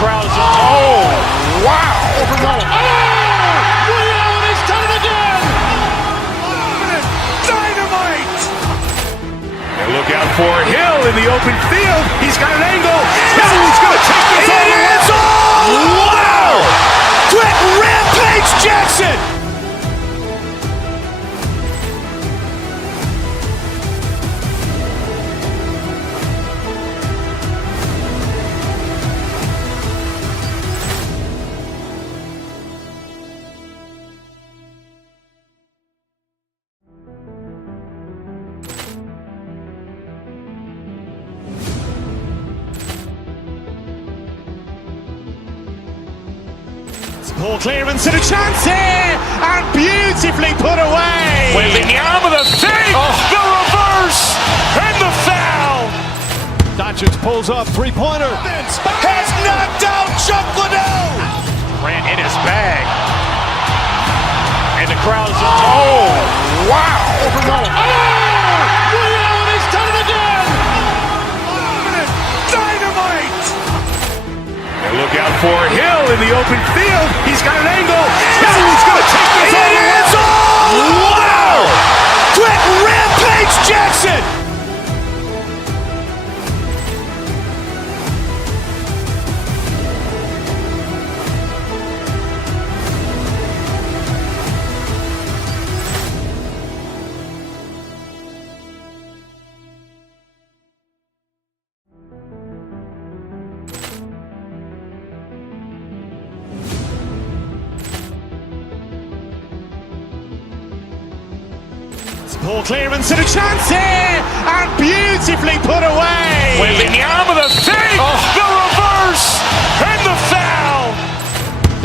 crowd is, oh, wow, overrun. Oh, Ray Allen has done it again. Dynamite. And look out for Hill in the open field. He's got an angle. He's going to take this all the way. Wow! Quick Rampage Jackson. Poor clearance and a chance here, and beautifully put away. Waving the arm of the thing, the reverse, and the foul. Doncic pulls up, three-pointer. Has knocked out Chuck Liddell. Ran in his bag. And the crowd is, oh, wow, overrun. Oh, Ray Allen has done it again. Dynamite. And look out for Hill in the open field. He's got an angle. He's going to take this all the way. Wow! Quick Rampage Jackson. Poor clearance and a chance here, and beautifully put away. Waving the arm of the thing, the reverse, and the foul.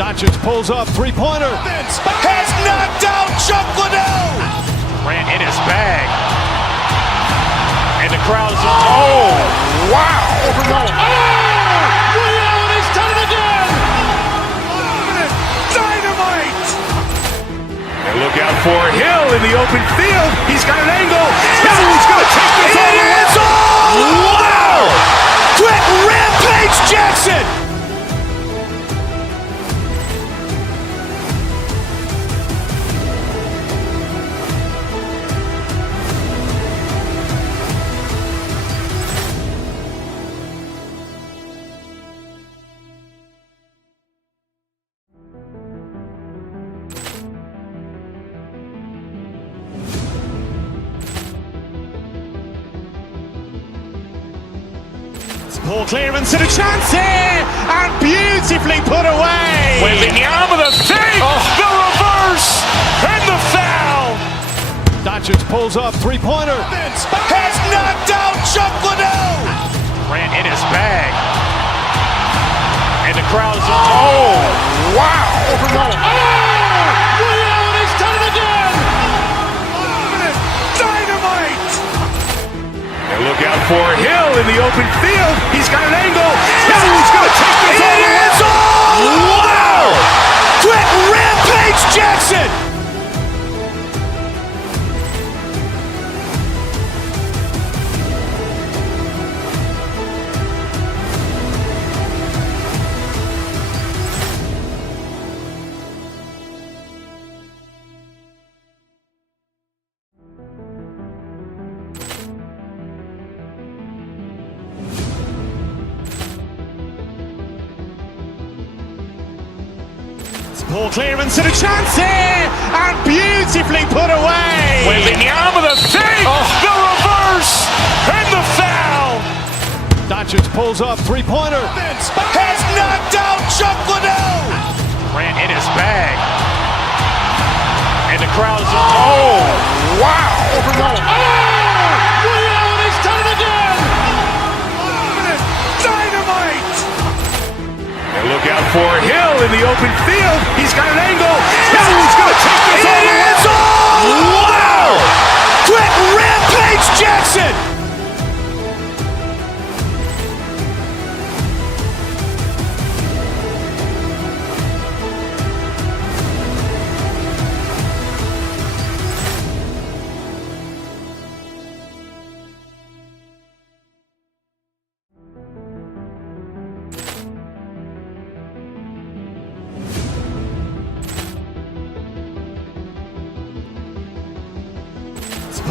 Doncic pulls up, three-pointer. Has knocked out Chuck Liddell. Ran in his bag. And the crowd is, oh, wow, overrun. Oh, Ray Allen has done it again. Dynamite. And look out for Hill in the open field. He's got an angle. He's going to take this all the way. Wow! Quick Rampage Jackson. Poor clearance and a chance here, and beautifully put away. Waving the arm of the thing, the reverse, and the foul. Doncic pulls up, three-pointer. Has knocked out Chuck Liddell. Ran in his bag. And the crowd is, oh, wow, overrun. Oh, Ray Allen has done it again. Dynamite. And look out for Hill in the open field. He's got an angle. He's going to take this all the way. Wow! Quick Rampage Jackson. Poor clearance and a chance here, and beautifully put away. Waving the arm of the thing, the reverse, and the foul. Doncic pulls up, three-pointer. Has knocked out Chuck Liddell. Ran in his bag. And the crowd is, oh, wow, overrun. Oh, Ray Allen has done it again. Dynamite. And look out for Hill in the open field. He's got an angle. He's going to take this all the way. Wow! Quick Rampage Jackson.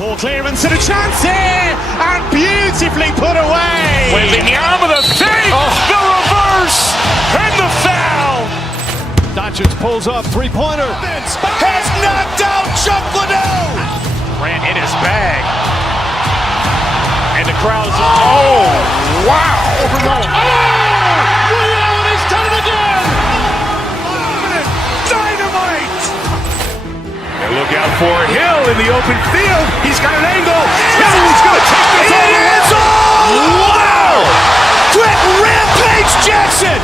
Ball clearance and a chance here, and beautifully put away. Waving the arm of the fake, the reverse, and the foul. Doncic pulls up, three-pointer. Has knocked out Chuck Liddell. Grant in his bag. And the crowd's, oh, wow. Ray Allen has done it again. Dynamite. And look out for Hill in the open field. He's got an angle. He's going to take this all the way. Wow. Quick Rampage Jackson.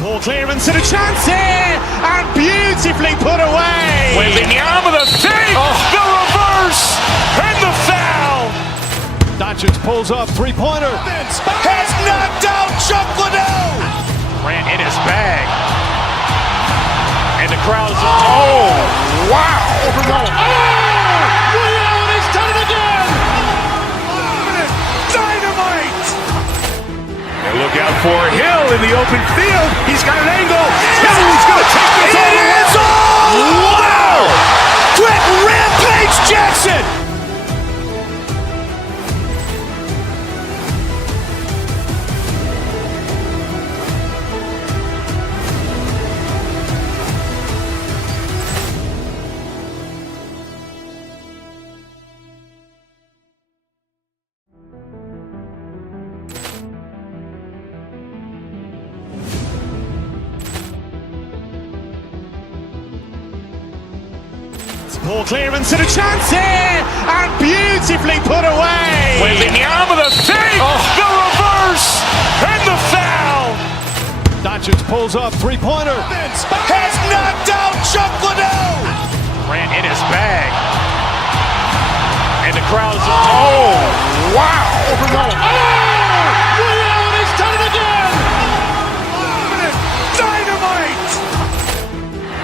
Ball clearance and a chance here, and beautifully put away. Waving the arm of the fake, the reverse, and the foul. Doncic pulls up, three-pointer. Has knocked out Chuck Liddell. Grant in his bag. And the crowd's, oh, wow. Ray Allen has done it again. Dynamite. And look out for Hill in the open field. He's got an angle. He's going to take this all the way. Wow. Quick Rampage Jackson. Ball clearance and a chance here, and beautifully put away. Waving the arm of the fake, the reverse, and the foul. Doncic pulls up, three-pointer. Has knocked out Chuck Liddell. Grant in his bag. And the crowd's, oh, wow. Ray Allen has done it again. Dynamite.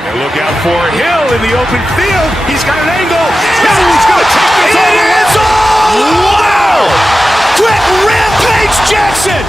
And look out for Hill in the open field. He's got an angle. He's going to take this all the way. Wow. Quick Rampage Jackson.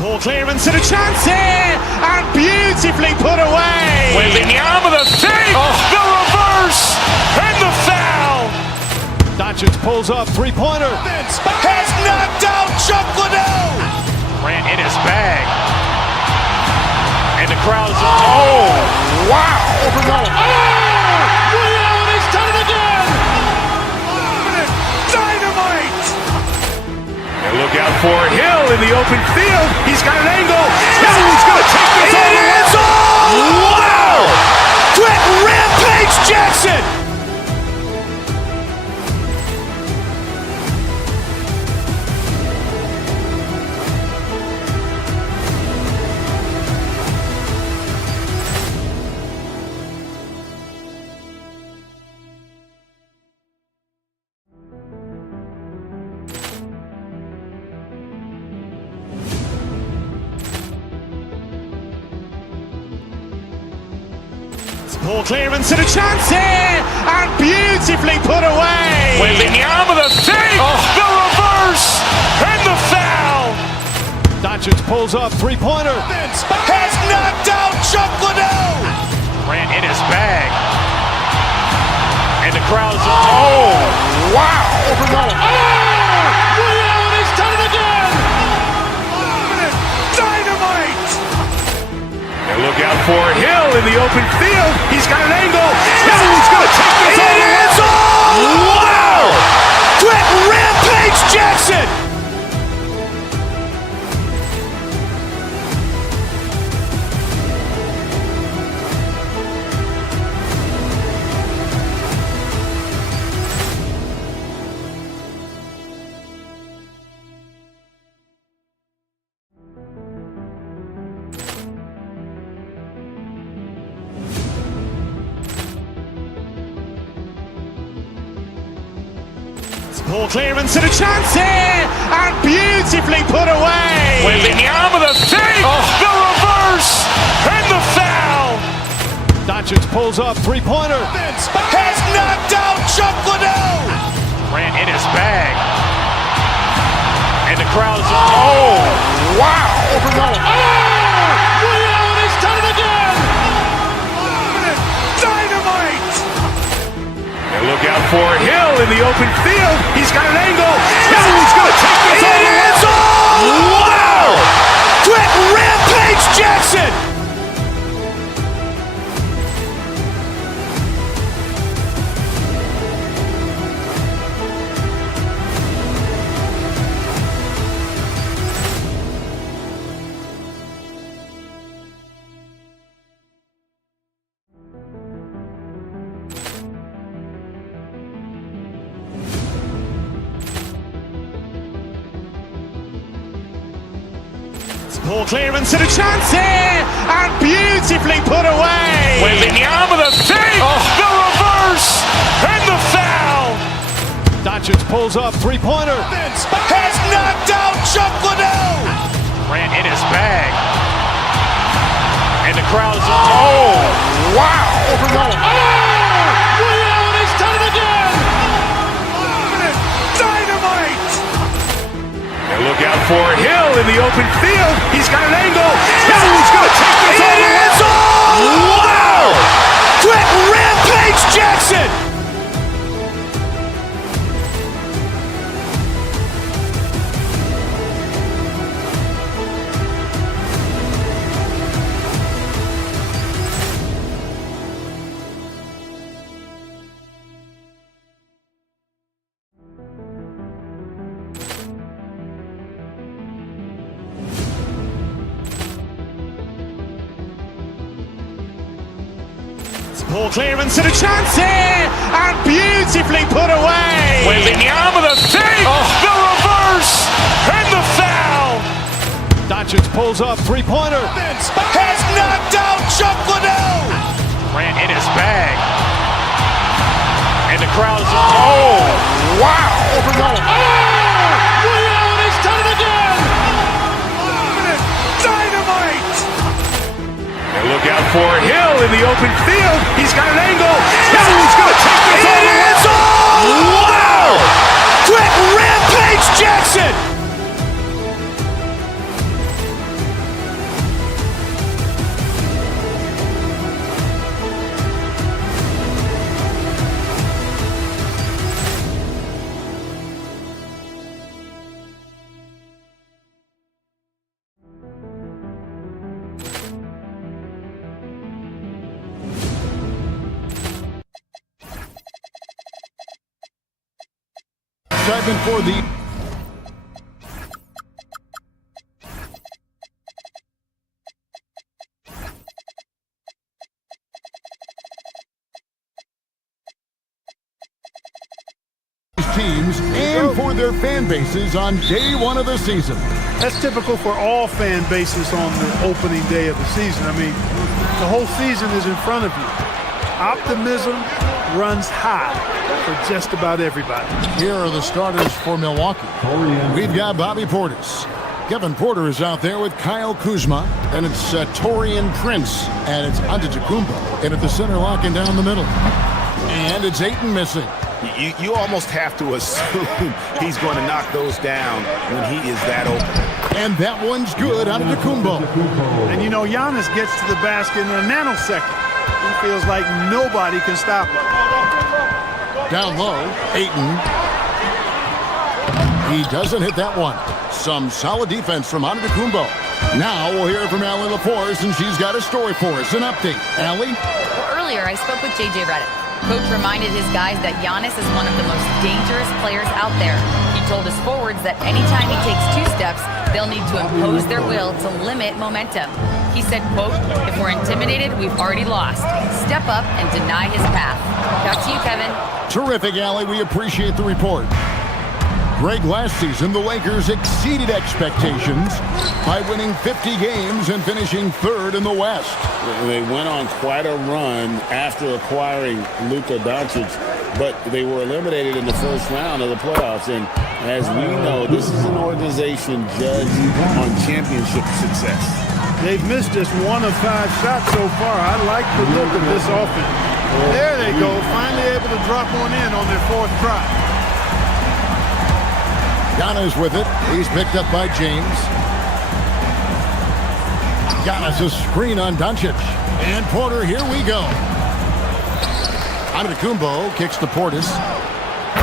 Ball clearance and a chance here, and beautifully put away. Waving the arm of the fake, the reverse, and the foul. Doncic pulls up, three-pointer. Has knocked out Chuck Liddell. Grant in his bag. And the crowd's, oh, wow. Ray Allen has done it again. Dynamite. And look out for Hill in the open field. He's got an angle. He's going to take this all the way. Wow. Quick Rampage Jackson. Ball clearance and a chance here, and beautifully put away. Waving the arm of the fake, the reverse, and the foul. Doncic pulls up, three-pointer. Has knocked out Chuck Liddell. Grant in his bag. And the crowd's, oh, wow. Ray Allen has done it again. Dynamite. And look out for Hill in the open field. He's got an angle. He's going to take this all the way. Wow. Quick Rampage Jackson. Ball clearance and a chance here, and beautifully put away. Wembanyama the fake, the reverse, and the foul. Doncic pulls up, three-pointer. Has knocked out Chuck Liddell. Grant in his bag. And the crowd is, oh, wow. Ray Allen has done it again. Dynamite. And look out for Hill in the open field. He's got an angle. He's going to take this all the way. It's all! Wow! Quick Rampage Jackson. Ball clearance and a chance here, and beautifully put away. Wembanyama the fake, the reverse, and the foul. Doncic pulls up, three-pointer. Has knocked out Chuck Liddell. Grant in his bag. And the crowd is, oh, wow. Ray Allen has done it again. Dynamite. And look out for Hill in the open field. He's got an angle. He's going to take this all the way. It's all! Wow! Quick Rampage Jackson. Ball clearance and a chance here, and beautifully put away. Wembanyama the fake, the reverse, and the foul. Doncic pulls up, three-pointer. Has knocked out Chuck Liddell. Grant in his bag. And the crowd is, oh, wow. Ray Allen has done it again. Dynamite. And look out for Hill in the open field. He's got an angle. He's going to take this all the way. It's all! Wow! Quick Rampage Jackson. Segment for the teams and for their fan bases on day one of the season. That's typical for all fan bases on the opening day of the season. I mean, the whole season is in front of you. Optimism runs high for just about everybody. Here are the starters for Milwaukee. We've got Bobby Portis. Kevin Porter is out there with Kyle Kuzma, and it's Taurean Prince, and it's Antetokounmpo, and at the center locking down the middle. And it's Ayton missing. You almost have to assume he's going to knock those down when he is that open. And that one's good, Antetokounmpo. And you know, Giannis gets to the basket in a nanosecond. He feels like nobody can stop him. Down low, Ayton. He doesn't hit that one. Some solid defense from Antetokounmpo. Now we'll hear from Allie LaForce, and she's got a story for us. An update. Allie? Well, earlier I spoke with J.J. Redick. Coach reminded his guys that Giannis is one of the most dangerous players out there. He told his forwards that anytime he takes two steps, they'll need to impose their will to limit momentum. He said, quote, "If we're intimidated, we've already lost. Step up and deny his path." Back to you, Kevin. Terrific, Allie. We appreciate the report. Greg, last season, the Lakers exceeded expectations by winning 50 games and finishing third in the West. They went on quite a run after acquiring Luka Doncic. but they were eliminated in the first round of the playoffs. And as we know, this is an organization judged on championship success. They've missed just 1 of 5 shots so far. I like the look of this offense. There they go, finally able to drop one in on their 4th try. Giannis with it. He's picked up by James. Giannis a screen on Doncic. And Porter, here we go. Antetokounmpo kicks to Portis.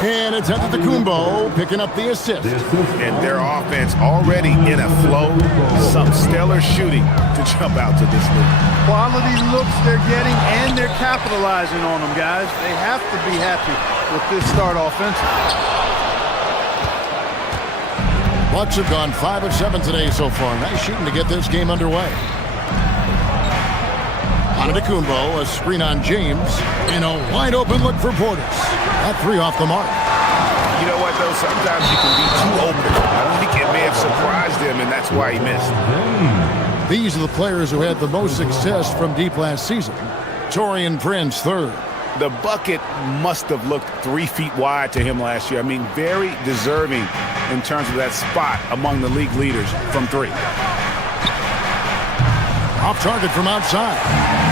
And it's Antetokounmpo picking up the assist. And their offense already in a flow. Some stellar shooting to jump out to this league. Quality looks they're getting, and they're capitalizing on them, guys. They have to be happy with this start offensively. Bucks have gone 5 of 7 today so far. Nice shooting to get this game underway. Antetokounmpo, a screen on James, and a wide open look for Portis. That 3 off the mark. You know what, though? Sometimes you can be too open. I think it may have surprised him, and that's why he missed. These are the players who had the most success from deep last season. Taurean Prince, 3rd. The bucket must have looked 3 feet wide to him last year. I mean, very deserving in terms of that spot among the league leaders from 3. Off target from outside.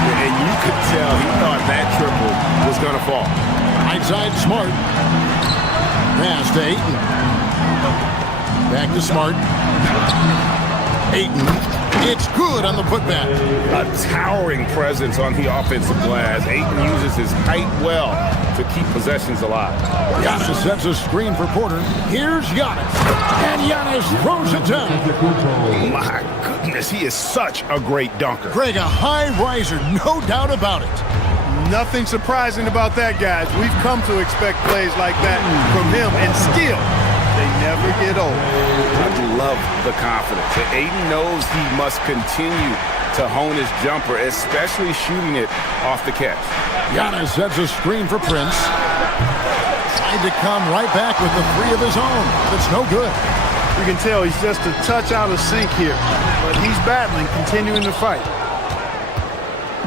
And you could tell he thought that triple was going to fall. Right side, Smart. Pass to Ayton. Back to Smart. Ayton. It's good on the putback. A towering presence on the offensive glass. Ayton uses his height well to keep possessions alive. Giannis sets a screen for Porter. Here's Giannis. And Giannis throws it down. My goodness, he is such a great dunker. Greg, a high riser, no doubt about it. Nothing surprising about that, guys. We've come to expect plays like that from him, and still, they never get old. I love the confidence. Ayton knows he must continue to hone his jumper, especially shooting it off the catch. Giannis sets a screen for Prince. Trying to come right back with the 3 of his own, but it's no good. You can tell he's just a touch out of sync here, but he's battling, continuing to fight.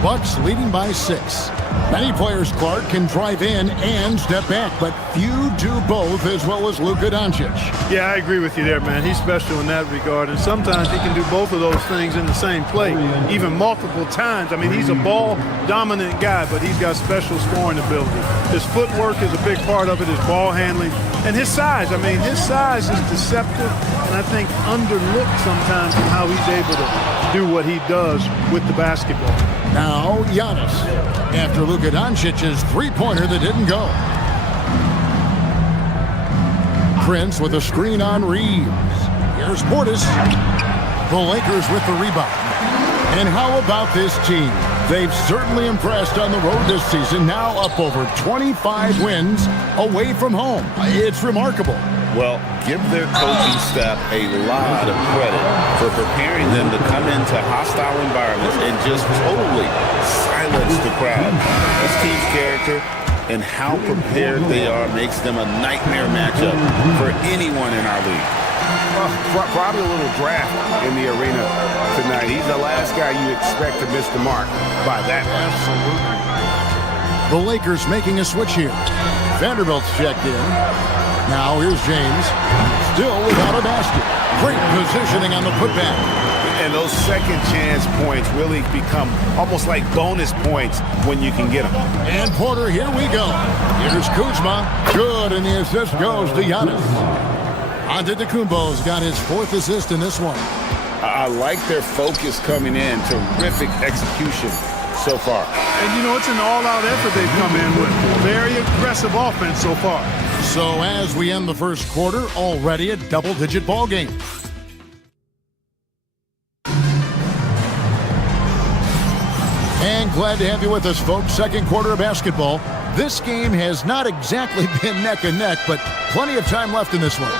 Bucks leading by 6. Many players, Clark, can drive in and step back, but few do both as well as Luka Doncic. Yeah, I agree with you there, man. He's special in that regard, and sometimes he can do both of those things in the same play, even multiple times. I mean, he's a ball-dominant guy, but he's got special scoring ability. His footwork is a big part of it, his ball handling, and his size. I mean, his size is deceptive, and I think underlooked sometimes in how he's able to do what he does with the basketball. Now, Giannis, after Luka Doncic's 3-pointer that didn't go. Prince with a screen on Reeves. Here's Portis. The Lakers with the rebound. And how about this team? They've certainly impressed on the road this season, now up over 25 wins away from home. It's remarkable. Well, give their coaching staff a lot of credit for preparing them to come into hostile environments and just totally silence the crowd. This team's character and how prepared they are makes them a nightmare matchup for anyone in our league. Probably a little draft in the arena tonight. He's the last guy you expect to miss the mark by that much. Absolutely. The Lakers making a switch here. Vanderbilt's checked in. Now here's James, still without a basket. Great positioning on the putback. And those second chance points really become almost like bonus points when you can get them. And Porter, here we go. Here's Kuzma. Good, and the assist goes to Giannis. Antetokounmpo's got his 4th assist in this one. I like their focus coming in. Terrific execution so far. And, you know, it's an all-out effort they've come in with. Very aggressive offense so far. So as we end the first quarter, already a double-digit ball game. And glad to have you with us, folks. Second quarter of basketball. This game has not exactly been neck and neck, but plenty of time left in this one.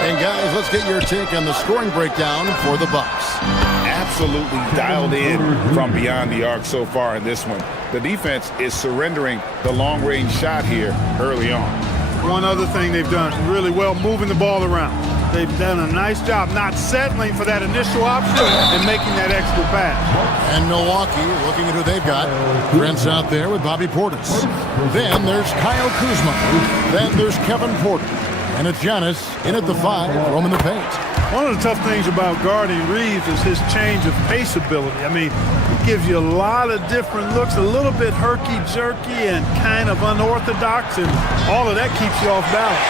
And guys, let's get your take on the scoring breakdown for the Bucks. Absolutely dialed in from beyond the arc so far in this one. The defense is surrendering the long-range shot here early on. One other thing they've done really well, moving the ball around. They've done a nice job not settling for that initial option and making that extra pass. And Milwaukee, looking at who they've got. Prince out there with Bobby Portis. Then there's Kyle Kuzma. Then there's Kevin Porter. And it's Giannis in at the 5, roaming the paint. One of the tough things about guarding Reeves is his change of pace ability. I mean, he gives you a lot of different looks, a little bit herky-jerky and kind of unorthodox, and all of that keeps you off balance.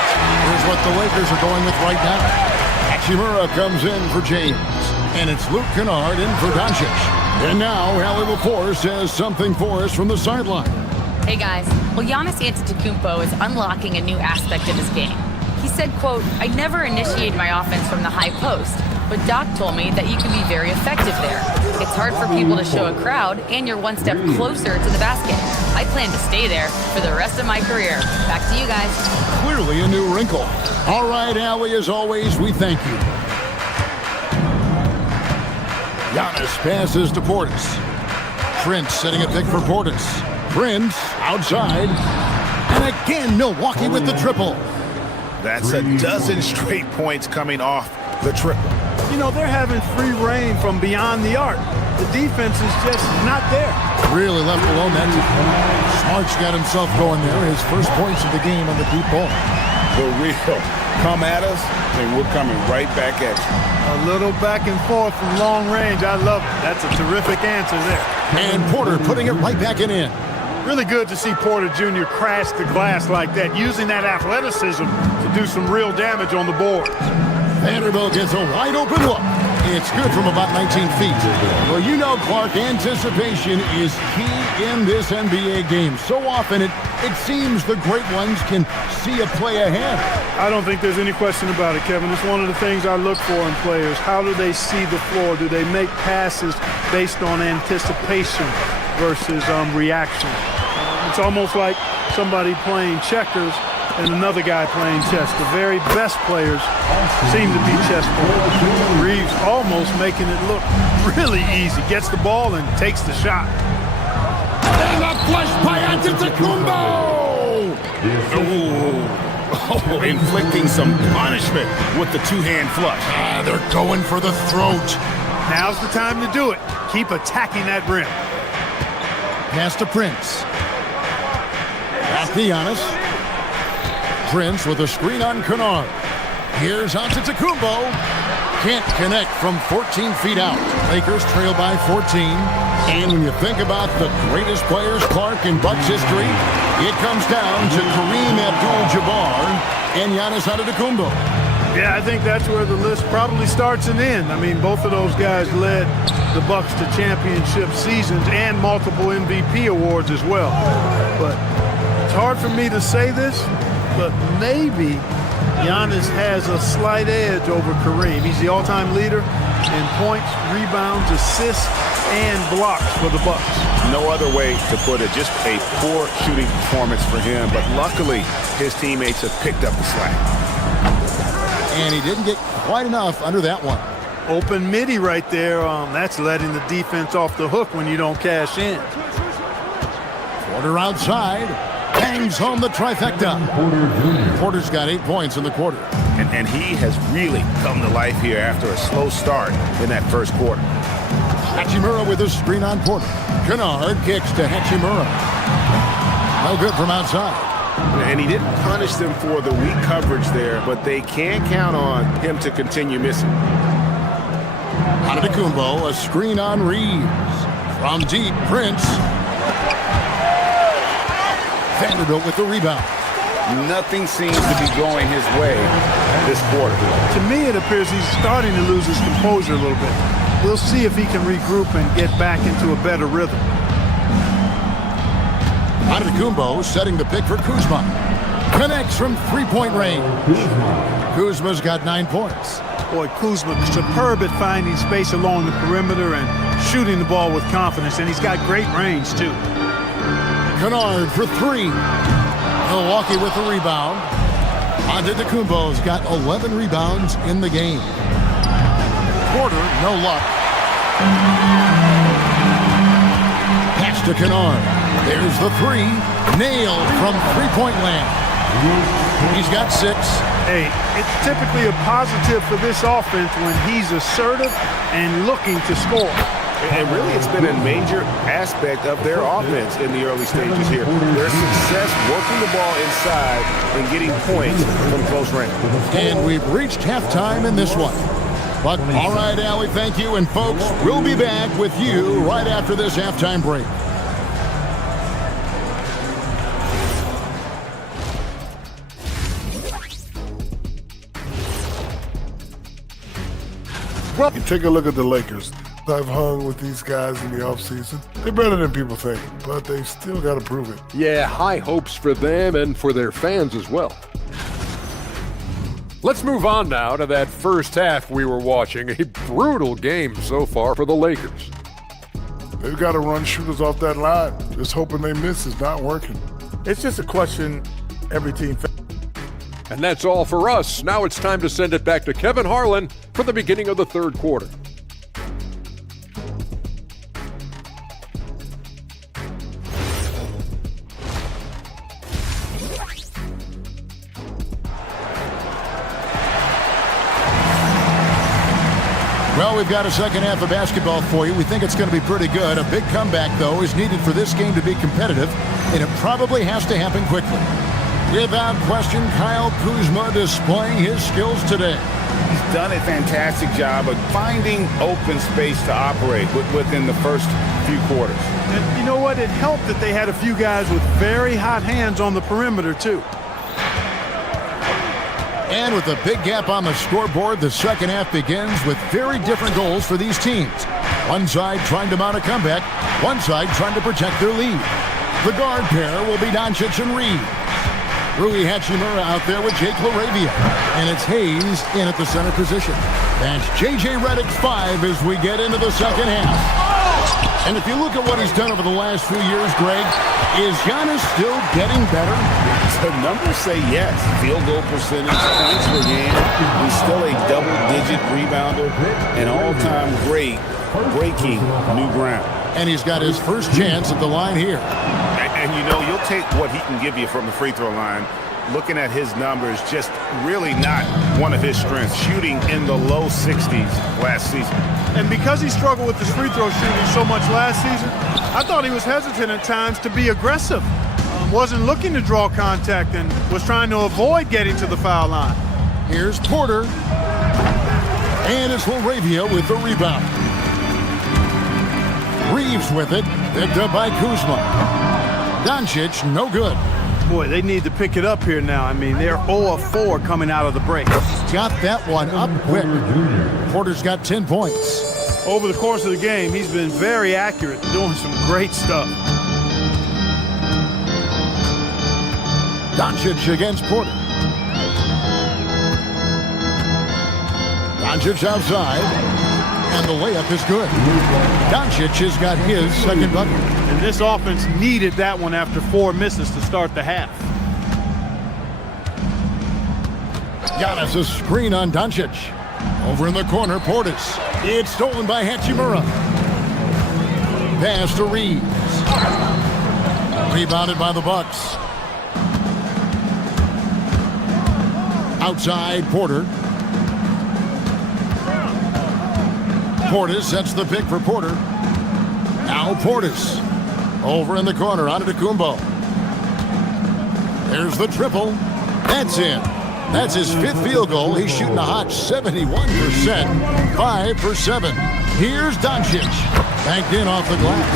Here's what the Lakers are going with right now. Hachimura comes in for James. And it's Luke Kennard in for Doncic. And now, Allie LaForce has something for us from the sideline. Hey guys, well, Giannis Antetokounmpo is unlocking a new aspect of his game. He said, quote, "I never initiate my offense from the high post, but Doc told me that you can be very effective there. It's hard for people to show a crowd, and you're one step closer to the basket. I plan to stay there for the rest of my career." Back to you guys. Clearly a new wrinkle. All right, Allie, as always, we thank you. Giannis passes to Portis. Prince setting a pick for Portis. Prince outside. And again, Milwaukee with the triple. That's a dozen straight points coming off the triple. You know, they're having free reign from beyond the arc. The defense is just not there. Really left alone that time. Smart's got himself going there. His first points of the game on the deep ball. For real. Come at us, and we're coming right back at you. A little back and forth from long range. I love it. That's a terrific answer there. And Porter putting it right back in. Really good to see Porter Jr. crash the glass like that, using that athleticism to do some real damage on the board. Vanderbilt gets a wide open look. It's good from about 19 feet. Well, you know, Clark, anticipation is key in this NBA game. So often it seems the great ones can see a play ahead. I don't think there's any question about it, Kevin. It's one of the things I look for in players. How do they see the floor? Do they make passes based on anticipation versus reaction? It's almost like somebody playing checkers and another guy playing chess. The very best players seem to be chess players. Reeves almost making it look really easy. Gets the ball and takes the shot. And a flush by Antetokounmpo! Oh, inflicting some punishment with the two-hand flush. They're going for the throat. Now's the time to do it. Keep attacking that rim. Pass to Prince. Back to Giannis. Prince with a screen on Kennard. Here's Antetokounmpo. Can't connect from 14 feet out. Lakers trail by 14. And when you think about the greatest players, Clark, in Bucks history, it comes down to Kareem Abdul-Jabbar and Giannis Antetokounmpo. Yeah, I think that's where the list probably starts and ends. I mean, both of those guys led the Bucks to championship seasons and multiple MVP awards as well. But it's hard for me to say this, but maybe Giannis has a slight edge over Kareem. He's the all-time leader in points, rebounds, assists, and blocks for the Bucks. No other way to put it. Just a poor shooting performance for him, but luckily his teammates have picked up the slack. And he didn't get quite enough under that one. Open midi right there. That's letting the defense off the hook when you don't cash in. Porter outside. Bangs home the trifecta. Porter's got 8 points in the quarter. And he has really come to life here after a slow start in that first quarter. Hachimura with a screen on Porter. Kennard kicks to Hachimura. No good from outside. And he didn't punish them for the weak coverage there, but they can count on him to continue missing. Antetokounmpo, a screen on Reeves. From deep, Prince. Vanderbilt with the rebound. Nothing seems to be going his way this quarter. To me, it appears he's starting to lose his composure a little bit. We'll see if he can regroup and get back into a better rhythm. Antetokounmpo setting the pick for Kuzma. Connects from three-point range. Kuzma's got 9 points. Boy, Kuzma superb at finding space along the perimeter and shooting the ball with confidence, and he's got great range, too. Kennard for 3. Milwaukee with the rebound. Antetokounmpo's got 11 rebounds in the game. Porter, no luck. Pass to Kennard. There's the 3. Nailed from three-point land. He's got 6. Hey, it's typically a positive for this offense when he's assertive and looking to score. And really, it's been a major aspect of their offense in the early stages here. Their success working the ball inside and getting points from close range. And we've reached halftime in this one. But all right, Allie, thank you. And folks, we'll be back with you right after this halftime break. Well, you take a look at the Lakers. I've hung with these guys in the offseason. They're better than people think, but they still got to prove it. Yeah, high hopes for them and for their fans as well. Let's move on now to that first half we were watching. A brutal game so far for the Lakers. They've got to run shooters off that line. Just hoping they miss is not working. It's just a question every team. And that's all for us. Now it's time to send it back to Kevin Harlan for the beginning of the third quarter. Well, we've got a second half of basketball for you. We think it's going to be pretty good. A big comeback, though, is needed for this game to be competitive, and it probably has to happen quickly. Without question, Kyle Kuzma displaying his skills today. He's done a fantastic job of finding open space to operate within the first few quarters. And you know what? It helped that they had a few guys with very hot hands on the perimeter, too. And with a big gap on the scoreboard, the second half begins with very different goals for these teams. One side trying to mount a comeback, one side trying to protect their lead. The guard pair will be Doncic and Reed. Rui Hachimura out there with Jake LaRavia. And it's Hayes in at the center position. That's J.J. Redick's 5 as we get into the second half. And if you look at what he's done over the last few years, Greg, is Giannis still getting better? The numbers say yes. Field goal percentage, points per game. He's still a double-digit rebounder, an all-time great, breaking new ground. And he's got his first chance at the line here. And you know, you'll take what he can give you from the free throw line. Looking at his numbers, just really not one of his strengths. Shooting in the low 60s last season. And because he struggled with his free throw shooting so much last season, I thought he was hesitant at times to be aggressive. Wasn't looking to draw contact and was trying to avoid getting to the foul line. Here's Porter. And it's LaRavia with the rebound. Reeves with it, picked up by Kuzma. Doncic, no good. Boy, they need to pick it up here now. I mean, they're 0 of 4 coming out of the break. Got that one up quick. Porter's got 10 points. Over the course of the game, he's been very accurate, doing some great stuff. Doncic against Porter. Doncic outside, and the layup is good. Doncic has got his second bucket. And this offense needed that one after 4 misses to start the half. Giannis a screen on Doncic. Over in the corner, Portis. It's stolen by Hachimura. Pass to Reeves. Rebounded by the Bucks. Outside, Porter. Portis sets the pick for Porter. Now Portis. Over in the corner, Antetokounmpo. There's the triple. That's in. That's his 5th field goal. He's shooting a hot 71%. 5 for 7. Here's Doncic. Banked in off the glass.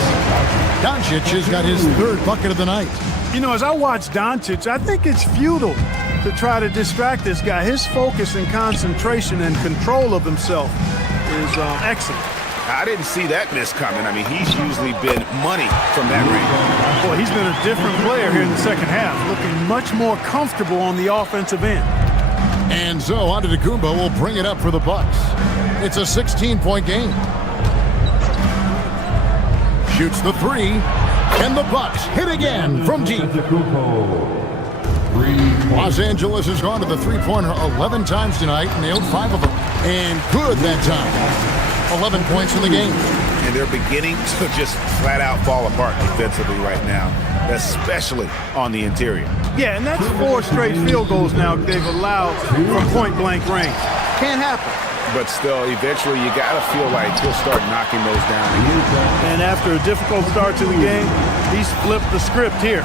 Doncic has got his 3rd bucket of the night. You know, as I watch Doncic, I think it's futile to try to distract this guy. His focus and concentration and control of himself is excellent. I didn't see that miss coming. I mean, he's usually been money from that range. Boy, he's been a different player here in the second half, looking much more comfortable on the offensive end. And so Antetokounmpo will bring it up for the Bucks. It's a 16-point game. Shoots the 3, and the Bucks hit again from deep. Los Angeles has gone to the three-pointer 11 times tonight, nailed 5 of them, and good that time. 11 points in the game. and they're beginning to just flat out fall apart defensively right now, especially on the interior. Yeah, and that's 4 straight field goals now they've allowed from point-blank range. Can't happen. But still, eventually you got to feel like he'll start knocking those down again. And after a difficult start to the game, he's flipped the script here.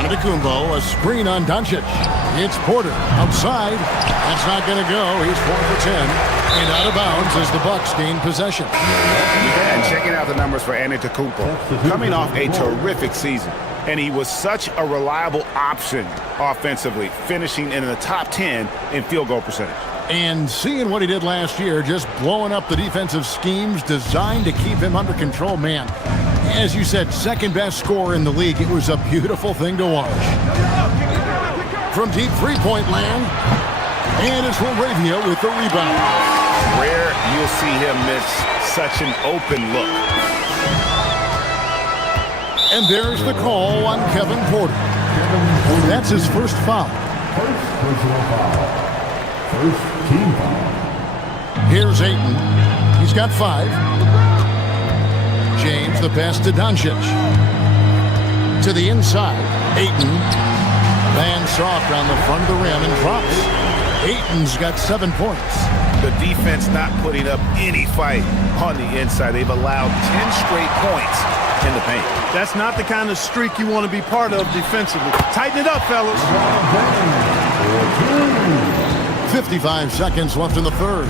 Antetokounmpo, a screen on Doncic. It's Porter outside. That's not going to go. He's 4 for 10. And out of bounds as the Bucks gain possession. And checking out the numbers for Antetokounmpo, coming off a terrific season. And he was such a reliable option offensively, finishing in the top 10 in field goal percentage. And seeing what he did last year, just blowing up the defensive schemes designed to keep him under control, man. As you said, second best scorer in the league. It was a beautiful thing to watch. From deep three-point land, and it's Laravia with the rebound. Rare you'll see him miss such an open look. And there's the call on Kevin Porter. That's his first foul. First personal foul. First team foul. Here's Ayton. He's got 5. James, the pass to Doncic. To the inside. Ayton. Lands soft around the front of the rim and drops. Ayton's got 7 points. The defense not putting up any fight on the inside. They've allowed 10 straight points in the paint. That's not the kind of streak you want to be part of defensively. Tighten it up, fellas. 55 seconds left in the third.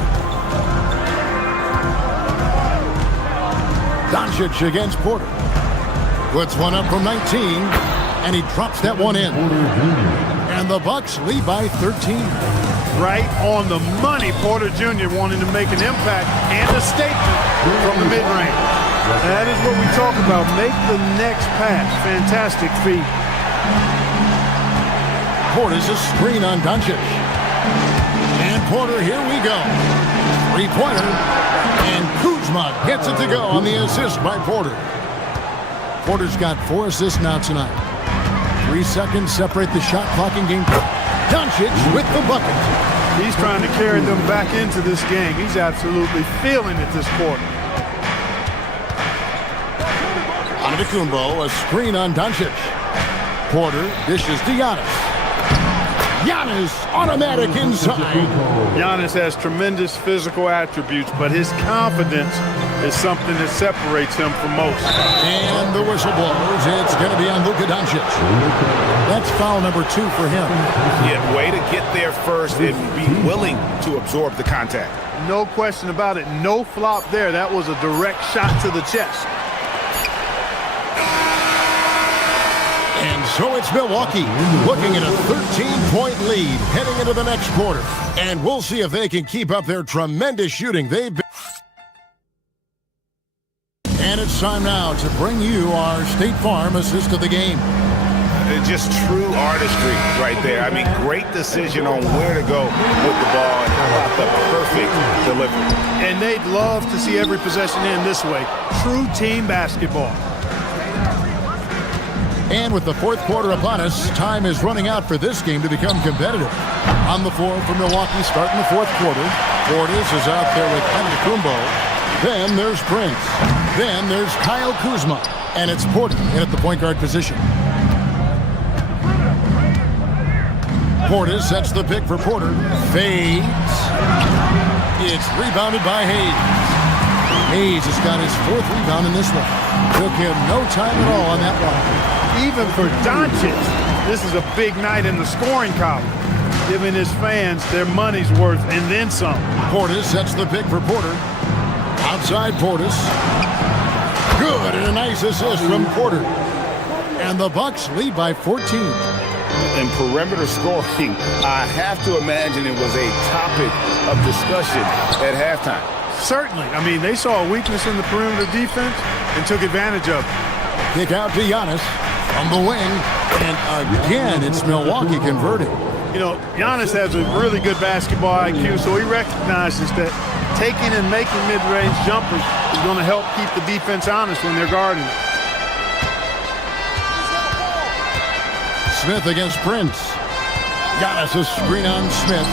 Doncic against Porter. Puts one up from 19, and he drops that one in. And the Bucks lead by 13. Right on the money. Porter Jr. wanting to make an impact and a statement from the mid-range. That is what we talk about. Make the next pass. Fantastic feat. Porter's a screen on Doncic. And Porter, here we go. 3-pointer. And Kuzma gets it to go on the assist by Porter. Porter's got 4 assists now tonight. 3 seconds separate the shot clock in game. Doncic with the bucket. He's trying to carry them back into this game. He's absolutely feeling it this quarter. Antetokounmpo, a screen on Doncic. Porter dishes to Giannis. Giannis, automatic inside. Giannis has tremendous physical attributes, but his confidence is something that separates him from most. And the whistle blows. It's going to be on Luka Doncic. That's foul number 2 for him. Yeah, way to get there first and be willing to absorb the contact. No question about it. No flop there. That was a direct shot to the chest. And so it's Milwaukee looking at a 13-point lead heading into the next quarter. And we'll see if they can keep up their tremendous shooting. And it's time now to bring you our State Farm assist of the game. Just true artistry right there. I mean, great decision on where to go with the ball and how about the perfect delivery. And they'd love to see every possession end this way. True team basketball. And with the fourth quarter upon us, time is running out for this game to become competitive. On the floor for Milwaukee, starting the fourth quarter. Portis is out there with Antetokounmpo. Then there's Prince. Then there's Kyle Kuzma. And it's Porter in at the point guard position. Portis sets the pick for Porter. Fades. It's rebounded by Hayes. Hayes has got his 4th rebound in this one. Took him no time at all on that one. Even for Doncic, this is a big night in the scoring column, giving his fans their money's worth and then some. Portis sets the pick for Porter. Outside Portis. Good, and a nice assist from Porter. And the Bucks lead by 14. And perimeter scoring, I have to imagine it was a topic of discussion at halftime. Certainly. I mean, they saw a weakness in the perimeter defense and took advantage of it. Kick out to Giannis from the wing. And again, it's Milwaukee converting. You know, Giannis has a really good basketball IQ, so he recognizes that taking and making mid-range jumpers is going to help keep the defense honest when they're guarding it. Smith against Prince. Giannis a screen on Smith.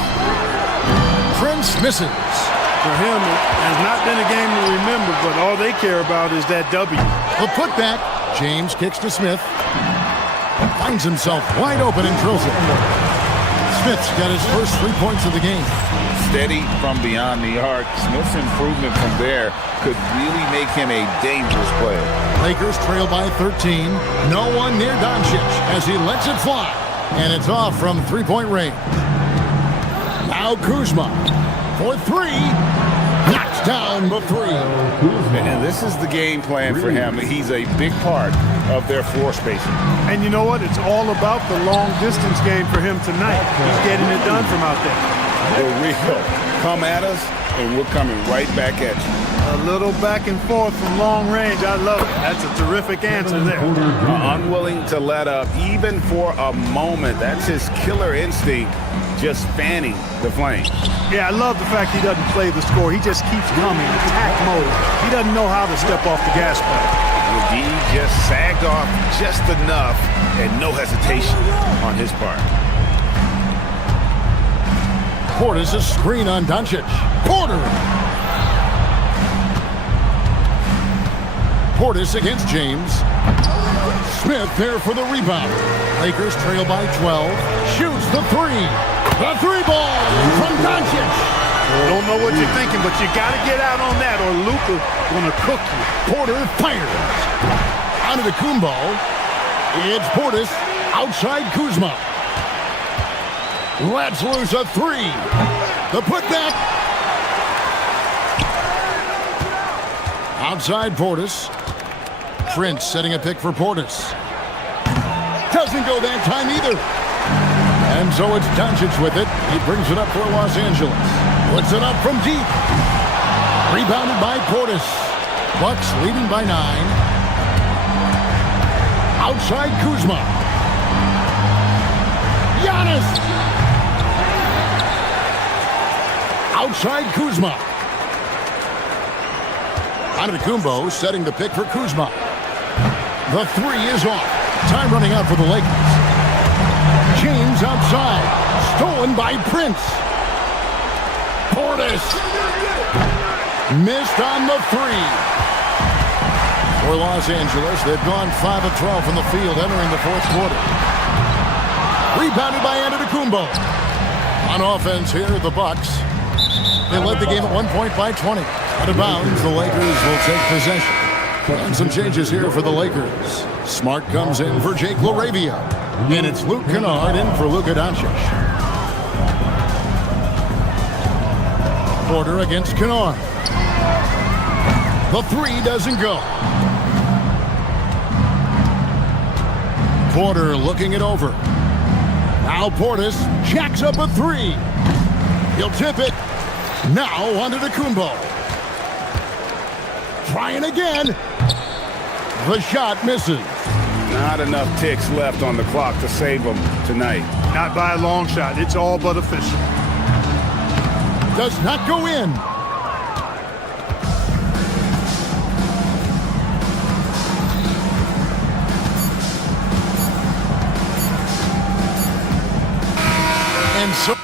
Prince misses. For him, it has not been a game to remember, but all they care about is that W. The putback. James kicks to Smith. Finds himself wide open and drills it. Smith's got his first 3 points of the game. Steady from beyond the arc. Smith's improvement from there could really make him a dangerous player. Lakers trail by 13. No one near Doncic as he lets it fly. And it's off from three-point range. Now Kuzma for three. Knocks down the three. And this is the game plan for him. He's a big part of their floor spacing. And you know what? It's all about the long-distance game for him tonight. He's getting it done from out there. The real come at us, and we're coming right back at you. A little back and forth from long range. I love it. That's a terrific answer there. Unwilling to let up, even for a moment. That's his killer instinct, just fanning the flames. Yeah, I love the fact he doesn't play the score. He just keeps coming, attack mode. He doesn't know how to step off the gas pedal. He just sagged off just enough and no hesitation on his part. Portis a screen on Doncic. Porter. Portis against James. Smith there for the rebound. Lakers trail by 12. Shoots the three. The three ball from Doncic. Don't know what you're thinking, but you got to get out on that or Luka gonna cook you. Porter fires. Onto the Kumbo. It's Portis outside Kuzma. Lets loose a three. The putback. Outside Portis. Prince setting a pick for Portis. Doesn't go that time either. And so it's Doncic with it. He brings it up for Los Angeles. Puts it up from deep. Rebounded by Portis. Bucks leading by 9. Outside Kuzma. Giannis. Outside Kuzma. Antetokounmpo setting the pick for Kuzma. The three is off. Time running out for the Lakers. James outside. Stolen by Prince. Portis. Missed on the three. For Los Angeles, they've gone 5 of 12 from the field entering the fourth quarter. Rebounded by Antetokounmpo. On offense here, the Bucks. They led the game at 1 point by 20. Out of bounds, the Lakers will take possession. And some changes here for the Lakers. Smart comes in for Jake LaRavia. And it's Luke Kennard in for Luka Doncic. Porter against Kennard. The three doesn't go. Porter looking it over. Now Portis jacks up a three. He'll tip it. Now onto the Kumbo. Trying again. The shot misses. Not enough ticks left on the clock to save them tonight. Not by a long shot. It's all but official. Does not go in. And so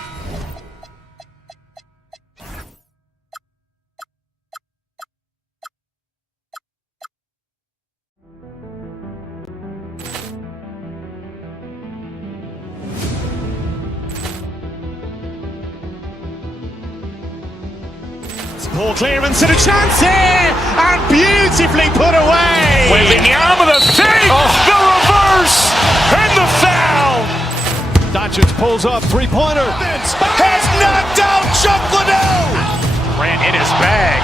Ball clearance and a chance here, and beautifully put away. Wembanyama the fake, the reverse, and the foul. Doncic pulls up, three-pointer. Has knocked out Chuck Liddell. Ran in his bag.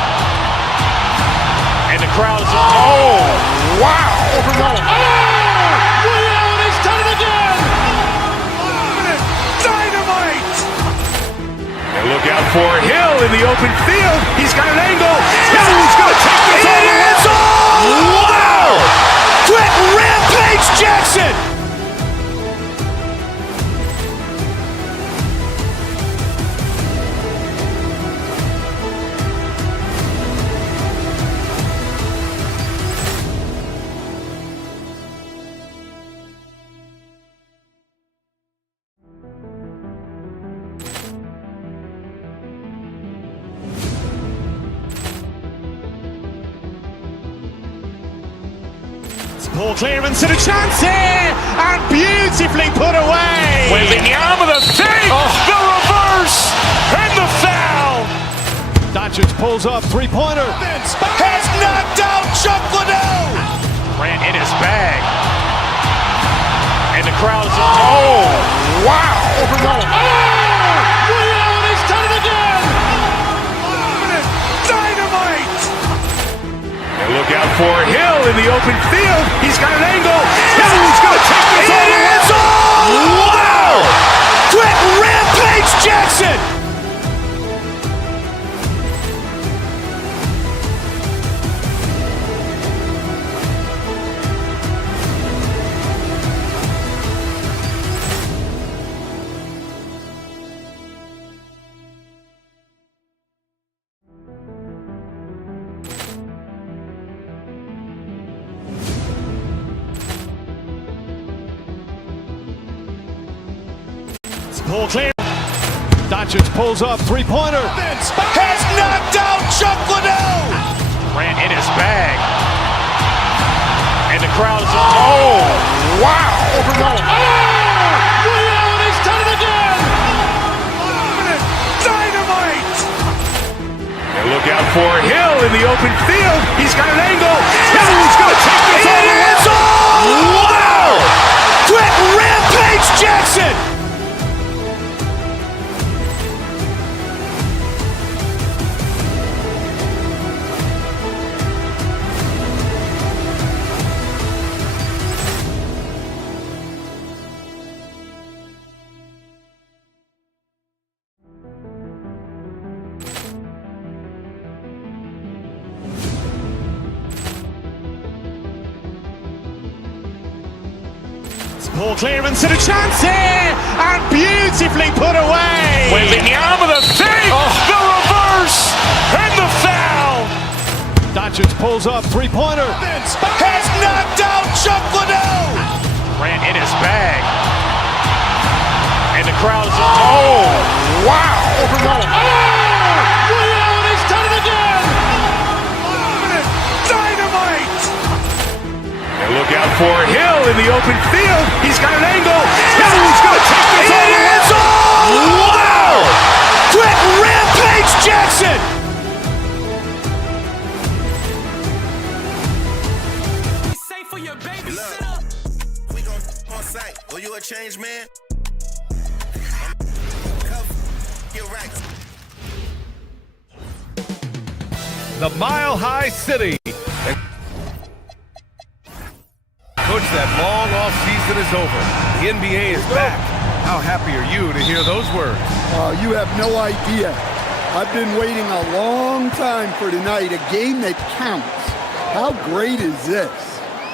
And the crowd is, oh, wow. He's done it again. Dynamite. And look out for Hill in the open field. He's got an angle. He's going to take this all the way. Wow! Quick Rampage Jackson. Poor clearance and a chance here, and beautifully put away. Wembanyama the save, the reverse, and the foul. Doncic pulls up, three-pointer. Has knocked out Chuck Liddell. Grant in his bag. And the crowd is, oh, wow. Ray Allen has done it again. Dynamite. And look out for Hill in the open field. He's got an angle. He's going to take this all the way. Wow. Quick rampage Jackson. Ball clear. Doncic pulls up, three-pointer. Has knocked out Chuck Liddell. Grant in his bag. And the crowd is, oh, wow. Ray Allen has done it again. Dynamite. And look out for Hill in the open field. He's got an angle. He's going to take this all the way. Wow. Quick rampage Jackson. Poor clearance and a chance here, and beautifully put away. Wembanyama the save, the reverse, and the foul. Doncic pulls up, three-pointer. Has knocked out Chuck Liddell. Grant in his bag. And the crowd is, oh, wow. Ray Allen has done it again. Dynamite. And look out for Hill in the open field. He's got an angle. He's going to take this all the way. Wow. Quick rampage Jackson. We gon' on site. Oh, you a change man? You're right. The Mile High City. Coach, that long off season is over. The NBA is back. How happy are you to hear those words? You have no idea. I've been waiting a long time for tonight, a game that counts. How great is this?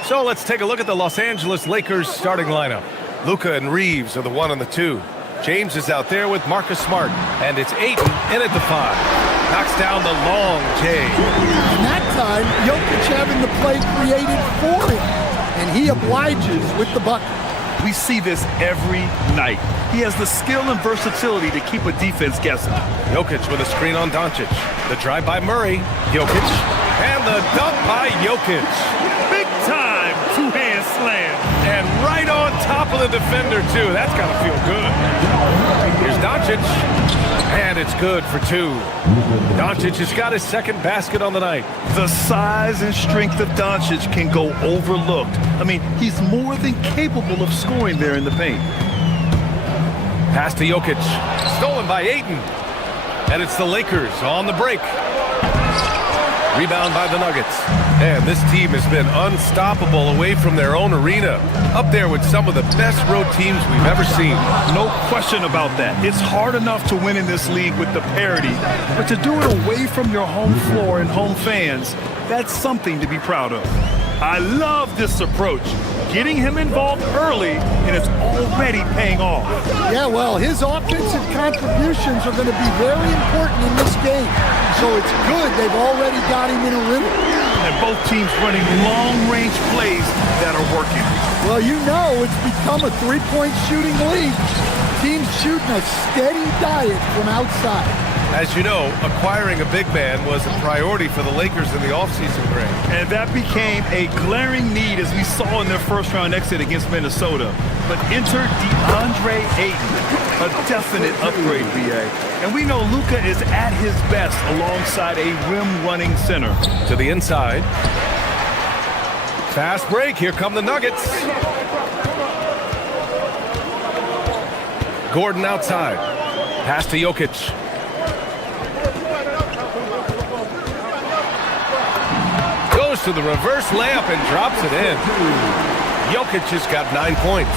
So let's take a look at the Los Angeles Lakers starting lineup. Luka and Reeves are the 1 and the 2. James is out there with Marcus Smart, and it's Ayton in at the 5. Knocks down the long J. And that time, Jokic having the play created for him, and he obliges with the bucket. We see this every night. He has the skill and versatility to keep a defense guessing. Jokic with a screen on Doncic. The drive by Murray. Jokic. And the dunk by Jokic. Big time two-hand slam. And right on top of the defender, too. That's got to feel good. Here's Doncic. And it's good for 2. Doncic has got his second basket on the night. The size and strength of Doncic can go overlooked. I mean, he's more than capable of scoring there in the paint. Pass to Jokic. Stolen by Ayton. And it's the Lakers on the break. Rebound by the Nuggets. And this team has been unstoppable away from their own arena. Up there with some of the best road teams we've ever seen. No question about that. It's hard enough to win in this league with the parity, but to do it away from your home floor and home fans, that's something to be proud of. I love this approach. Getting him involved early, and it's already paying off. Yeah, well, his offensive contributions are going to be very important in this game. So it's good they've already got him in a rhythm. And both teams running long-range plays that are working. Well, you know it's become a three-point shooting league. Teams shooting a steady diet from outside. As you know, acquiring a big man was a priority for the Lakers in the offseason, Greg. And that became a glaring need as we saw in their first-round exit against Minnesota. But enter DeAndre Ayton, a definite upgrade, BA. And we know Luka is at his best alongside a rim-running center. To the inside. Fast break. Here come the Nuggets. Gordon outside. Pass to Jokic. Goes to the reverse layup and drops it in. Jokic has got 9 points.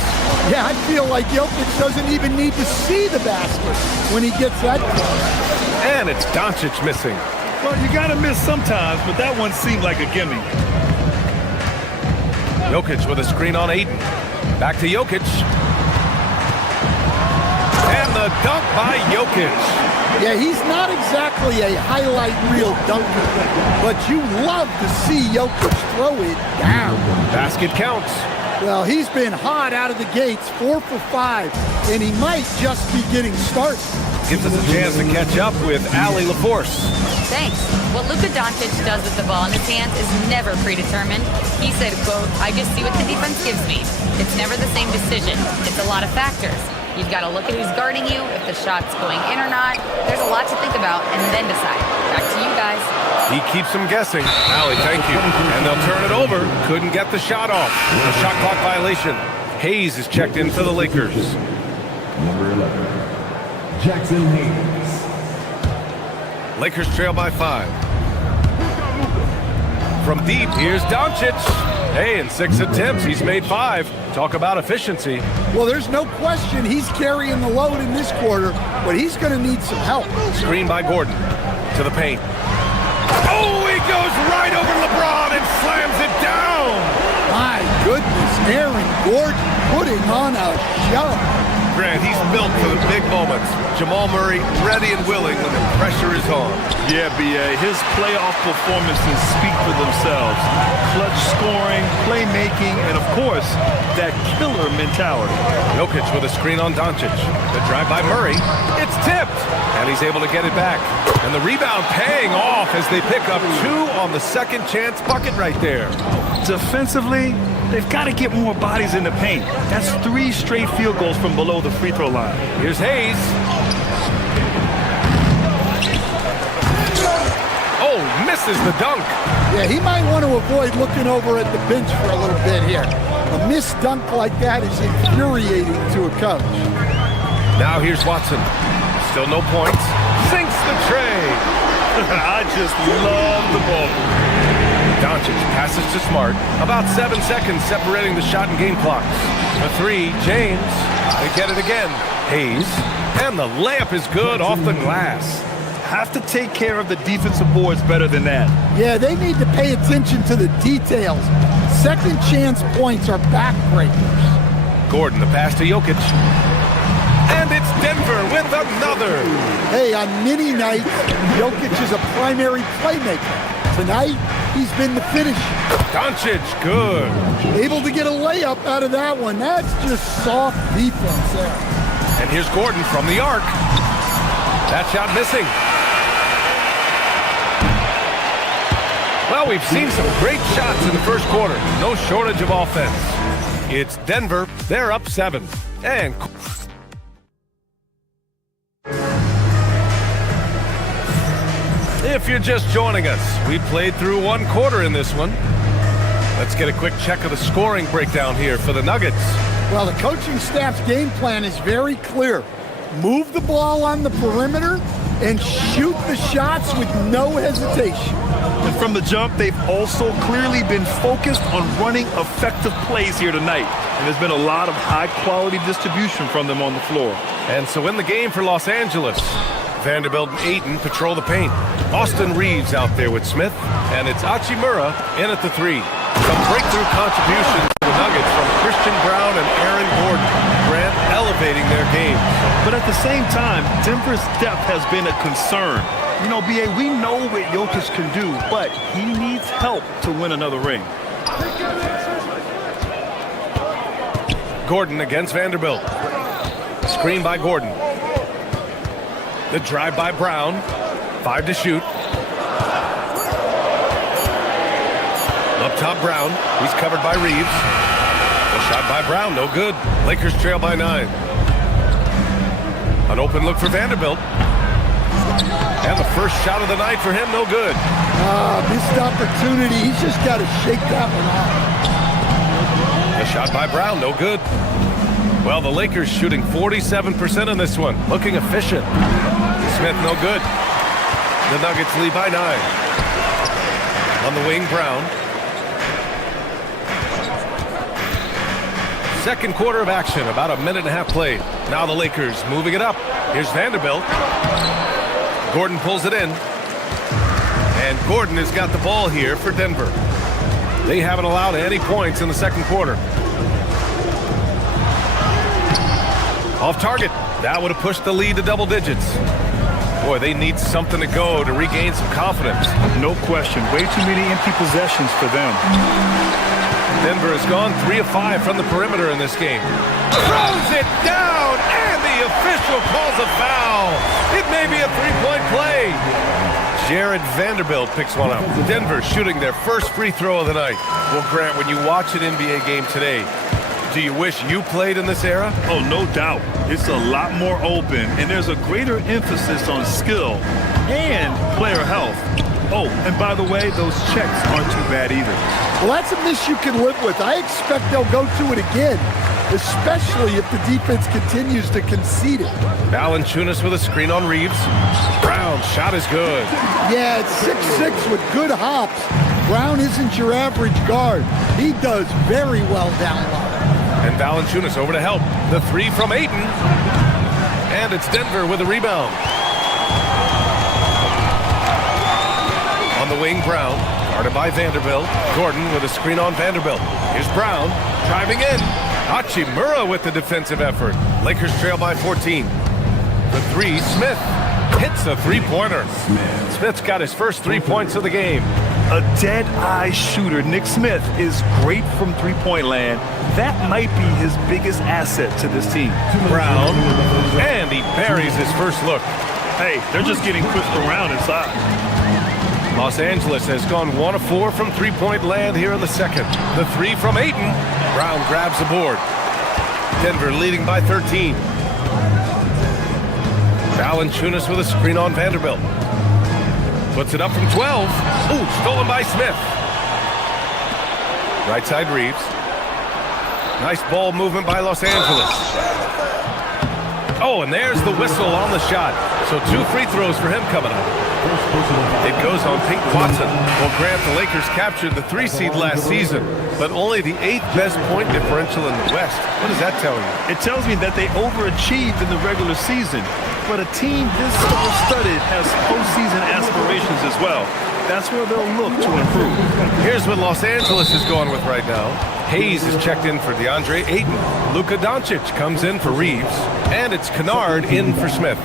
Yeah, I feel like Jokic doesn't even need to see the basket when he gets that close. And it's Doncic missing. Well, you got to miss sometimes, but that one seemed like a gimme. Jokic with a screen on Ayton. Back to Jokic. And the dunk by Jokic. Yeah, he's not exactly a highlight reel dunker, but you love to see Jokic throw it down. Basket counts. Well, he's been hot out of the gates, 4 for 5, and he might just be getting started. Gives us a chance to catch up with Allie LaForce. Thanks. What Luka Doncic does with the ball in his hands is never predetermined. He said, quote, "I just see what the defense gives me. It's never the same decision. It's a lot of factors. You've got to look at who's guarding you, if the shot's going in or not. There's a lot to think about and then decide." Back to you guys. He keeps them guessing. Allie, thank you. And they'll turn it over. Couldn't get the shot off. A shot clock violation. Hayes is checked in for the Lakers. Number 11, Jackson Hayes. Lakers trail by 5. From deep, here's Doncic. Hey, in 6 attempts, he's made 5. Talk about efficiency. Well, there's no question he's carrying the load in this quarter, but he's going to need some help. Screen by Gordon to the paint. Oh, he goes right over LeBron and slams it down. My goodness, Aaron Gordon putting on a show. Grant, he's built for the big moments. Jamal Murray ready and willing when the pressure is on. Yeah, BA, his playoff performances speak for themselves. Clutch scoring, playmaking, and of course, that killer mentality. Jokic with a screen on Doncic. The drive by Murray. It's tipped, and he's able to get it back. And the rebound paying off as they pick up 2 on the second chance bucket right there. Defensively, they've got to get more bodies in the paint. That's 3 straight field goals from below the free throw line. Here's Hayes. Oh, misses the dunk. Yeah, he might want to avoid looking over at the bench for a little bit here. A missed dunk like that is infuriating to a coach. Now here's Watson. Still no points. Sinks the tray. I just love the ball. Doncic passes to Smart. About 7 seconds separating the shot and game clocks. The 3, James. They get it again. Hayes. And the layup is good off the glass. Have to take care of the defensive boards better than that. Yeah, they need to pay attention to the details. Second chance points are backbreakers. Gordon, the pass to Jokic. And it's Denver with another. Hey, on many nights, Jokic is a primary playmaker. Tonight, he's been the finisher. Doncic, good. Able to get a layup out of that one. That's just soft defense there. And here's Gordon from the arc. That shot missing. Well, we've seen some great shots in the first quarter. No shortage of offense. It's Denver. They're up 7. And if you're just joining us, we played through 1 quarter in this one. Let's get a quick check of the scoring breakdown here for the Nuggets. Well, the coaching staff's game plan is very clear. Move the ball on the perimeter and shoot the shots with no hesitation. And from the jump, they've also clearly been focused on running effective plays here tonight. And there's been a lot of high-quality distribution from them on the floor. And so in the game for Los Angeles, Vanderbilt and Ayton patrol the paint. Austin Reeves out there with Smith, and it's Hachimura in at the 3. Some breakthrough contributions to the Nuggets from Christian Brown and Aaron Gordon. Grant elevating their games. But at the same time, Denver's depth has been a concern. You know, BA, we know what Jokic can do, but he needs help to win another ring. Gordon against Vanderbilt. Screen by Gordon. The drive by Brown. 5 to shoot. Up top, Brown. He's covered by Reeves. The shot by Brown, no good. Lakers trail by 9. An open look for Vanderbilt. And the first shot of the night for him, no good. Missed opportunity. He's just got to shake that one off. The shot by Brown, no good. Well, the Lakers shooting 47% on this one. Looking efficient. Smith, no good. The Nuggets lead by 9. On the wing, Brown. Second quarter of action, about a minute and a half played. Now the Lakers moving it up. Here's Vanderbilt. Gordon pulls it in. And Gordon has got the ball here for Denver. They haven't allowed any points in the second quarter. Off target. That would have pushed the lead to double digits. Boy, they need something to go to regain some confidence. No question. Way too many empty possessions for them. Denver has gone 3 of 5 from the perimeter in this game. Throws it down, and the official calls a foul. It may be a three-point play. Jared Vanderbilt picks one up. Denver shooting their first free throw of the night. Well, Grant, when you watch an NBA game today, do you wish you played in this era? Oh, no doubt. It's a lot more open, and there's a greater emphasis on skill and player health. Oh, and by the way, those checks aren't too bad either. Well, that's a miss you can live with. I expect they'll go to it again, especially if the defense continues to concede it. Valanciunas with a screen on Reeves. Brown, shot is good. Yeah, it's 6'6" with good hops. Brown isn't your average guard. He does very well down low. And Valanciunas over to help. The 3 from Ayton. And it's Denver with a rebound. On the wing, Brown. Guarded by Vanderbilt. Gordon with a screen on Vanderbilt. Here's Brown. Driving in. Hachimura with the defensive effort. Lakers trail by 14. The 3, Smith. Hits a three-pointer. Smith's got his first 3 points of the game. A dead-eye shooter. Nick Smith is great from three-point land. That might be his biggest asset to this team. Brown. And he buries his first look. Hey, they're just getting pushed around inside. Los Angeles has gone 1 of 4 from three-point land here in the second. The 3 from Ayton. Brown grabs the board. Denver leading by 13. Valanciunas with a screen on Vanderbilt. Puts it up from 12. Ooh, stolen by Smith. Right side Reeves. Nice ball movement by Los Angeles. Oh, and there's the whistle on the shot. So 2 free throws for him coming up. It goes on Peyton Watson. Well, Grant, the Lakers captured the 3 seed last season, but only the 8th best point differential in the West. What does that tell you? It tells me that they overachieved in the regular season, but a team this star-studded has postseason aspirations as well. That's where they'll look to improve. Here's what Los Angeles is going with right now. Hayes is checked in for DeAndre Ayton. Luka Doncic comes in for Reeves, and it's Kennard in for Smith.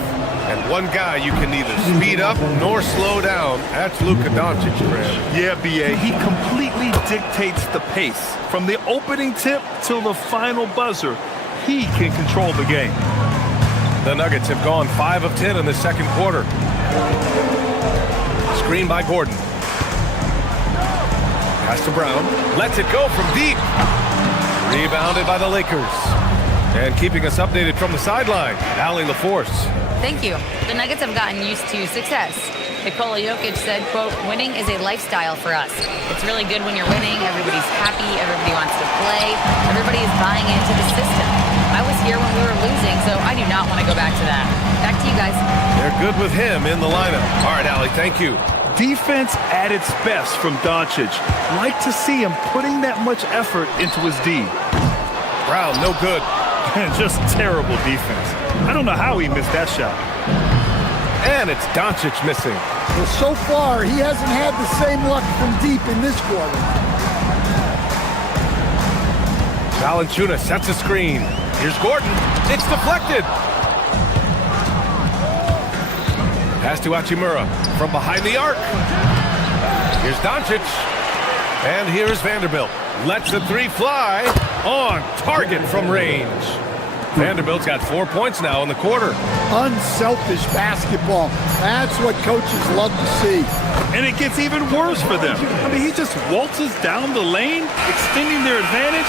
And one guy you can neither speed up nor slow down. That's Luka Doncic, Graham. Yeah, B.A. He completely dictates the pace. From the opening tip till the final buzzer, he can control the game. The Nuggets have gone 5 of 10 in the second quarter. Screen by Gordon. Pass to Brown. Lets it go from deep. Rebounded by the Lakers. And keeping us updated from the sideline, Allie LaForce. Thank you. The Nuggets have gotten used to success. Nikola Jokic said, quote, "Winning is a lifestyle for us. It's really good when you're winning. Everybody's happy. Everybody wants to play. Everybody is buying into the system. I was here when we were losing, so I do not want to go back to that." Back to you guys. They're good with him in the lineup. All right, Allie, thank you. Defense at its best from Doncic. Like to see him putting that much effort into his D. Brown, no good. Just terrible defense. I don't know how he missed that shot. And it's Doncic missing. Well, so far, he hasn't had the same luck from deep in this quarter. Valanciunas sets a screen. Here's Gordon. It's deflected. Pass to Hachimura from behind the arc. Here's Doncic. And here's Vanderbilt. Lets the 3 fly on target from range. Vanderbilt's got 4 points now in the quarter. Unselfish basketball. That's what coaches love to see. And it gets even worse for them. I mean, he just waltzes down the lane, extending their advantage.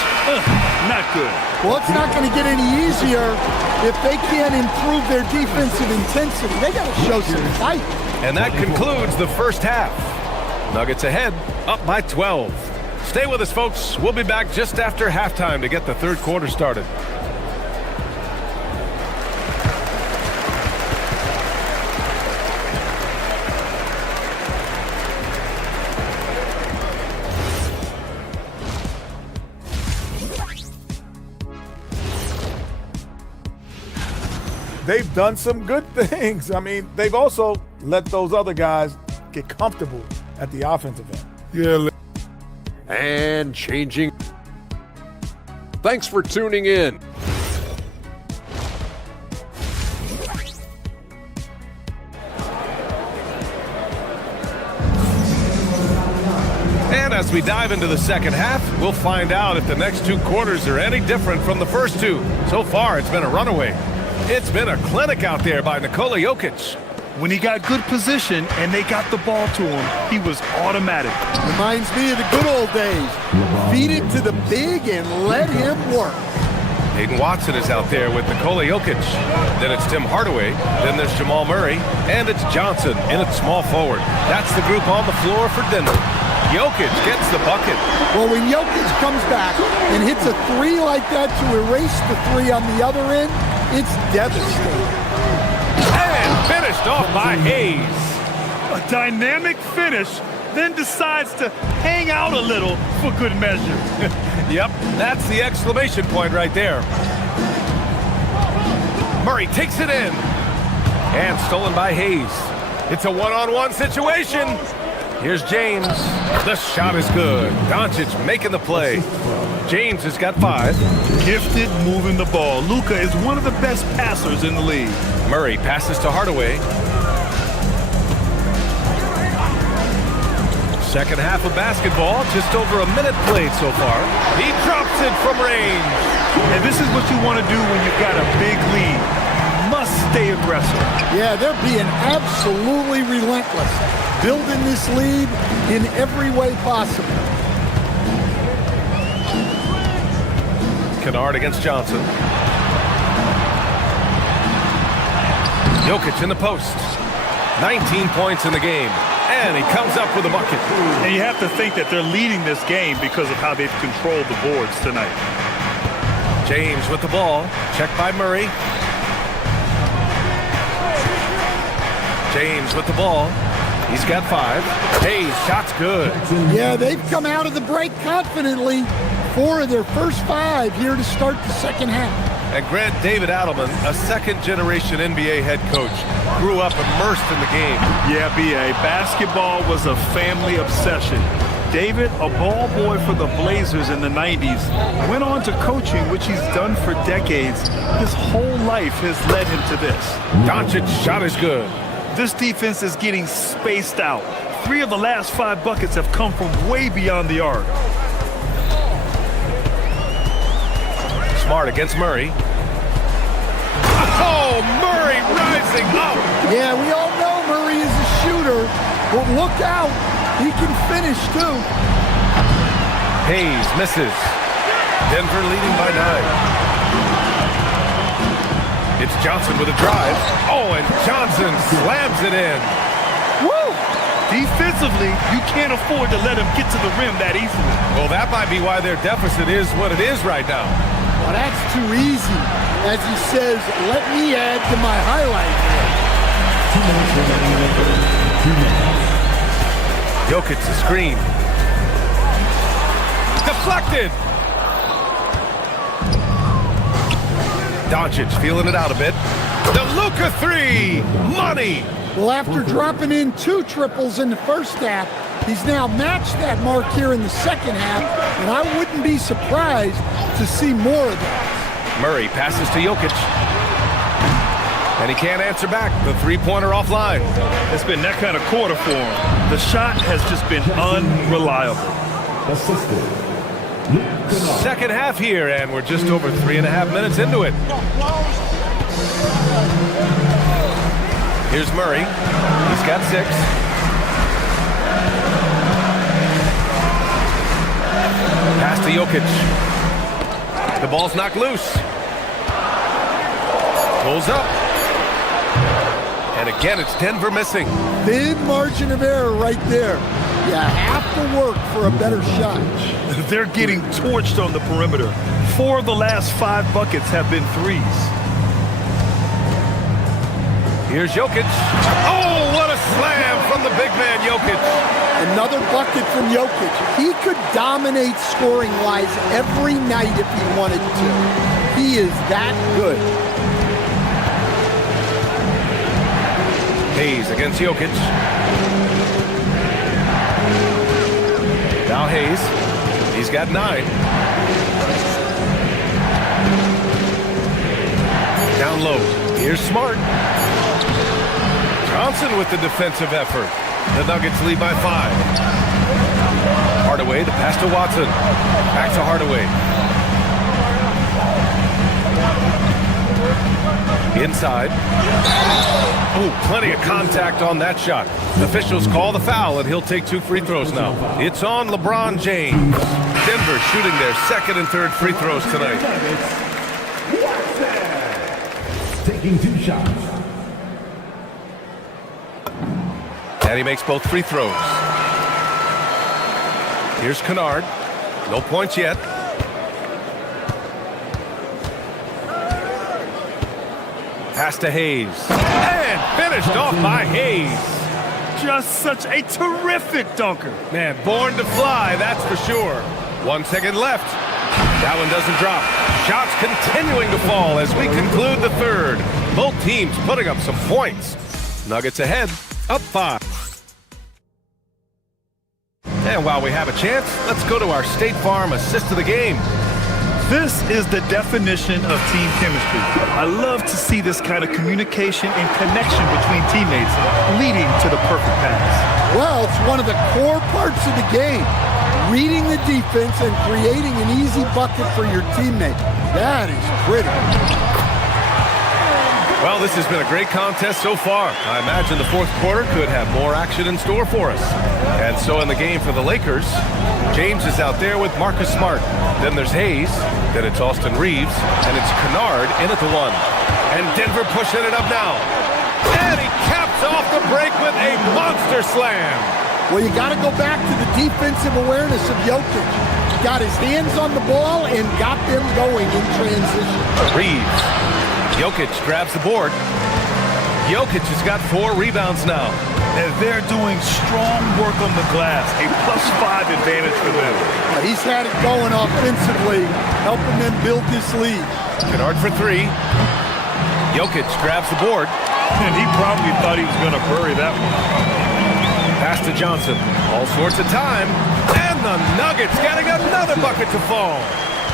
Not good. Well, it's not going to get any easier if they can't improve their defensive intensity. They got to show some fight. And that concludes the first half. Nuggets ahead, up by 12. Stay with us, folks. We'll be back just after halftime to get the third quarter started. They've done some good things. I mean, they've also let those other guys get comfortable at the offensive end. Yeah. And changing. Thanks for tuning in. And as we dive into the second half, we'll find out if the next two quarters are any different from the first two. So far, it's been a runaway. It's been a clinic out there by Nikola Jokic. When he got good position and they got the ball to him, he was automatic. Reminds me of the good old days. Feed it to the big and let him work. Hayden Watson is out there with Nikola Jokic. Then it's Tim Hardaway. Then there's Jamal Murray. And it's Johnson in at small forward. That's the group on the floor for Denver. Jokic gets the bucket. Well, when Jokic comes back and hits a three like that to erase the three on the other end, it's devastating. And finished off by Hayes. A dynamic finish, then decides to hang out a little for good measure. Yep, that's the exclamation point right there. Murray takes it in. And stolen by Hayes. It's a one-on-one situation. Here's James. The shot is good. Doncic making the play. James has got 5. Gifted moving the ball. Luka is one of the best passers in the league. Murray passes to Hardaway. Second half of basketball, just over a minute played so far. He drops it from range. And this is what you want to do when you've got a big lead. You must stay aggressive. Yeah, they're being absolutely relentless. Building this lead in every way possible. Kennard against Johnson. Jokic in the post. 19 points in the game. And he comes up with a bucket. And you have to think that they're leading this game because of how they've controlled the boards tonight. James with the ball. Checked by Murray. James with the ball. He's got 5. Hayes, shot's good. Yeah, they've come out of the break confidently. 4 of their first 5 here to start the second half. And Grant David Adelman, a second-generation NBA head coach, grew up immersed in the game. Yeah, B.A., basketball was a family obsession. David, a ball boy for the Blazers in the 90s, went on to coaching, which he's done for decades. His whole life has led him to this. Doncic's shot is good. This defense is getting spaced out. 3 of the last 5 buckets have come from way beyond the arc. Smart against Murray. Oh, Murray rising up. Yeah, we all know Murray is a shooter, but look out. He can finish, too. Hayes misses. Denver leading by 9. It's Johnson with a drive. Oh, and Johnson slams it in. Woo! Defensively, you can't afford to let him get to the rim that easily. Well, that might be why their deficit is what it is right now. Well, that's too easy. As he says, let me add to my highlight reel. Jokic the screen. Deflected. Doncic feeling it out a bit. The Luka 3. Money. Well, after dropping in 2 triples in the first half, he's now matched that mark here in the second half, and I wouldn't be surprised to see more of that. Murray passes to Jokic. And he can't answer back. The three-pointer offline. It's been that kind of quarter for him. The shot has just been unreliable. Assisted. Second half here, and we're just over 3.5 minutes into it. Here's Murray. He's got 6. Pass to Jokic. The ball's knocked loose. Pulls up. And again, it's Denver missing. Thin margin of error right there. You have to work for a better shot. They're getting torched on the perimeter. 4 of the last 5 buckets have been threes. Here's Jokic. Oh, what a slam from the big man, Jokic. Another bucket from Jokic. He could dominate scoring-wise every night if he wanted to. He is that good. Hayes against Jokic. Now Hayes. He's got 9. Down low. Here's Smart. Johnson with the defensive effort. The Nuggets lead by 5. Hardaway, the pass to Watson. Back to Hardaway. Inside. Oh, plenty of contact on that shot. Officials call the foul, and he'll take 2 free throws now. It's on LeBron James. Denver shooting their 2nd and 3rd free throws tonight. Taking 2 shots. And he makes both free throws. Here's Kennard. No points yet. Pass to Hayes. And finished off by Hayes. Just such a terrific dunker. Man, born to fly, that's for sure. 1 second left. That one doesn't drop. Shots continuing to fall as we conclude the 3rd. Both teams putting up some points. Nuggets ahead, up 5. And while we have a chance, let's go to our State Farm assist of the game. This is the definition of team chemistry. I love to see this kind of communication and connection between teammates leading to the perfect pass. Well, it's one of the core parts of the game. Reading the defense and creating an easy bucket for your teammate. That is pretty. Well, this has been a great contest so far. I imagine the 4th quarter could have more action in store for us. And so in the game for the Lakers, James is out there with Marcus Smart. Then there's Hayes. Then it's Austin Reeves. And it's Kennard in at the 1. And Denver pushing it up now. And he caps off the break with a monster slam. Well, you got to go back to the defensive awareness of Jokic. Got his hands on the ball and got them going in transition. Reeves. Jokic grabs the board. Jokic has got 4 rebounds now. And they're doing strong work on the glass. A +5 advantage for them. He's had it going offensively, helping them build this lead. Kennard for 3. Jokic grabs the board. And he probably thought he was going to bury that one. Pass to Johnson. All sorts of time. And the Nuggets getting another bucket to fall.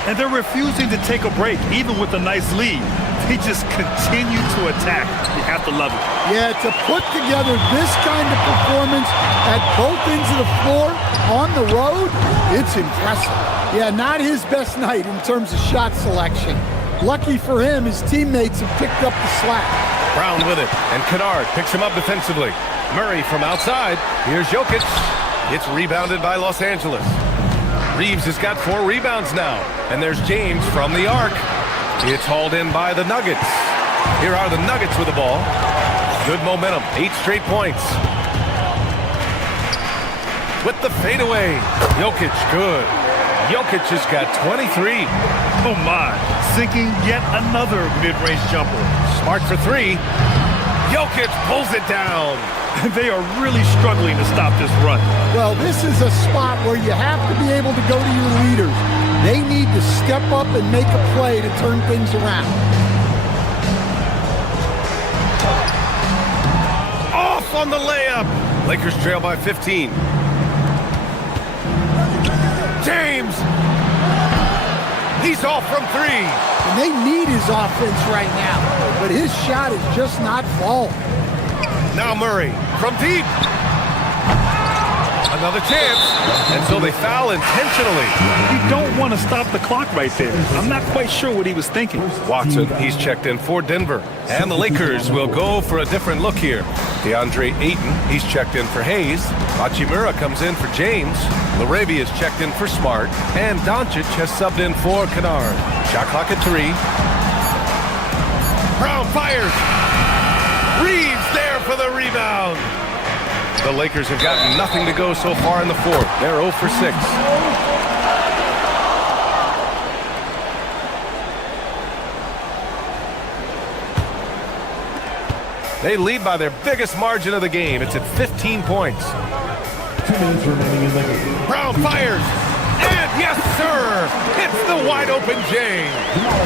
And they're refusing to take a break, even with a nice lead. They just continue to attack. You have to love it. Yeah, to put together this kind of performance at both ends of the floor on the road, it's impressive. Yeah, not his best night in terms of shot selection. Lucky for him, his teammates have picked up the slack. Brown with it, and Kennard picks him up defensively. Murray from outside. Here's Jokic. It's rebounded by Los Angeles. Reeves has got 4 rebounds now. And there's James from the arc. It's hauled in by the Nuggets. Here are the Nuggets with the ball. Good momentum, 8 straight points. With the fadeaway. Jokic, good. Jokic has got 23. Oh my, sinking yet another mid-range jumper. Smart for 3. Jokic pulls it down. They are really struggling to stop this run. Well, this is a spot where you have to be able to go to your leaders. They need to step up and make a play to turn things around. Off on the layup. Lakers trail by 15. James. He's off from 3. And they need his offense right now, but his shot is just not falling. Now Murray from deep. Another chance. And so they foul intentionally. You don't want to stop the clock right there. I'm not quite sure what he was thinking. Watson, he's checked in for Denver. And the Lakers will go for a different look here. DeAndre Ayton, he's checked in for Hayes. Hachimura comes in for James. Laravia is checked in for Smart. And Doncic has subbed in for Kennard. Shot clock at 3. Brown fires. Reeves there for the rebound. The Lakers have gotten nothing to go so far in the fourth. They're 0 for 6. They lead by their biggest margin of the game. It's at 15 points. 2 minutes remaining in the game. Brown fires. And yes, sir! It's the wide open James.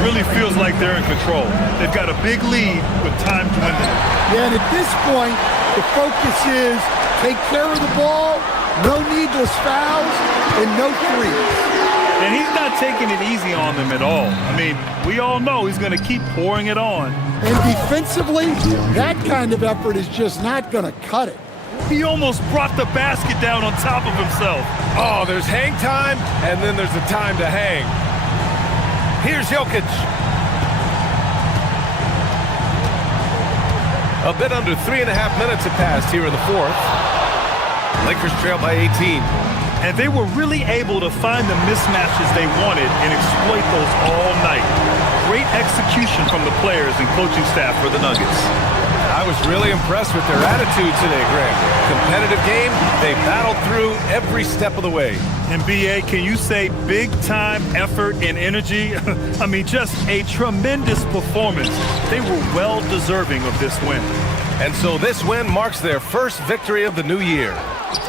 Really feels like they're in control. They've got a big lead with time dwindling. Yeah, and at this point, the focus is take care of the ball, no needless fouls, and no threes. And he's not taking it easy on them at all. I mean, we all know he's going to keep pouring it on. And defensively, that kind of effort is just not going to cut it. He almost brought the basket down on top of himself. Oh, there's hang time, and then there's the time to hang. Here's Jokic. A bit under 3.5 minutes have passed here in the fourth. Lakers trail by 18. And they were really able to find the mismatches they wanted and exploit those all night. Great execution from the players and coaching staff for the Nuggets. I was really impressed with their attitude today, Greg. Competitive game, they battled through every step of the way. And BA, can you say big time effort and energy? I mean, just a tremendous performance. They were well deserving of this win. And so this win marks their first victory of the new year.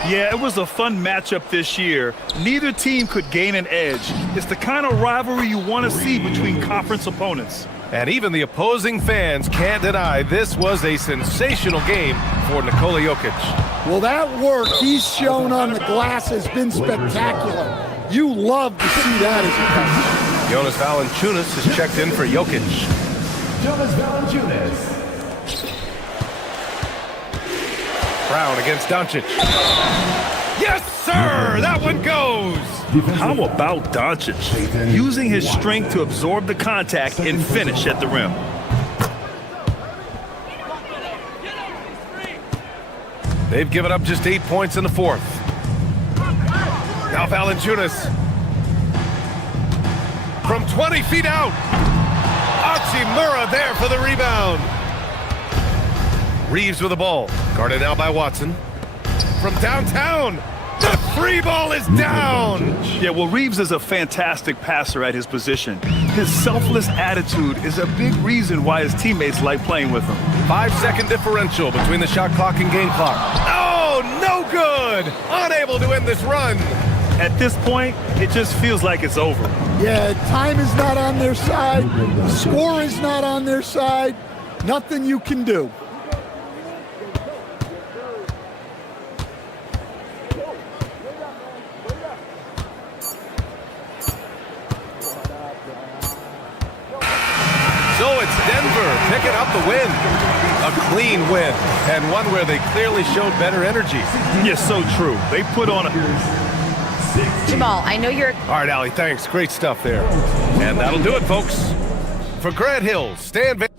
Yeah, it was a fun matchup this year. Neither team could gain an edge. It's the kind of rivalry you want to see between conference opponents. And even the opposing fans can't deny this was a sensational game for Nikola Jokic. Well, that work he's shown on the glass has been spectacular. You love to see that as a coach. Jonas Valanciunas is checked in for Jokic. Jonas Valanciunas. Brown against Doncic. Yes, sir! That one goes! How about Doncic? Using his strength to absorb the contact and finish at the rim. They've given up just 8 points in the fourth. Now Valanciunas. From 20 feet out. Hachimura there for the rebound. Reeves with the ball. Guarded now by Watson. From downtown. The three ball is down. Yeah, well, Reeves is a fantastic passer at his position. His selfless attitude is a big reason why his teammates like playing with him. 5-second differential between the shot clock and game clock. Oh, no good. Unable to end this run. At this point, it just feels like it's over. Yeah, time is not on their side. The score is not on their side. Nothing you can do. So it's Denver picking up the win. A clean win, and one where they clearly showed better energy. Yes, so true. They put on a... Jamal, I know you're... All right, Allie, thanks. Great stuff there. And that'll do it, folks. For Grant Hill, Stan Van...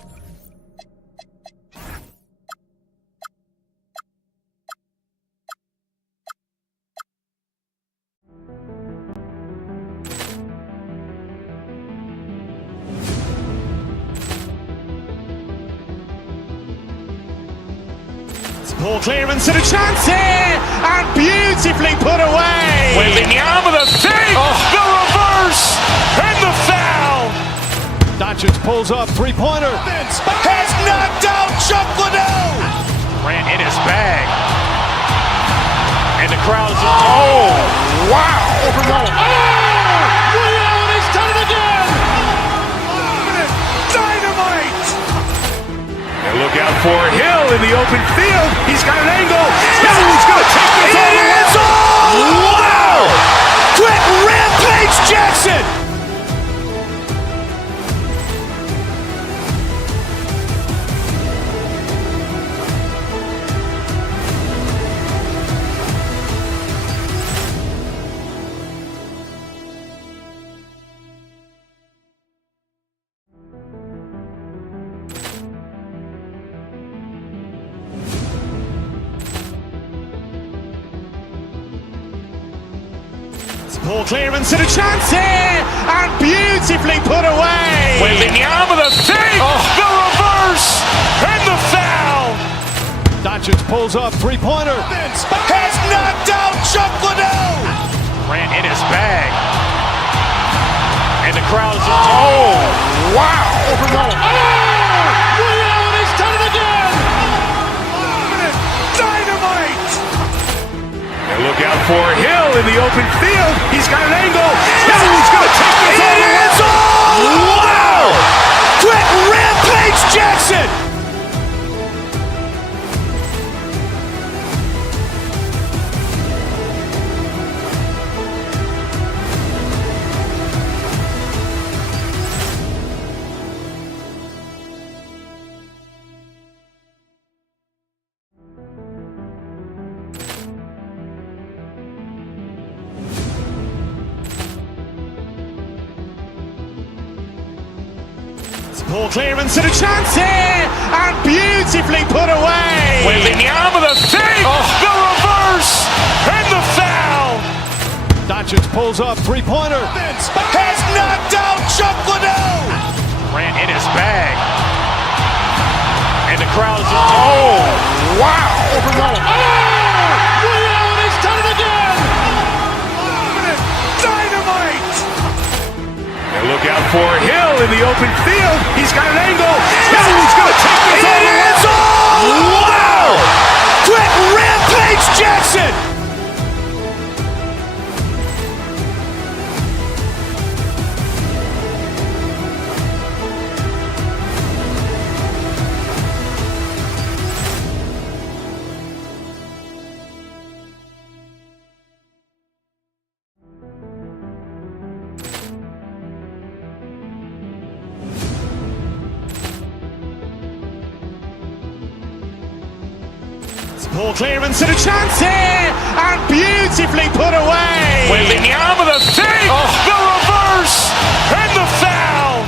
Ball clearance and a chance here, and beautifully put away. Wembanyama the fake, the reverse, and the foul. Doncic pulls up, three-pointer. Has knocked out Chuck Liddell. Grant in his bag, and the crowd is. Oh, wow! Oh, Leon has done it again. Dynamite. And look out for Hill in the open field. He's got an angle. He's going to take this all the way. Wow! Quick Rampage Jackson. Ball clearance and a chance here, and beautifully put away. Wembanyama the fake, the reverse, and the foul. Doncic pulls up, three-pointer. Has knocked out Chuck Liddell. Grant in his bag. And the crowd is... Oh, wow. Liddell has done it again. Dynamite. And look out for Hill in the open field. He's got an angle. He's going to take this all the way. Wow. Quick Rampage Jackson. Ball clearance and a chance here, and beautifully put away. Wembanyama the fake, the reverse, and the foul. Doncic pulls up, three-pointer. Has knocked out Chuck Liddell. Grant in his bag. And the crowd is... Oh, wow. Liddell has done it again. Dynamite. And look out for Hill in the open field. He's got an angle. He's going to take this all the way. Wow. Quick Rampage Jackson. Ball clearance and a chance here, and beautifully put away. Wembanyama the fake, the reverse, and the foul.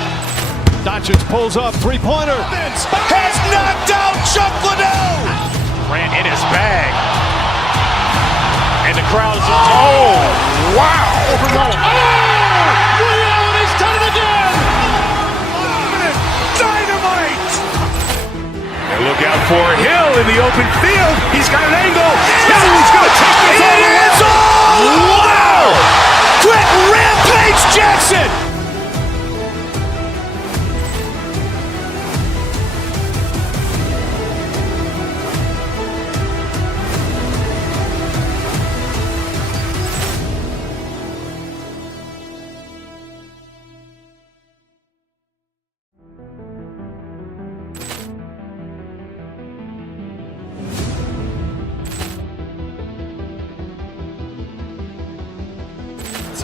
Doncic pulls up, three-pointer. Has knocked out Chuck Liddell. Grant in his bag. And the crowd is... Oh, wow. Liddell has done it again. Dynamite. And look out for Hill in the open field. He's got an angle. He's going to take this all the way. Wow. Quick Rampage Jackson.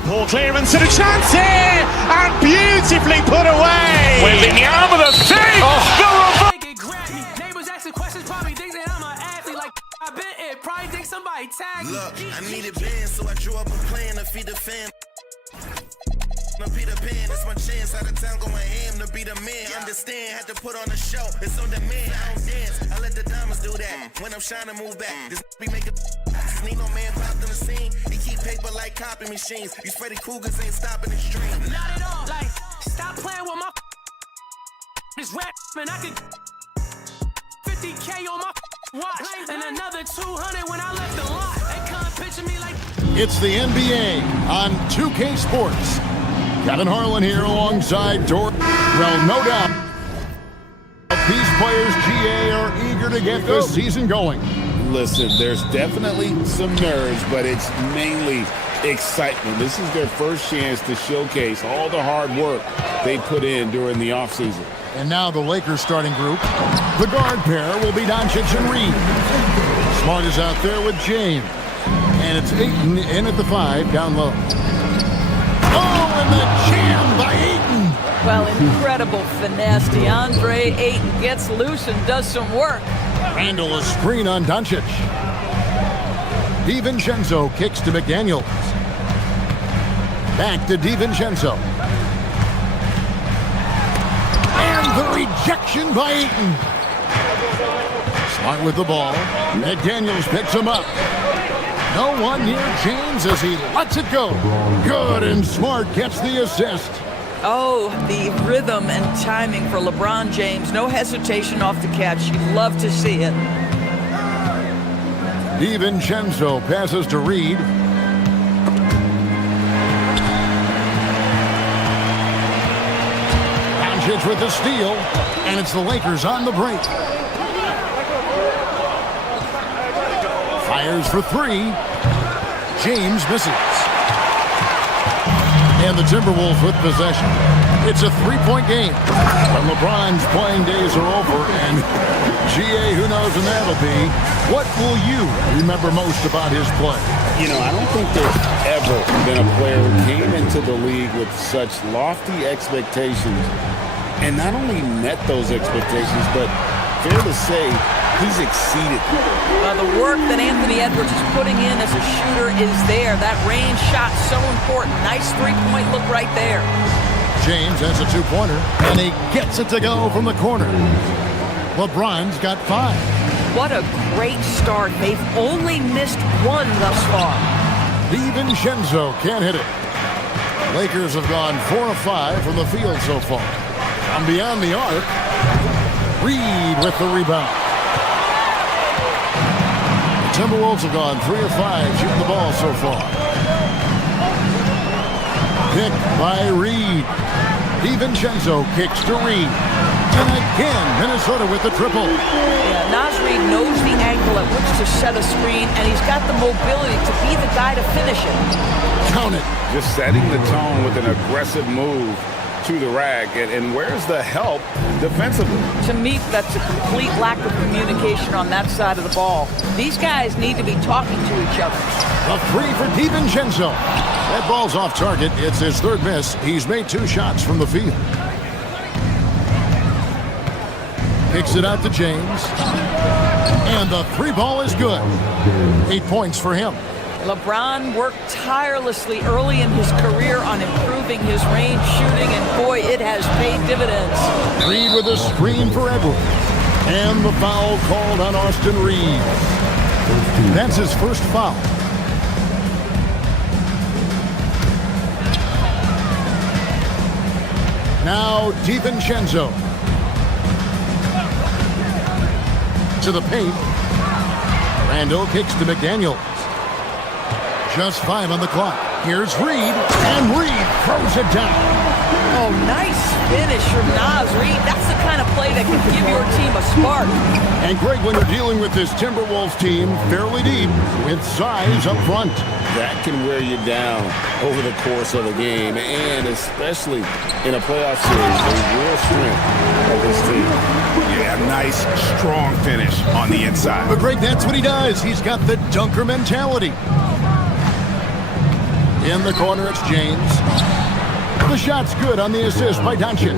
Ball clearance and a chance here, and beautifully put away. Wembanyama the fake, the reverse. Neighbors asking questions, probably think that I'm an athlete. Like I been it, probably think somebody tagged me. Look, I needed bands, so I drew up a plan to feed the fam. No Peter Pan, it's my chance. Out of town going ham to be the man. Understand, had to put on a show. It's on demand. I don't dance. I let the diamonds do that. When I'm shining, move back. This be making. Need no man popped in the scene. He keep paper like copy machines. These Freddy Cougars ain't stopping the stream. Not at all. Like, stop playing with my this rap, man. I could 50K on my watch and another 200 when I left the lot. They come picture me like. It's the NBA on 2K Sports. Kevin Harlan here alongside Dor. Well, no doubt, these players, GA, are eager to get this season going. Listen, there's definitely some nerves, but it's mainly excitement. This is their first chance to showcase all the hard work they put in during the offseason. And now the Lakers starting group. The guard pair will be Doncic and Reed. Smart is out there with James. And it's Ayton in at the 5, down low. Oh, and the jam by Ayton. Well, incredible finesse. DeAndre Ayton gets loose and does some work. Randall a screen on Doncic. DiVincenzo kicks to McDaniels. Back to DiVincenzo. And the rejection by Ayton. Smart with the ball. McDaniels picks him up. No one near James as he lets it go. Good, and Smart gets the assist. Oh, the rhythm and timing for LeBron James. No hesitation off the catch. You'd love to see it. DiVincenzo passes to Reed. Doncic with the steal, and it's the Lakers on the break. Fires for three. James misses. And the Timberwolves with possession. It's a three-point game. But LeBron's playing days are over, and GA, who knows when that'll be. What will you remember most about his play? You know, I don't think there's ever been a player who came into the league with such lofty expectations and not only met those expectations, but fair to say, he's exceeded. The work that Anthony Edwards is putting in as a shooter is there. That range shot so important. Nice three-point look right there. James has a two-pointer, and he gets it to go from the corner. LeBron's got 5. What a great start. They've only missed one thus far. DiVincenzo can't hit it. Lakers have gone 4 of 5 from the field so far. From beyond the arc, Reed with the rebound. The Timberwolves have gone 3 of 5 shooting the ball so far. Picked by Reed. DiVincenzo kicks to Reed. And again, Minnesota with the triple. Yeah, Naz Reid knows the angle at which to set a screen, and he's got the mobility to be the guy to finish it. Count it. Just setting the tone with an aggressive move to the rack. And where's the help defensively? To me, that's a complete lack of communication on that side of the ball. These guys need to be talking to each other. A three for DiVincenzo. That ball's off target. It's his third miss. He's made 2 shots from the field. Kicks it out to James. And the 3 ball is good. 8 points for him. LeBron worked tirelessly early in his career on improving his range shooting, and boy, it has paid dividends. Reed with a screen for Edwards. And the foul called on Austin Reed. That's his first foul. Now DiVincenzo. To the paint. Randall kicks to McDaniels. Just 5 on the clock. Here's Reed, and Reed throws it down. Oh, nice finish from Naz Reid. That's the kind of play that can give your team a spark. And Greg, when you're dealing with this Timberwolves team fairly deep with size up front, that can wear you down over the course of a game, and especially in a playoff series, a real strength of this team. Yeah, nice, strong finish on the inside. But Greg, that's what he does. He's got the dunker mentality. In the corner, it's James. The shot's good on the assist by Doncic.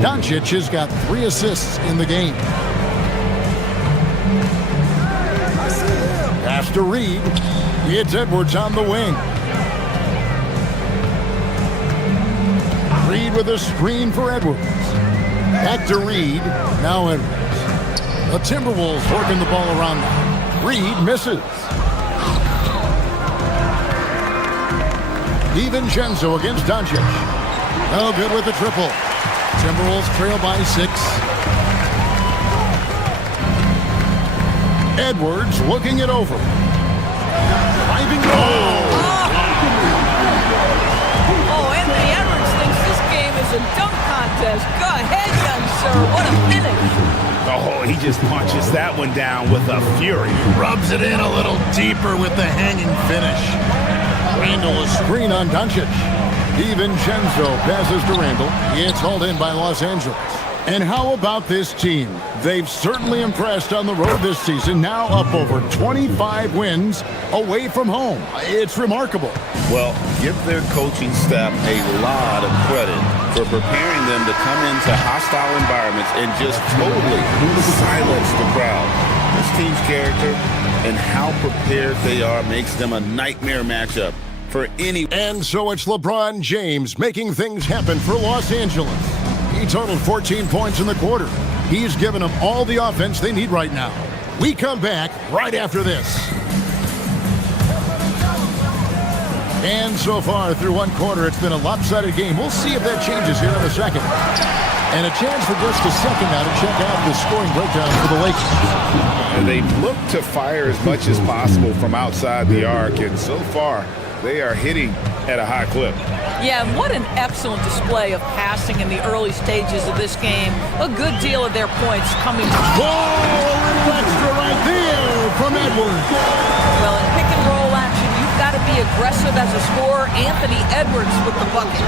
Doncic has got 3 assists in the game. Pass to Reed. It's Edwards on the wing. Reed with a screen for Edwards. Back to Reed. Now Edwards. The Timberwolves working the ball around now. Reed misses. DiVincenzo against Doncic. No good with the triple. Timberwolves trail by 6. Edwards looking it over. Driving goal. Oh, Anthony Edwards thinks this game is a dunk contest. Go ahead, young sir. What a finish. Oh, he just punches that one down with a fury. Rubs it in a little deeper with the hanging finish. Randall a screen on Doncic. DiVincenzo passes to Randall. It's hauled in by Los Angeles. And how about this team? They've certainly impressed on the road this season, now up over 25 wins away from home. It's remarkable. Well, give their coaching staff a lot of credit for preparing them to come into hostile environments and just totally silence the crowd. This team's character and how prepared they are makes them a nightmare matchup for any. And so it's LeBron James making things happen for Los Angeles. He totaled 14 points in the quarter. He's given them all the offense they need right now. We come back right after this. And so far through one quarter, it's been a lopsided game. We'll see if that changes here in a second. And a chance for just a second now to check out the scoring breakdown for the Lakers. They look to fire as much as possible from outside the arc, and so far they are hitting at a high clip. Yeah, and what an excellent display of passing in the early stages of this game. A good deal of their points coming. Whoa, a little extra right there from Edwards. Well, in pick and roll action, you've got to be aggressive as a scorer. Anthony Edwards with the bucket.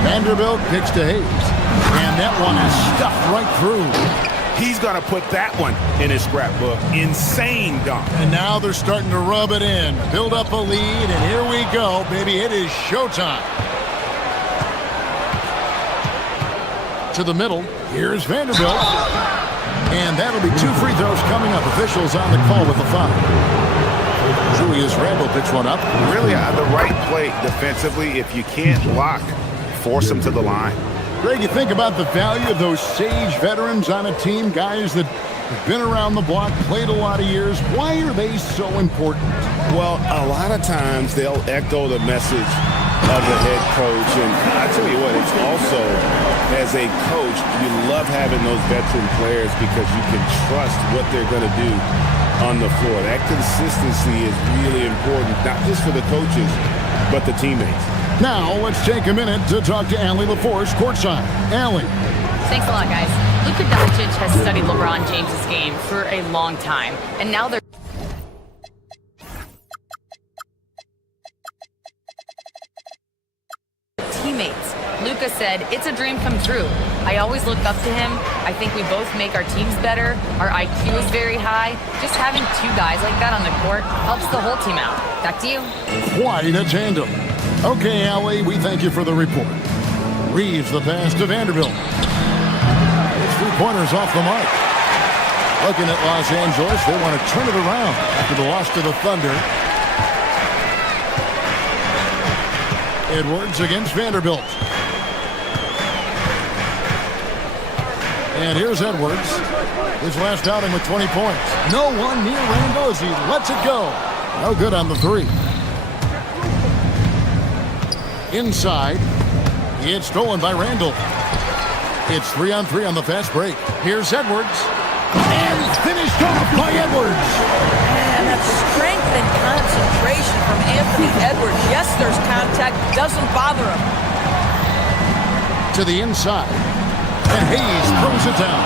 Vanderbilt kicks to Hayes. And that one is stuffed right through. He's going to put that one in his scrapbook. Insane dunk. And now they're starting to rub it in. Build up a lead, and here we go, baby. It is showtime. To the middle. Here's Vanderbilt. And that'll be 2 free throws coming up. Officials on the call with the foul. Julius Randle picks one up. Really the right play defensively. If you can't block, force him to the line. Greg, you think about the value of those sage veterans on a team, guys that have been around the block, played a lot of years. Why are they so important? Well, a lot of times they'll echo the message of the head coach. And I tell you what, it's also, as a coach, you love having those veteran players because you can trust what they're going to do on the floor. That consistency is really important, not just for the coaches, but the teammates. Now, let's take a minute to talk to Allie LaForce courtside. Allie. Thanks a lot, guys. Luka Doncic has studied LeBron James' game for a long time, and now they're teammates. Luka said, "It's a dream come true. I always look up to him. I think we both make our teams better. Our IQ is very high. Just having 2 guys like that on the court helps the whole team out." Back to you. Quite a tandem. Okay, Allie, we thank you for the report. Reeves the pass to Vanderbilt. It's 3-pointers off the mark. Looking at Los Angeles, they want to turn it around after the loss to the Thunder. Edwards against Vanderbilt. And here's Edwards. His last outing with 20 points. No one near Randle as he lets it go. No good on the 3. Inside. It's stolen by Randle. It's 3-on-3 on the fast break. Here's Edwards. And finished off by Edwards. And that's strength and concentration from Anthony Edwards. Yes, there's contact. Doesn't bother him. To the inside. And Hayes throws it down.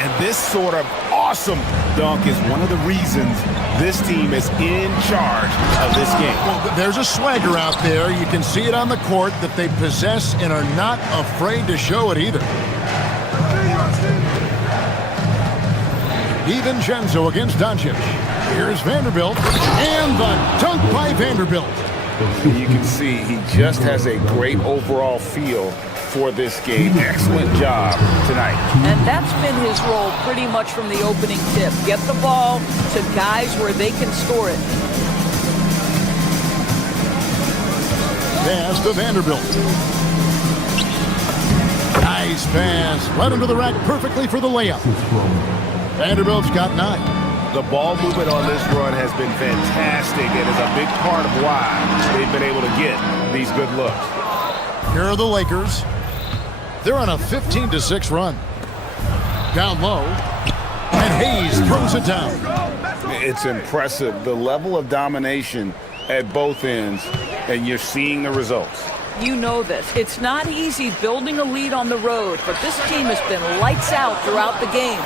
And this sort of awesome dunk is one of the reasons this team is in charge of this game. Well, there's a swagger out there. You can see it on the court that they possess and are not afraid to show it either. DiVincenzo against Doncic. Here's Vanderbilt. And the dunk by Vanderbilt. You can see he just has a great overall feel for this game. Excellent job tonight. And that's been his role pretty much from the opening tip. Get the ball to guys where they can score it. Pass to Vanderbilt. Nice pass. Right into the rack perfectly for the layup. Vanderbilt's got 9. The ball movement on this run has been fantastic and is a big part of why they've been able to get these good looks. Here are the Lakers. They're on a 15-6 run. Down low. And Hayes throws it down. It's impressive, the level of domination at both ends, and you're seeing the results. You know this. It's not easy building a lead on the road, but this team has been lights out throughout the game.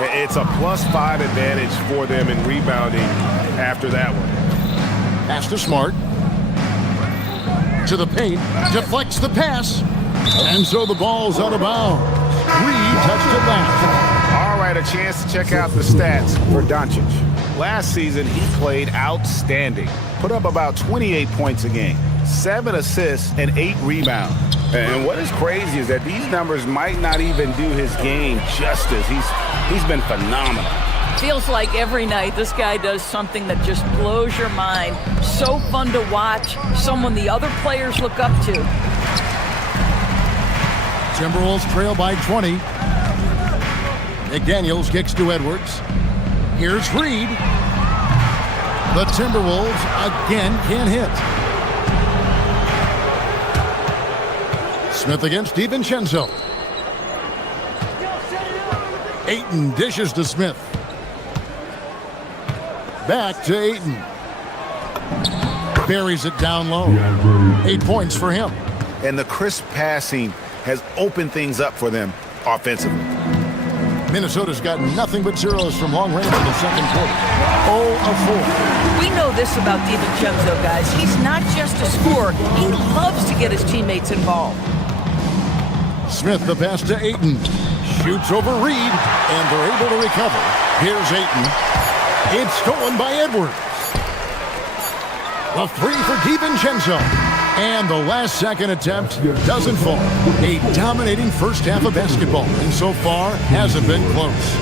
It's a +5 advantage for them in rebounding after that one. Pass to Smart. To the paint. Deflects the pass. And so the ball's out of bounds. Reed touched it last. All right, a chance to check out the stats for Doncic. Last season, he played outstanding. Put up about 28 points a game, 7 assists, and 8 rebounds. And what is crazy is that these numbers might not even do his game justice. He's been phenomenal. Feels like every night this guy does something that just blows your mind. So fun to watch, someone the other players look up to. Timberwolves trail by 20. McDaniels kicks to Edwards. Here's Reed. The Timberwolves again can't hit. Smith against DiVincenzo. Ayton dishes to Smith. Back to Ayton. Buries it down low. 8 points for him. And the crisp passing has opened things up for them offensively. Minnesota's got nothing but zeros from long range in the second quarter. 0 of 4. We know this about DiVincenzo, guys. He's not just a scorer. He loves to get his teammates involved. Smith, the pass to Ayton. Shoots over Reed, and they're able to recover. Here's Ayton. It's stolen by Edwards. The three for DiVincenzo. And the last second attempt doesn't fall. A dominating first half of basketball, and so far hasn't been close.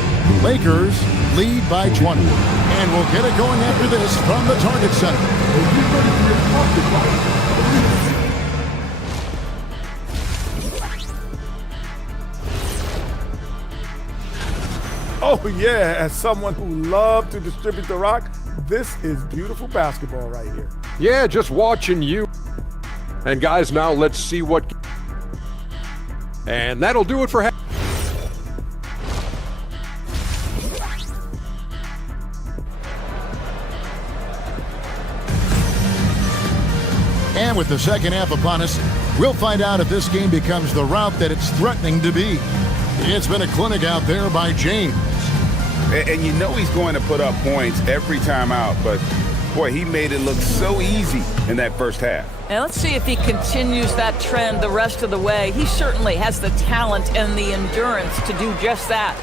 Lakers lead by 20. And we'll get it going after this from the Target Center. Oh, yeah, as someone who loves to distribute the rock, this is beautiful basketball right here. Yeah, just watching you. And guys, now let's see what... And that'll do it for... And with the second half upon us, we'll find out if this game becomes the route that it's threatening to be. It's been a clinic out there by James. And you know he's going to put up points every time out, but boy, he made it look so easy in that first half. And let's see if he continues that trend the rest of the way. He certainly has the talent and the endurance to do just that.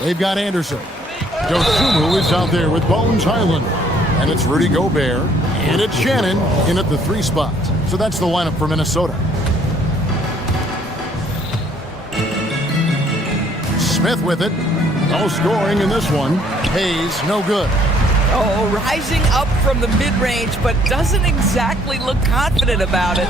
They've got Anderson. Dosunmu is out there with Bones Highland. And it's Rudy Gobert. And it's Shannon in at the 3 spot. So that's the lineup for Minnesota. Smith with it. No scoring in this one. Hayes, no good. Oh, rising up from the mid-range, but doesn't exactly look confident about it.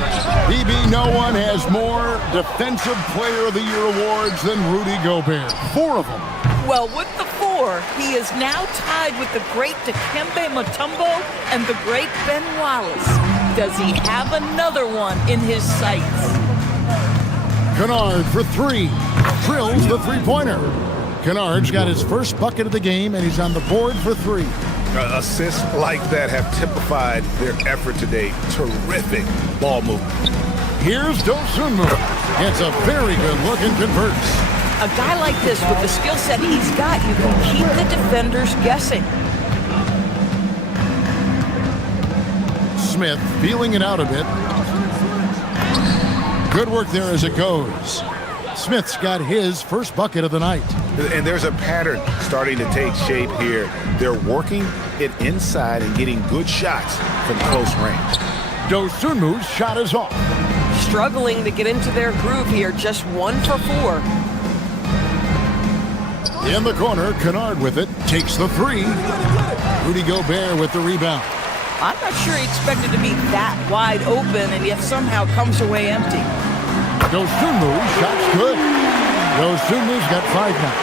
BB, no one has more Defensive Player of the Year awards than Rudy Gobert. 4 of them. Well, with the 4, he is now tied with the great Dikembe Mutombo and the great Ben Wallace. Does he have another one in his sights? Kennard for 3. Drills the three-pointer. Kennard's got his first bucket of the game, and he's on the board for 3. Assists like that have typified their effort today. Terrific ball movement. Here's Dosunmu. It's a very good look and converts. A guy like this, with the skill set he's got, you can keep the defenders guessing. Smith feeling it out a bit. Good work there as it goes. Smith's got his first bucket of the night. And there's a pattern starting to take shape here. They're working it inside and getting good shots from close range. Dosunmu's shot is off. Struggling to get into their groove here, just 1 for 4. In the corner, Kennard with it, takes the 3. Rudy Gobert with the rebound. I'm not sure he expected to be that wide open, and yet somehow comes away empty. Dosunmu's shot's good. Dosunmu's got 5 now.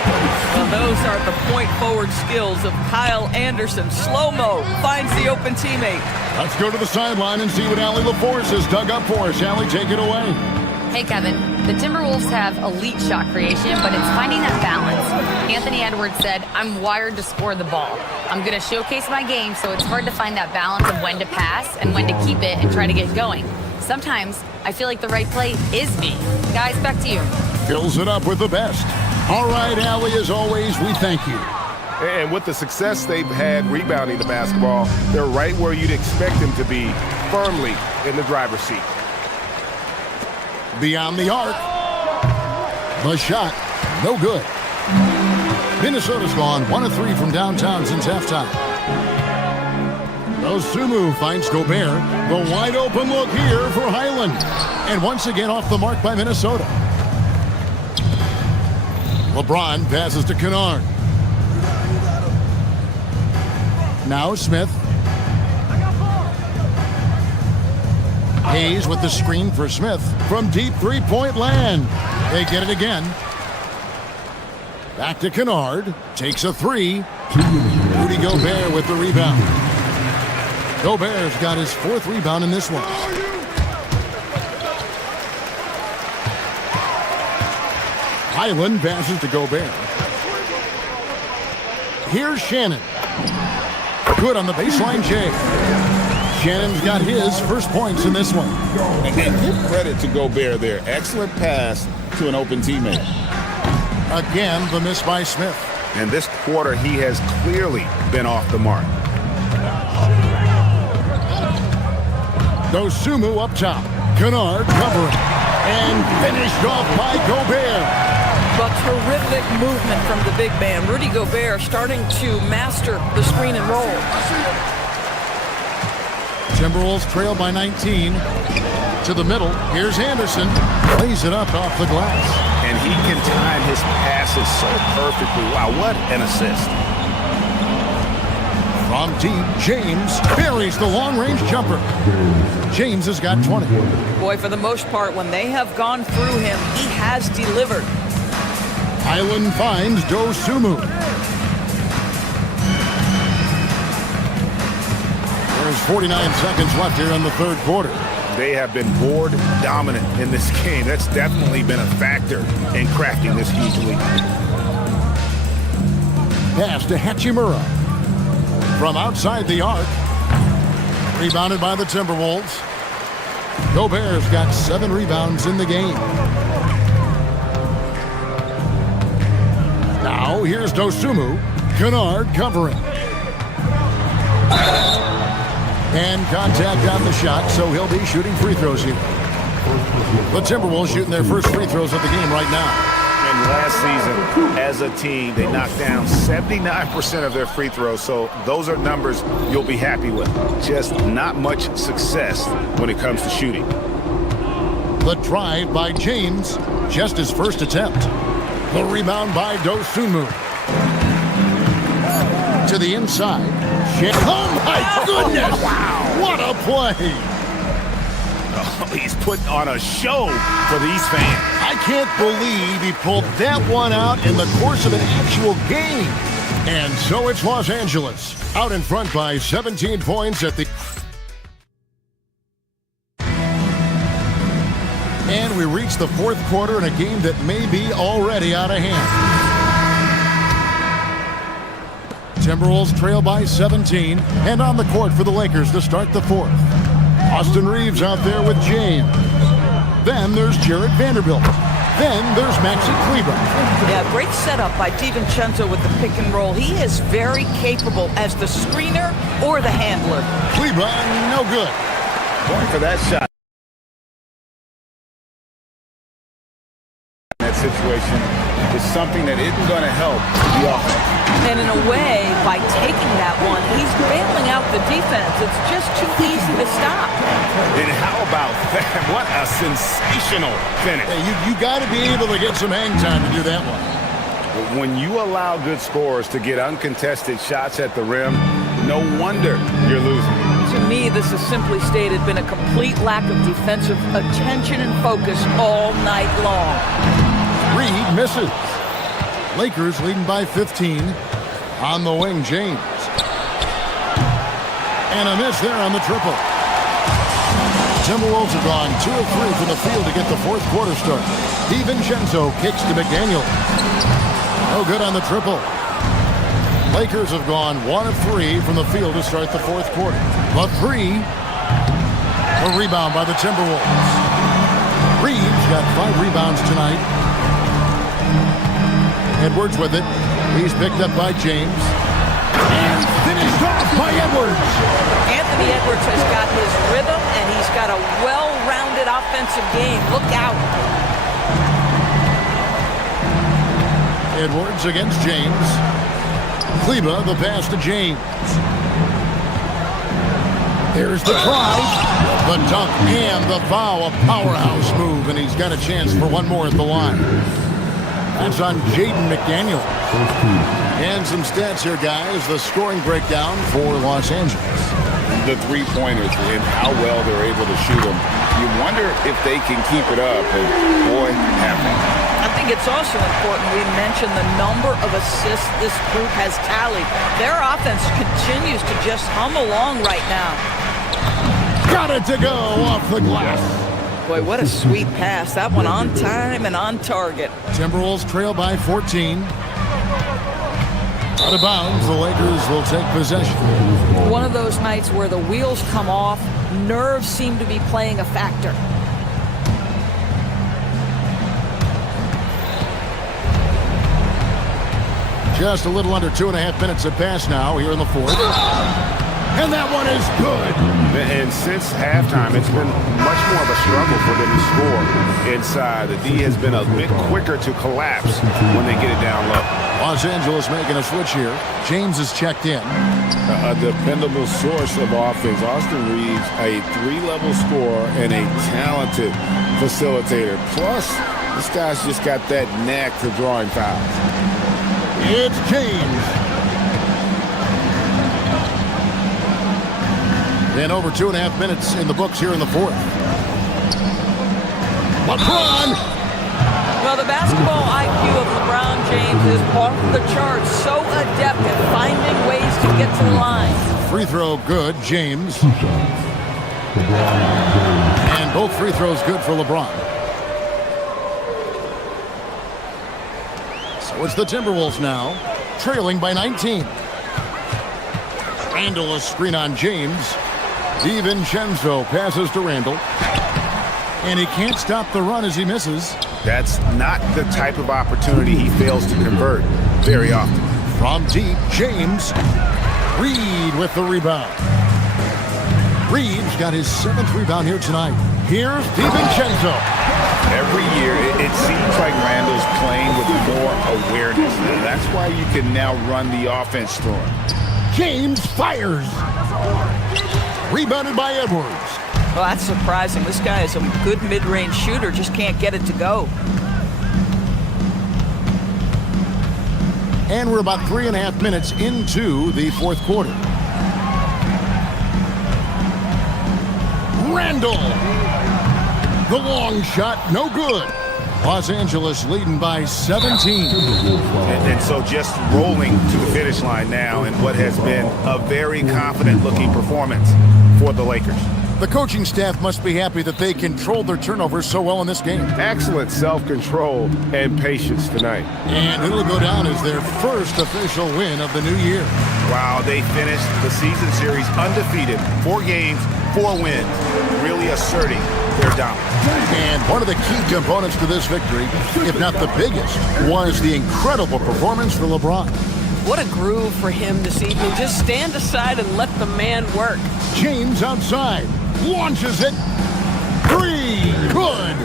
Well, those are the point-forward skills of Kyle Anderson. Slow-mo finds the open teammate. Let's go to the sideline and see what Allie LaForce has dug up for us. Allie, take it away. Hey, Kevin. The Timberwolves have elite shot creation, but it's finding that balance. Anthony Edwards said, I'm wired to score the ball. I'm going to showcase my game, so it's hard to find that balance of when to pass and when to keep it and try to get going. Sometimes I feel like the right play is me. Guys, back to you. Fills it up with the best. All right, Allie, as always, we thank you. And with the success they've had rebounding the basketball, they're right where you'd expect them to be, firmly in the driver's seat. Beyond the arc. The shot, no good. Minnesota's gone 1 of 3 from downtown since halftime. Dosunmu finds Gobert. The wide open look here for Highland. And once again off the mark by Minnesota. LeBron passes to Kennard. Now Smith. Hayes with the screen for Smith from deep three-point land. They get it again. Back to Kennard. Takes a 3. Rudy Gobert with the rebound. Gobert's got his 4th rebound in this one. Highland passes to Gobert. Here's Shannon. Good on the baseline, Jay. Shannon's got his first points in this one. And give credit to Gobert there. Excellent pass to an open teammate. Again, the miss by Smith. And this quarter, he has clearly been off the mark. Dosunmu up top. Kennard covering. And finished off by Gobert. But terrific movement from the big man. Rudy Gobert starting to master the screen and roll. Timberwolves trail by 19. To the middle. Here's Anderson. Lays it up off the glass. And he can time his passes so perfectly. Wow, what an assist. From deep, James buries the long-range jumper. James has got 20. Boy, for the most part, when they have gone through him, he has delivered. Highland finds Dosunmu. There's 49 seconds left here in the third quarter. They have been board dominant in this game. That's definitely been a factor in crafting this huge lead. Pass to Hachimura. From outside the arc. Rebounded by the Timberwolves. Gobert's got 7 rebounds in the game. Now here's Dosunmu. Kennard covering. And contact on the shot, so he'll be shooting free throws here. The Timberwolves shooting their first free throws of the game right now. And last season, as a team, they knocked down 79% of their free throws, so those are numbers you'll be happy with. Just not much success when it comes to shooting. The drive by James, just his first attempt. The rebound by Dosunmu. To the inside. Oh my goodness! Wow! What a play! Oh, he's putting on a show for these fans. I can't believe he pulled that one out in the course of an actual game. And so it's Los Angeles, out in front by 17 points at the... And we reach the fourth quarter in a game that may be already out of hand. Timberwolves trail by 17, and on the court for the Lakers to start the fourth. Austin Reeves out there with James. Then there's Jarrett Vanderbilt. Then there's Maxi Kleber. Yeah, great setup by DiVincenzo with the pick and roll. He is very capable as the screener or the handler. Kleber, no good. Going for that shot. That situation is something that isn't going to help the offense. And in a way, by taking that one, he's bailing out the defense. It's just too easy to stop. And how about that? What a sensational finish. Hey, you got to be able to get some hang time to do that one. When you allow good scorers to get uncontested shots at the rim, no wonder you're losing. To me, this has simply stated been a complete lack of defensive attention and focus all night long. Reed misses. Lakers leading by 15. On the wing, James. And a miss there on the triple. Timberwolves have gone 2 of 3 from the field to get the fourth quarter start. DiVincenzo kicks to McDaniel. No good on the triple. Lakers have gone 1 of 3 from the field to start the fourth quarter. The 3. A rebound by the Timberwolves. Reeves got 5 rebounds tonight. Edwards with it. He's picked up by James. And finished off by Edwards. Anthony Edwards has got his rhythm, and he's got a well-rounded offensive game. Look out. Edwards against James. Kleber, the pass to James. There's the try. The dunk and the foul. A powerhouse move, and he's got a chance for one more at the line. That's on Jaden McDaniel. And some stats here, guys. The scoring breakdown for Los Angeles. The three-pointers and how well they're able to shoot them. You wonder if they can keep it up. And boy, have they. I think it's also important we mention the number of assists this group has tallied. Their offense continues to just hum along right now. Got it to go off the glass. Boy, what a sweet pass. That one on time and on target. Timberwolves trail by 14. Out of bounds, the Lakers will take possession. One of those nights where the wheels come off, nerves seem to be playing a factor. Just a little under 2.5 minutes have passed now here in the fourth. And that one is good. And since halftime, it's been much more of a struggle for them to score inside. The D has been a bit quicker to collapse when they get it down low. Los Angeles making a switch here. James is checked in. A dependable source of offense. Austin Reeves, a 3-level scorer and a talented facilitator. Plus, this guy's just got that knack for drawing fouls. It's James. And over 2.5 minutes in the books here in the fourth. LeBron. Well, the basketball IQ of LeBron James is off the charts. So adept at finding ways to get to the line. Free throw good, James. And both free throws good for LeBron. So it's the Timberwolves now, trailing by 19. Randall a screen on James. DiVincenzo passes to Randall. And he can't stop the run as he misses. That's not the type of opportunity he fails to convert very often. From deep, James. Reed with the rebound. Reed's got his 7th rebound here tonight. Here's DiVincenzo. Every year, it seems like Randall's playing with more awareness. And that's why you can now run the offense through him. James fires. Rebounded by Edwards. Well, that's surprising. This guy is a good mid-range shooter, just can't get it to go. And we're about 3.5 minutes into the fourth quarter. Randall. The long shot, no good. Los Angeles leading by 17. And so just rolling to the finish line now in what has been a very confident-looking performance for the Lakers. The coaching staff must be happy that they controlled their turnovers so well in this game. Excellent self-control and patience tonight. And it'll go down as their first official win of the new year. Wow, they finished the season series undefeated. 4 games, 4 wins, really asserting their dominance. And one of the key components to this victory, if not the biggest, was the incredible performance for LeBron. What a groove for him this evening. Just stand aside and let the man work. James outside. Launches it. 3. Good.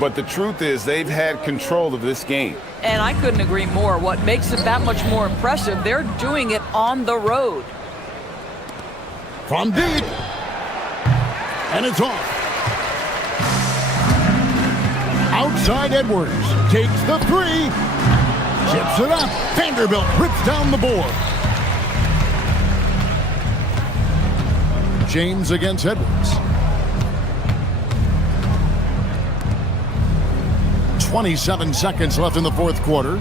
But the truth is they've had control of this game. And I couldn't agree more. What makes it that much more impressive, they're doing it on the road. From deep. And it's off. Outside Edwards. Takes the 3. Chips it up. Vanderbilt rips down the board. James against Edwards. 27 seconds left in the fourth quarter.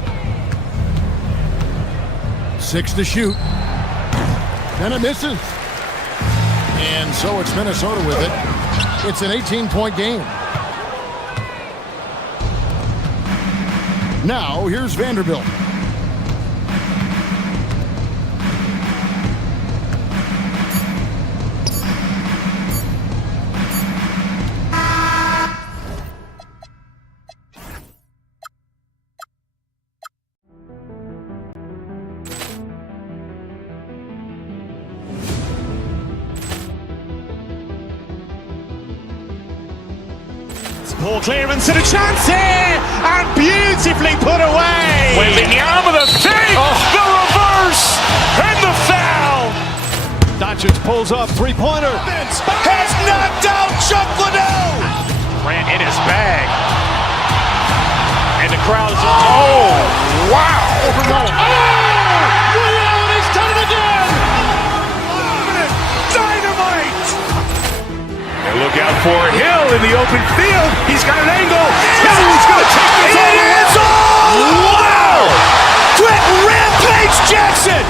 6 to shoot. And it misses. And so it's Minnesota with it. It's an 18-point game. Now, here's Vanderbilt. Ball clearance and a chance here, and beautifully put away. Wembanyama the fake, the reverse, and the foul. Doncic pulls up, three-pointer. Has knocked out Chuck Liddell. Ran in his bag, and the crowd is. Oh, wow! He's done it again. Dynamite. And look out for Hill in the open field. He's got an angle. Hill's going to take this all the way. Wow! Quick Rampage Jackson.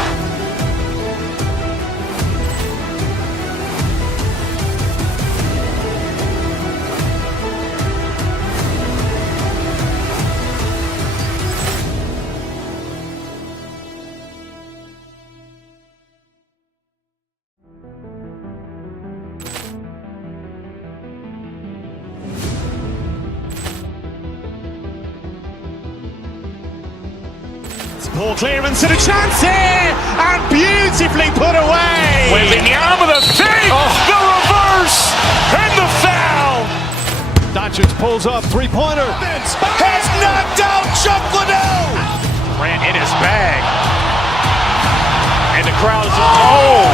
Poor clearance and a chance here, and beautifully put away. Wembanyama the fake, the reverse, and the foul. Doncic pulls up, three-pointer. Has knocked out Chuck Liddell. Ran in his bag. And the crowd is, oh,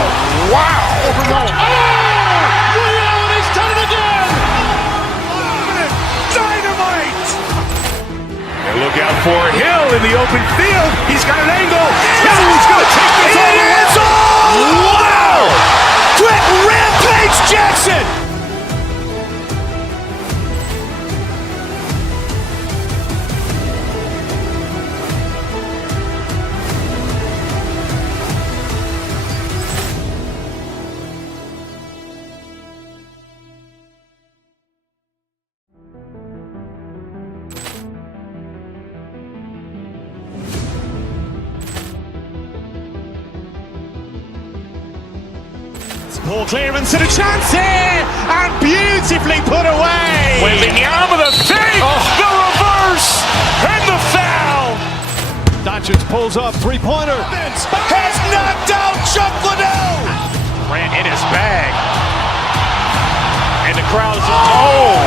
wow. Overrun. Ray Allen has done it again. Dynamite. And look out for Hill in the open field. He's got an angle. He's going to take this all the way. Wow! Quick Rampage Jackson. Poor clearance and a chance here, and beautifully put away. Wembanyama the fake, the reverse, and the foul. Doncic pulls up, three-pointer. Has knocked out Chuck Liddell. Ran in his bag. And the crowd is, oh,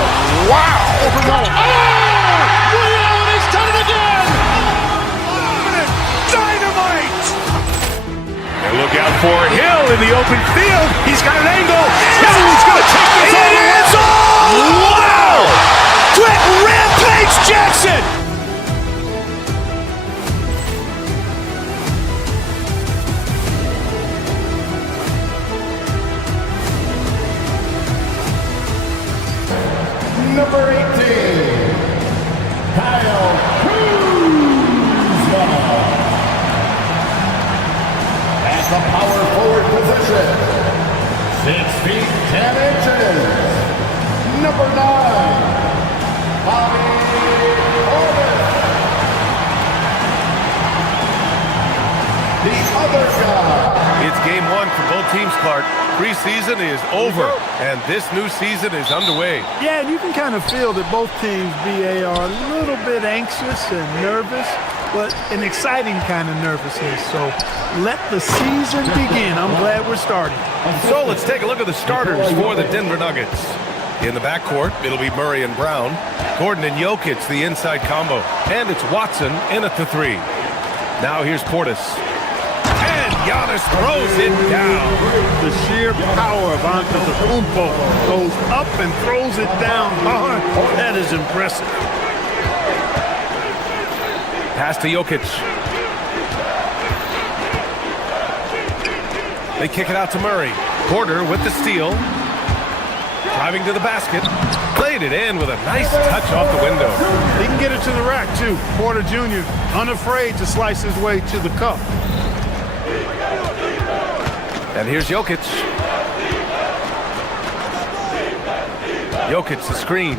wow. Overrun. Ray Allen has done it again. Dynamite. And look out for Hill in the open field. He's got an angle. He's going to take this all the way. Wow! Quick Rampage Jackson. Number 18, Kyle Kuzma. At the power forward position, 6 feet 10 inches. Number 9, Bobby Portis. The other guy. It's game one for both teams, Clark. Preseason is over, and this new season is underway. Yeah, and you can kind of feel that both teams, BA, are a little bit anxious and nervous, but an exciting kind of nervousness. So let the season begin. I'm glad we're starting. So let's take a look at the starters for the Denver Nuggets. In the backcourt, it'll be Murray and Brown. Gordon and Jokic, the inside combo. And it's Watson in at the 3. Now here's Portis. And Giannis throws it down. The sheer power of Antetokounmpo goes up and throws it down hard. That is impressive. Pass to Jokic. They kick it out to Murray. Porter with the steal. Driving to the basket. Played it in with a nice touch off the window. He can get it to the rack, too. Porter Jr. unafraid to slice his way to the cup. And here's Jokic. Jokic, the screen.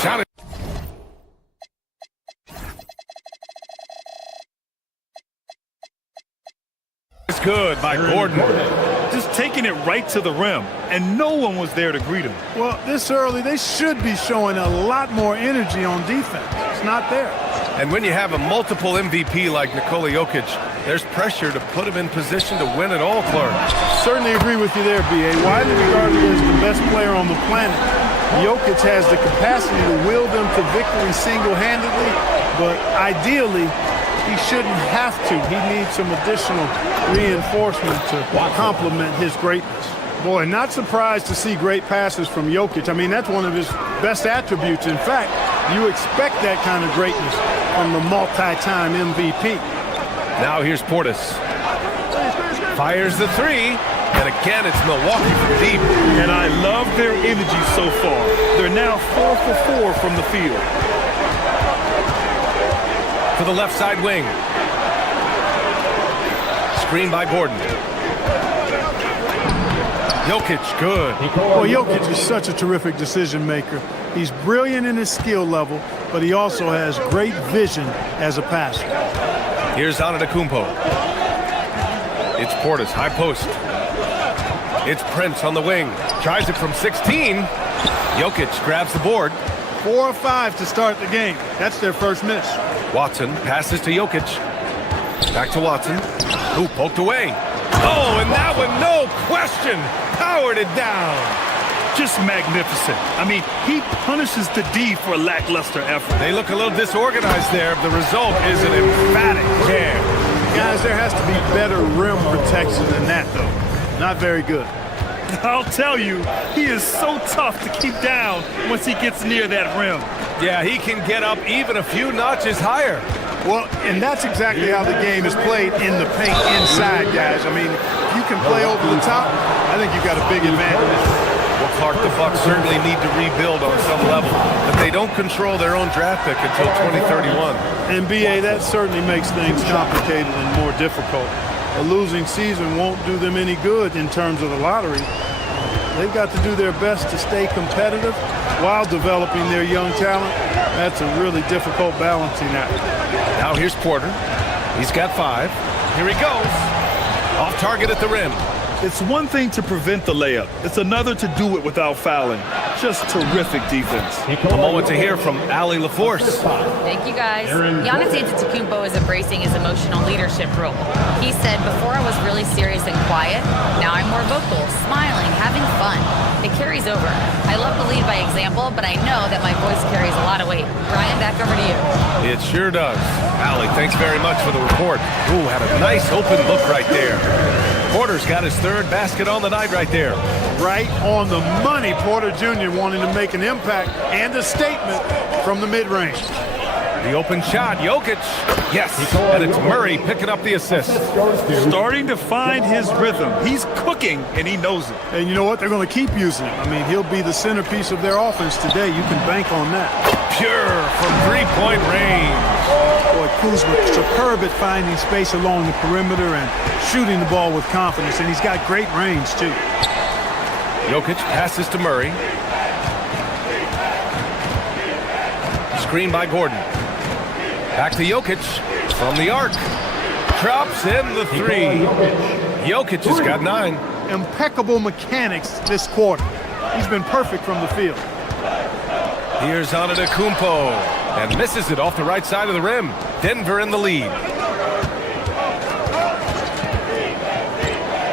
Shot it. It's good by Gordon. Just taking it right to the rim, and no one was there to greet him. Well, this early, they should be showing a lot more energy on defense. It's not there. And when you have a multiple MVP like Nikola Jokic, there's pressure to put him in position to win it all, Clark. Certainly agree with you there, B.A. Widely regarded as the best player on the planet, Jokic has the capacity to will them to victory single-handedly, but ideally, he shouldn't have to. He needs some additional reinforcement to complement his greatness. Boy, not surprised to see great passes from Jokic. I mean, that's one of his best attributes. In fact, you expect that kind of greatness from the multi-time MVP. Now here's Portis. Fires the 3, and again it's Milwaukee from deep. And I love their energy so far. They're now 4 for 4 from the field. To the left side wing. Screen by Gordon. Jokic, good. Well, Jokic is such a terrific decision maker. He's brilliant in his skill level, but he also has great vision as a passer. Here's Antetokounmpo. It's Portis, high post. It's Prince on the wing. Tries it from 16. Jokic grabs the board. 4 or 5 to start the game. That's their first miss. Watson passes to Jokic. Back to Watson. Ooh, poked away. Oh, and that one, no question, powered it down. Just magnificent. I mean, he punishes the D for a lackluster effort. They look a little disorganized there. The result is an emphatic jam. Guys, there has to be better rim protection than that, though. Not very good. I'll tell you, he is so tough to keep down once he gets near that rim. Yeah, he can get up even a few notches higher. Well, and that's exactly how the game is played in the paint inside, guys. I mean, if you can play over the top, I think you've got a big advantage. Well, Clark, the Bucks certainly need to rebuild on some level, but they don't control their own draft pick until 2031. And BA, that certainly makes things complicated and more difficult. A losing season won't do them any good in terms of the lottery. They've got to do their best to stay competitive while developing their young talent. That's a really difficult balancing act. Now here's Porter. He's got 5. Here he goes. Off target at the rim. It's one thing to prevent the layup. It's another to do it without fouling. Just terrific defense. A moment to hear from Allie LaForce. Thank you, guys. Giannis Antetokounmpo is embracing his emotional leadership role. He said, before I was really serious and quiet, now I'm more vocal, smiling, having fun. It carries over. I love to lead by example, but I know that my voice carries a lot of weight. Brian, back over to you. It sure does. Allie, thanks very much for the report. Ooh, had a nice open look right there. Porter's got his 3rd basket on the night right there. Right on the money. Porter Jr. wanting to make an impact and a statement from the mid-range. The open shot, Jokic. Yes, and it's Murray picking up the assist. Starting to find his rhythm. He's cooking, and he knows it. And you know what? They're going to keep using him. I mean, he'll be the centerpiece of their offense today. You can bank on that. Pure from 3-point range. Boy, Kuzma, superb at finding space along the perimeter and shooting the ball with confidence, and he's got great range, too. Jokic passes to Murray. Screen by Gordon. Back to Jokic from the arc. Drops in the 3. Jokic has got 9. Impeccable mechanics this quarter. He's been perfect from the field. Here's Antetokounmpo and misses it off the right side of the rim. Denver in the lead.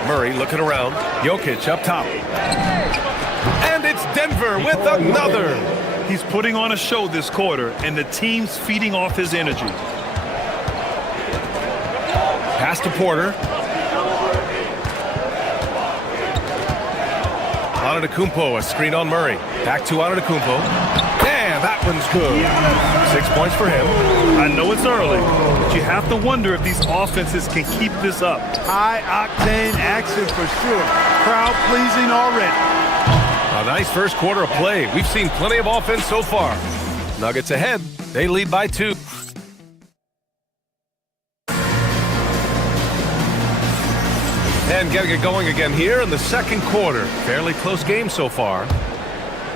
Murray looking around. Jokic up top. And it's Denver with another. He's putting on a show this quarter, and the team's feeding off his energy. Pass to Porter. Antetokounmpo, a screen on Murray. Back to Antetokounmpo. Damn, that one's good. 6 points for him. I know it's early, but you have to wonder if these offenses can keep this up. High-octane action for sure. Crowd-pleasing already. A nice first quarter of play. We've seen plenty of offense so far. Nuggets ahead. They lead by 2. And getting it going again here in the second quarter. Fairly close game so far.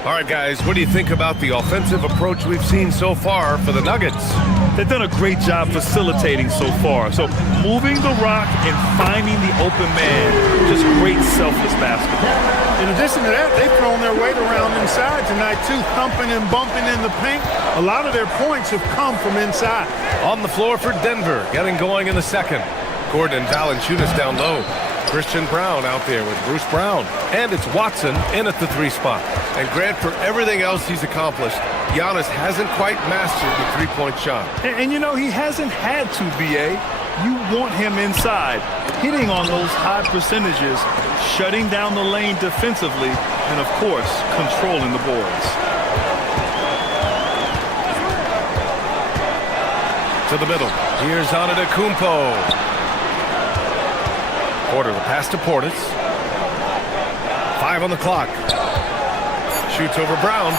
All right, guys, what do you think about the offensive approach we've seen so far for the Nuggets? They've done a great job facilitating so far. So moving the rock and finding the open man, just great selfless basketball. In addition to that, they've thrown their weight around inside tonight, too, thumping and bumping in the paint. A lot of their points have come from inside. On the floor for Denver, getting going in the second. Gordon and Valanciunas down low. Christian Brown out there with Bruce Brown. And it's Watson in at the 3 spot. And Grant, for everything else he's accomplished, Giannis hasn't quite mastered the 3-point shot. And you know, he hasn't had to, BA. You want him inside, hitting on those high percentages, shutting down the lane defensively, and of course, controlling the boards. To the middle. Here's Antetokounmpo. Porter, the pass to Portis. 5 on the clock. Shoots over Brown.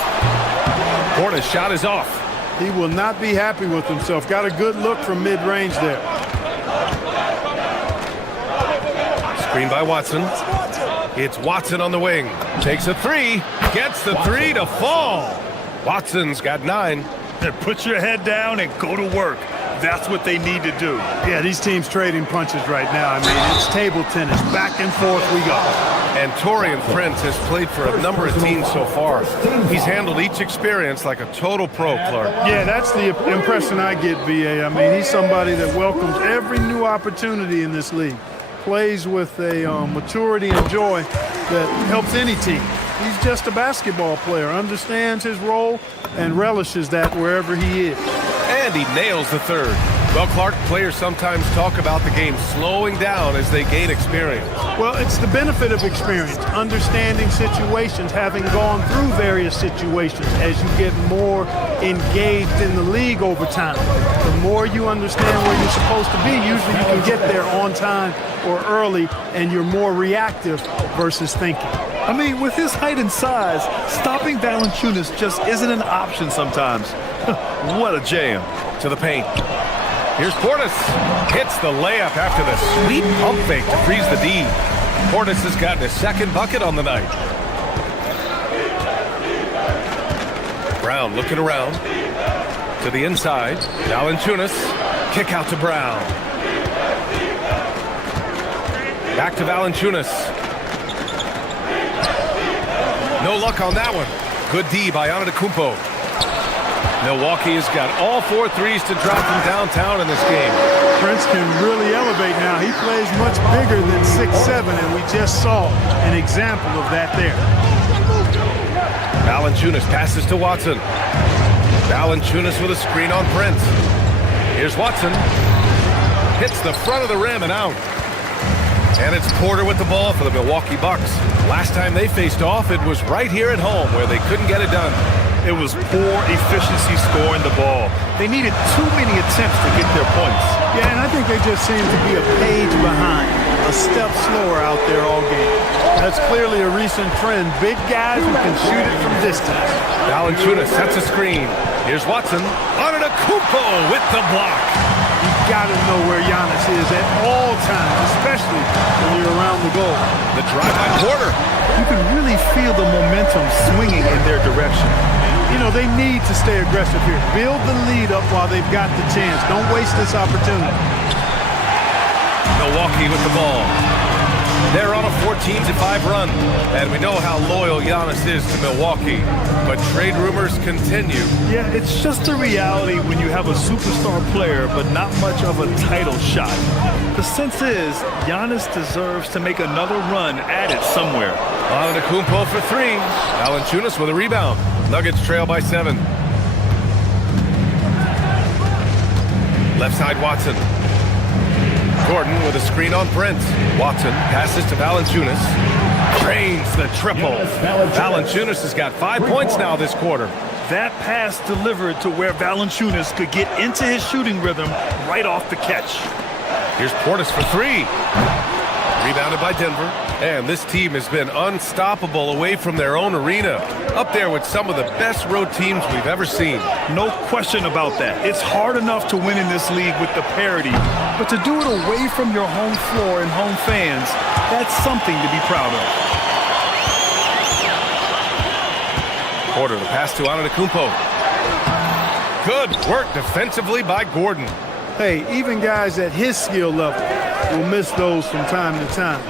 Portis' shot is off. He will not be happy with himself. Got a good look from mid-range there. Screen by Watson. It's Watson on the wing. Takes a 3. Gets the 3 to fall. Watson's got 9. Put your head down and go to work. That's what they need to do. Yeah, these teams trading punches right now. I mean, it's table tennis. Back and forth we go. And Taurean Prince has played for a number of teams so far. He's handled each experience like a total pro, Clark. Yeah, that's the impression I get, VA. I mean, he's somebody that welcomes every new opportunity in this league. Plays with a maturity and joy that helps any team. He's just a basketball player, understands his role, and relishes that wherever he is. And he nails the third. Well, Clark, players sometimes talk about the game slowing down as they gain experience. Well, it's the benefit of experience, understanding situations, having gone through various situations as you get more engaged in the league over time. The more you understand where you're supposed to be, usually you can get there on time or early, and you're more reactive versus thinking. I mean, with his height and size, stopping Valanciunas just isn't an option sometimes. What a jam. To the paint. Here's Portis. Hits the layup after the sweet pump fake to freeze the D. Portis has gotten his second bucket on the night. Brown looking around. To the inside. Valanciunas. Kick out to Brown. Back to Valanciunas. No luck on that one. Good D by Antetokounmpo. Milwaukee has got all 4 threes to drop from downtown in this game. Prince can really elevate now. He plays much bigger than 6'7", and we just saw an example of that there. Valanciunas passes to Watson. Valanciunas with a screen on Prince. Here's Watson. Hits the front of the rim and out. And it's Porter with the ball for the Milwaukee Bucks. Last time they faced off, it was right here at home where they couldn't get it done. It was poor efficiency scoring the ball. They needed too many attempts to get their points. Yeah, and I think they just seem to be a page behind, a step slower out there all game. That's clearly a recent trend. Big guys who can shoot it from distance. Valanciunas sets a screen. Here's Watson. Antetokounmpo with the block. You've got to know where Giannis is at all times, especially when you're around the goal. The drive by Porter. You can really feel the momentum swinging in their direction. You know, they need to stay aggressive here. Build the lead up while they've got the chance. Don't waste this opportunity. Milwaukee with the ball. They're on a 14-5 run, and we know how loyal Giannis is to Milwaukee, but trade rumors continue. Yeah, it's just a reality when you have a superstar player, but not much of a title shot. The sense is Giannis deserves to make another run at it somewhere. Antetokounmpo for 3. Valanciunas with a rebound. Nuggets trail by 7. Left side Watson. Gordon with a screen on Prince. Watson passes to Valanciunas. Drains the triple. Valanciunas has got 5 points now this quarter. That pass delivered to where Valanciunas could get into his shooting rhythm right off the catch. Here's Portis for 3. Rebounded by Denver. And this team has been unstoppable away from their own arena. Up there with some of the best road teams we've ever seen. No question about that. It's hard enough to win in this league with the parity, but to do it away from your home floor and home fans, that's something to be proud of. Porter, the pass to Antetokounmpo. Good work defensively by Gordon. Hey, even guys at his skill level will miss those from time to time,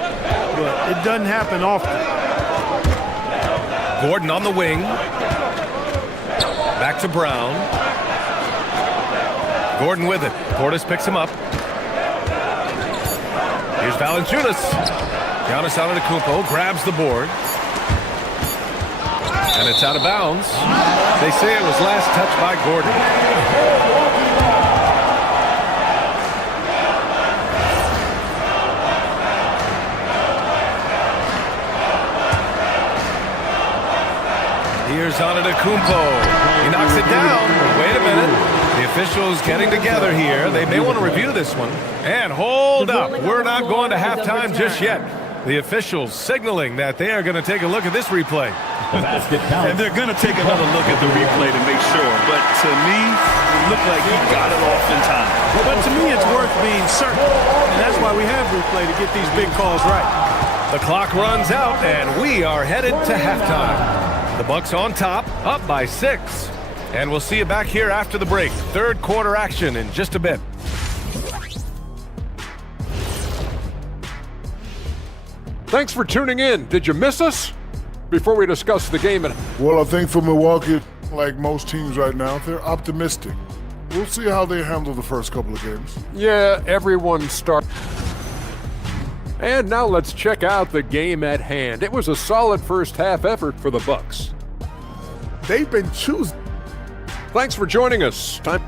but it doesn't happen often. Gordon on the wing. Back to Brown. Gordon with it. Portis picks him up. Here's Valanciunas. Giannis Antetokounmpo grabs the board. And it's out of bounds. They say it was last touched by Gordon. Here's Antetokounmpo. He knocks it down. Wait a minute. The officials getting together here. They may want to review this one. And hold up. We're not going to halftime just yet. The officials signaling that they are going to take a look at this replay. And they're going to take another look at the replay to make sure. But to me, it looked like he got it off in time. But to me, it's worth being certain. And that's why we have replay, to get these big calls right. The clock runs out, and we are headed to halftime. The Bucks on top, up by 6. And we'll see you back here after the break. Third quarter action in just a bit. Thanks for tuning in. Did you miss us? Before we discuss the game Well, I think for Milwaukee, like most teams right now, they're optimistic. We'll see how they handle the first couple of games. Yeah, everyone start. And now let's check out the game at hand. It was a solid first half effort for the Bucks. They've been choosing. Thanks for joining us. Time.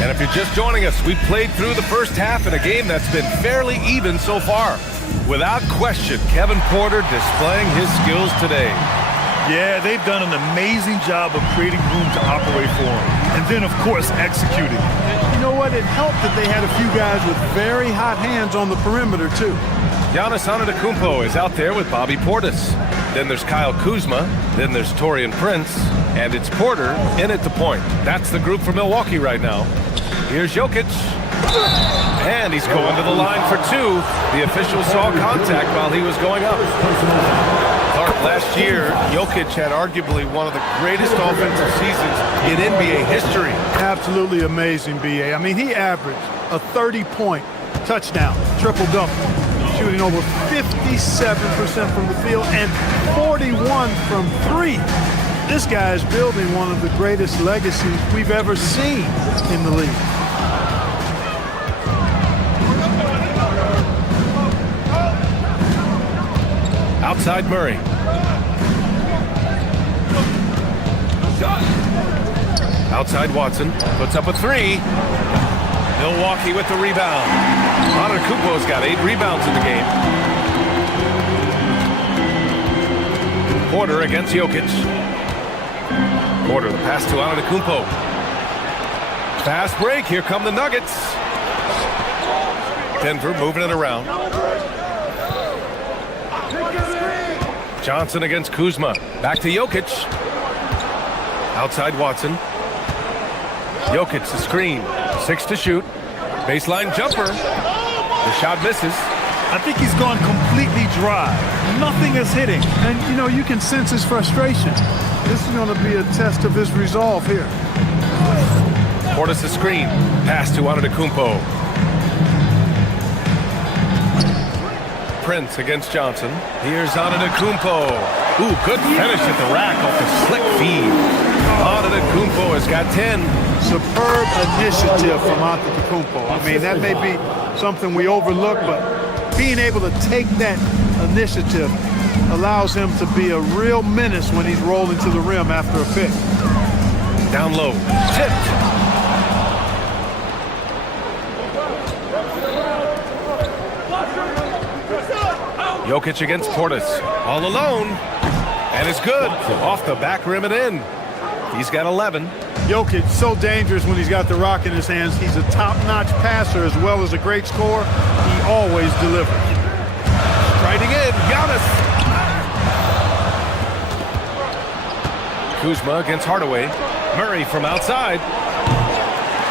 And if you're just joining us, we played through the first half in a game that's been fairly even so far. Without question, Kevin Porter displaying his skills today. Yeah, they've done an amazing job of creating room to operate for him. And then, of course, executing. And you know what? It helped that they had a few guys with very hot hands on the perimeter, too. Giannis Antetokounmpo is out there with Bobby Portis. Then there's Kyle Kuzma. Then there's Taurean Prince. And it's Porter in at the point. That's the group for Milwaukee right now. Here's Jokic. And he's going to the line for two. The official saw contact while he was going up. Clark, last year, Jokic had arguably one of the greatest offensive seasons in NBA history. Absolutely amazing, B.A. I mean, he averaged a 30-point touchdown, triple-double, shooting over 57% from the field and 41 from three. This guy is building one of the greatest legacies we've ever seen in the league. Outside Murray. Outside Watson. Puts up a three. Milwaukee with the rebound. Antetokounmpo's got 8 rebounds in the game. Porter against Jokic. Porter, the pass to Antetokounmpo. Fast break. Here come the Nuggets. Denver moving it around. Johnson against Kuzma. Back to Jokic. Outside Watson. Jokic, the screen. 6 to shoot. Baseline jumper. The shot misses. I think he's gone completely dry. Nothing is hitting. And, you know, you can sense his frustration. This is going to be a test of his resolve here. Portis the screen. Pass to Antetokounmpo. Prince against Johnson. Here's Antetokounmpo. Ooh, good finish at the rack off the slick feed. Antetokounmpo has got 10. Superb initiative from Antetokounmpo. I mean, that may be something we overlook, but being able to take that initiative allows him to be a real menace when he's rolling to the rim after a pick. Down low. Tipped. Jokic against Portis. All alone. And it's good. Off the back rim and in. He's got 11. Jokic, so dangerous when he's got the rock in his hands. He's a top-notch passer as well as a great scorer. He always delivers. Striding in, Giannis. Kuzma against Hardaway. Murray from outside.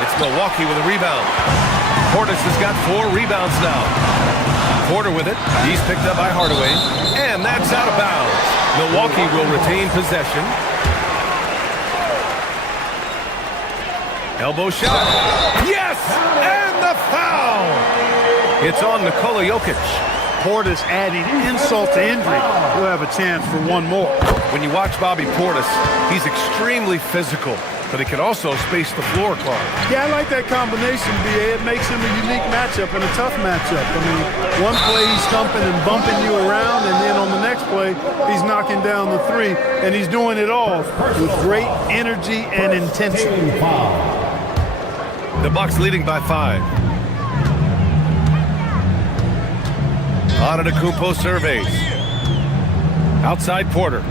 It's Milwaukee with a rebound. Portis has got 4 rebounds now. Porter with it. He's picked up by Hardaway. And that's out of bounds. Milwaukee will retain possession. Elbow shot. Yes! And the foul! It's on Nikola Jokic. Portis adding insult to injury. We'll have a chance for one more. When you watch Bobby Portis, he's extremely physical, but he can also space the floor, Clark. Yeah, I like that combination, B.A. It makes him a unique matchup and a tough matchup. I mean, one play he's thumping and bumping you around, and then on the next play, he's knocking down the 3, and he's doing it all with great energy and intensity. The Bucks leading by 5. Antetokounmpo surveys. Outside Porter.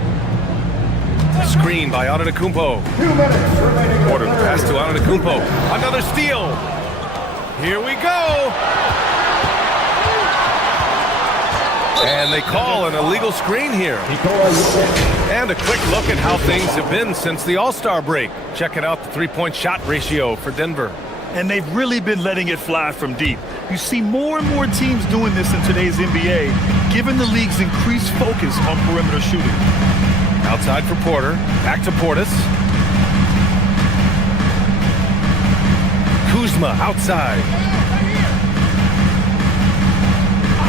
Screen by Antetokounmpo. Porter pass to Antetokounmpo. Another steal. Here we go. And they call an illegal screen here. And a quick look at how things have been since the All-Star break. Checking out the three-point shot ratio for Denver. And they've really been letting it fly from deep. You see more and more teams doing this in today's NBA, given the league's increased focus on perimeter shooting. Outside for Porter. Back to Portis. Kuzma outside.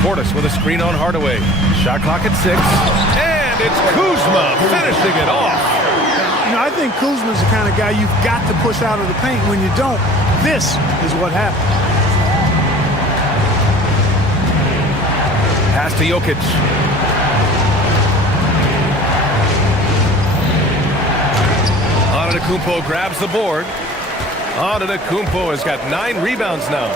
Portis with a screen on Hardaway. Shot clock at 6. And it's Kuzma finishing it off. You know, I think Kuzma's the kind of guy you've got to push out of the paint. When you don't, this is what happens. Pass to Jokic. Antetokounmpo grabs the board. Antetokounmpo has got 9 rebounds now.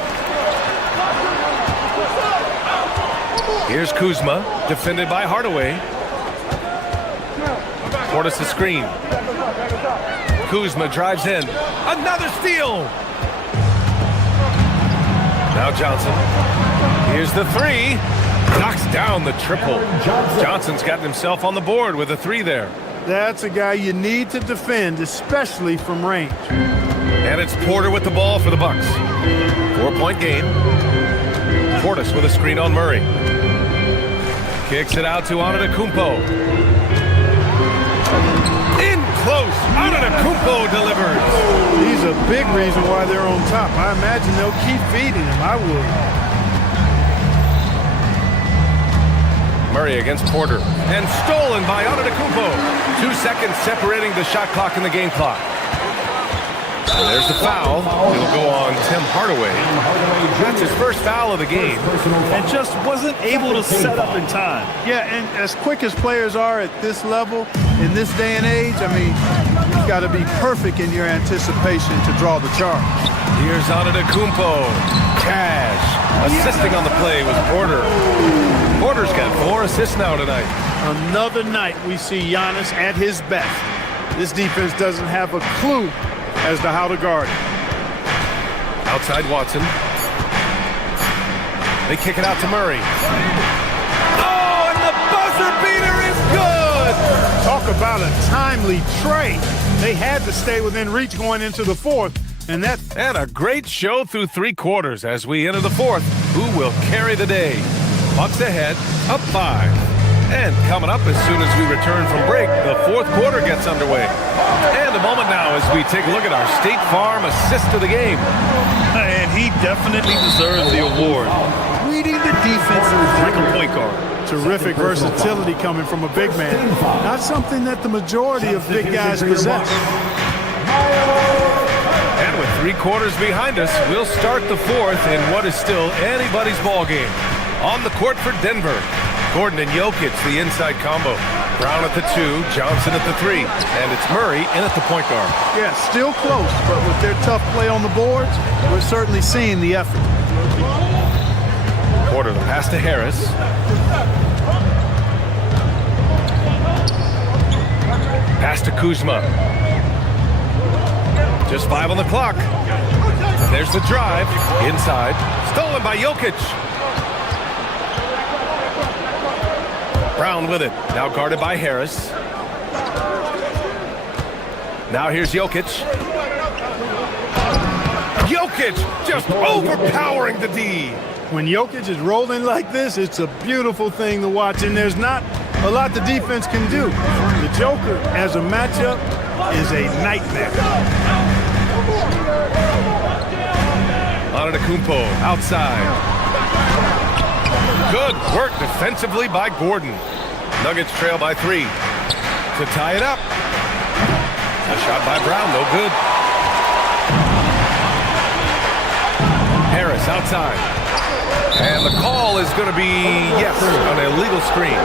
Here's Kuzma, defended by Hardaway. Portis the screen. Kuzma drives in. Another steal! Now Johnson. Here's the 3. Knocks down the triple. Johnson's gotten himself on the board with a 3 there. That's a guy you need to defend, especially from range. And it's Porter with the ball for the Bucks. 4-point game. Portis with a screen on Murray. Kicks it out to Antetokounmpo. In close. Antetokounmpo delivers. He's a big reason why they're on top. I imagine they'll keep feeding him. I would. Murray against Porter. And stolen by Antetokounmpo. 2 seconds separating the shot clock and the game clock. And there's the foul. It'll go on Tim Hardaway. That's his first foul of the game. And just wasn't able to set up in time. Yeah, and as quick as players are at this level, in this day and age, I mean, you've got to be perfect in your anticipation to draw the charge. Here's Antetokounmpo. Cash. Assisting on the play was Porter. Porter's got 4 assists now tonight. Another night we see Giannis at his best. This defense doesn't have a clue as to how to guard it. Outside Watson. They kick it out to Murray. Oh, and the buzzer beater is good! Talk about a timely trade. They had to stay within reach going into the 4th. And a great show through 3 quarters as we enter the 4th. Who will carry the day? Bucks ahead, up 5. And coming up as soon as we return from break, the 4th quarter gets underway. And a moment now as we take a look at our State Farm assist of the game. And he definitely deserves the award. Reading the defense like a point guard. Terrific versatility coming from a big man. Not something that the majority of big guys possess. And with 3 quarters behind us, we'll start the 4th in what is still anybody's ball game. On the court for Denver, Gordon and Jokic, the inside combo. Brown at the 2, Johnson at the 3, and it's Murray in at the point guard. Yeah, still close, but with their tough play on the boards, we're certainly seeing the effort. Porter, the pass to Harris. Pass to Kuzma. Just 5 on the clock. And there's the drive. Inside. Stolen by Jokic. Brown with it. Now guarded by Harris. Now here's Jokic. Jokic just overpowering the D. When Jokic is rolling like this, it's a beautiful thing to watch, and there's not a lot the defense can do. The Joker, as a matchup, is a nightmare. Antetokounmpo outside. Good work defensively by Gordon. Nuggets trail by 3. To tie it up. A shot by Brown, no good. Harris outside. And the call is going to be, yes, an illegal screen.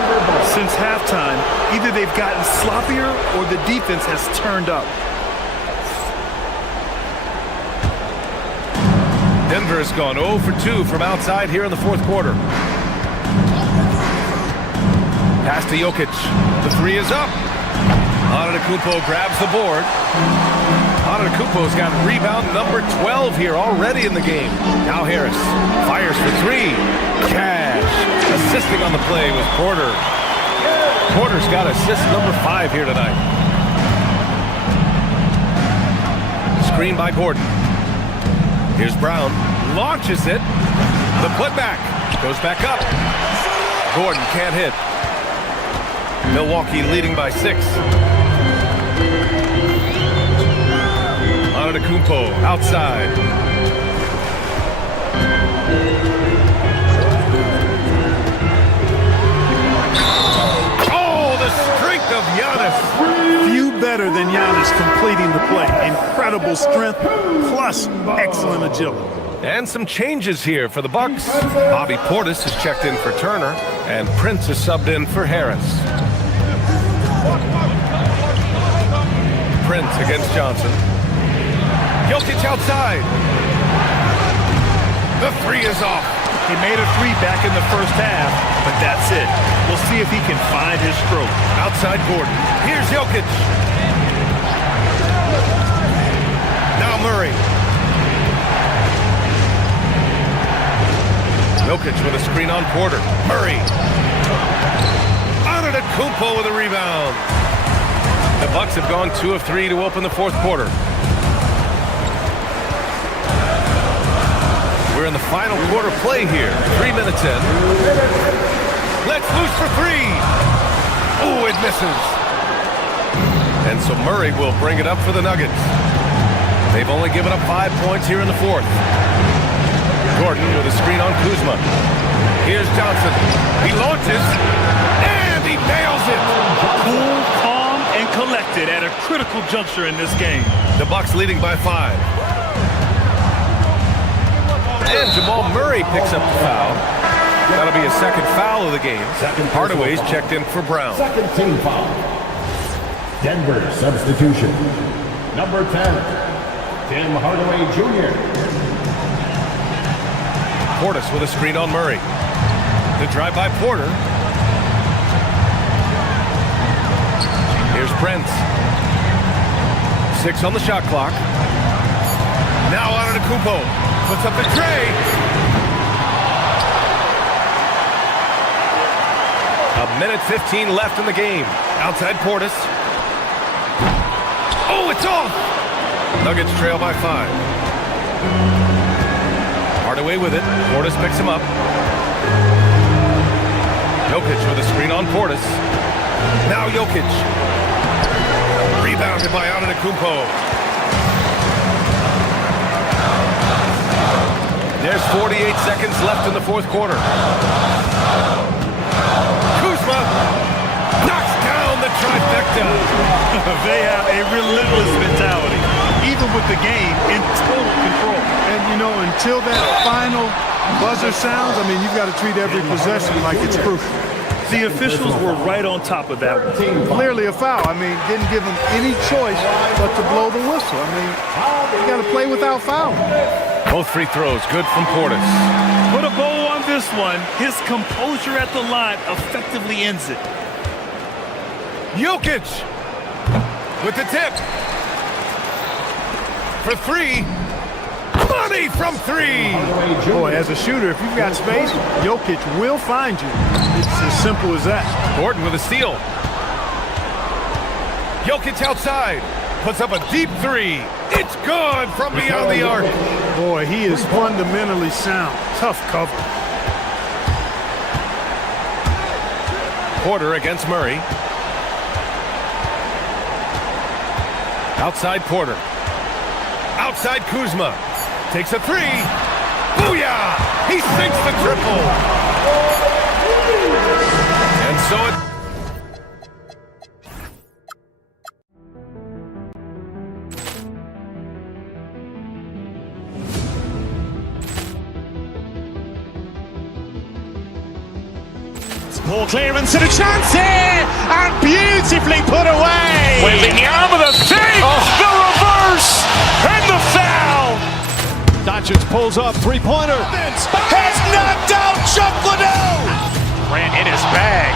Since halftime, either they've gotten sloppier or the defense has turned up. Denver has gone 0 for 2 from outside here in the 4th quarter. Pass to Jokic. The 3 is up. Antetokounmpo grabs the board. Antetokounmpo's got rebound number 12 here already in the game. Now Harris fires for 3. Cash. Assisting on the play was Porter. Porter's got assist number 5 here tonight. Screen by Gordon. Here's Brown. Launches it. The putback goes back up. Gordon can't hit. Milwaukee leading by 6. Antetokounmpo outside. Oh, the strength of Giannis. Few better than Giannis completing the play. Incredible strength plus excellent agility. And some changes here for the Bucks. Bobby Portis is checked in for Turner, and Prince is subbed in for Harris. Prince against Johnson. Jokic outside. The 3 is off. He made a 3 back in the first half, but that's it. We'll see if he can find his stroke. Outside Gordon. Here's Jokic. Now Murray. Jokic with a screen on Porter. Murray. Antetokounmpo with a rebound. The Bucks have gone 2 of 3 to open the fourth quarter. We're in the final quarter play here. 3 minutes in. Let's loose for 3. Oh, it misses. And so Murray will bring it up for the Nuggets. They've only given up 5 points here in the fourth. Gordon with a screen on Kuzma. Here's Johnson. He launches, and he nails it. Cool, calm, and collected at a critical juncture in this game. The Bucks leading by 5. And Jamal Murray picks up the foul. That'll be a second foul of the game. Hardaway's checked in for Brown. Second team foul. Denver substitution. Number 10, Tim Hardaway Jr. Portis with a screen on Murray. The drive by Porter. Here's Prince. 6 on the shot clock. Now Antetokounmpo puts up the tray. A minute 15 left in the game. Outside Portis. Oh, it's off! Nuggets trail by 5. Hardaway with it. Portis picks him up. Jokic with a screen on Portis. Now Jokic. Rebounded by Antetokounmpo. There's 48 seconds left in the fourth quarter. Kuzma knocks down the trifecta. They have a relentless mentality, even with the game in total control. And, you know, until that final buzzer sounds, I mean, you've got to treat every possession like it's crucial. The officials were right on top of that one. Clearly a foul. I mean, didn't give them any choice but to blow the whistle. I mean, you got to play without foul. Both free throws good from Portis. Put a bow on this one. His composure at the line effectively ends it. Jokic with the tip. For 3. Money from 3. Boy, as a shooter, if you've got space, Jokic will find you. It's as simple as that. Gordon with a steal. Jokic outside. Puts up a deep 3. It's good from beyond the arc. Boy, he is fundamentally sound. Tough cover. Porter against Murray. Outside Porter. Outside Kuzma. Takes a 3. Booyah! He sinks the triple. And so it... Ball clearance and a chance here, and beautifully put away. Wembanyama the thing, the reverse, and the foul. Doncic pulls up, three-pointer. Has knocked out Chuck Liddell. Ran in his bag.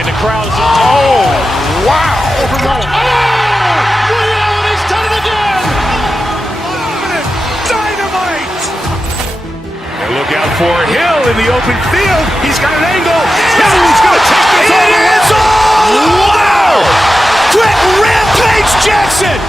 And the crowd is, oh, wow. He's done it again. Dynamite. And look out for Hill in the open field. He's got an angle. He's going to take this all the way. Wow! Quick Rampage Jackson.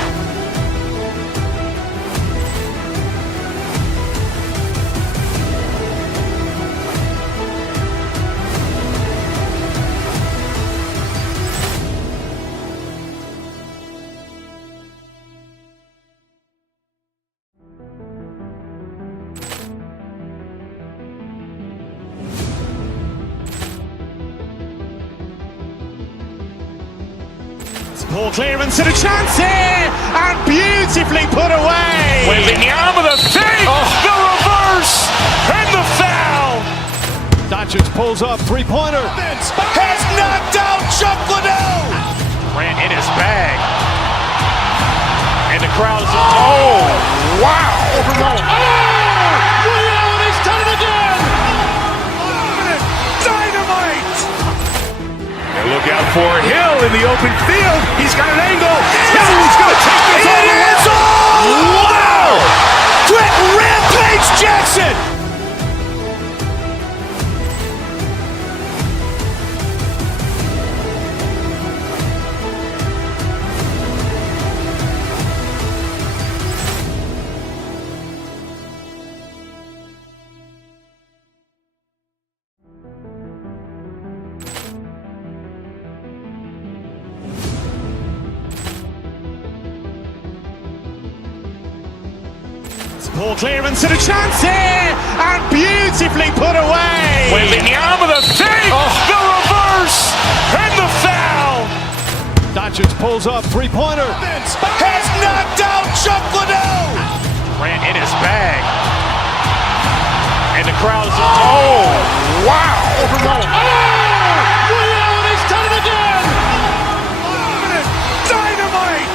Ball clearance and a chance here, and beautifully put away. Wembanyama the fake, the reverse, and the foul. Doncic pulls up, three-pointer. Has knocked out Chuck Liddell. Grant in his bag. And the crowd is, oh, wow. Leon has done it again. Dynamite. And look out for Hill in the open field. He's got an angle. He's going to take this all the way. It is all! Wow! Quick Rampage Jackson. Ball clearance and a chance here, and beautifully put away. Wembanyama the fake, the reverse, and the foul. Doncic pulls up, three-pointer. Has knocked out Chuck Liddell. Grant in his bag. And the crowd is, oh, wow. Leon has done it again. Dynamite.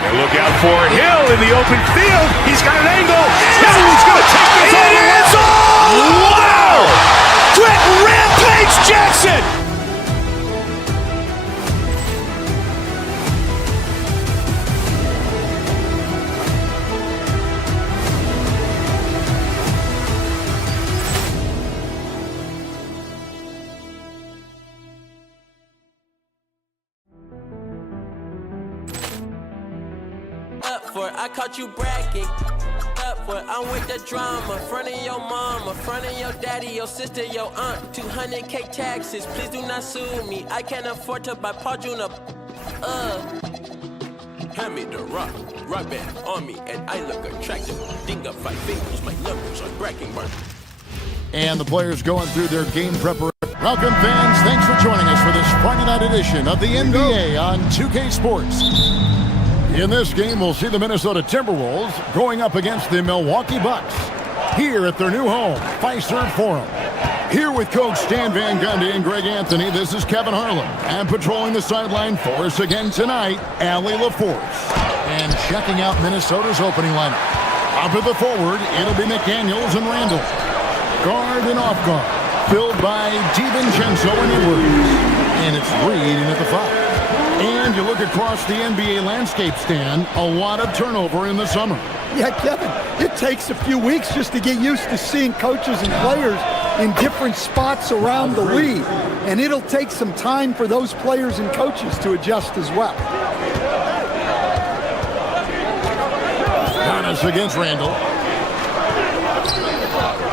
And look out for Hill in the open field. He's got an angle. He's going to take this all the way. It is all! Wow! Quick Rampage Jackson. Up for it, I caught you bragging. Up for it, I'm with the drama. Front of your mama, front of your daddy, your sister, your aunt. 200K taxes, please do not sue me. I can't afford to buy Paul Jr. Hand me the rock band on me, and I look attractive. Ding up 5 fingers, my numbers are bragging mark. And the players going through their game preparation. Welcome, fans. Thanks for joining us for this Friday night edition of the NBA on 2K Sports. In this game, we'll see the Minnesota Timberwolves going up against the Milwaukee Bucks here at their new home, Fiserv Forum. Here with Coach Stan Van Gundy and Greg Anthony, this is Kevin Harlan. And patrolling the sideline for us again tonight, Allie LaForce. And checking out Minnesota's opening lineup. Up at the forward, it'll be McDaniels and Randall. Guard and off guard, filled by DiVincenzo and Edwards. And it's Reed in at the 5. And you look across the NBA landscape, Stan, a lot of turnover in the summer. Yeah, Kevin, it takes a few weeks just to get used to seeing coaches and players in different spots around the league. And it'll take some time for those players and coaches to adjust as well. Giannis against Randall.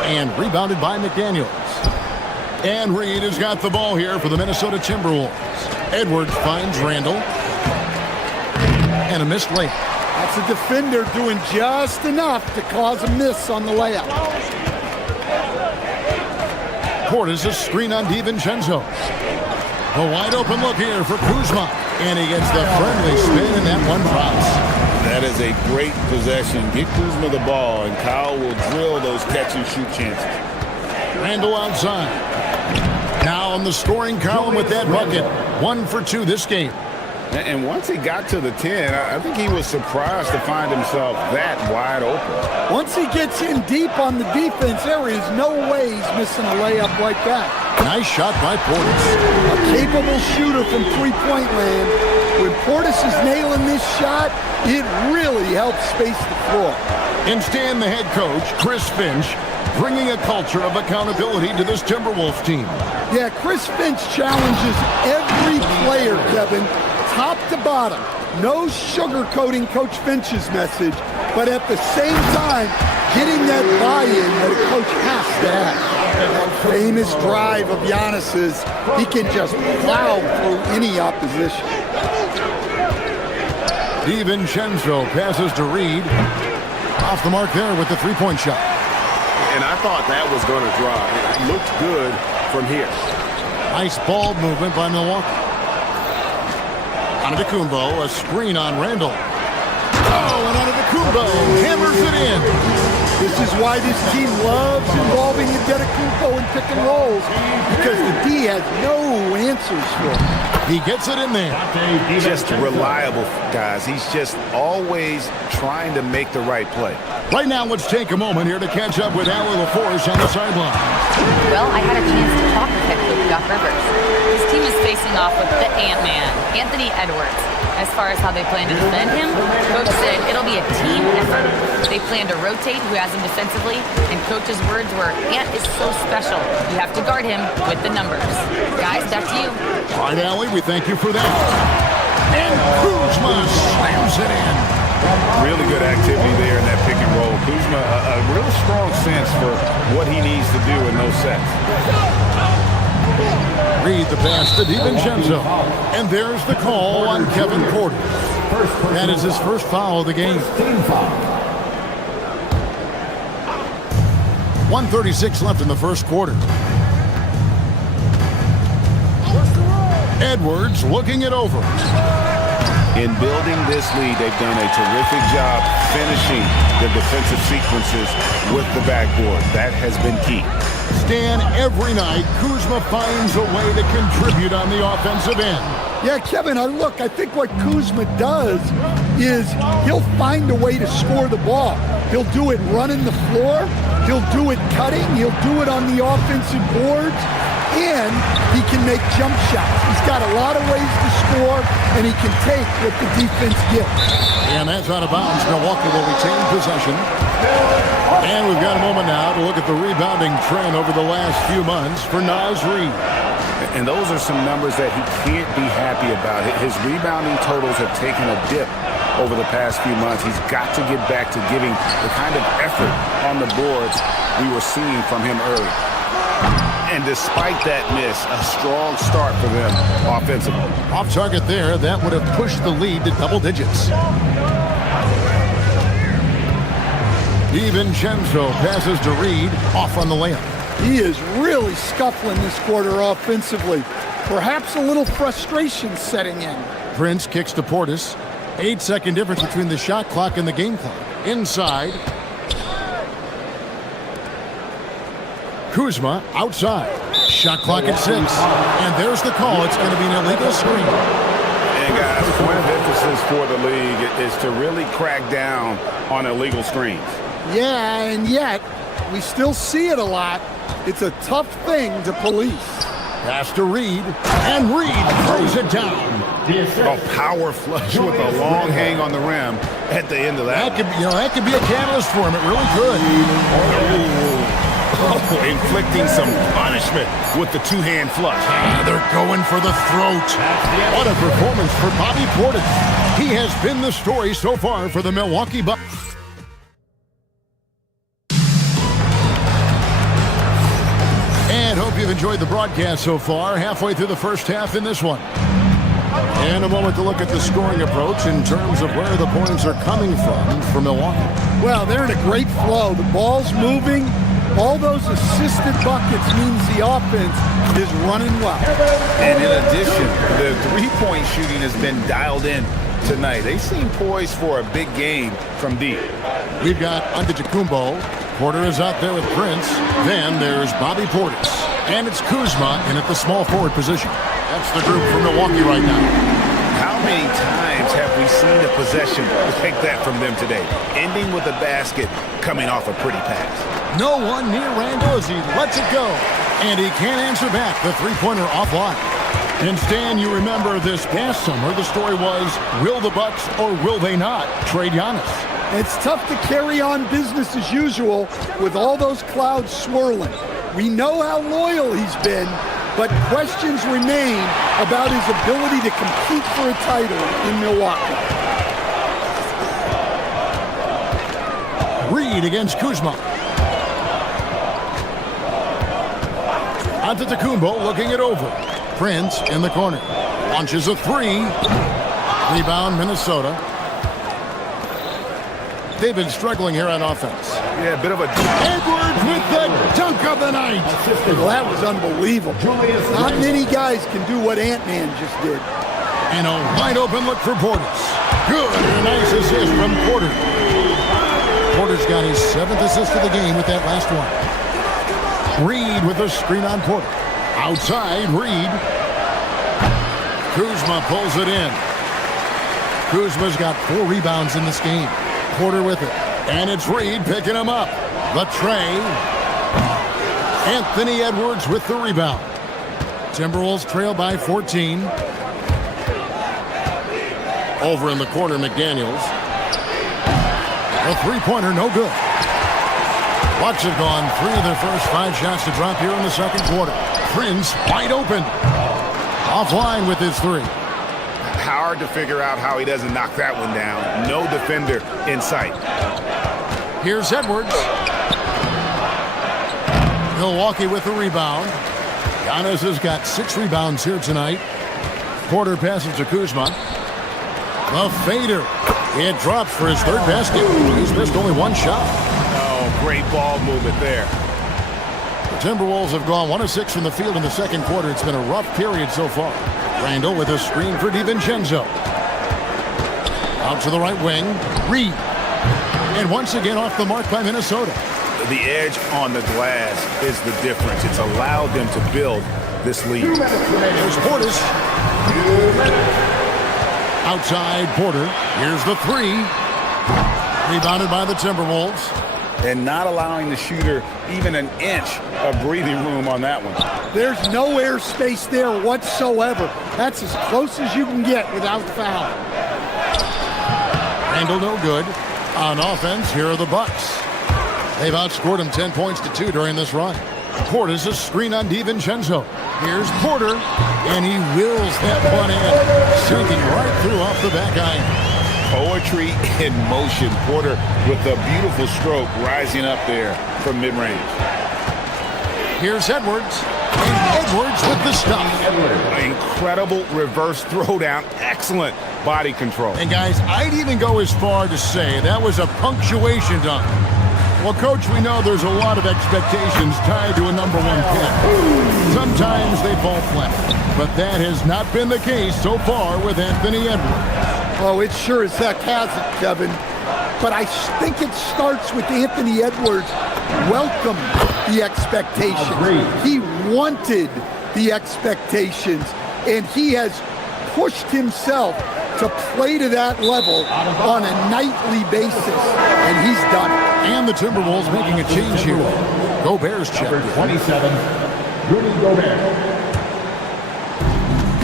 And rebounded by McDaniels. And Reed has got the ball here for the Minnesota Timberwolves. Edwards finds Randall. And a missed layup. That's a defender doing just enough to cause a miss on the layup. Portis a screen on DiVincenzo. A wide open look here for Kuzma. And he gets the friendly spin, and that one drops. That is a great possession. Get Kuzma the ball, and Kyle will drill those catch-and-shoot chances. Randall outside. Now on the scoring column with that bucket. 1 for 2 this game. And once he got to the 10, I think he was surprised to find himself that wide open. Once he gets in deep on the defense, there is no way he's missing a layup like that. Nice shot by Portis. A capable shooter from three-point land. When Portis is nailing this shot, it really helps space the floor. And Stan, the head coach, Chris Finch, bringing a culture of accountability to this Timberwolves team. Yeah, Chris Finch challenges every player, Kevin, top to bottom. No sugarcoating Coach Finch's message, but at the same time, getting that buy-in that a coach has to have. That famous drive of Giannis's, he can just plow through any opposition. DiVincenzo passes to Reed. Off the mark there with the three-point shot. And I thought that was going to drive. It looked good from here. Nice ball movement by Milwaukee. Antetokounmpo, a screen on Randall. Oh, and Antetokounmpo hammers it in. This is why this team loves involving Antetokounmpo in pick and rolls, because the D has no answers for him. He gets it in there. Just reliable, guys. He's just always trying to make the right play. Right now, let's take a moment here to catch up with Allie LaForce on the sideline. Well, I had a chance to talk with head coach Doc Rivers. His team is facing off with the Ant-Man, Anthony Edwards. As far as how they plan to defend him, Coach said it'll be a team effort. They plan to rotate who has him defensively, and Coach's words were, Ant is so special. You have to guard him with the numbers. Guys, back to you. All right, Allie, we thank you for that. And Kuzma slams it in. Really good activity there in that pick and roll. Kuzma, a real strong sense for what he needs to do in those sets. Read the pass to DiVincenzo. And there's the call on Kevin Porter. That is his first foul of the game. 1:36 left in the first quarter. Edwards looking it over. In building this lead, they've done a terrific job finishing the defensive sequences with the backboard. That has been key. Stan, every night, Kuzma finds a way to contribute on the offensive end. Yeah, Kevin, look, I think what Kuzma does is he'll find a way to score the ball. He'll do it running the floor. He'll do it cutting. He'll do it on the offensive boards. And he can make jump shots. He's got a lot of ways to score, and he can take what the defense gives. And that's out of bounds. Milwaukee will retain possession. And we've got a moment now to look at the rebounding trend over the last few months for Naz Reid. And those are some numbers that he can't be happy about. His rebounding totals have taken a dip over the past few months. He's got to get back to giving the kind of effort on the boards we were seeing from him early. And despite that miss, a strong start for them offensively. Off target there, that would have pushed the lead to double digits. DiVincenzo passes to Reid, off on the layup. He is really scuffling this quarter offensively. Perhaps a little frustration setting in. Prince kicks to Portis. 8-second difference between the shot clock and the game clock. Inside. Kuzma outside. Shot clock at 6. And there's the call. It's going to be an illegal screen. And guys, point of emphasis for the league is to really crack down on illegal screens. Yeah, and yet we still see it a lot. It's a tough thing to police. Pass to Reid, and Reid throws it down. A power flush with a long hang on the rim at the end of that. That could be a catalyst for him. It really could. Inflicting some punishment with the two-hand flush. They're going for the throat. What a performance for Bobby Portis. He has been the story so far for the Milwaukee Bucks. And hope you've enjoyed the broadcast so far. Halfway through the first half in this one. And a moment to look at the scoring approach in terms of where the points are coming from for Milwaukee. Well, they're in a great flow. The ball's moving. All those assisted buckets means the offense is running well. And in addition, the three-point shooting has been dialed in tonight. They seem poised for a big game from deep. We've got Antetokounmpo. Porter is out there with Prince. Then there's Bobby Portis. And it's Kuzma in at the small forward position. That's the group for Milwaukee right now. How many times have we seen a possession like that from them today? Ending with a basket, coming off a pretty pass. No one near Randall as he lets it go. And he can't answer back the three-pointer offline. And Stan, you remember this past summer, the story was, will the Bucks or will they not trade Giannis? It's tough to carry on business as usual with all those clouds swirling. We know how loyal he's been, but questions remain about his ability to compete for a title in Milwaukee. Reid against Kuzma. Antetokounmpo looking it over. Prince in the corner. Launches a three. Rebound, Minnesota. They've been struggling here on offense. Yeah, a bit of a... Edwards with the dunk of the night. Well, that was unbelievable. Not many guys can do what Ant-Man just did. And a wide-open look for Portis. Good, and a nice assist from Porter. Porter's got his 7th assist of the game with that last one. Reed with a screen on Porter. Outside, Reed. Kuzma pulls it in. Kuzma's got 4 rebounds in this game. Porter with it. And it's Reed picking him up. The tray. Anthony Edwards with the rebound. Timberwolves trail by 14. Over in the corner, McDaniels. A three-pointer, no good. Bucks have gone 3 of their first 5 shots to drop here in the second quarter. Prince wide open. Offline with his 3. Hard to figure out how he doesn't knock that one down. No defender in sight. Here's Edwards. Milwaukee with the rebound. Giannis has got 6 rebounds here tonight. Porter passes to Kuzma. The fader. It drops for his 3rd basket. He's missed only 1 shot. Oh, great ball movement there. The Timberwolves have gone 1 of 6 from the field in the second quarter. It's been a rough period so far. Randall with a screen for DiVincenzo. Out to the right wing. Reed. And once again off the mark by Minnesota. The edge on the glass is the difference. It's allowed them to build this lead. Here's Portis. Outside Porter. Here's the 3. Rebounded by the Timberwolves. And not allowing the shooter even an inch of breathing room on that one. There's no air space there whatsoever. That's as close as you can get without foul. Randall no good. On offense, here are the Bucks. They've outscored him 10 points to 2 during this run. Portis a screen on DiVincenzo. Here's Porter, and he wills that one in, sinking right through off the back iron. Poetry in motion. Porter with a beautiful stroke rising up there from mid-range. Here's Edwards, and Edwards with the stop. Incredible reverse throwdown. Excellent body control. And guys, I'd even go as far to say that was a punctuation dunk. Well, Coach, we know there's a lot of expectations tied to a number 1 pick. Sometimes they fall flat, but that has not been the case so far with Anthony Edwards. Oh, it sure as heck hasn't, Kevin. But I think it starts with Anthony Edwards welcomed the expectations. He wanted the expectations, and he has pushed himself to play to that level on a nightly basis, and he's done it. And the Timberwolves making a change here. Gobert's checked. 27, Rudy Gobert.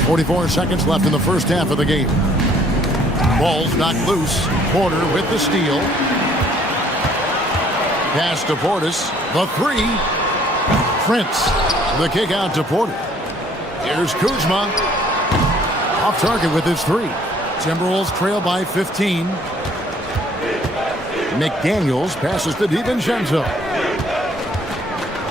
44 seconds left in the first half of the game. Ball's knocked loose. Porter with the steal. Pass to Portis. The 3. Prince. The kick out to Porter. Here's Kuzma. Off target with his 3. Timberwolves trail by 15. McDaniels passes to DiVincenzo.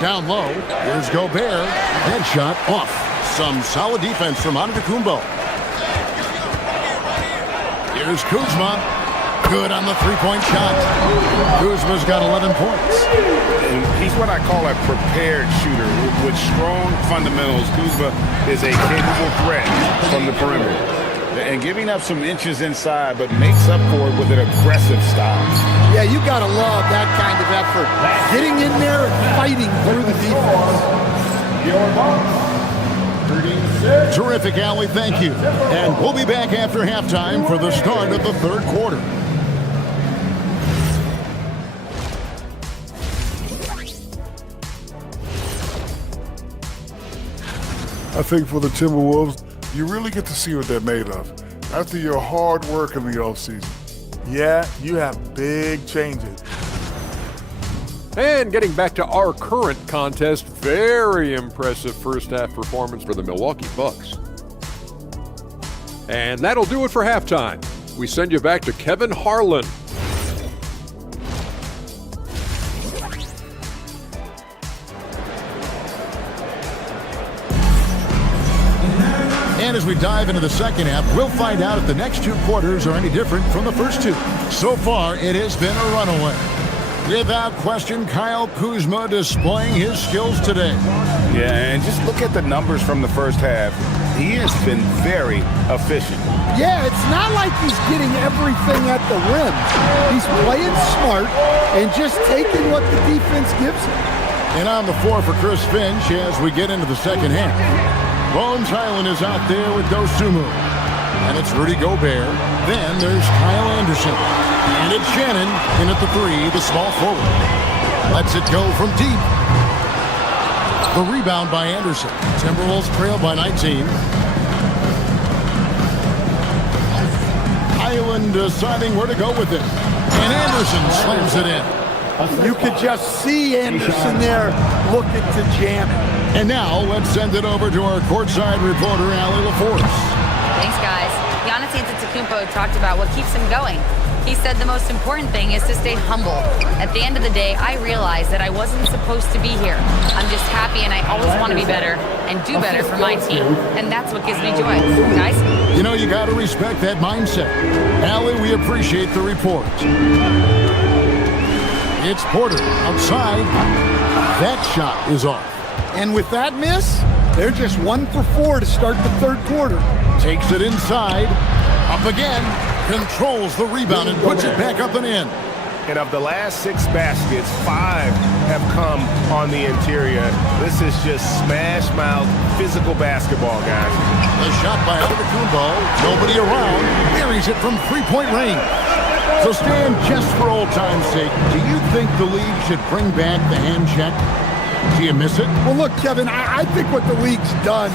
Down low. Here's Gobert. Headshot off. Some solid defense from Antetokounmpo. Here's Kuzma. Good on the 3-point shot. Kuzma's got 11 points. And he's what I call a prepared shooter. With strong fundamentals, Kuzma is a capable threat from the perimeter. And giving up some inches inside, but makes up for it with an aggressive style. Yeah, you got to love that kind of effort. Getting in there and fighting through the defense. Terrific, Allie. Thank you. And we'll be back after halftime for the start of the 3rd quarter. I think for the Timberwolves, you really get to see what they're made of after your hard work in the offseason. Yeah, you have big changes. And getting back to our current contest, very impressive first half performance for the Milwaukee Bucks. And that'll do it for halftime. We send you back to Kevin Harlan. And as we dive into the second half, we'll find out if the next 2 quarters are any different from the first 2. So far, it has been a runaway. Without question, Kyle Kuzma displaying his skills today. Yeah, and just look at the numbers from the first half. He has been very efficient. Yeah, it's not like he's getting everything at the rim. He's playing smart and just taking what the defense gives him. And on the floor for Chris Finch as we get into the second half. Bones Hyland is out there with Dosunmu. And it's Rudy Gobert. Then there's Kyle Anderson. And it's Shannon in at the three, the small forward. Lets it go from deep. The rebound by Anderson. Timberwolves trail by 19. Hyland deciding where to go with it. And Anderson slams it in. You could just see Anderson there looking to jam it. And now let's send it over to our courtside reporter, Allie LaForce. Thanks, guys. Giannis Antetokounmpo talked about what keeps him going. He said the most important thing is to stay humble. At the end of the day, I realized that I wasn't supposed to be here. I'm just happy and I always want to be better and do better for my team. And that's what gives me joy. Guys? You know, you got to respect that mindset. Allie, we appreciate the report. It's Porter outside. That shot is off. And with that miss, they're just 1 for 4 to start the third quarter. Takes it inside. Up again. Controls the rebound and puts it back up and in. And of the last 6 baskets, 5 have come on the interior. This is just smash-mouth physical basketball, guys. The shot by Antetokounmpo. Nobody around. Buries it from three-point range. So, Stan, just for old time's sake, do you think the league should bring back the hand check? Do you miss it? Well, look, Kevin, I think what the league's done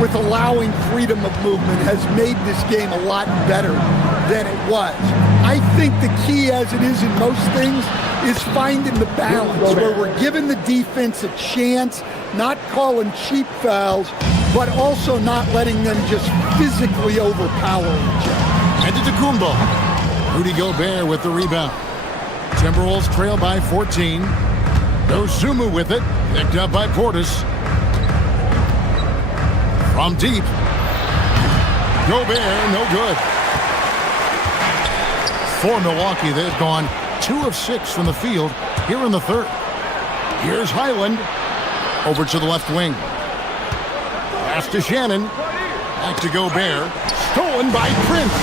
with allowing freedom of movement has made this game a lot better than it was. I think the key, as it is in most things, is finding the balance where we're giving the defense a chance, not calling cheap fouls, but also not letting them just physically overpower each other. Antetokounmpo. Rudy Gobert with the rebound. Timberwolves trail by 14. Dosunmu with it. Picked up by Portis. From deep. Gobert, no good. For Milwaukee, they've gone 2 of 6 from the field here in the third. Here's Hyland. Over to the left wing. Pass to Shannon. Back to Gobert. Stolen by Prince.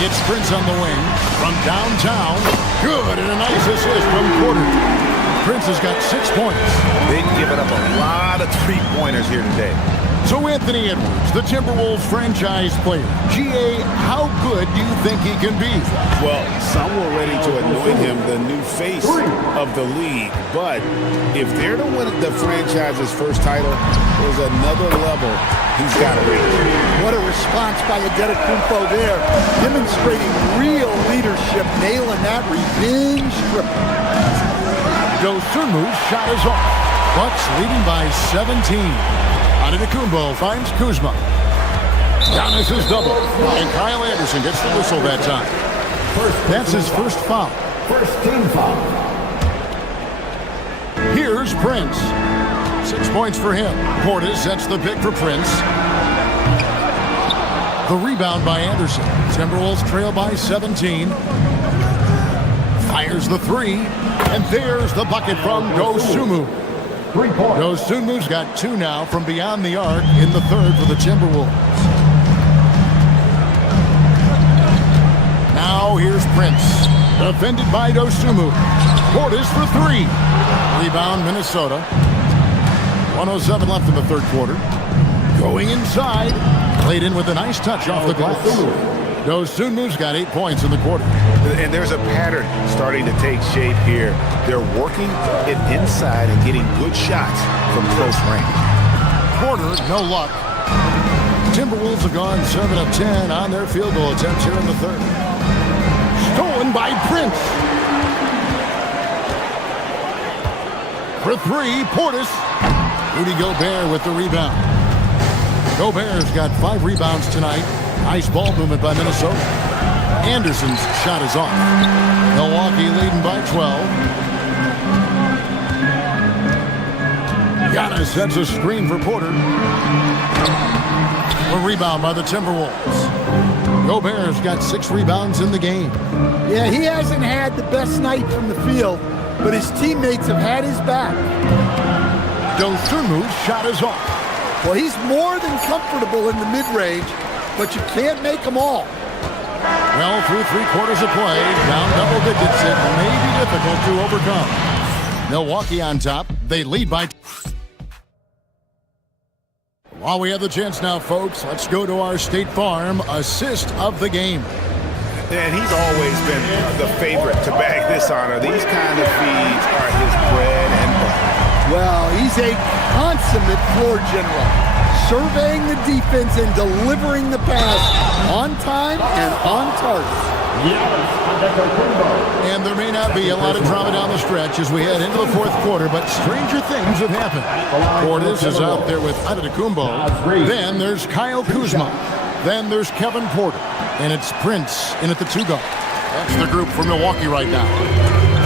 It's Prince on the wing from downtown. Good, and a nice assist from Porter. Prince has got 6 points. They've given up a lot of three-pointers here today. So Anthony Edwards, the Timberwolves franchise player. GA, how good do you think he can be? Well, some were ready to anoint him the new face of the league. But if they're to win the franchise's first title, there's another level he's got to reach. What a response by Antetokounmpo there. Demonstrating real leadership, nailing that revenge triple. Dosunmu's shot is off. Bucks leading by 17. Antetokounmpo finds Kuzma. Giannis is double. And Kyle Anderson gets the whistle that time. That's his first foul. First team foul. Here's Prince. 6 points for him. Portis sets the pick for Prince. The rebound by Anderson. Timberwolves trail by 17. Fires the three. And there's the bucket from Dosunmu. Dosunmu's got 2 now from beyond the arc in the third for the Timberwolves. Now here's Prince. Defended by Dosunmu. Portis for 3. Rebound Minnesota. 1:07 left in the third quarter. Going inside. Played in with a nice touch off the glass. Dosunmu's got 8 points in the quarter. And there's a pattern starting to take shape here. They're working it inside and getting good shots from close range. Porter, no luck. Timberwolves have gone 7 of 10 on their field goal attempts here in the third. Stolen by Prince. For 3, Portis. Rudy Gobert with the rebound. Gobert's got 5 rebounds tonight. Nice ball movement by Minnesota. Anderson's shot is off. Milwaukee leading by 12. Giannis sets a screen for Porter. A rebound by the Timberwolves. Gobert's got 6 rebounds in the game. Yeah, he hasn't had the best night from the field, but his teammates have had his back. Dosunmu's shot is off. Well, he's more than comfortable in the mid-range, but you can't make them all. Well, through 3 quarters of play, down double digits, it may be difficult to overcome. Milwaukee on top. They lead by... While we have the chance now, folks, let's go to our State Farm assist of the game. And he's always been the favorite to bag this honor. These kind of feeds are his bread and butter. Well, he's a consummate floor general, surveying the defense and delivering the pass on time and on target. And there may not be a lot of drama down the stretch as we head into the 4th quarter, but stranger things have happened. Portis is out there with Antetokounmpo. Then there's Kyle Kuzma. Then there's Kevin Porter. And it's Prince in at the 2 guard. That's the group for Milwaukee right now.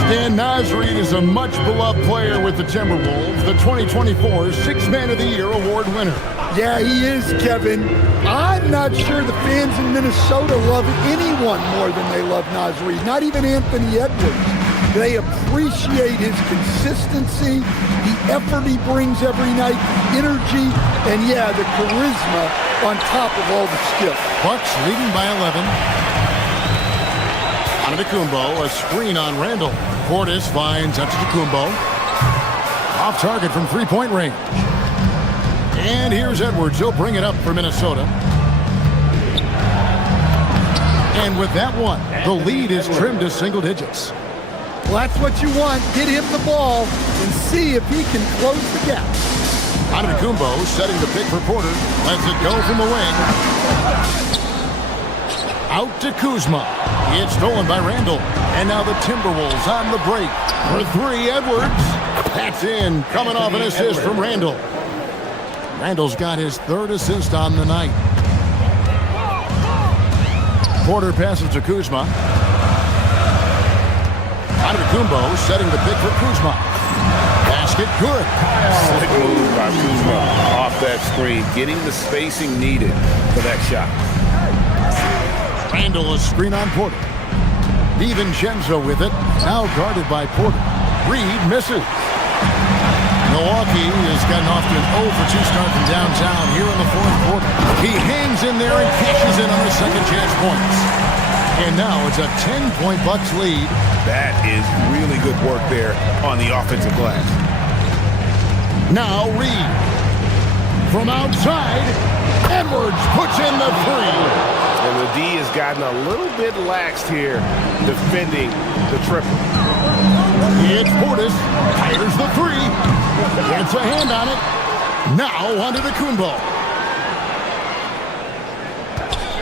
Stan Nasreed is a much-beloved player with the Timberwolves, the 2024 Sixth Man of the Year award winner. Yeah, he is, Kevin. I'm not sure the fans in Minnesota love anyone more than they love Nasreed, not even Anthony Edwards. They appreciate his consistency, the effort he brings every night, the energy, and yeah, the charisma on top of all the skill. Bucks leading by 11. Antetokounmpo, a screen on Randall. Portis finds Antetokounmpo. Off target from 3-point range. And here's Edwards. He'll bring it up for Minnesota. And with that one, the lead is trimmed to single digits. Well, that's what you want. Get him the ball and see if he can close the gap. Antetokounmpo setting the pick for Porter. Lets it go from the wing. Out to Kuzma. It's stolen by Randall. And now the Timberwolves on the break. For 3, Edwards. That's in. Coming off an assist from Randall. Randall's got his 3rd assist on the night. Porter passes to Kuzma. Antetokounmpo setting the pick for Kuzma. Basket good. Slick move by Kuzma off that screen, getting the spacing needed for that shot. Randall, a screen on Porter. DiVincenzo with it, now guarded by Porter. Reed misses. Milwaukee has gotten off to an 0-for-2 start from downtown here in the 4th quarter. He hangs in there and cashes in on the second chance points. And now it's a 10-point Bucks lead. That is really good work there on the offensive glass. Now Reed. From outside, Edwards puts in the 3. And the D has gotten a little bit laxed here defending the triple. It's Portis. Fires the 3. Gets a hand on it. Now Antetokounmpo.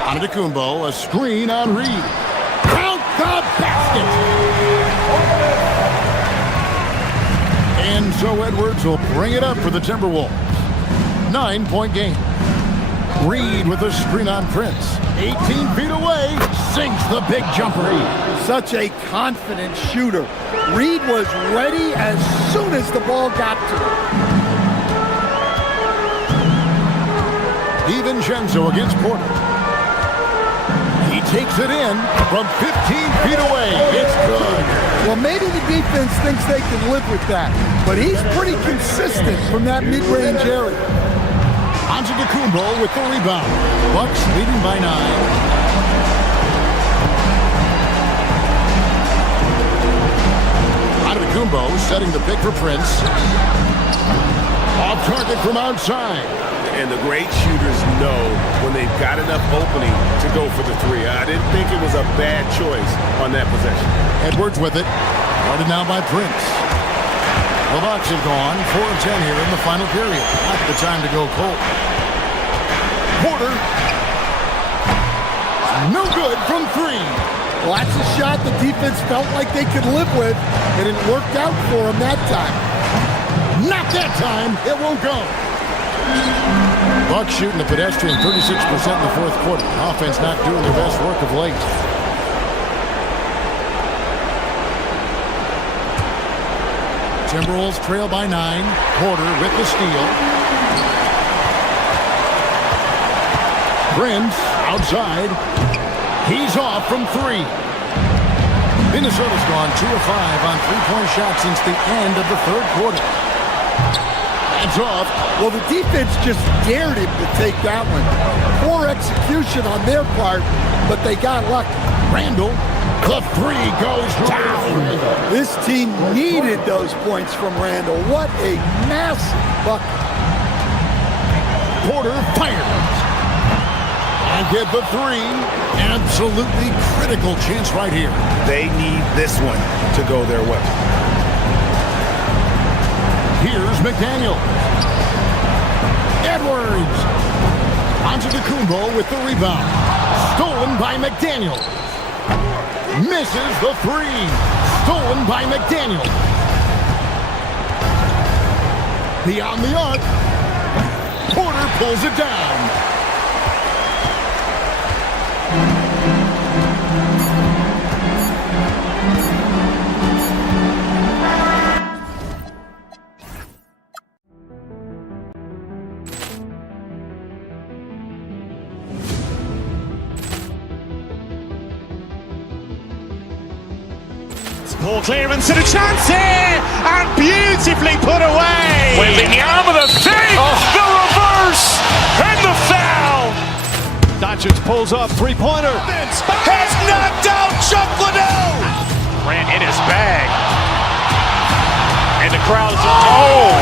Antetokounmpo, a screen on Reed. Count the basket. And so Edwards will bring it up for the Timberwolves. 9-point game. Reed with a screen on Prince. 18 feet away, sinks the big jumper. Such a confident shooter. Reed was ready as soon as the ball got to him. DiVincenzo against Porter. He takes it in from 15 feet away. It's good. Well, maybe the defense thinks they can live with that, but he's pretty consistent from that mid-range area. Antetokounmpo with the rebound. Bucks leading by 9. Antetokounmpo setting the pick for Prince. Off target from outside. And the great shooters know when they've got enough opening to go for the 3. I didn't think it was a bad choice on that possession. Edwards with it. Guarded now by Prince. The Bucks have gone 4 of 10 here in the final period. Not the time to go cold. Porter. No good from 3. Well, that's a shot the defense felt like they could live with, and it worked out for them that time. Not that time. It won't go. Bucks shooting a pedestrian 36% in the 4th quarter. Offense not doing their best work of late. Timberwolves trail by 9. Porter with the steal. Prince outside. He's off from 3. Minnesota's gone 2 of 5 on 3-point shots since the end of the 3rd quarter. Hands off. Well, the defense just dared him to take that one. Poor execution on their part, but they got lucky. Randall, the three goes down. This team needed those points from Randall. What a massive bucket. Porter fires. And get the three. Absolutely critical chance right here. They need this one to go their way. Here's McDaniel. Edwards. Antetokounmpo with the rebound. Stolen by McDaniel. Misses the three. Stolen by McDaniel. Beyond the arc. Porter pulls it down. Ball clearance and a chance here, and beautifully put away. Wembanyama the fake, the reverse, and the foul. Doncic pulls up, three-pointer. Has knocked out Chuck Liddell. Ran in his bag. And the crowd is, oh,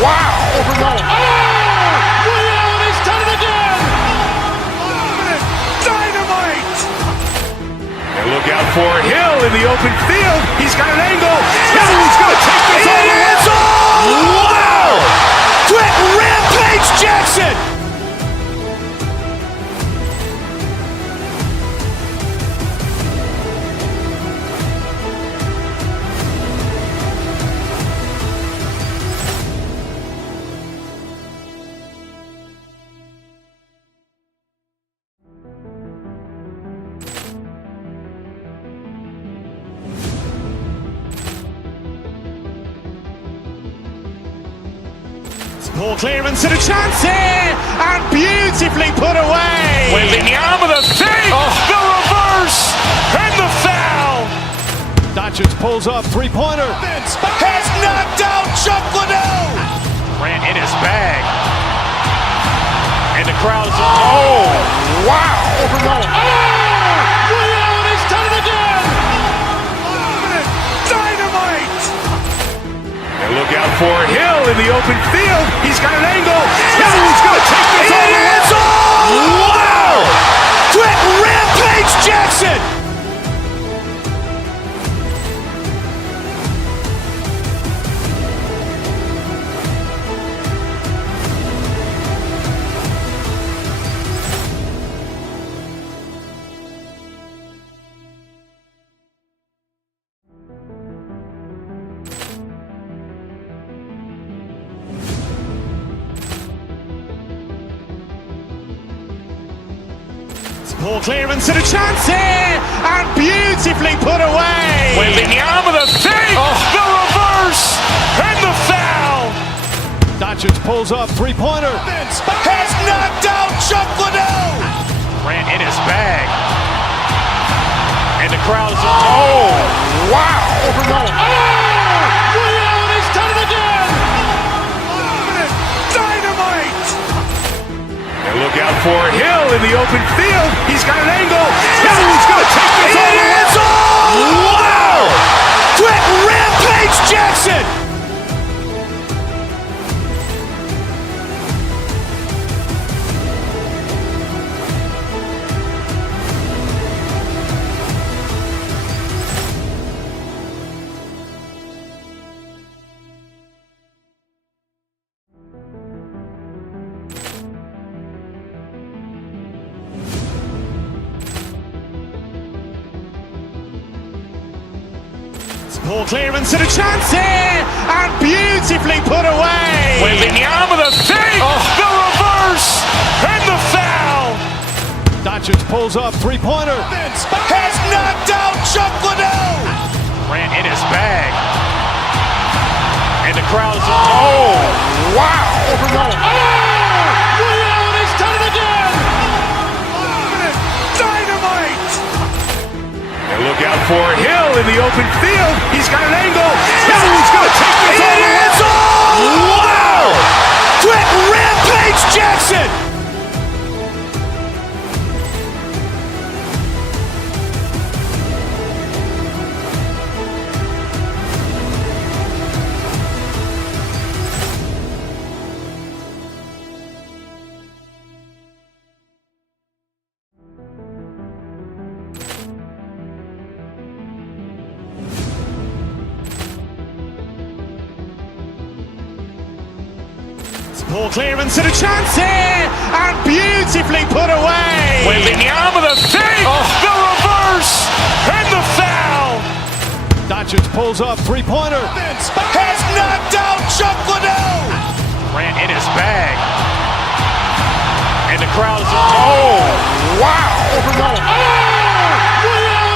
wow. Liddell, he's done it again. Dynamite. And look out for Hill in the open field. He's got an angle. He's going to take this all the way. Wow! Quick Rampage Jackson. Ball clearance and a chance here, and beautifully put away. Wembanyama the fake, the reverse, and the foul. Doncic pulls up, three-pointer. Has knocked out Chuck Liddell. Ran in his bag. And the crowd is, oh, wow. Liddell, he's done it again. Dynamite. And look out for Hill in the open field. He's got an angle. He's going to take this all the way. Wow! Quick Rampage Jackson. Ball clearance and a chance here, and beautifully put away. Wembanyama the fake, the reverse, and the foul. Doncic pulls up, three-pointer. Has knocked out Chuck Liddell. Ran in his bag. And the crowd is, oh, wow. Liddell, he's done it again. Dynamite. And look out for Hill in the open field. He's got an angle. He's going to take this all the way. Wow! Quick Rampage Jackson. Ball clearance and a chance here, and beautifully put away. Wembanyama the fake, the reverse, and the foul. Doncic pulls up, three-pointer. Has knocked out Chuck Liddell. Ran in his bag. And the crowd is, oh, wow. Liddell, he's done it again. Dynamite. And look out for Hill in the open field. He's got an angle. He's going to take this all the way. Wow! Poor clearance and a chance here, and beautifully put away. Wembanyama the fake, the reverse, and the foul. Doncic pulls up, three-pointer. Has knocked out Chuck Liddell. Ran in his bag. And the crowd is, oh, wow. Liddell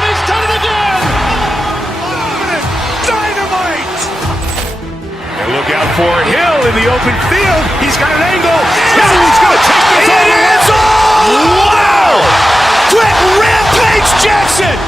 has done it again. Dynamite. And look out for Hill in the open field. He's got an angle. He's going to take this all the way. Wow! Quick Rampage Jackson.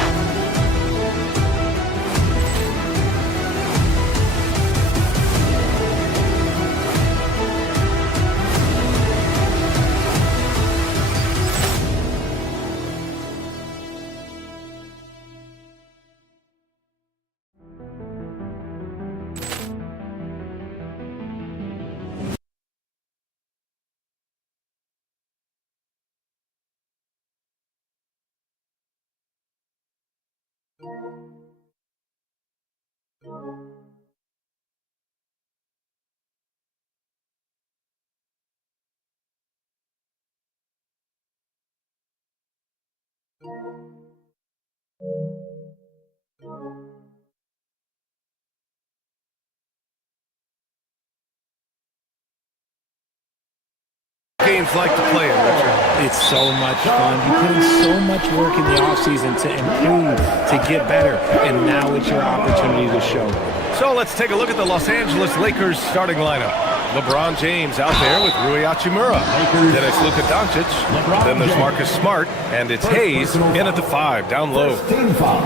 Games like to play in, Richard. It's so much fun. You put in so much work in the offseason to improve, to get better, and now it's your opportunity to show. So let's take a look at the Los Angeles Lakers starting lineup. LeBron James out there with Rui Hachimura. Then it's Luka Doncic. Then there's Marcus Smart. And it's Hayes in at the 5, down low.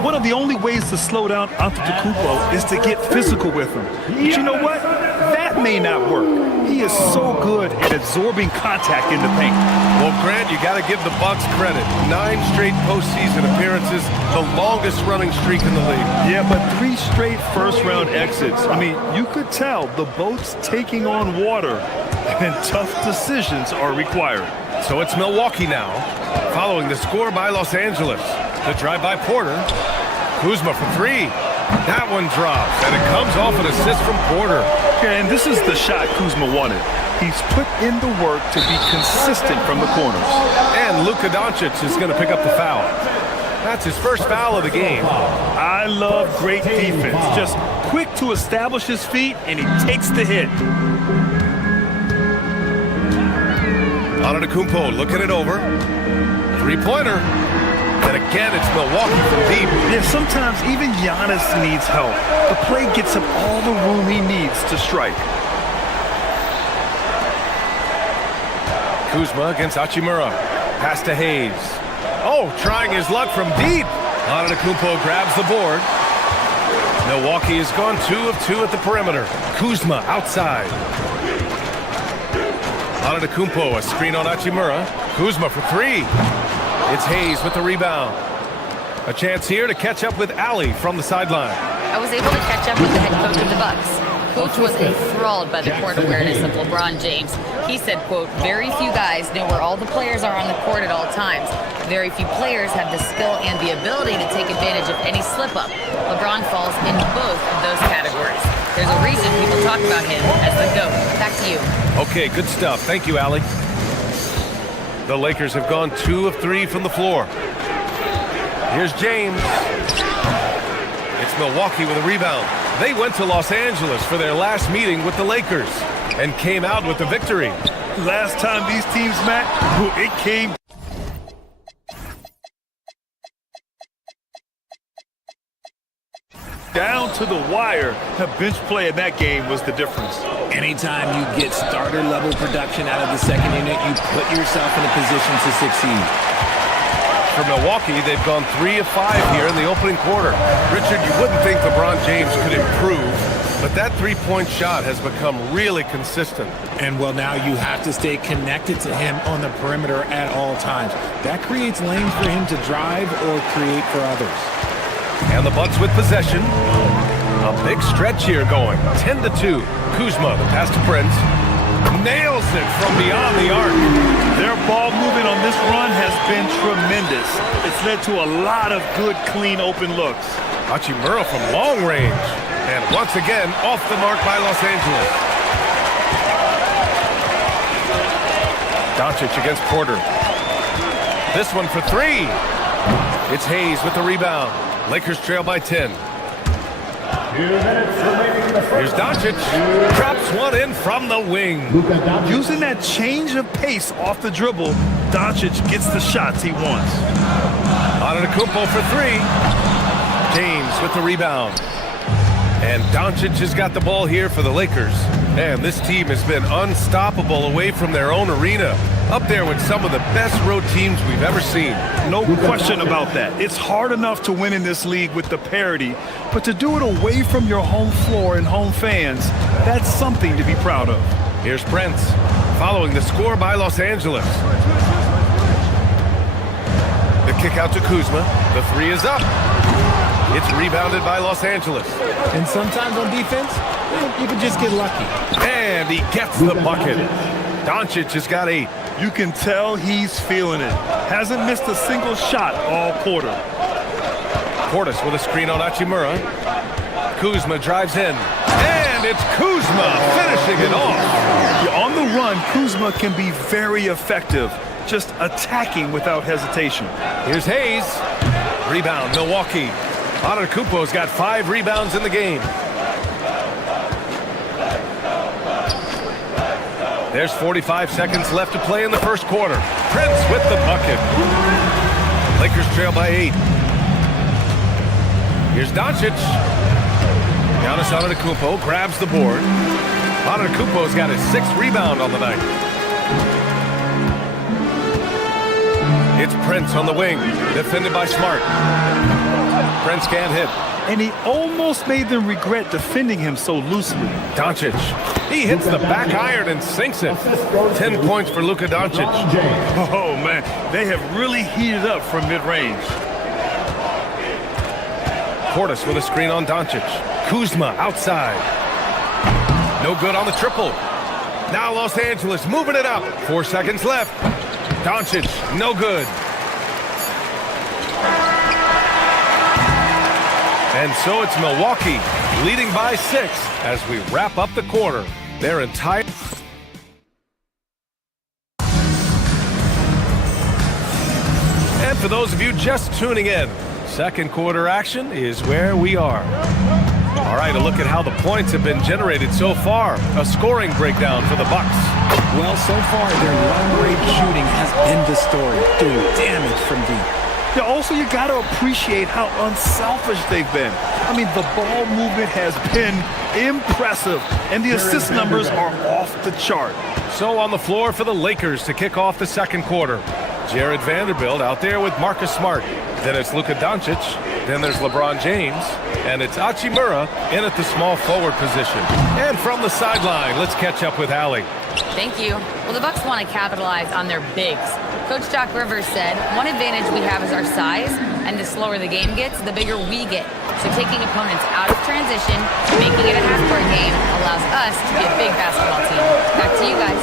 One of the only ways to slow down Antetokounmpo is to get physical with him. But you know what? That may not work. He is so good at absorbing contact in the paint. Well, Grant, you got to give the Bucks credit. 9 straight postseason appearances, the longest running streak in the league. Yeah, but 3 straight first-round exits. I mean, you could tell the boat's taking on water, and tough decisions are required. So it's Milwaukee now, following the score by Los Angeles. The drive by Porter. Kuzma for 3. That one drops, and it comes off an assist from Porter. Yeah, and this is the shot Kuzma wanted. He's put in the work to be consistent from the corners. And Luka Doncic is going to pick up the foul. That's his first foul of the game. I love great defense. Just quick to establish his feet, and he takes the hit. Antetokounmpo looking it over. 3-pointer. And again, it's Milwaukee from deep. Yeah, sometimes even Giannis needs help. The play gets him all the room he needs to strike. Kuzma against Hachimura. Pass to Hayes. Oh, trying his luck from deep. Antetokounmpo grabs the board. Milwaukee has gone 2 of 2 at the perimeter. Kuzma outside. Antetokounmpo, a screen on Hachimura. Kuzma for 3. It's Hayes with the rebound. A chance here to catch up with Ali from the sideline. I was able to catch up with the head coach of the Bucks. Coach was enthralled by the court awareness of LeBron James. He said, quote, very few guys know where all the players are on the court at all times. Very few players have the skill and the ability to take advantage of any slip-up. LeBron falls in both of those categories. There's a reason people talk about him as the GOAT. Back to you. Okay, good stuff. Thank you, Ali. The Lakers have gone 2 of 3 from the floor. Here's James. It's Milwaukee with a rebound. They went to Los Angeles for their last meeting with the Lakers and came out with the victory. Last time these teams met, it came down to the wire. The bench play in that game was the difference. Anytime you get starter-level production out of the second unit, you put yourself in a position to succeed. For Milwaukee, they've gone 3 of 5 here in the opening quarter. Richard, you wouldn't think LeBron James could improve, but that 3-point shot has become really consistent. And well, now you have to stay connected to him on the perimeter at all times. That creates lanes for him to drive or create for others. And the Bucks with possession. A big stretch here going. 10-2. Kuzma, the pass to Prince. Nails it from beyond the arc. Their ball movement on this run has been tremendous. It's led to a lot of good, clean, open looks. Hachimura from long range. And once again, off the mark by Los Angeles. Doncic against Porter. This one for three. It's Hayes with the rebound. Lakers trail by 10. 2 minutes remaining in the Here's first. Doncic. Drops one in from the wing. Using that change of pace off the dribble, Doncic gets the shots he wants. Antetokounmpo for three. James with the rebound. And Doncic has got the ball here for the Lakers. And this team has been unstoppable away from their own arena. Up there with some of the best road teams we've ever seen. No question about that. It's hard enough to win in this league with the parity, but to do it away from your home floor and home fans, that's something to be proud of. Here's Prince, following the score by Los Angeles. The kick out to Kuzma. The three is up. It's rebounded by Los Angeles. And sometimes on defense, you can just get lucky. And he gets the bucket. Doncic has got 8. You can tell he's feeling it. Hasn't missed a single shot all quarter. Portis with a screen on Hachimura. Kuzma drives in. And it's Kuzma finishing it off. On the run, Kuzma can be very effective, just attacking without hesitation. Here's Hayes. Rebound, Milwaukee. Antetokounmpo's got 5 rebounds in the game. There's 45 seconds left to play in the first quarter. Prince with the bucket. Lakers trail by 8. Here's Doncic. Giannis Antetokounmpo grabs the board. Antetokounmpo's got his 6th rebound on the night. It's Prince on the wing, defended by Smart. Prince can't hit. And he almost made them regret defending him so loosely. Doncic. He hits the back iron and sinks it. 10 points for Luka Doncic. Oh, man. They have really heated up from mid-range. Portis with a screen on Doncic. Kuzma outside. No good on the triple. Now Los Angeles moving it up. 4 seconds left. Doncic, no good. And so it's Milwaukee leading by 6 as we wrap up the quarter. They're entire. And for those of you just tuning in, second quarter action is where we are. All right, a look at how the points have been generated so far. A scoring breakdown for the Bucks. Well, so far, their long-range shooting has been the story, doing damage from deep. Yeah, also, you got to appreciate how unselfish they've been. I mean, the ball movement has been impressive, and the assist numbers are off the chart. So on the floor for the Lakers to kick off the second quarter. Jared Vanderbilt out there with Marcus Smart. Then it's Luka Doncic. Then there's LeBron James. And it's Hachimura in at the small forward position. And from the sideline, let's catch up with Allie. Thank you. Well, the Bucks want to capitalize on their bigs. Coach Doc Rivers said, one advantage we have is our size, and the slower the game gets, the bigger we get. So taking opponents out of transition, making it a half-court game, allows us to be a big basketball team. Back to you guys.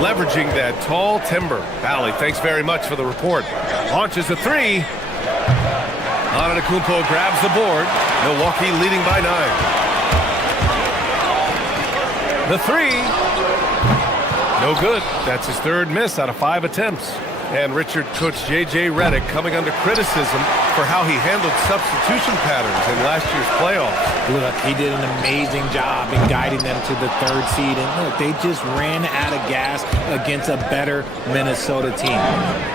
Leveraging that tall timber. Allie, thanks very much for the report. Launches a 3. Antetokounmpo grabs the board. Milwaukee leading by 9. The 3. No good. That's his 3rd miss out of 5 attempts. And Richard Coach J.J. Redick coming under criticism for how he handled substitution patterns in last year's playoffs. Look, he did an amazing job in guiding them to the 3rd seed. And look, they just ran out of gas against a better Minnesota team.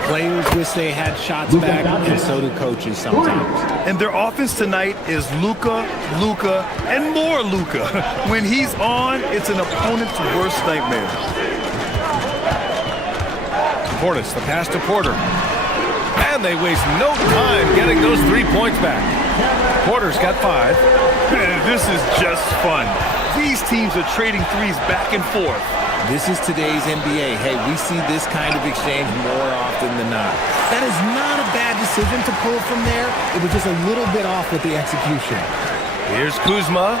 Players wish they had shots back, and so do coaches sometimes. And their offense tonight is Luka, and more Luka. When he's on, it's an opponent's worst nightmare. Portis, the pass to Porter. And they waste no time getting those 3 points back. Porter's got 5. Man, this is just fun. These teams are trading threes back and forth. This is today's NBA. Hey, we see this kind of exchange more often than not. That is not a bad decision to pull from there. It was just a little bit off with the execution. Here's Kuzma.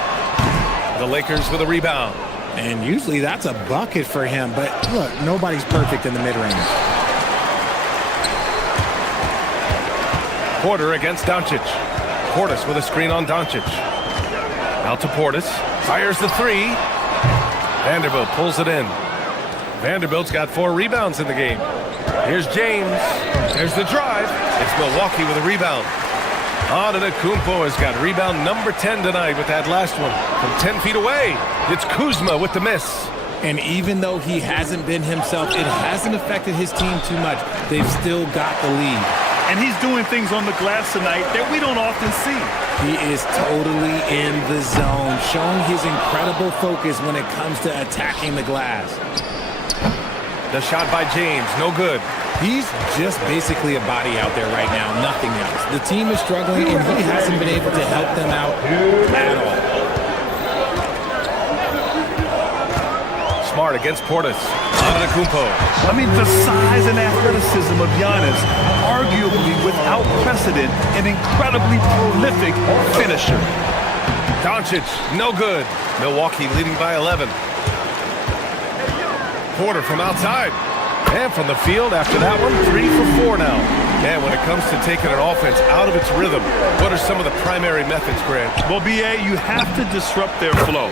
The Lakers with a rebound. And usually that's a bucket for him, but look, nobody's perfect in the mid-range. Porter against Doncic. Portis with a screen on Doncic. Out to Portis. Fires the 3. Vanderbilt pulls it in. Vanderbilt's got 4 rebounds in the game. Here's James. There's the drive. It's Milwaukee with a rebound. Antetokounmpo has got rebound number 10 tonight with that last one. From 10 feet away, it's Kuzma with the miss. And even though he hasn't been himself, it hasn't affected his team too much. They've still got the lead. And he's doing things on the glass tonight that we don't often see. He is totally in the zone, showing his incredible focus when it comes to attacking the glass. The shot by James, no good. He's just basically a body out there right now, nothing else. The team is struggling, and he hasn't been able to help them out at all. Smart against Portis. Antetokounmpo. I mean, the size and athleticism of Giannis, arguably without precedent, an incredibly prolific finisher. Doncic, no good. Milwaukee leading by 11. Porter from outside. And from the field after that one, 3 for 4 now. And when it comes to taking an offense out of its rhythm, what are some of the primary methods, Grant? Well, B.A., you have to disrupt their flow.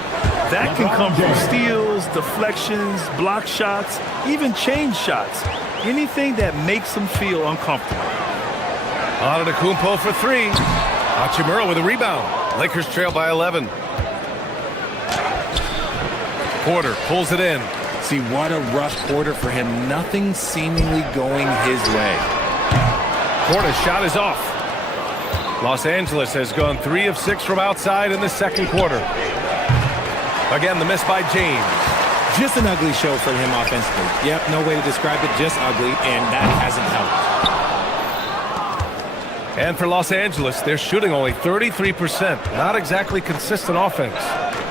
That can come from steals, deflections, block shots, even change shots. Anything that makes them feel uncomfortable. Antetokounmpo for 3. Hachimura with a rebound. Lakers trail by 11. Porter pulls it in. See, what a rough quarter for him. Nothing seemingly going his way. Porter's shot is off. Los Angeles has gone 3 of 6 from outside in the second quarter. Again, the miss by James. Just an ugly show for him offensively. Yep, no way to describe it, just ugly, and that hasn't helped. And for Los Angeles, they're shooting only 33%. Not exactly consistent offense.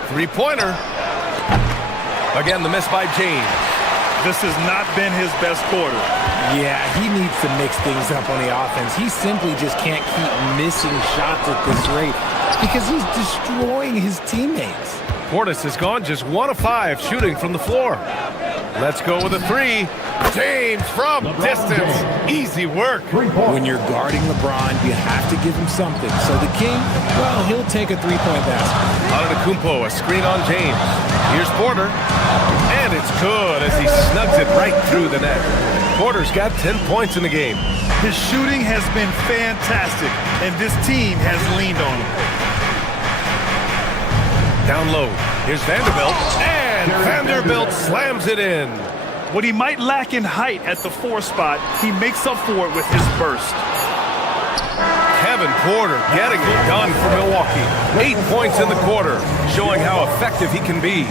3-pointer. Again, the miss by James. This has not been his best quarter. Yeah, he needs to mix things up on the offense. He simply just can't keep missing shots at this rate because he's destroying his teammates. Portis has gone just 1 of 5 shooting from the floor. Let's go with a 3. James from distance. Easy work. When you're guarding LeBron, you have to give him something. So the King, well, he'll take a 3-point basket. Antetokounmpo, a screen on James. Here's Porter. And it's good as he snugs it right through the net. Porter's got 10 points in the game. His shooting has been fantastic, and this team has leaned on him. Down low. Here's Vanderbilt. And Vanderbilt slams it in. What he might lack in height at the 4 spot, he makes up for it with his burst. Kevin Porter getting it done for Milwaukee. 8 points in the quarter, showing how effective he can be.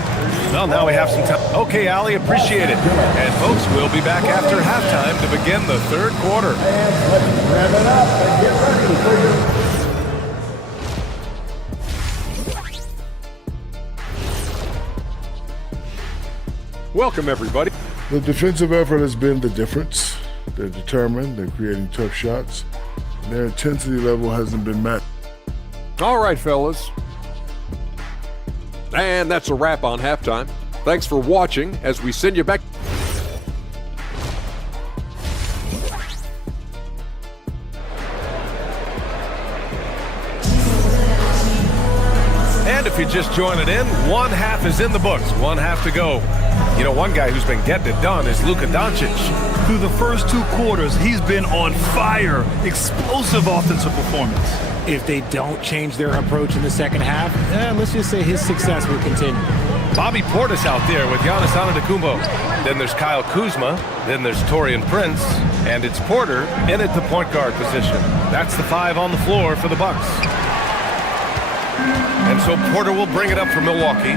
Well, now we have some time. Okay, Allie, appreciate it. And folks, we'll be back after halftime to begin the third quarter. Let's rev it up and get ready for your... Welcome, everybody. The defensive effort has been the difference. They're determined, they're creating tough shots, and their intensity level hasn't been met. All right, fellas. And that's a wrap on halftime. Thanks for watching as we send you back. And if you're just joining in, 1 half is in the books, 1 half to go. You know, one guy who's been getting it done is Luka Doncic. Through the first 2 quarters, he's been on fire. Explosive offensive performance. If they don't change their approach in the second half, let's just say his success will continue. Bobby Portis out there with Giannis Antetokounmpo. Then there's Kyle Kuzma. Then there's Taurean Prince. And it's Porter in at the point guard position. That's the 5 on the floor for the Bucks. And so Porter will bring it up for Milwaukee.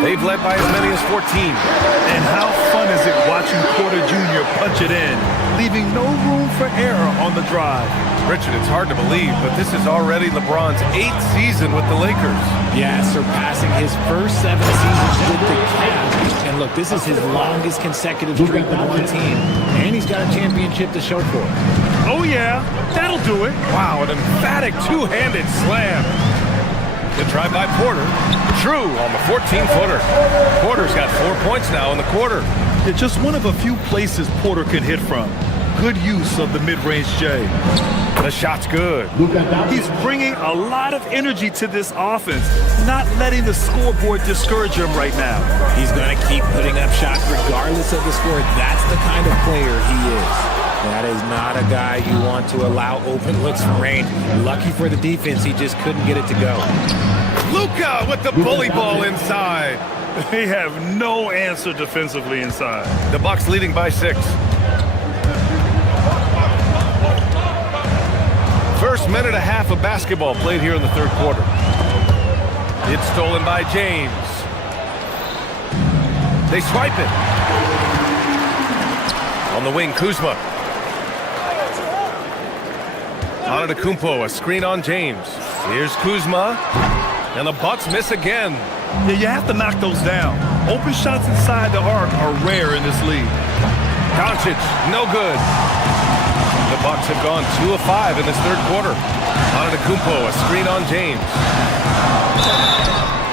They've led by as many as 14. And how fun is it watching Porter Jr. punch it in, leaving no room for error on the drive. Richard, it's hard to believe, but this is already LeBron's 8th season with the Lakers. Yeah, surpassing his first 7 seasons with the Cavs. And look, this is his longest consecutive streak with one team. And he's got a championship to show for it. Oh, yeah, that'll do it. Wow, an emphatic 2-handed slam. The drive by Porter. True on the 14-footer. Porter's got 4 points now in the quarter. It's just one of a few places Porter can hit from. Good use of the mid-range J. The shot's good. He's bringing a lot of energy to this offense, not letting the scoreboard discourage him right now. He's going to keep putting up shots regardless regardless of the score, that's the kind of player he is. That is not a guy you want to allow open looks from range. Lucky for the defense, he just couldn't get it to go. Luka with the bully ball inside. They have no answer defensively inside. The Bucks leading by 6. First minute and a half of basketball played here in the third quarter. It's stolen by James. They swipe it. On the wing, Kuzma. Antetokounmpo, a screen on James. Here's Kuzma. And the Bucks miss again. Yeah, you have to knock those down. Open shots inside the arc are rare in this league. Doncic, no good. The Bucks have gone 2 of 5 in this third quarter. Antetokounmpo, a screen on James.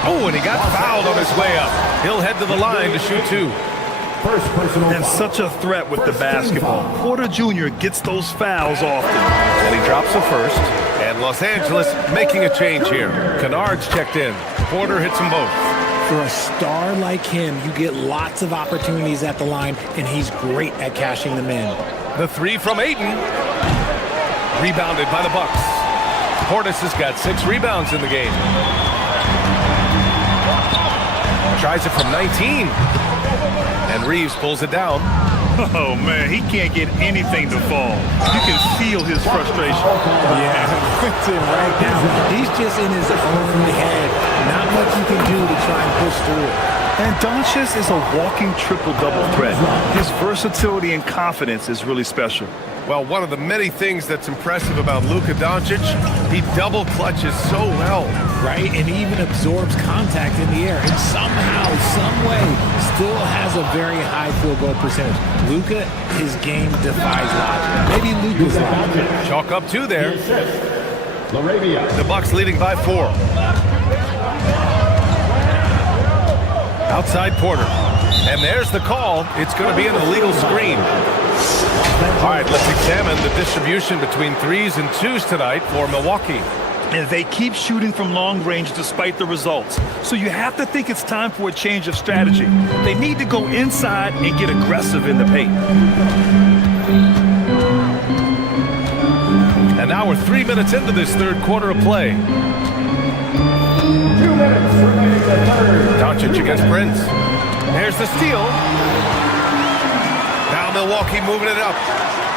Oh, and he got fouled on his way up. He'll head to the line to shoot 2. And such a threat with the basketball. Porter Jr. gets those fouls often. And he drops the first. And Los Angeles making a change here. Kennard's checked in. Porter hits them both. For a star like him, you get lots of opportunities at the line, and he's great at cashing them in. The 3 from Ayton. Rebounded by the Bucks. Portis has got 6 rebounds in the game. Tries it from 19. And Reeves pulls it down. Oh, man, he can't get anything to fall. You can feel his frustration. Yeah, it's in right now. He's just in his own head. Not much you can do to try and push through it. And Doncic is a walking triple-double threat. His versatility and confidence is really special. Well, one of the many things that's impressive about Luka Doncic, he double clutches so well. Right, and he even absorbs contact in the air. And somehow, some way, still has a very high field goal percentage. Luka, his game defies logic. Maybe Luka's logic. Chalk up 2 there. The Bucks leading by 4. Outside Porter. And there's the call. It's going to be an illegal screen. All right, let's examine the distribution between 3s and 2s tonight for Milwaukee. And they keep shooting from long range despite the results. So you have to think it's time for a change of strategy. They need to go inside and get aggressive in the paint. And now we're 3 minutes into this third quarter of play. 2 minutes remaining the third. Doncic against Prince. There's the steal. Now Milwaukee moving it up.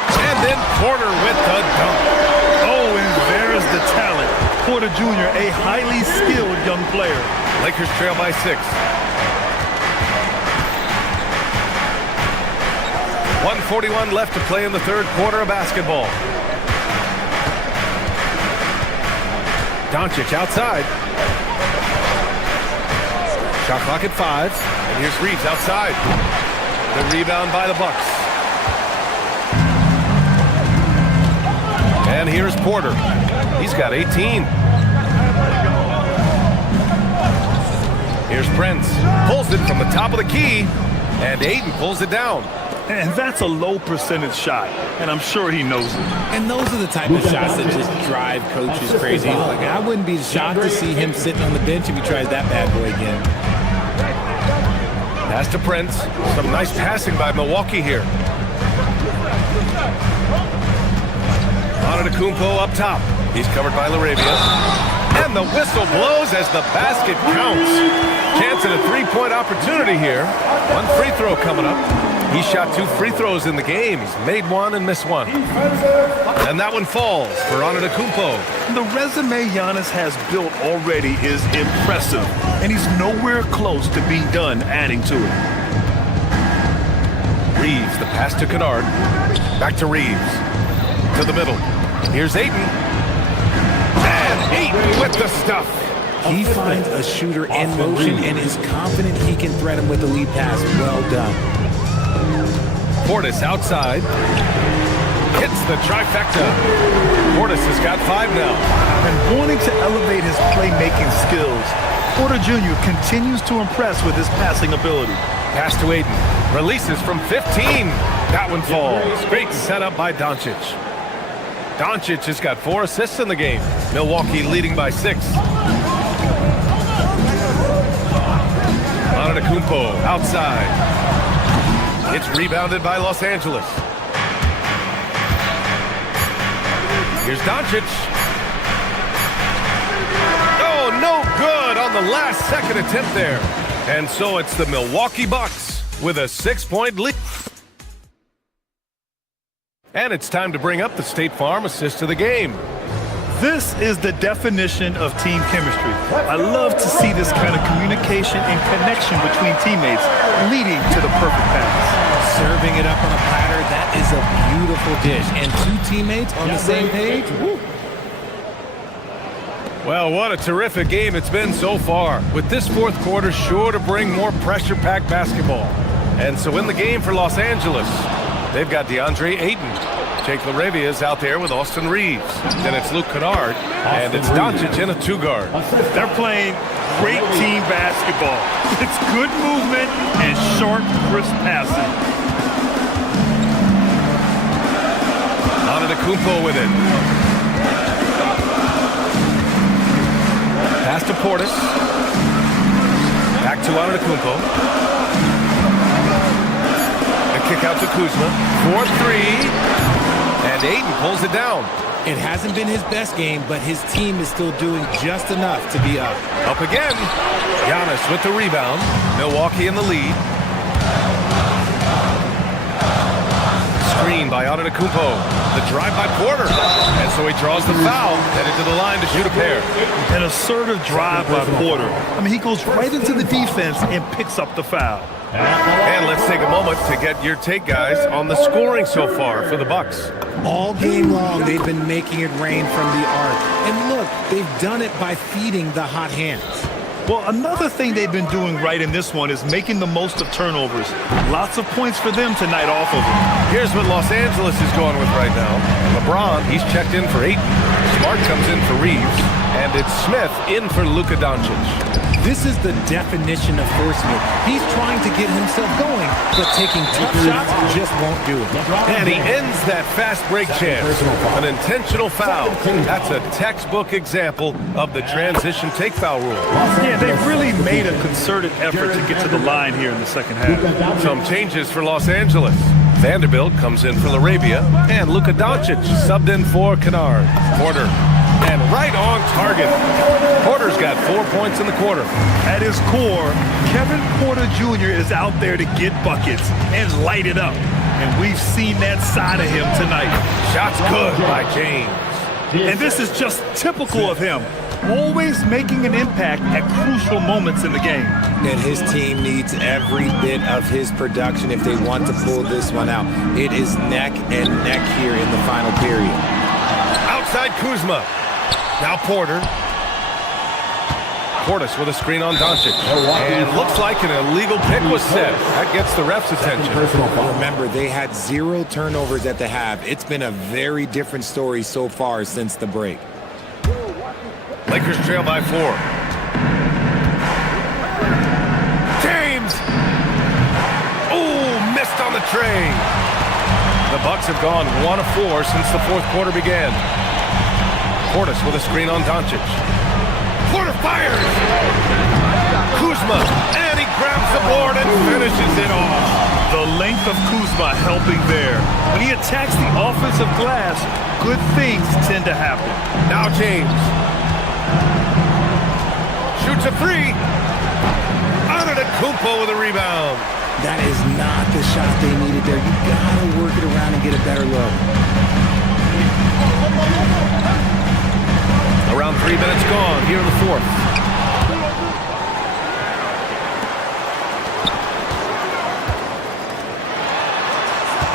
And then Porter with the dunk. Oh, and there's the talent. Porter Jr., a highly skilled young player. Lakers trail by 6. 1:41 left to play in the third quarter of basketball. Doncic outside. Shot clock at 5. And here's Reeves outside. The rebound by the Bucks. And here's Porter. He's got 18. Here's Prince. Pulls it from the top of the key. And Ayton pulls it down. And that's a low percentage shot. And I'm sure he knows it. And those are the type of shots that just drive coaches crazy. Like, I wouldn't be shocked to see him sitting on the bench if he tries that bad boy again. Pass to Prince. Some nice passing by Milwaukee here. Antetokounmpo up top. He's covered by Laravia. And the whistle blows as the basket counts. Chance at a 3-point opportunity here. 1 free throw coming up. He shot 2 free throws in the game. He's made 1 and missed 1. And that one falls for Antetokounmpo. The resume Giannis has built already is impressive. And he's nowhere close to being done adding to it. Reeves, the pass to Kennard. Back to Reeves. To the middle. Here's Ayton. And Ayton with the stuff. He finds a shooter in motion and is confident he can thread him with the lead pass. Well done. Portis outside. Hits the trifecta. Portis has got 5 now. And wanting to elevate his playmaking skills, Porter Jr. continues to impress with his passing ability. Pass to Ayton. Releases from 15. That one falls. Great setup by Doncic. Doncic has got 4 assists in the game. Milwaukee leading by 6. Antetokounmpo outside. It's rebounded by Los Angeles. Here's Doncic. Oh, no good on the last second attempt there. And so it's the Milwaukee Bucks with a 6-point lead. And it's time to bring up the State Farm assist of the game. This is the definition of team chemistry. I love to see this kind of communication and connection between teammates leading to the perfect pass. Serving it up on a platter, that is a beautiful dish. And two teammates on the same page. Woo. Well, what a terrific game it's been so far, with this fourth quarter sure to bring more pressure-packed basketball. And so in the game for Los Angeles, they've got DeAndre Ayton. Jake LaRavia is out there with Austin Reeves. Then it's Luke Kennard, and it's Doncic in a two-guard. They're playing great team basketball. It's good movement and sharp, crisp passing. Antetokounmpo with it. Pass to Portis. Back to Antetokounmpo. A kick out to Kuzma. 4-3. And Ayton pulls it down. It hasn't been his best game, but his team is still doing just enough to be up. Up again. Giannis with the rebound. Milwaukee in the lead. Screen by Antetokounmpo. The drive by Porter. And so he draws the foul. Headed to the line to shoot a pair. An assertive drive by Porter. I mean, he goes right into the defense and picks up the foul. And let's take a moment to get your take, guys, on the scoring so far for the Bucks. All game long, they've been making it rain from the arc. And look, they've done it by feeding the hot hands. Well, another thing they've been doing right in this one is making the most of turnovers. Lots of points for them tonight off of it. Here's what Los Angeles is going with right now. LeBron, he's checked in for Ayton. Smart comes in for Reeves. And it's Smith in for Luka Doncic. This is the definition of forcing it. He's trying to get himself going, but taking tough shots just won't do it. And he ends that fast break chance. An intentional foul. That's a textbook example of the transition take foul rule. Yeah, they've really made a concerted effort to get to the line here in the second half. Some changes for Los Angeles. Vanderbilt comes in for LaRavia, and Luka Doncic subbed in for Kennard. Porter. And right on target. Porter's got 4 points in the quarter. At his core, Kevin Porter Jr. is out there to get buckets and light it up. And we've seen that side of him tonight. Shots good by James. And this is just typical of him. Always making an impact at crucial moments in the game. And his team needs every bit of his production if they want to pull this one out. It is neck and neck here in the final period. Outside Kuzma. Now Porter. Portis with a screen on Doncic. And looks like an illegal pick was set. That gets the ref's attention. Remember, they had 0 turnovers at the half. It's been a very different story so far since the break. Lakers trail by 4. James! Oh, missed on the tray. The Bucks have gone 1 of 4 since the fourth quarter began. Portis with a screen on Doncic. Porter fires! Kuzma, and he grabs the board and finishes it off. The length of Kuzma helping there. When he attacks the offensive glass, good things tend to happen. Now James. Shoots a 3. Antetokounmpo with a rebound. That is not the shot they needed there. You gotta work it around and get a better look. Around 3 minutes gone here in the fourth.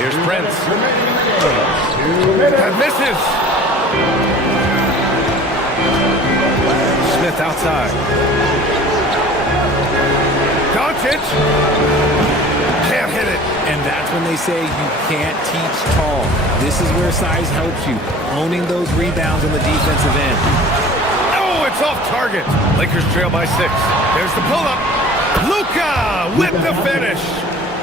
Here's Prince. That misses. Smith outside. Doncic. Can't hit it. And that's when they say you can't teach tall. This is where size helps you. Owning those rebounds on the defensive end. Oh, it's off target. Lakers trail by 6. There's the pull-up. Luka with the finish.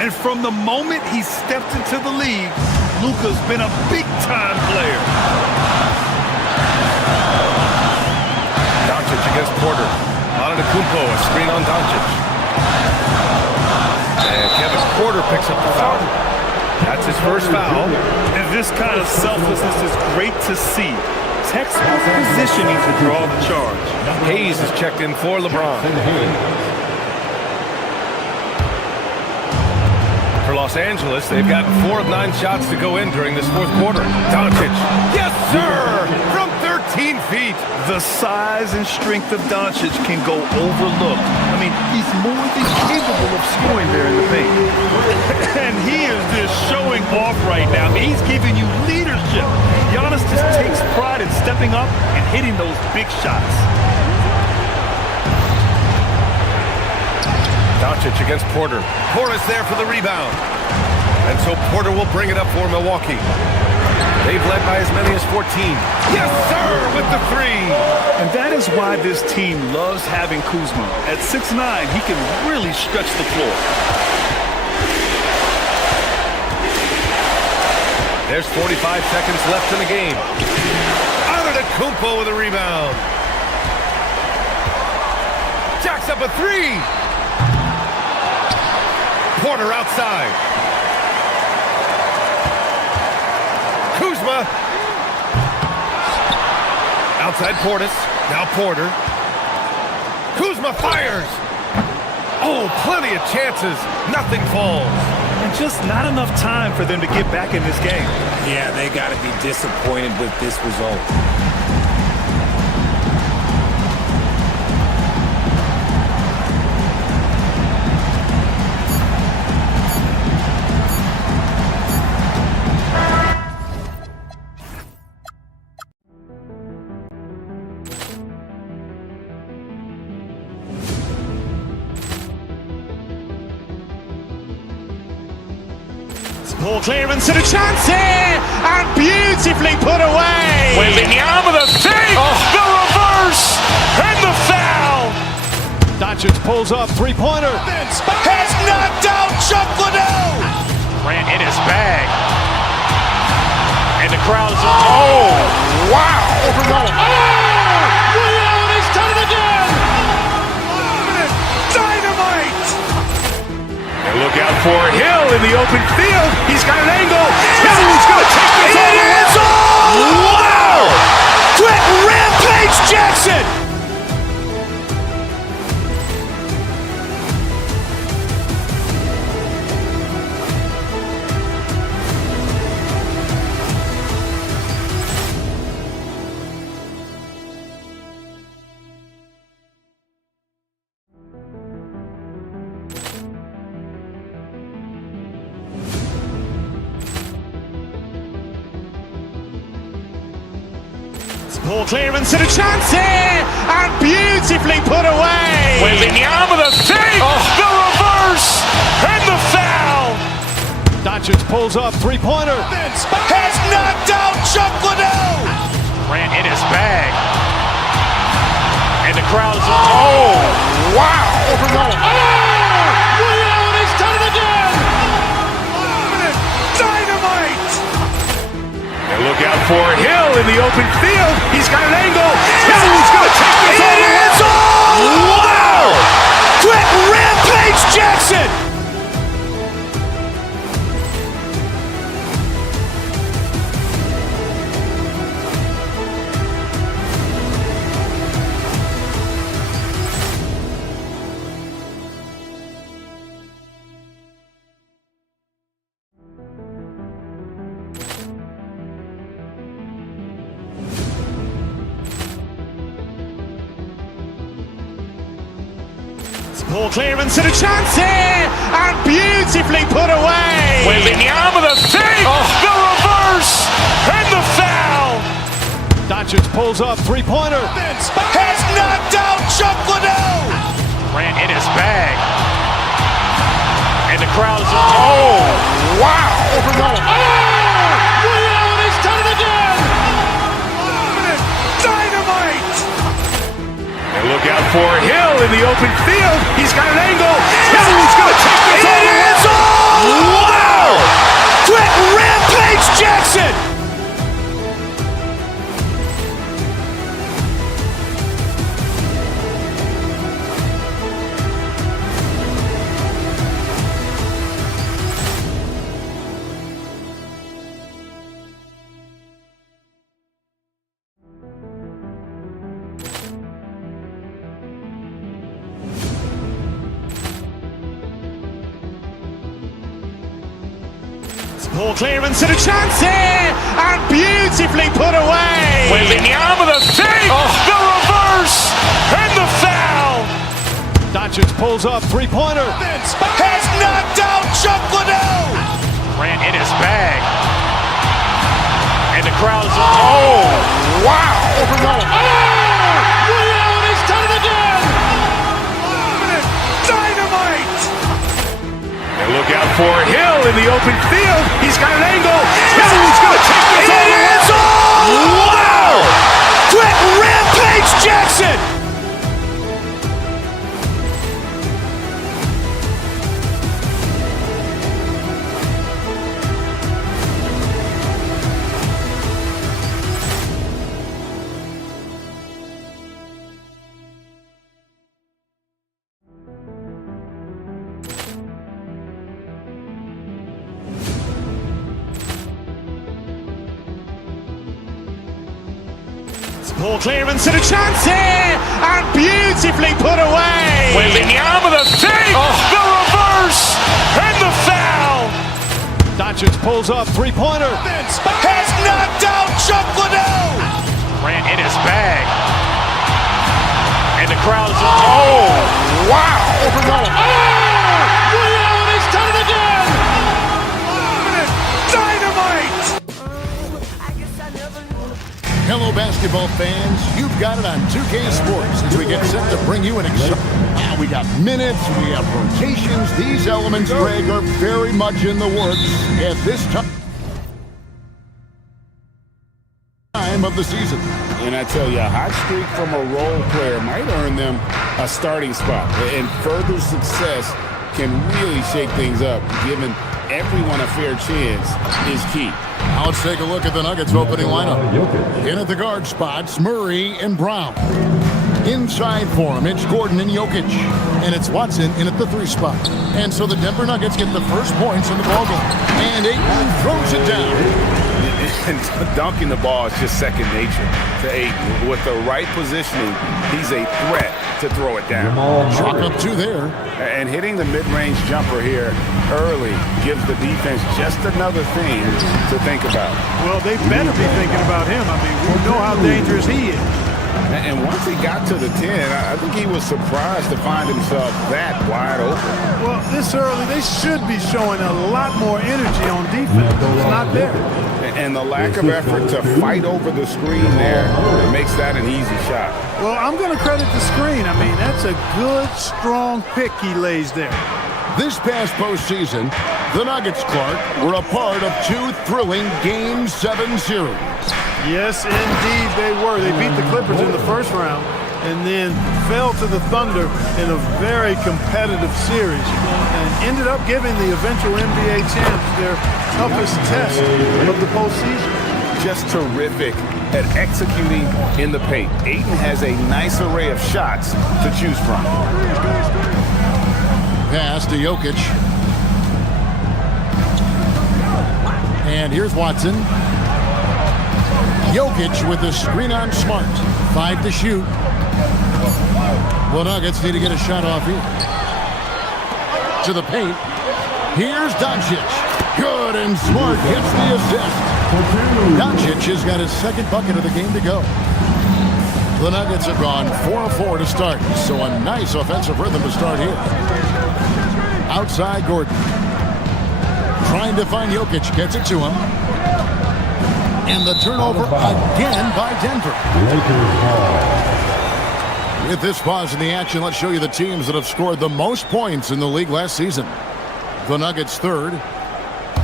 And from the moment he stepped into the league, Luka's been a big-time player. Doncic against Porter. Antetokounmpo, a screen on Doncic. And Kevin Porter picks up the foul. That's his first foul. And this kind of selflessness is great to see. Textbook positioning to draw the charge. Hayes is checked in for LeBron. For Los Angeles, they've got 4 of 9 shots to go in during this fourth quarter. Doncic, yes sir, from 13 feet. The size and strength of Doncic can go overlooked. I mean, he's more than capable of scoring there in the paint. And he is just showing off right now. He's giving you leadership. Giannis just takes pride in stepping up and hitting those big shots. Doncic against Porter. Porter's there for the rebound. And so Porter will bring it up for Milwaukee. They've led by as many as 14. Yes, sir, with the 3. And that is why this team loves having Kuzma. At 6'9", he can really stretch the floor. There's 45 seconds left in the game. Antetokounmpo with a rebound. Jacks up a 3. Porter outside. Kuzma. Outside Portis. Now Porter. Kuzma fires. Oh, plenty of chances. Nothing falls. And just not enough time for them to get back in this game. Yeah, they got to be disappointed with this result. Ball clearance and a chance here, and beautifully put away. Wembanyama the fake, the reverse, and the foul. Doncic pulls up, three-pointer. Has knocked out Chuck Liddell. Ran in his bag, and the crowd is wow! He's done it again. Dynamite. And look out for Hill in the open field. He's got an angle. He's going to take this all the way. Wow! Quick Rampage Jackson. Ball clearance and a chance here, and beautifully put away. Wembanyama the fake, the reverse, and the foul. Doncic pulls up, three-pointer. Has knocked out Chuck Liddell. Ran in his bag, and the crowd is wow! He's done it again. Dynamite. And look out for Hill in the open field. He's got an angle. He's going to take this all the way. Wow! Quick Rampage Jackson. Ball clearance and a chance here, and beautifully put away. Wembanyama the fake, the reverse, and the foul. Doncic pulls up, three-pointer. Has knocked out Chuck Liddell. Ran in his bag, and the crowd is wow! He's done it again. Dynamite. And look out for Hill in the open field. He's got an angle. He's going to take this all the way. Wow! Quick Rampage Jackson. Poor clearance and a chance here, and beautifully put away. Wembanyama the fake, the reverse, and the foul. Doncic pulls up, three-pointer. Has knocked out Chuck Liddell. Ran in his bag. And the crowd is, oh, wow. He's done it again. Dynamite. And look out for Hill in the open field. He's got an angle. He's going to take this all the way. Wow. Brett Rampage Jackson. Poor clearance and a chance here, and beautifully put away. Wembanyama the fake, the reverse, and the foul. Doncic pulls up, three-pointer. Has knocked out Chuck Liddell. Ran in his bag. And the crowd is, oh, wow. He's done it again. Dynamite. Hello, basketball fans. You've got it on 2K Sports as we get set to bring you an exciting. We got minutes, we have rotations. These elements, Greg, are very much in the works at this time of the season. And I tell you, a hot streak from a role player might earn them a starting spot. And further success can really shake things up. Giving everyone a fair chance is key. Now let's take a look at the Nuggets opening lineup. In at the guard spots, Murray and Brown. Inside for him, it's Gordon and Jokic. And it's Watson in at the 3 spot. And so the Denver Nuggets get the first points in the ballgame. And Ayton throws it down. And dunking the ball is just second nature to Ayton. With the right positioning, he's a threat to throw it down. Chalk up 2 there. And hitting the mid-range jumper here early gives the defense just another thing to think about. Well, they better be thinking about him. I mean, we know how dangerous he is. And once he got to the 10, I think he was surprised to find himself that wide open. Well, this early, they should be showing a lot more energy on defense. It's not there. And the lack of effort to fight over the screen there makes that an easy shot. Well, I'm going to credit the screen. I mean, that's a good, strong pick he lays there. This past postseason, the Nuggets, Clark, were a part of 2 thrilling Game 7 series. Yes, indeed they were. They beat the Clippers in the first round and then fell to the Thunder in a very competitive series and ended up giving the eventual NBA champs their toughest test of the postseason. Just terrific at executing in the paint. Ayton has a nice array of shots to choose from. Pass to Jokic. And here's Watson. Jokic with the screen on Smart. 5 to shoot. The Nuggets need to get a shot off here. To the paint. Here's Doncic. Good, and Smart gets the assist. Doncic has got his second bucket of the game to go. The Nuggets have gone 4-4 to start, so a nice offensive rhythm to start here. Outside Gordon. Trying to find Jokic, gets it to him. And the turnover again by Denver. With this pause in the action, let's show you the teams that have scored the most points in the league last season. The Nuggets third.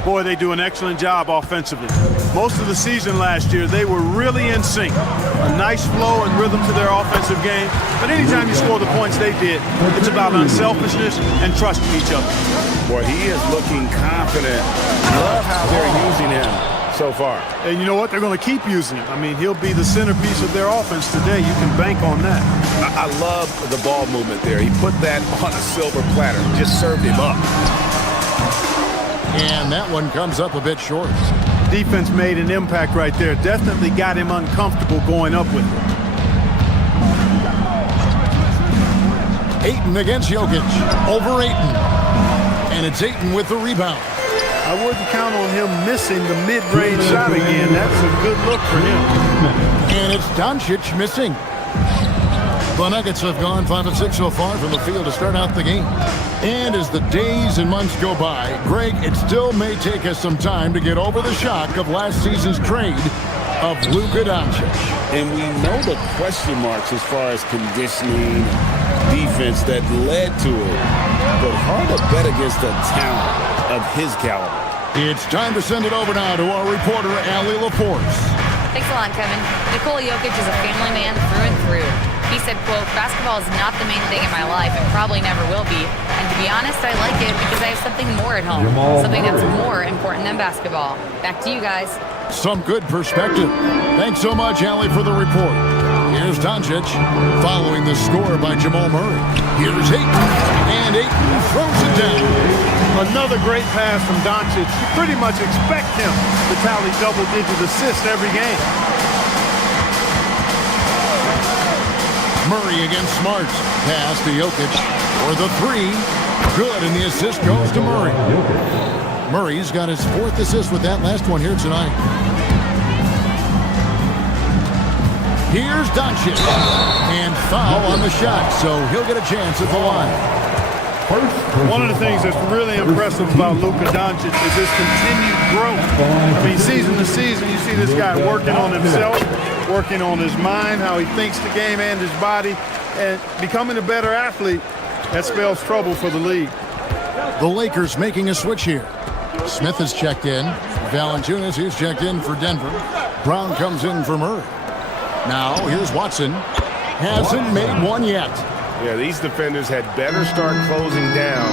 Boy, they do an excellent job offensively. Most of the season last year, they were really in sync. A nice flow and rhythm to their offensive game. But anytime you score the points they did, it's about unselfishness and trusting each other. Boy, he is looking confident. Love how they're using him so far. And you know what? They're going to keep using him. I mean, he'll be the centerpiece of their offense today. You can bank on that. I love the ball movement there. He put that on a silver platter. Just served him up. And that one comes up a bit short. Defense made an impact right there. Definitely got him uncomfortable going up with it. Ayton against Jokic. Over Ayton. And it's Ayton with the rebound. I wouldn't count on him missing the mid-range shot again. That's a good look for him. And it's Doncic missing. The Nuggets have gone 5 of 6 so far from the field to start out the game. And as the days and months go by, Greg, it still may take us some time to get over the shock of last season's trade of Luka Doncic. And we know the question marks as far as conditioning, defense that led to it. But hard to bet against the talent of his caliber. It's time to send it over now to our reporter, Allie LaForce. Thanks a lot, Kevin. Nikola Jokic is a family man through and through. He said, quote, "Basketball is not the main thing in my life and probably never will be. And to be honest, I like it because I have something more at home. Something that's more important than basketball." Back to you guys. Some good perspective. Thanks so much, Allie, for the report. Here's Doncic, following the score by Jamal Murray. Here's Ayton, and Ayton throws it down. Another great pass from Doncic. You pretty much expect him to tally double-digit assists every game. Murray against Smart. Pass to Jokic for the three. Good, and the assist goes to Murray. Murray's got his 4th assist with that last one here tonight. Here's Doncic. And foul on the shot, so he'll get a chance at the line. One of the things that's really impressive about Luka Doncic is his continued growth. I mean, season to season, you see this guy working on himself, working on his mind, how he thinks the game and his body, and becoming a better athlete. That spells trouble for the league. The Lakers making a switch here. Smith is checked in. Valanciunas is checked in for Denver. Brown comes in for Murray. Now, here's Watson. Hasn't made one yet. Yeah, these defenders had better start closing down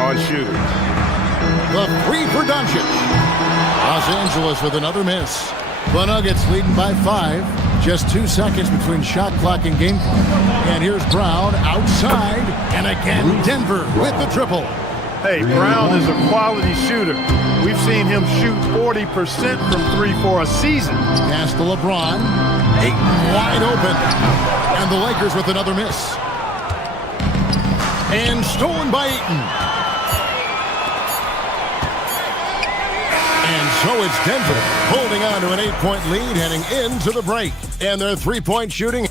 on shooters. The three for Doncic. Los Angeles with another miss. The Nuggets leading by 5. Just 2 seconds between shot clock and game clock. And here's Brown outside. And again, Denver with the triple. Hey, Brown is a quality shooter. We've seen him shoot 40% from 3 for a season. Pass to LeBron. Ayton wide open. And the Lakers with another miss. And stolen by Ayton. And so it's Denver holding on to an 8-point lead heading into the break. And their 3-point shooting.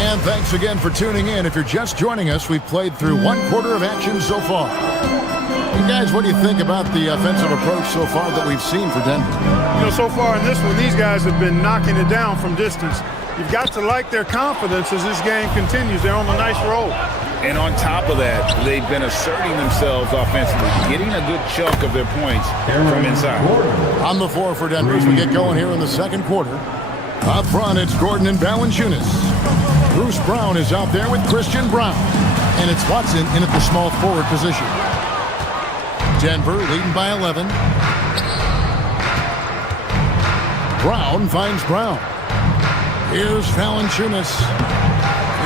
And thanks again for tuning in. If you're just joining us, we've played through 1 quarter of action so far. You guys, what do you think about the offensive approach so far that we've seen for Denver? You know, so far in this one, these guys have been knocking it down from distance. You've got to like their confidence as this game continues. They're on a nice roll. And on top of that, they've been asserting themselves offensively, getting a good chunk of their points from inside. On the floor for Denver as we get going here in the second quarter. Up front, it's Gordon and Valanciunas. Bruce Brown is out there with Christian Brown. And it's Watson in at the small forward position. Denver leading by 11. Brown finds Brown. Here's Valanciunas.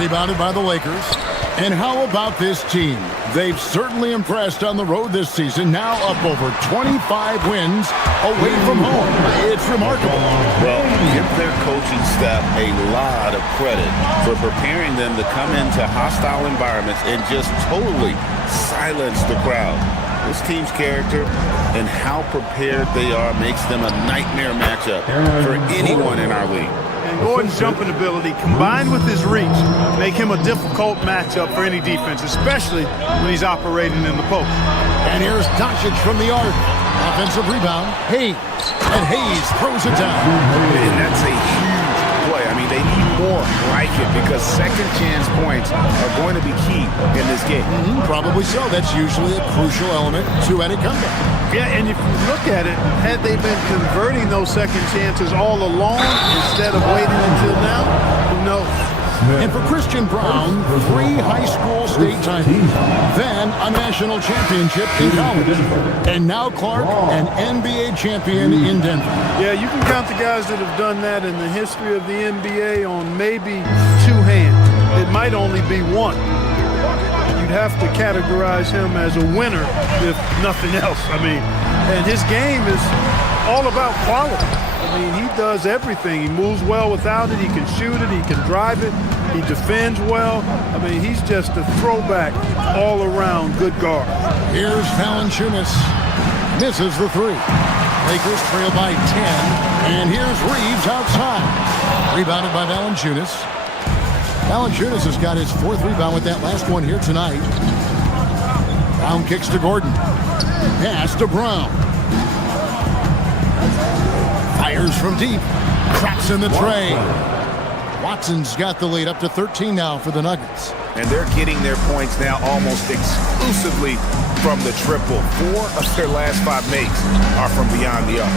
Rebounded by the Lakers. And how about this team? They've certainly impressed on the road this season. Now up over 25 wins away from home. It's remarkable. Well, give their coaching staff a lot of credit for preparing them to come into hostile environments and just totally silence the crowd. This team's character and how prepared they are makes them a nightmare matchup for anyone in our league. And Gordon's jumping ability, combined with his reach, make him a difficult matchup for any defense, especially when he's operating in the post. And here's Doncic from the arc. Offensive rebound, Hayes. And Hayes throws it down. And that's a huge play. I mean, they need more like it because second chance points are going to be key in this game. Probably so. That's usually a crucial element to any comeback. Yeah, and if you look at it, had they been converting those second chances all along instead of waiting until now, who knows? And for Christian Brown, 3 high school state titles, then a national championship in college, and now Clark, an NBA champion in Denver. Yeah, you can count the guys that have done that in the history of the NBA on maybe 2 hands. It might only be 1. You'd have to categorize him as a winner, if nothing else. I mean, and his game is all about quality. I mean, he does everything. He moves well without it. He can shoot it. He can drive it. He defends well. I mean, he's just a throwback all-around good guard. Here's Valanciunas. Misses the three. Lakers trail by 10. And here's Reeves outside. Rebounded by Valanciunas. Valanciunas has got his fourth rebound with that last one here tonight. Brown kicks to Gordon. Pass to Brown. Fires from deep. Cracks in the tray. Watson's got the lead up to 13 now for the Nuggets. And they're getting their points now almost exclusively from the triple. 4 of their last 5 makes are from beyond the arc.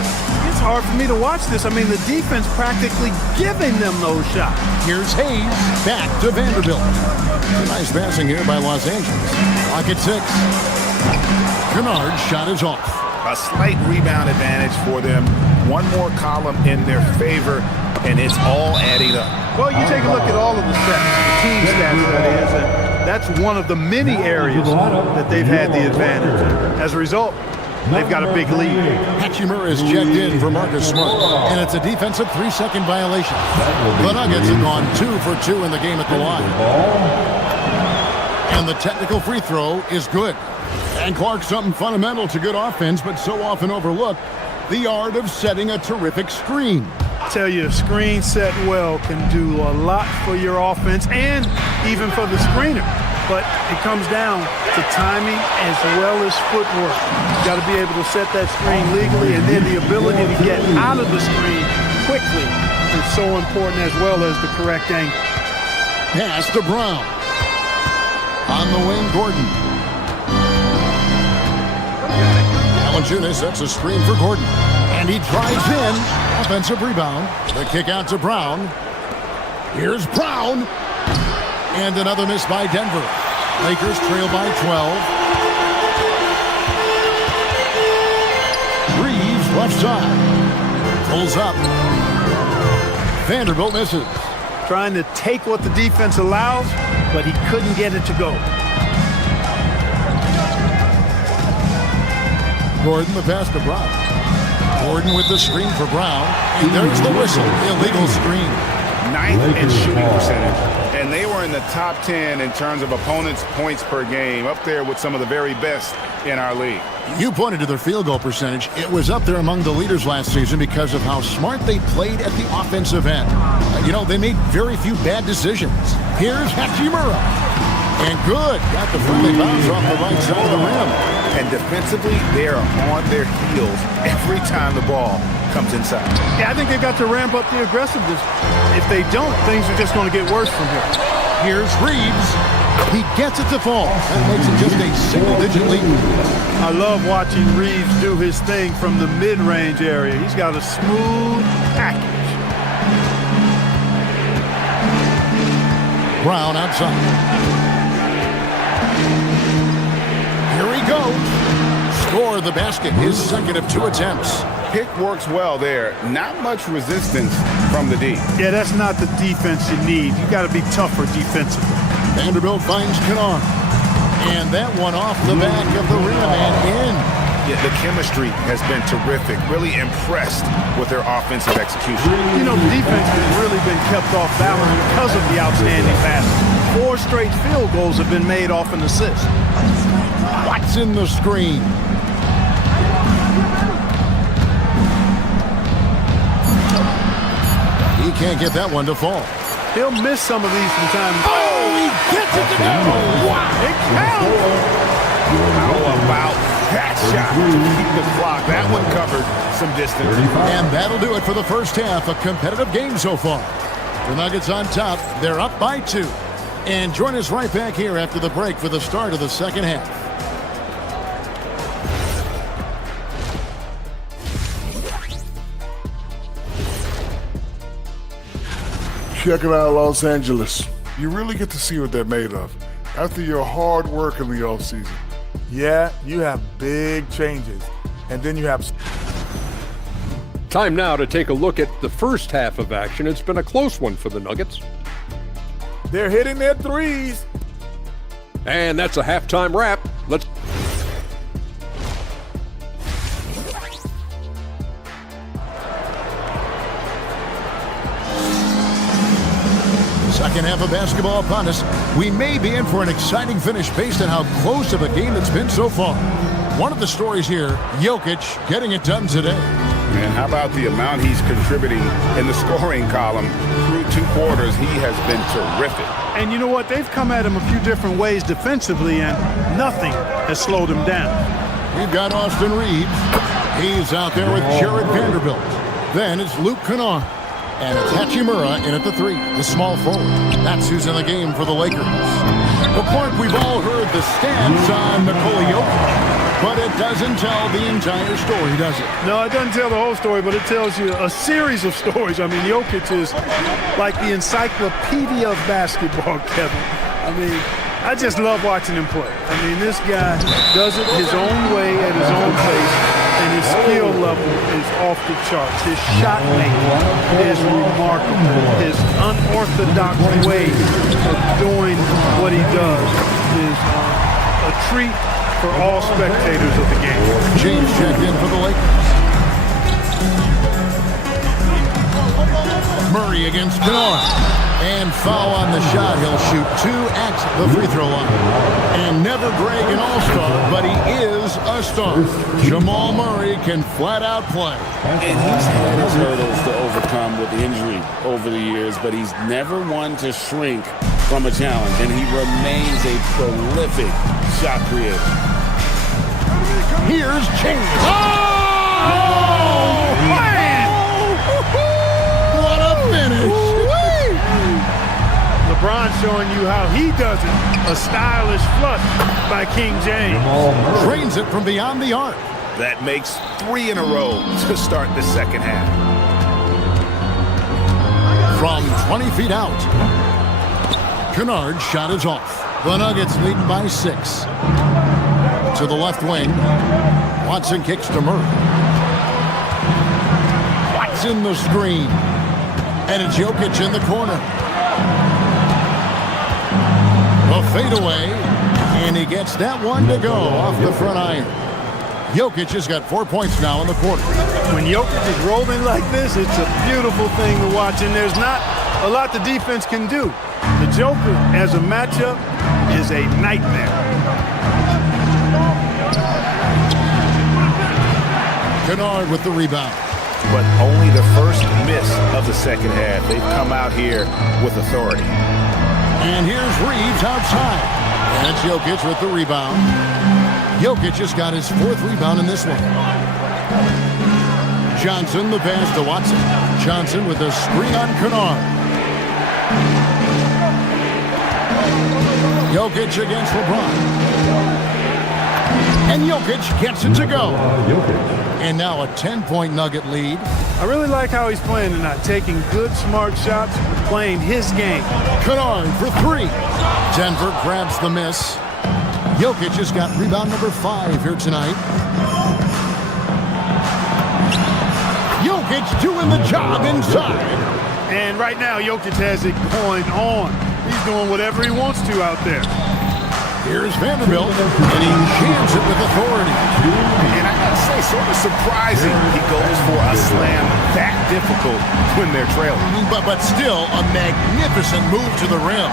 It's hard for me to watch this. I mean, the defense practically giving them those shots. Here's Hayes. Back to Vanderbilt. Nice passing here by Los Angeles. Clock at 6. Kennard's shot is off. A slight rebound advantage for them. One more column in their favor, and it's all adding up. Well, you take a look at all of the stats, the team stats, that is, and that's one of the many areas that they've had the advantage. As a result, they've got a big lead. Hachimura is checked in for Marcus Smart, and it's a defensive 3-second violation. The Nuggets have gone 2 for 2 in the game at the line. And the technical free throw is good. And Clark, something fundamental to good offense, but so often overlooked, the art of setting a terrific screen. I tell you, a screen set well can do a lot for your offense and even for the screener. But it comes down to timing as well as footwork. You got to be able to set that screen legally, and then the ability to get out of the screen quickly is so important, as well as the correct angle. Pass to Brown. On the wing, Gordon. Valanciunas sets a screen for Gordon. And he drives in. Offensive rebound. The kick out to Brown. Here's Brown. And another miss by Denver. Lakers trail by 12. Reeves left side. Pulls up. Vanderbilt misses. Trying to take what the defense allows, but he couldn't get it to go. Gordon the pass to Brown. Gordon with the screen for Brown. And there's the whistle. Illegal screen. 9th in shooting percentage. And they were in the top 10 in terms of opponents' points per game, up there with some of the very best in our league. You pointed to their field goal percentage. It was up there among the leaders last season because of how smart they played at the offensive end. They made very few bad decisions. Here's Hachimura. And good. Got the friendly bounce off the right side of the rim. And defensively, they are on their heels every time the ball comes inside. Yeah, I think they've got to ramp up the aggressiveness. If they don't, things are just going to get worse from here. Here's Reeves. He gets it to fall. That makes it just a single-digit lead. I love watching Reeves do his thing from the mid-range area. He's got a smooth package. Brown outside. Here he goes. Score the basket. His second of 2 attempts. Pick works well there. Not much resistance from the D. Yeah, that's not the defense you need. You got to be tougher defensively. Vanderbilt finds Kennard. And that one off the back of the rim and in. Yeah, the chemistry has been terrific. Really impressed with their offensive execution. The defense has really been kept off balance because of the outstanding passes. 4 straight field goals have been made off an assist. Watson the screen. He can't get that one to fall. He'll miss some of these from time to time. Oh, he gets it to go. Wow. It counts. How about that shot to keep the clock? That one covered some distance. And that'll do it for the first half. A competitive game so far. The Nuggets on top. They're up by 2. And join us right back here after the break for the start of the second half. Check it out, Los Angeles. You really get to see what they're made of after your hard work in the offseason. Yeah, you have big changes. And then you have... Time now to take a look at the first half of action. It's been a close one for the Nuggets. They're hitting their threes. And that's a halftime wrap. Let's... second half of basketball upon us. We may be in for an exciting finish based on how close of a game it's been so far. One of the stories here, Jokic getting it done today. And how about the amount he's contributing in the scoring column through 2 quarters? He has been terrific. And you know what? They've come at him a few different ways defensively, and nothing has slowed him down. We've got Austin Reeves. He's out there with Jared Vanderbilt. Then it's Luke Kennard. And it's Hachimura in at the 3, the small forward. That's who's in the game for the Lakers. Well, Clark, we've all heard the stats on Nikola Jokic, but it doesn't tell the entire story, does it? No, it doesn't tell the whole story, but it tells you a series of stories. I mean, Jokic is like the encyclopedia of basketball, Kevin. I mean, I just love watching him play. I mean, this guy does it his own way at his own pace. And his skill level is off the charts. His shot making is remarkable. His unorthodox way of doing what he does is a treat for all spectators of the game. James checked in for the Lakers. Murray against Kennard. And foul on the shot. He'll shoot 2 at the free throw line. And never Greg an all-star, but he is a star. Jamal Murray can flat out play. And he's had his hurdles to overcome with injury over the years, but he's never one to shrink from a challenge. And he remains a prolific shot creator. Here's James. Oh, man! What a finish. LeBron showing you how he does it. A stylish flush by King James. Drains it from beyond the arc. That makes 3 in a row to start the second half. From 20 feet out. Kennard's shot is off. The Nuggets lead by 6. To the left wing. Watson kicks to Murray. Watson the screen. And it's Jokic in the corner. A fadeaway, and he gets that one to go off the front iron. Jokic has got 4 points now in the quarter. When Jokic is rolling like this, it's a beautiful thing to watch, and there's not a lot the defense can do. The Joker, as a matchup, is a nightmare. Kennard with the rebound. But only the first miss of the second half. They've come out here with authority. And here's Reeves outside. And it's Jokic with the rebound. Jokic just got his 4th rebound in this one. Johnson, the pass to Watson. Johnson with a screen on Kennard. Jokic against LeBron. And Jokic gets it to go. And now a 10-point Nugget lead. I really like how he's playing tonight, taking good, smart shots, playing his game. Kennard for 3. Denver grabs the miss. Jokic has got rebound number 5 here tonight. Jokic doing the job inside. And right now, Jokic has it going on. He's doing whatever he wants to out there. Here's Vanderbilt, and he jams it with authority. And I gotta say, sort of surprising he goes for a slam that difficult when they're trailing. But still, a magnificent move to the rim.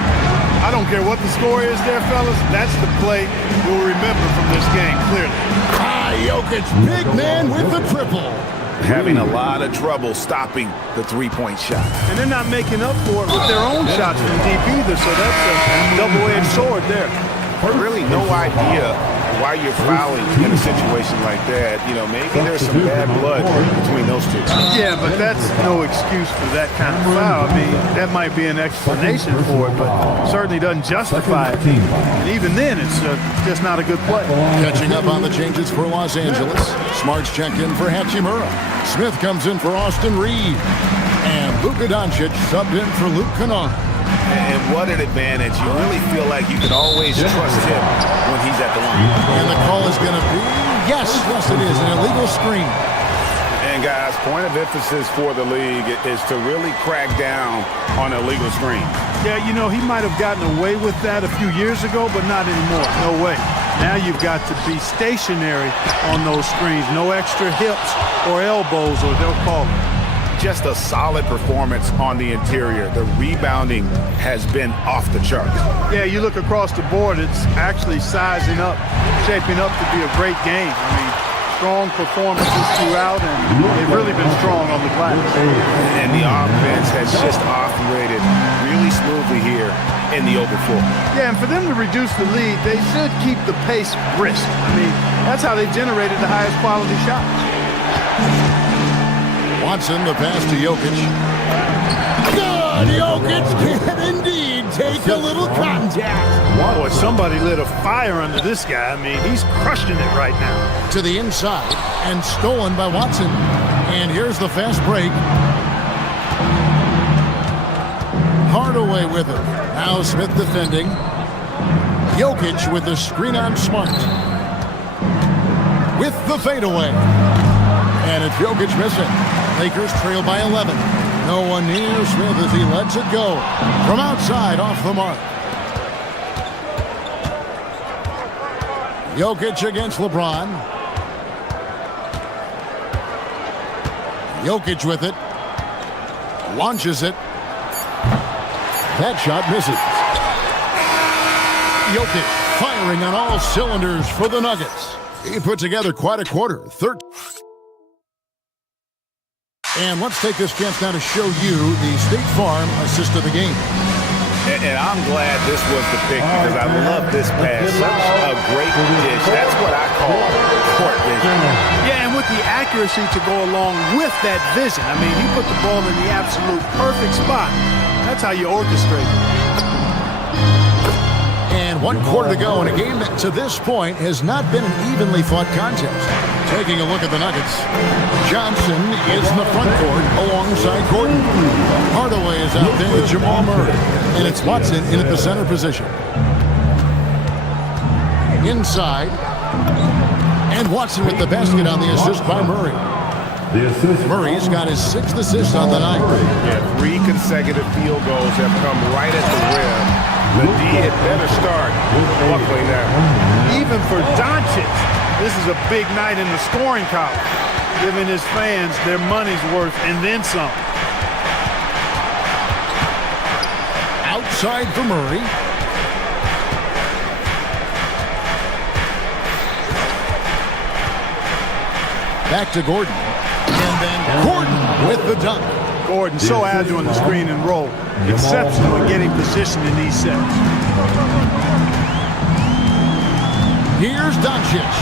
I don't care what the score is there, fellas. That's the play you'll remember from this game, clearly. Jokic, big man with the triple. Having a lot of trouble stopping the 3-point shot. And they're not making up for it with their own shots from deep either, so that's a double-edged sword there. Really no idea why you're fouling in a situation like that. You know, maybe there's some bad blood between those two. Yeah, but that's no excuse for that kind of foul. I mean, that might be an explanation for it, but certainly doesn't justify it. And even then, it's just not a good play. Catching up on the changes for Los Angeles. Smart's checked in for Hachimura. Smith comes in for Austin Reeves. And Luka Doncic subbed in for Luke Kennard. And what an advantage. You really feel like you can always trust him when he's at the line. And the call is going to be, yes, it is, an illegal screen. And guys, point of emphasis for the league is to really crack down on illegal screens. Yeah, you know, he might have gotten away with that a few years ago, but not anymore. No way. Now you've got to be stationary on those screens. No extra hips or elbows, or they'll call it. just a solid performance on the interior. The rebounding has been off the charts. Yeah, you look across the board, it's actually sizing up, shaping up to be a great game. I mean, strong performances throughout, and they've really been strong on the glass. And the offense has just operated really smoothly here in the open floor. Yeah, and for them to reduce the lead, they should keep the pace brisk. I mean, that's how they've generated the highest quality shots. Watson, the pass to Jokic. Good! Jokic can indeed take a little contact. Boy, somebody lit a fire under this guy. I mean, he's crushing it right now. To the inside and stolen by Watson. And here's the fast break. Hardaway with it. Now Smith defending. Jokic with the screen on Smart. With the fadeaway. And it's Jokic missing. Lakers trail by 11. No one near Smith as he lets it go. From outside, off the mark. Jokic against LeBron. Jokic with it. Launches it. That shot misses. Jokic firing on all cylinders for the Nuggets. He put together quite a quarter. And let's take this chance now to show you the State Farm assist of the game. And I'm glad this was the pick because I love this pass. Such a great dish. That's what I call court vision. Yeah, and with the accuracy to go along with that vision. I mean, he put the ball in the absolute perfect spot. That's how you orchestrate it. And 1 quarter to go in a game that to this point has not been an evenly fought contest. Taking a look at the Nuggets. Johnson is in the front court alongside Gordon. Hardaway is out there with Jamal Murray. And it's Watson in at the center position. Inside. And Watson with the basket on the assist by Murray. Murray's got his 6th assist on the night. Yeah, 3 consecutive field goals have come right at the rim. The D had better start buckling now. Even for Doncic, this is a big night in the scoring column, giving his fans their money's worth and then some. Outside for Murray. Back to Gordon. And then Gordon with the dunk. Gordon so agile in the screen and roll. Exceptional in getting position in these sets. Here's Doncic.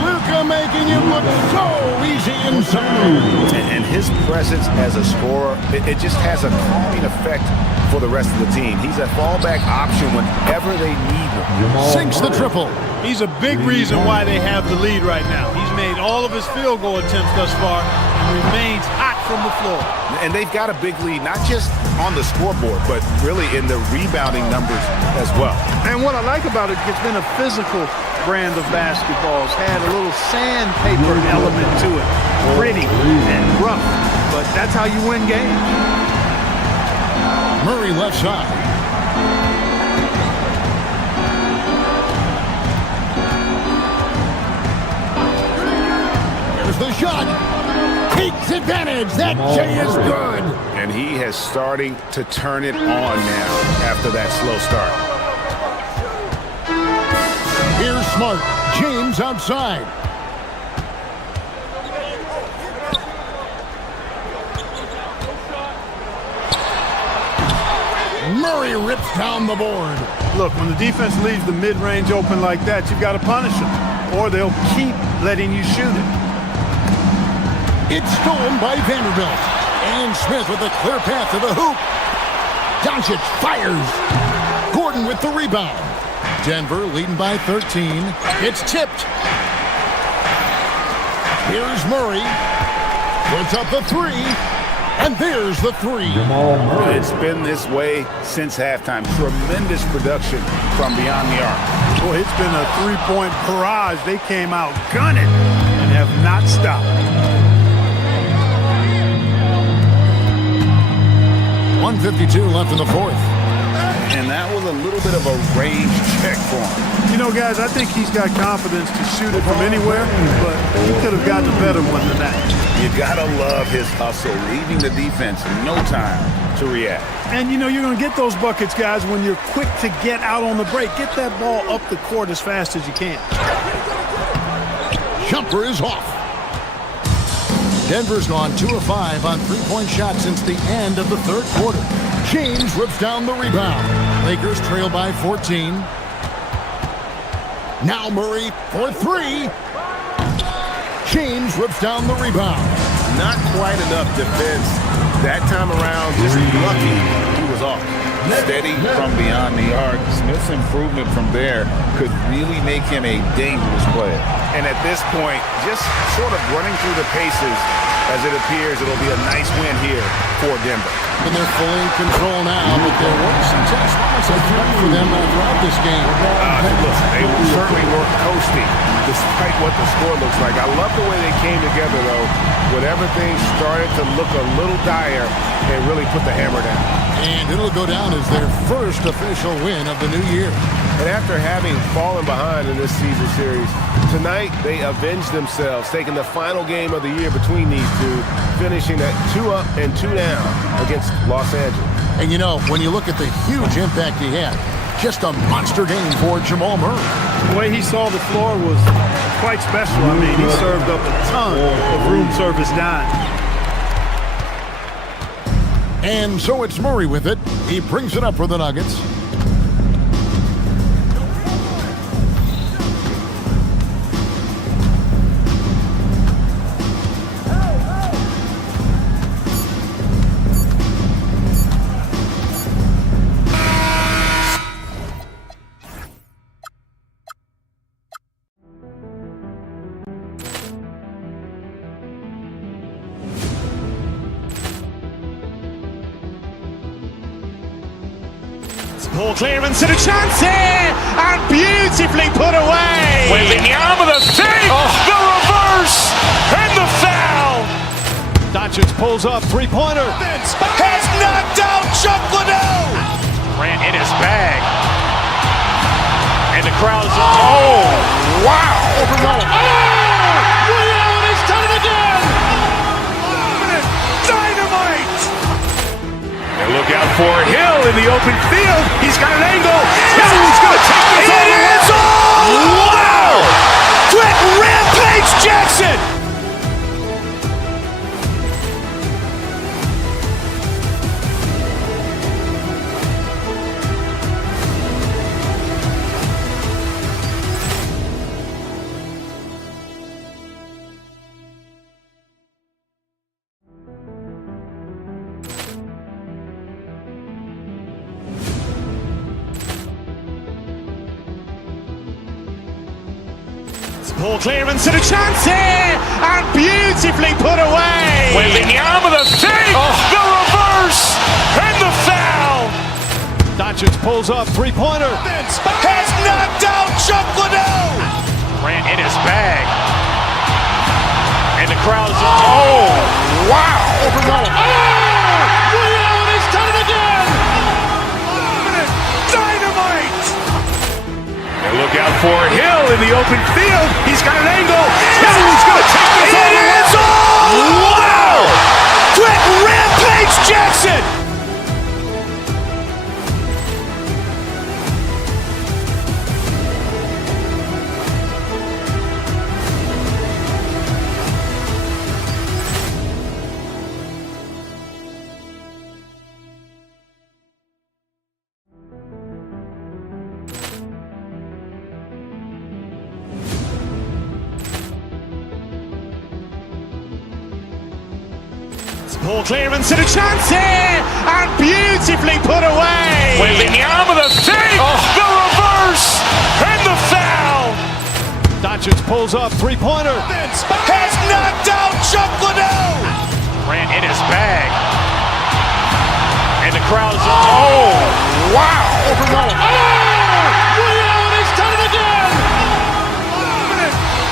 Luka making it look so easy inside. And his presence as a scorer, it just has a calming effect for the rest of the team. He's a fallback option whenever they need him. Sinks the triple. He's a big reason why they have the lead right now. He's made all of his field goal attempts thus far and remains hot from the floor. And they've got a big lead, not just on the scoreboard, but really in the rebounding numbers as well. And what I like about it, it's been a physical brand of basketball. It's had a little sandpaper element to it. Gritty and rough, but that's how you win games. Murray left side. There's the shot. Takes advantage. That J is good. And he has starting to turn it on now after that slow start. Here's Smart. James outside. Murray rips down the board. Look, when the defense leaves the mid-range open like that, you've got to punish them, or they'll keep letting you shoot it. It's stolen by Vanderbilt. And Smith with a clear path to the hoop. Doncic fires. Gordon with the rebound. Denver leading by 13. It's tipped. Here's Murray. Puts up the 3. And there's the 3. It's been this way since halftime. Tremendous production from beyond the arc. Boy, it's been a three-point barrage. They came out gunning and have not stopped. 1:52 left in the 4th. And that was a little bit of a range check for him. You know, guys, I think he's got confidence to shoot it from anywhere, but he could have gotten a better one than that. You gotta love his hustle, leaving the defense no time to react. And you know you're going to get those buckets, guys, when you're quick to get out on the break. Get that ball up the court as fast as you can. Jumper is off. Denver's gone 2 of 5 on three-point shots since the end of the third quarter. James rips down the rebound. Lakers trail by 14. Now Murray for 3. James rips down the rebound. Not quite enough defense that time around. Just lucky he was off. Steady from beyond the arc. Smith's improvement from there could really make him a dangerous player. And at this point, just sort of running through the paces as it appears it'll be a nice win here for Denver. And they're fully in control now, but there were some tough spots I threat for them throughout this game. Listen, they certainly weren't coasting despite what the score looks like. I love the way they came together, though, when everything started to look a little dire and really put the hammer down. And it'll go down as their first official win of the new year. And after having fallen behind in this season series, tonight they avenged themselves, taking the final game of the year between these two, finishing at 2 up and 2 down against Los Angeles. And you know, when you look at the huge impact he had, just a monster game for Jamal Murray. The way he saw the floor was quite special. I mean, he served up a ton of room service dime. And so it's Murray with it. He brings it up for the Nuggets. Ball clearance and a chance here, and beautifully put away. Wembanyama the save, the reverse, and the foul. Doncic pulls up, three-pointer. Has knocked out Chuck Liddell. Grant in his bag. And the crowd is, oh, wow. Leon has done it again. Dynamite. And look out for Hill in the open field. He's got an angle. Hill's going to take this all the way. It is all! Wow! Quick Rampage Jackson! Ball clearance and a chance here, and beautifully put away. Wembanyama the save, the reverse, and the foul. Doncic pulls up, three-pointer. Has knocked out Chuck Liddell. Grant in his bag. And the crowd is, oh, wow. Leon has done it again. Dynamite. And look out for Hill in the open field. He's got an angle. Hill's going to take this all the way. It is all! Wow! Quick Rampage Jackson! Ball clearance and a chance here, and beautifully put away. Wembanyama the save, the reverse, and the foul. Doncic pulls up, three-pointer. Has knocked out Chuck Liddell. Grant in his bag. And the crowd is, oh, wow. Leon has done it again.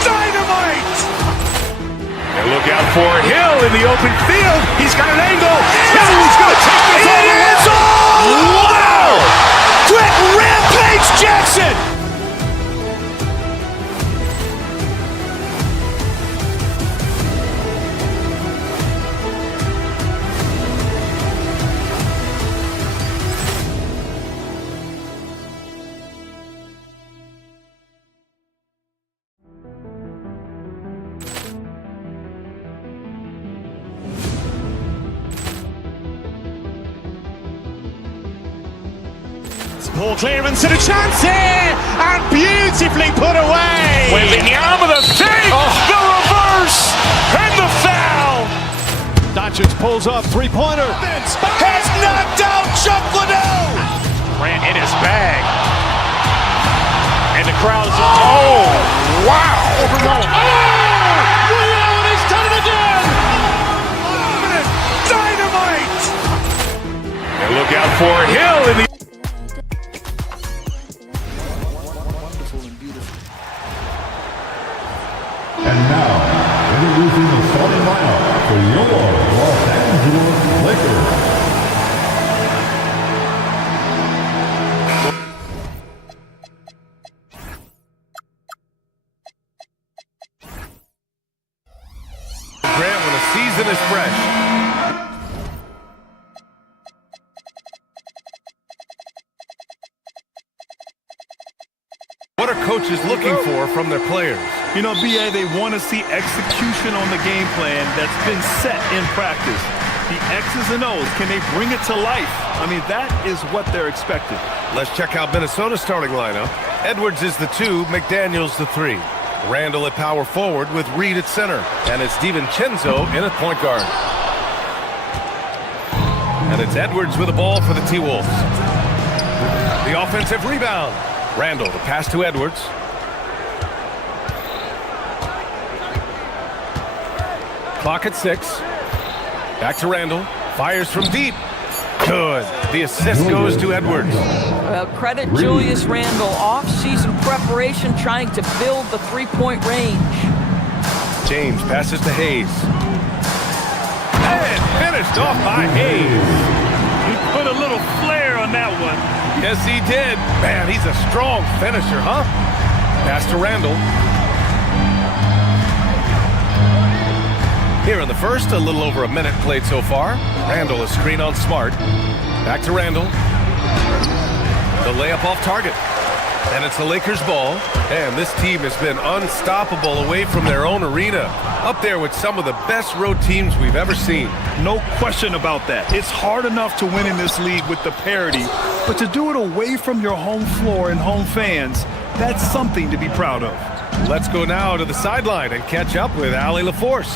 Dynamite. And look out for Hill in the open field. He's got an angle. Hill's going to take this all the way. It is all! Wow! Quick Rampage Jackson! Ball clearance and a chance here, and beautifully put away. Wembanyama the fake, the reverse, and the foul. Doncic pulls up, three-pointer. Has knocked out Chocolate. Ran in his bag. And the crowd is, oh, wow. Rio, and he's done it again. Dynamite. And look out for Hill in the And now, introducing the starting lineup for your Los Angeles Lakers. Grant, when a season is fresh. What are coaches looking for from their players? You know, BA, they want to see execution on the game plan that's been set in practice. The X's and O's, can they bring it to life? I mean, that is what they're expecting. Let's check out Minnesota's starting lineup. Edwards is the 2, McDaniels the 3. Randall at power forward with Reed at center. And it's DiVincenzo in at point guard. And it's Edwards with the ball for the T-Wolves. The offensive rebound. Randall, the pass to Edwards. Clock at 6. Back to Randall. Fires from deep. Good. The assist goes to Edwards. Well, credit Julius Randle. Off-season preparation trying to build the three-point range. James passes to Hayes. And finished off by Hayes. He put a little flair on that one. Yes, he did. Man, he's a strong finisher, huh? Pass to Randall. Here in the first, a little over a minute played so far. Randall is screen on Smart. Back to Randall. The layup off target. And it's the Lakers' ball. And this team has been unstoppable away from their own arena. Up there with some of the best road teams we've ever seen. No question about that. It's hard enough to win in this league with the parity, but to do it away from your home floor and home fans, that's something to be proud of. Let's go now to the sideline and catch up with Allie LaForce.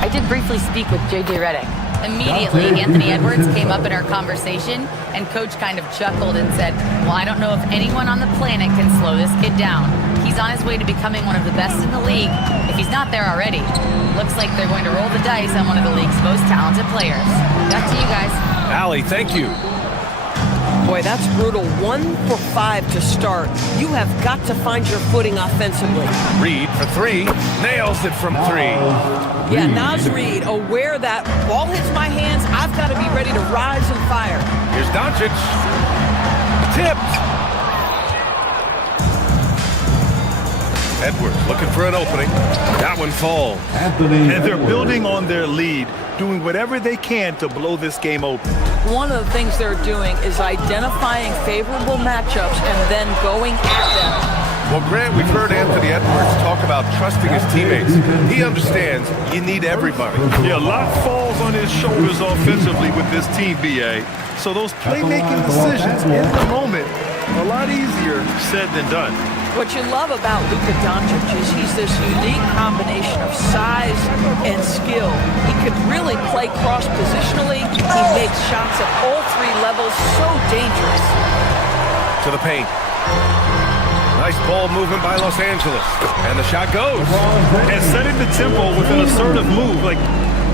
I did briefly speak with J.J. Redick. Immediately, Anthony Edwards came up in our conversation, and Coach kind of chuckled and said, well, I don't know if anyone on the planet can slow this kid down. He's on his way to becoming one of the best in the league, if he's not there already. Looks like they're going to roll the dice on one of the league's most talented players. Back to you guys. Allie, thank you. Boy, that's brutal. 1 for 5 to start. You have got to find your footing offensively. Reed for 3. Nails it from 3. Yeah, Naz Reed, aware that ball hits my hands, I've got to be ready to rise and fire. Here's Doncic. Tipped. Edwards looking for an opening. That one falls. And they're building on their lead, doing whatever they can to blow this game open. One of the things they're doing is identifying favorable matchups and then going at them. Well, Grant, we've heard Anthony Edwards talk about trusting his teammates. He understands you need everybody. Yeah, a lot falls on his shoulders offensively with this team, BA. So those playmaking decisions in the moment, a lot easier said than done. What you love about Luka Doncic is he's this unique combination of size and skill. He can really play cross-positionally. He makes shots at all 3 levels, so dangerous. To the paint. Nice ball movement by Los Angeles. And the shot goes. And setting the tempo with an assertive move. Like,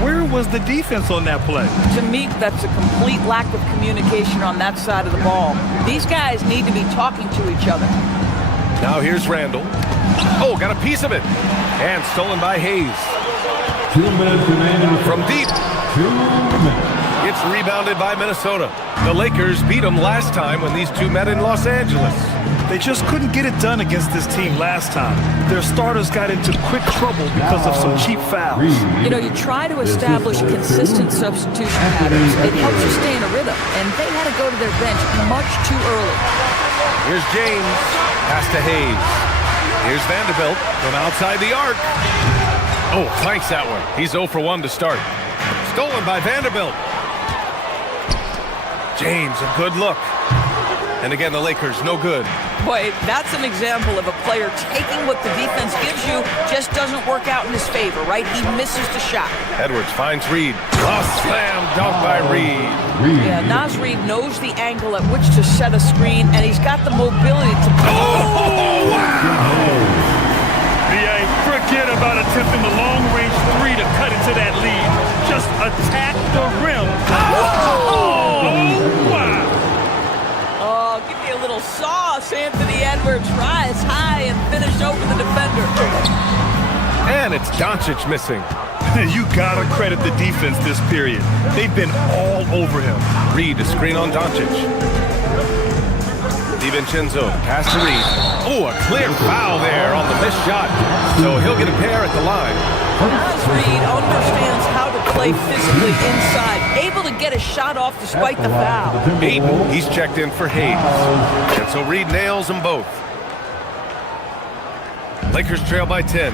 where was the defense on that play? To me, that's a complete lack of communication on that side of the ball. These guys need to be talking to each other. Now here's Randall. Oh, got a piece of it. And stolen by Hayes. 2 minutes remaining. From deep. 2 minutes. It's rebounded by Minnesota. The Lakers beat them last time when these two met in Los Angeles. They just couldn't get it done against this team last time. Their starters got into quick trouble because of some cheap fouls. You know, you try to establish consistent substitution patterns. It helps you stay in a rhythm, and they had to go to their bench much too early. Here's James. Pass to Hayes. Here's Vanderbilt from outside the arc. Oh, flanks that one. He's 0 for 1 to start. Stolen by Vanderbilt. James, a good look. And again, the Lakers, no good. Boy, that's an example of a player taking what the defense gives you, just doesn't work out in his favor, right? He misses the shot. Edwards finds Reed. Oh, slam dunk by Reed. Yeah, Naz Reid knows the angle at which to set a screen, and he's got the mobility to... Oh, wow! BA, forget about attempting the long-range three to cut into that lead. Just attack the rim. Oh, wow! Oh, give me a little sauce, Anthony Edwards. Rise high and finish over the defender. And it's Doncic missing. You gotta credit the defense this period. They've been all over him. Reed to screen on Doncic. DiVincenzo, pass to Reed. Oh, a clear foul there on the missed shot. So he'll get a pair at the line. Naz Reid understands how to play physically inside, able to get a shot off despite the foul. Ayton, he's checked in for Hayes. And so Reed nails them both. Lakers trail by 10.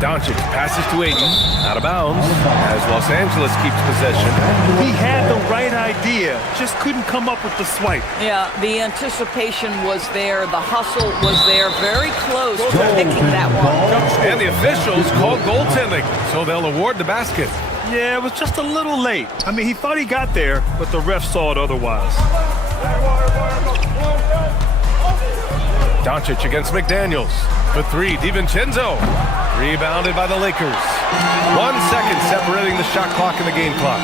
Doncic passes to Ayton, out of bounds, as Los Angeles keeps possession. He had the right idea, just couldn't come up with the swipe. Yeah, the anticipation was there, the hustle was there, very close to picking that one. And the officials called goaltending, so they'll award the basket. Yeah, it was just a little late. I mean, he thought he got there, but the ref saw it otherwise. Doncic against McDaniels. For three, DiVincenzo. Rebounded by the Lakers. 1 second separating the shot clock and the game clock.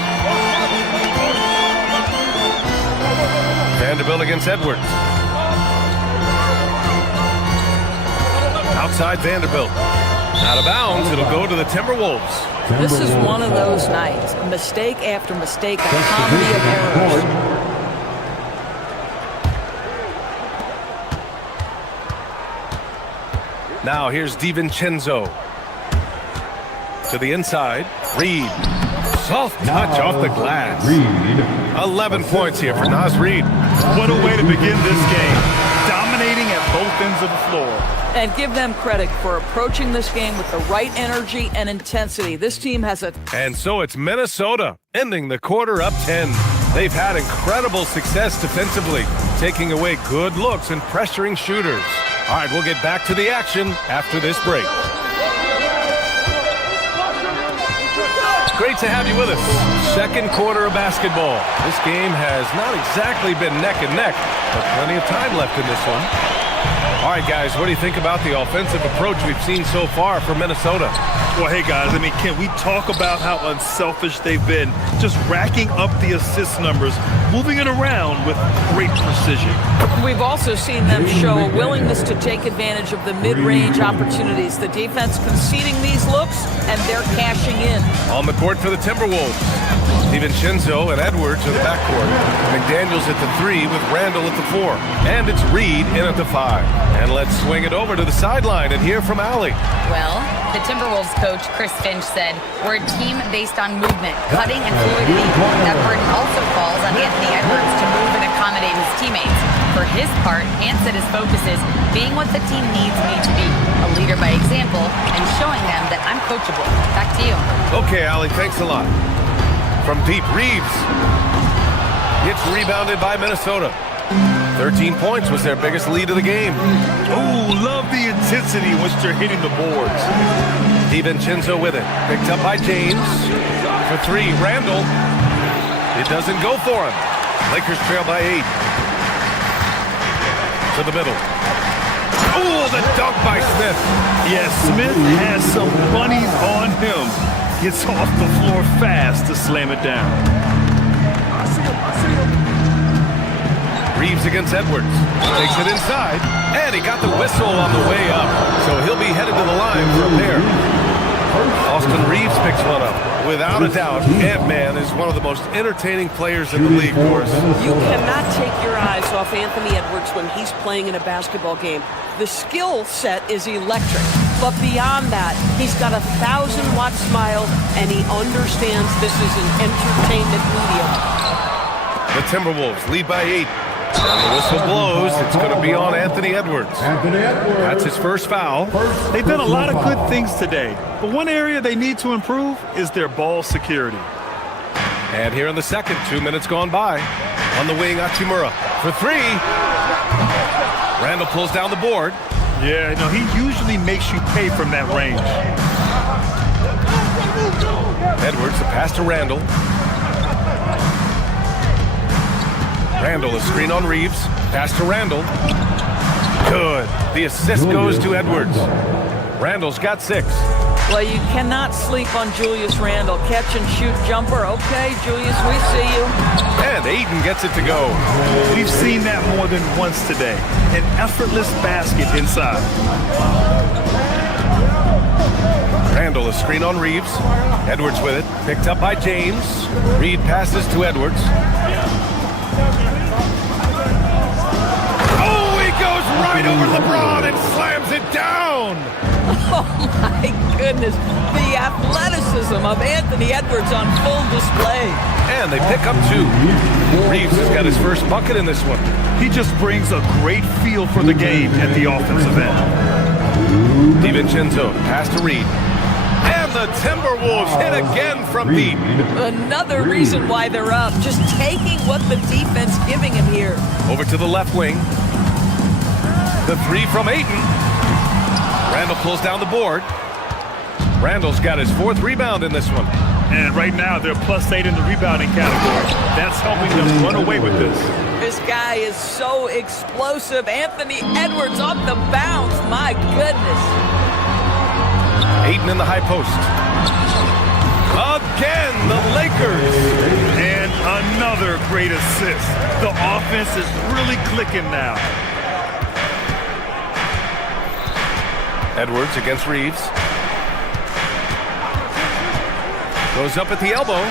Vanderbilt against Edwards. Outside Vanderbilt. Out of bounds, it'll go to the Timberwolves. This is one of those nights. Mistake after mistake, a comedy of errors. Now here's DiVincenzo. To the inside, Reed. Soft touch off the glass. 11 points here for Naz Reid. What a way to begin this game. Dominating at both ends of the floor. And give them credit for approaching this game with the right energy and intensity. This team has a... And so it's Minnesota, ending the quarter up 10. They've had incredible success defensively, taking away good looks and pressuring shooters. All right, we'll get back to the action after this break. Great to have you with us. Second quarter of basketball. This game has not exactly been neck and neck, but plenty of time left in this one. All right, guys, what do you think about the offensive approach we've seen so far from Minnesota? Well, hey, guys, I mean, can we talk about how unselfish they've been? Just racking up the assist numbers, moving it around with great precision. We've also seen them show a willingness to take advantage of the mid-range opportunities. The defense conceding these looks, and they're cashing in. On the court for the Timberwolves, DiVincenzo and Edwards in the backcourt. McDaniels at the 3 with Randall at the 4. And it's Reed in at the 5. And let's swing it over to the sideline and hear from Allie. Well, the Timberwolves coach, Chris Finch, said, "We're a team based on movement, cutting, and fluidity. That burden also falls on Anthony Edwards to move and accommodate his teammates. For his part, Ant said his focus is being what the team needs me to be, a leader by example, and showing them that I'm coachable." Back to you. Okay, Allie, thanks a lot. From deep, Reeves. It's rebounded by Minnesota. 13 points was their biggest lead of the game. Ooh, love the intensity in which they're hitting the boards. DiVincenzo with it. Picked up by James. For 3, Randall. It doesn't go for him. Lakers trail by 8. To the middle. Ooh, the dunk by Smith. Yes, Smith has some bunnies on him. Gets off the floor fast to slam it down. Reeves against Edwards. Takes it inside, and he got the whistle on the way up. So he'll be headed to the line for a pair. Austin Reeves picks one up. Without a doubt, Ant-Man is one of the most entertaining players in the league, Boris. You cannot take your eyes off Anthony Edwards when he's playing in a basketball game. The skill set is electric, but beyond that, he's got a 1,000-watt smile, and he understands this is an entertainment medium. The Timberwolves lead by 8. And the whistle blows. It's going to be on Anthony Edwards. That's his first foul. They've done a lot of good things today, but one area they need to improve is their ball security. And here in the second, 2 minutes gone by. On the wing, Hachimura for three. Randall pulls down the board. Yeah, no, he usually makes you pay from that range. Edwards, the pass to Randall. Randall, a screen on Reeves. Pass to Randall. Good. The assist goes to Edwards. Randall's got 6. Well, you cannot sleep on Julius Randle. Catch and shoot jumper. Okay, Julius, we see you. And Ayton gets it to go. We've seen that more than once today. An effortless basket inside. Randall, a screen on Reeves. Edwards with it. Picked up by James. Reed passes to Edwards. Oh, he goes right over LeBron and slams it down. Oh, my goodness. The athleticism of Anthony Edwards on full display. And they pick up 2. Reeves has got his first bucket in this one. He just brings a great feel for the game at the offensive end. DiVincenzo, pass to Reed. And the Timberwolves hit again from deep. Another reason why they're up. Just taking what the defense giving him here. Over to the left wing. The 3 from Ayton. Randall pulls down the board. Randall's got his 4th rebound in this one. And right now, they're +8 in the rebounding category. That's helping them run away with this. This guy is so explosive. Anthony Edwards off the bounce. My goodness. Ayton in the high post. Again, the Lakers. And another great assist. The offense is really clicking now. Edwards against Reeves. Goes up at the elbow.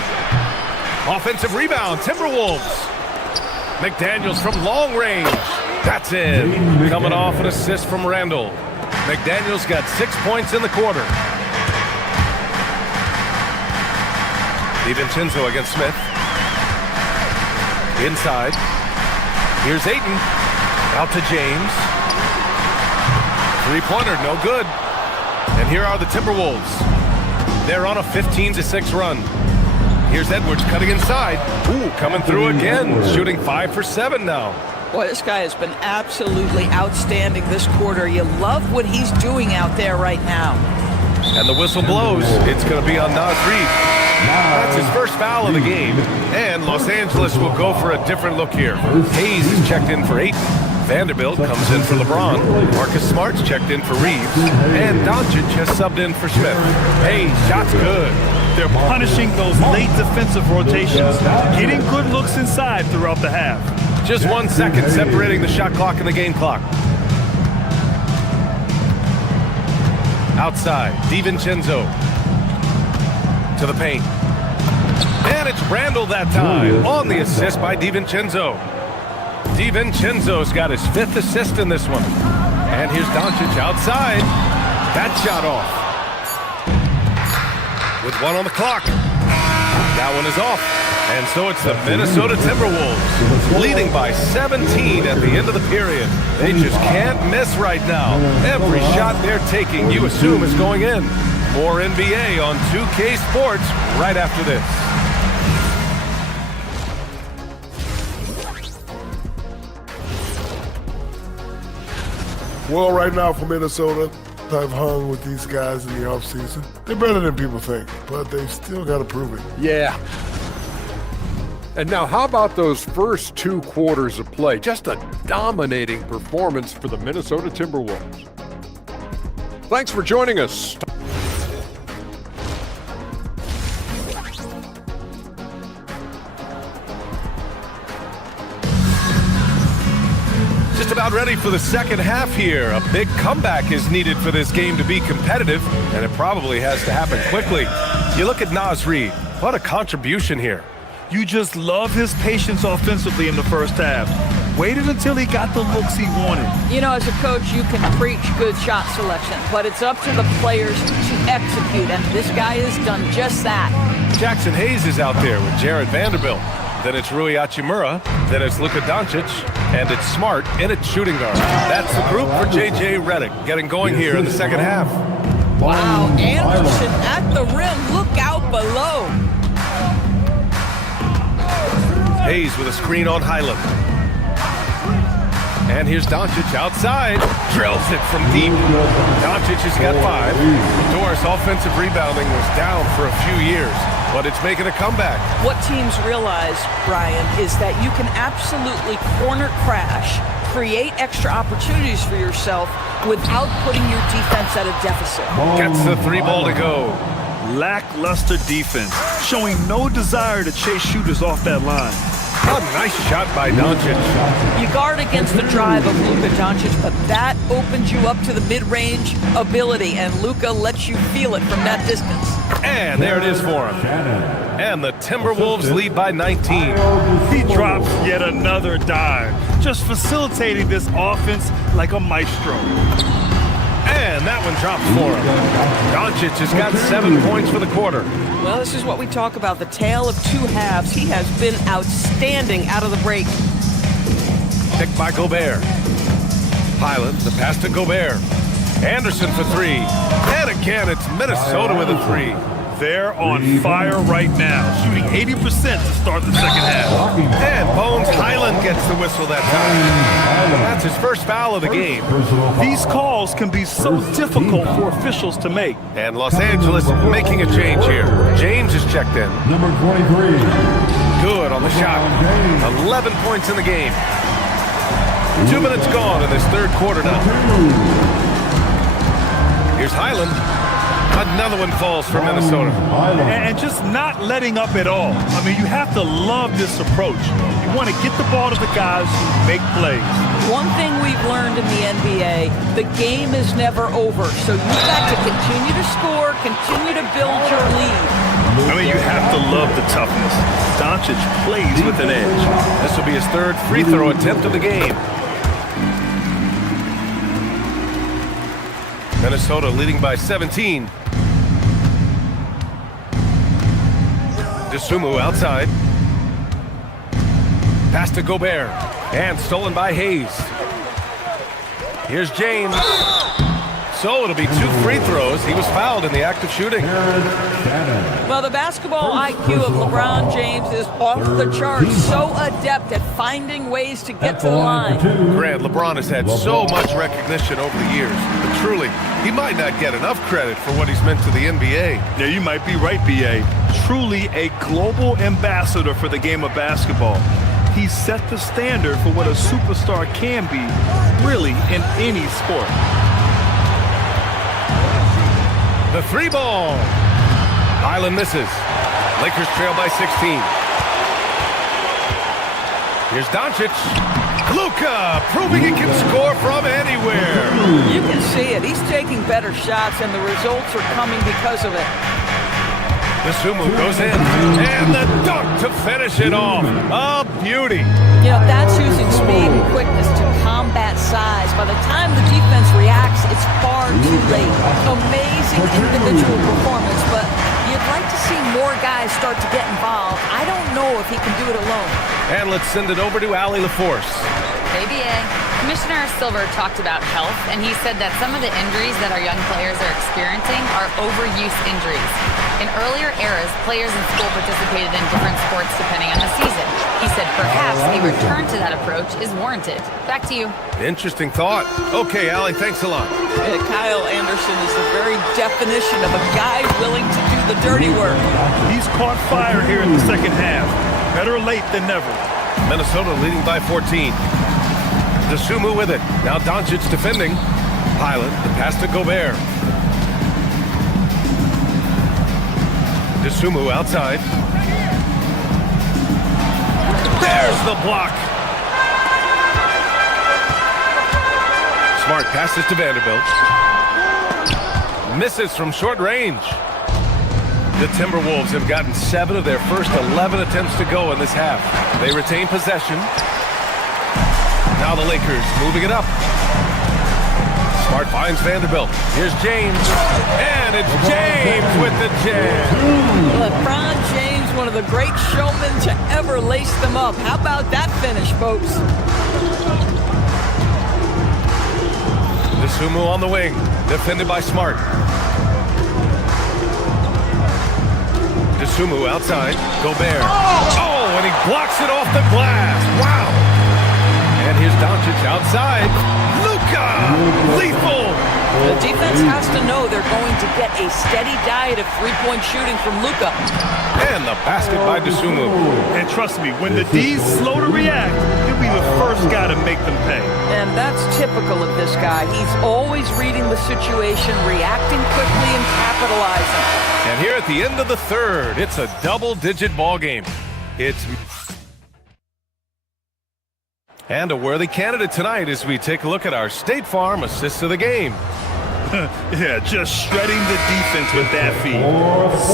Offensive rebound, Timberwolves. McDaniels from long range. That's in. Coming off an assist from Randall. McDaniels got 6 points in the quarter. DiVincenzo against Smith. Inside. Here's Ayton. Out to James. Three-pointer, no good. And here are the Timberwolves. They're on a 15-6 run. Here's Edwards cutting inside. Ooh, coming through again. Shooting 5 for 7 now. Boy, this guy has been absolutely outstanding this quarter. You love what he's doing out there right now. And the whistle blows. It's going to be on Naz Reid. That's his first foul of the game. And Los Angeles will go for a different look here. Hayes is checked in for 8. Vanderbilt comes in for LeBron. Marcus Smart's checked in for Reeves. And Doncic has subbed in for Smith. Hey, shot's good. They're punishing those late defensive rotations, getting good looks inside throughout the half. Just 1 second separating the shot clock and the game clock. Outside, DiVincenzo to the paint. And it's Randall that time on the assist by DiVincenzo. DiVincenzo's got his 5th assist in this one. And here's Doncic outside. That shot off. With 1 on the clock. That one is off. And so it's the Minnesota Timberwolves leading by 17 at the end of the period. They just can't miss right now. Every shot they're taking, you assume, is going in. More NBA on 2K Sports right after this. Well, right now for Minnesota, I've hung with these guys in the offseason. They're better than people think, but they've still got to prove it. Yeah. And now how about those first 2 quarters of play? Just a dominating performance for the Minnesota Timberwolves. Thanks for joining us. Just about ready for the second half here. A big comeback is needed for this game to be competitive, and it probably has to happen quickly. You look at Naz Reid. What a contribution here. You just love his patience offensively in the first half. Waited until he got the looks he wanted. You know, as a coach, you can preach good shot selection, but it's up to the players to execute, and this guy has done just that. Jackson Hayes is out there with Jared Vanderbilt. Then it's Rui Hachimura. Then it's Luka Doncic. And it's Smart in at shooting guard. That's the group for J.J. Redick getting going here in the second half. Wow, Anderson at the rim. Look out below. Hayes with a screen on Highland. And here's Doncic outside. Drills it from deep. Doncic has got 5. Doris' offensive rebounding was down for a few years, but it's making a comeback. What teams realize, Brian, is that you can absolutely corner crash, create extra opportunities for yourself without putting your defense at a deficit. Gets the 3 ball to go. Lackluster defense, showing no desire to chase shooters off that line. A nice shot by Doncic. You guard against the drive of Luka Doncic, but that opens you up to the mid-range ability, and Luka lets you feel it from that distance. And there it is for him. And the Timberwolves lead by 19. He drops yet another dive, just facilitating this offense like a maestro. And that one drops for him. Doncic has got 7 points for the quarter. Well, this is what we talk about, the tale of 2 halves. He has been outstanding out of the break. Picked by Gobert. Highland, the pass to Gobert. Anderson for 3. And again, it's Minnesota with a 3. They're on fire right now, shooting 80% to start the second half. And Bones Highland gets the whistle that time. That's his first foul of the game. These calls can be so difficult for officials to make. And Los Angeles making a change here. James is checked in. Number 23. Good on the shot. 11 points in the game. 2 minutes gone in this third quarter now. Here's Highland. Another one falls for Minnesota. And just not letting up at all. I mean, you have to love this approach. You want to get the ball to the guys who make plays. One thing we've learned in the NBA, the game is never over. So you've got to continue to score, continue to build your lead. I mean, you have to love the toughness. Doncic plays with an edge. This will be his 3rd free throw attempt of the game. Minnesota leading by 17. Dosunmu outside. Pass to Gobert. And stolen by Hayes. Here's James. So it'll be 2 free throws. He was fouled in the act of shooting. Well, the basketball IQ of LeBron James is off the charts. So adept at finding ways to get to the line. Grant, LeBron has had so much recognition over the years. But truly, he might not get enough credit for what he's meant to the NBA. Yeah, you might be right, B.A. Truly a global ambassador for the game of basketball. He set the standard for what a superstar can be, really, in any sport. The 3 ball. Highland misses. Lakers trail by 16. Here's Doncic. Luka proving he can score from anywhere. You can see it. He's taking better shots, and the results are coming because of it. Dosunmu goes in, and the dunk to finish it off. A beauty. You know, that's using speed and quickness to combat size. By the time the defense reacts, it's far too late. Amazing individual performance, but you'd like to see more guys start to get involved. I don't know if he can do it alone. And let's send it over to Allie LaForce. ABA. Commissioner Silver talked about health, and he said that some of the injuries that our young players are experiencing are overuse injuries. In earlier eras, players in school participated in different sports depending on the season. He said perhaps a return to that approach is warranted. Back to you. Interesting thought. Okay, Allie, thanks a lot. Kyle Anderson is the very definition of a guy willing to do the dirty work. He's caught fire here in the second half. Better late than never. Minnesota leading by 14. Dosunmu with it. Now Doncic defending. Highland, the pass to Gobert. Dosunmu outside. There's the block. Smart passes to Vanderbilt. Misses from short range. The Timberwolves have gotten 7 of their first 11 attempts to go in this half. They retain possession. Now the Lakers moving it up. Smart finds Vanderbilt. Here's James. And it's James with the jam. LeBron James, one of the great showmen to ever lace them up. How about that finish, folks? Dosunmu on the wing. Defended by Smart. Dosunmu outside. Gobert. Oh, and he blocks it off the glass. Wow. And here's Doncic outside. Luka! Lethal! The defense has to know they're going to get a steady diet of three-point shooting from Luka. And the basket by Dosunmu. And trust me, when the D's slow to react, he'll be the first guy to make them pay. And that's typical of this guy. He's always reading the situation, reacting quickly, and capitalizing. And here at the end of the third, it's a double-digit ball game. And a worthy candidate tonight as we take a look at our State Farm assists of the game. Yeah, just shredding the defense with that feed.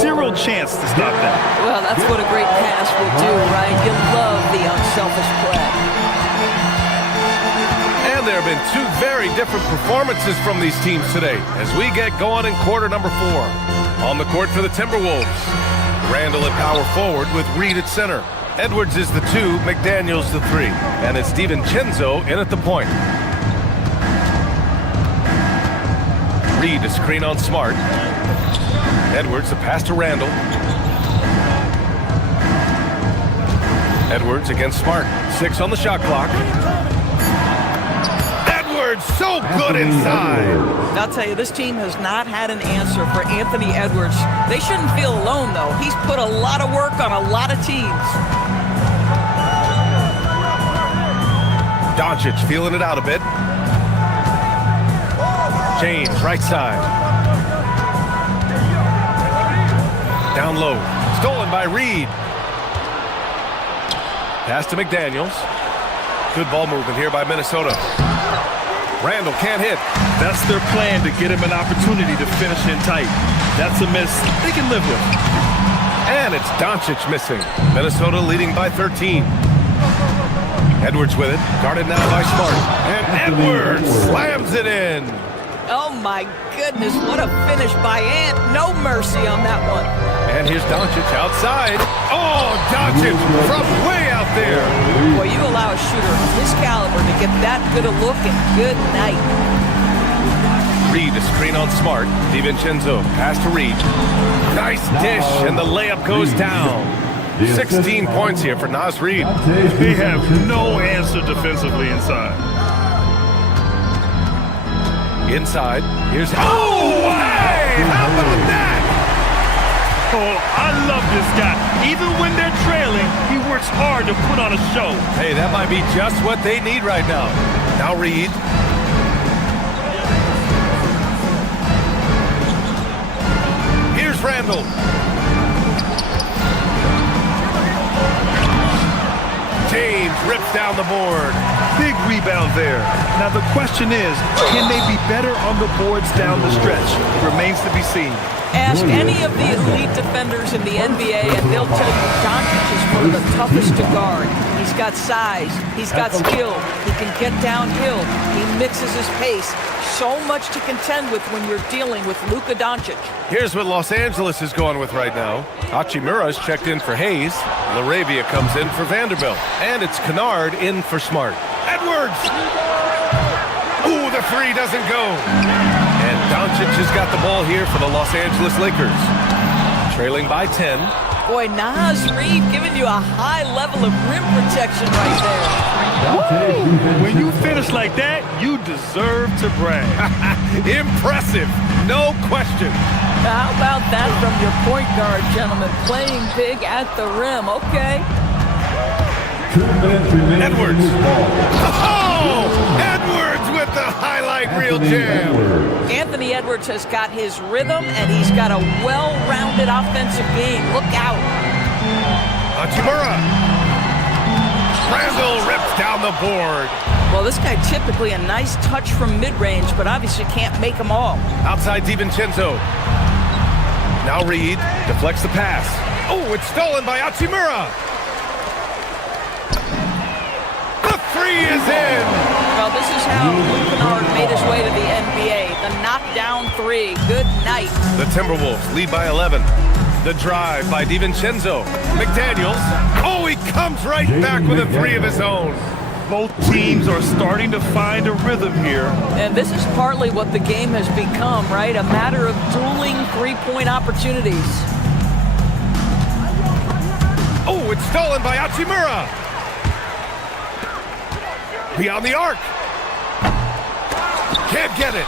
Zero chance to stop that. Well, that's what a great pass will do, right? You love the unselfish play. And there have been two very different performances from these teams today as we get going in quarter number 4. On the court for the Timberwolves, Randall at power forward with Reed at center. Edwards is the 2, McDaniels the 3, and it's DiVincenzo in at the point. Reed a screen on Smart. Edwards a pass to Randall. Edwards against Smart. 6 on the shot clock. Edwards so good inside. I'll tell you, this team has not had an answer for Anthony Edwards. They shouldn't feel alone, though. He's put a lot of work on a lot of teams. Doncic feeling it out a bit. James, right side. Down low. Stolen by Reed. Pass to McDaniels. Good ball movement here by Minnesota. Randall can't hit. That's their plan, to get him an opportunity to finish in tight. That's a miss they can live with. And it's Doncic missing. Minnesota leading by 13. Edwards with it. Guarded now by Smart. And Edwards slams it in. Oh, my goodness. What a finish by Ant. No mercy on that one. And here's Doncic outside. Oh, Doncic from way out there. Boy, you allow a shooter of his caliber to get that good a look, and good night. Reed a screen on Smart. DiVincenzo pass to Reed. Nice dish, and the layup goes down. 16 points here for Naz Reid. They have no answer defensively inside. Inside, here's... Oh, hey! How about that? Oh, I love this guy. Even when they're trailing, he works hard to put on a show. Hey, that might be just what they need right now. Now Reed. Here's Randall. James rips down the board. Big rebound there. Now the question is, can they be better on the boards down the stretch? Remains to be seen. Ask any of the elite defenders in the NBA and they'll tell you Doncic is one of the toughest to guard. He's got size, he's got skill, he can get downhill, he mixes his pace. So much to contend with when you're dealing with Luka Doncic. Here's what Los Angeles is going with right now. Hachimura's checked in for Hayes. LaRavia comes in for Vanderbilt. And it's Kennard in for Smart. Edwards! Ooh, the 3 doesn't go. And Doncic has got the ball here for the Los Angeles Lakers. Trailing by 10. Boy, Naz Reid giving you a high level of rim protection right there. Woo! When you finish like that, you deserve to brag. Impressive, no question. How about that from your point guard, gentlemen? Playing big at the rim, okay. Edwards. Oh! Edwards with the highlight reel jam. Anthony Edwards has got his rhythm, and he's got a well-rounded offensive game. Look out. Hachimura. Randall rips down the board. Well, this guy typically a nice touch from mid-range, but obviously can't make them all. Outside DiVincenzo. Now Reed deflects the pass. Oh, it's stolen by Hachimura. The 3 is in. Well, this is how Luke Kennard made his way to the NBA. The knockdown 3. Good night. The Timberwolves lead by 11. The drive by DiVincenzo. McDaniels. Oh, he comes right back with a 3 of his own. Both teams are starting to find a rhythm here. And this is partly what the game has become, right? A matter of dueling three-point opportunities. Oh, it's stolen by Hachimura. Beyond the arc. Can't get it.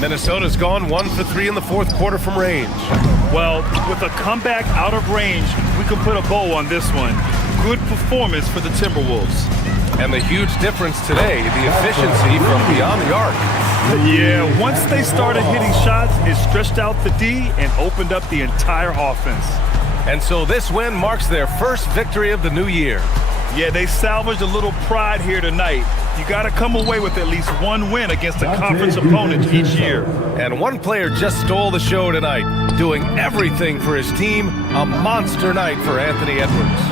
Minnesota's gone 1 for 3 in the fourth quarter from range. Well, with a comeback out of range, we can put a bow on this one. Good performance for the Timberwolves. And the huge difference today, the efficiency from beyond the arc. Yeah, once they started hitting shots, it stretched out the D and opened up the entire offense. And so this win marks their first victory of the new year. Yeah, they salvaged a little pride here tonight. You got to come away with at least one win against a conference opponent each year. And one player just stole the show tonight, doing everything for his team. A monster night for Anthony Edwards.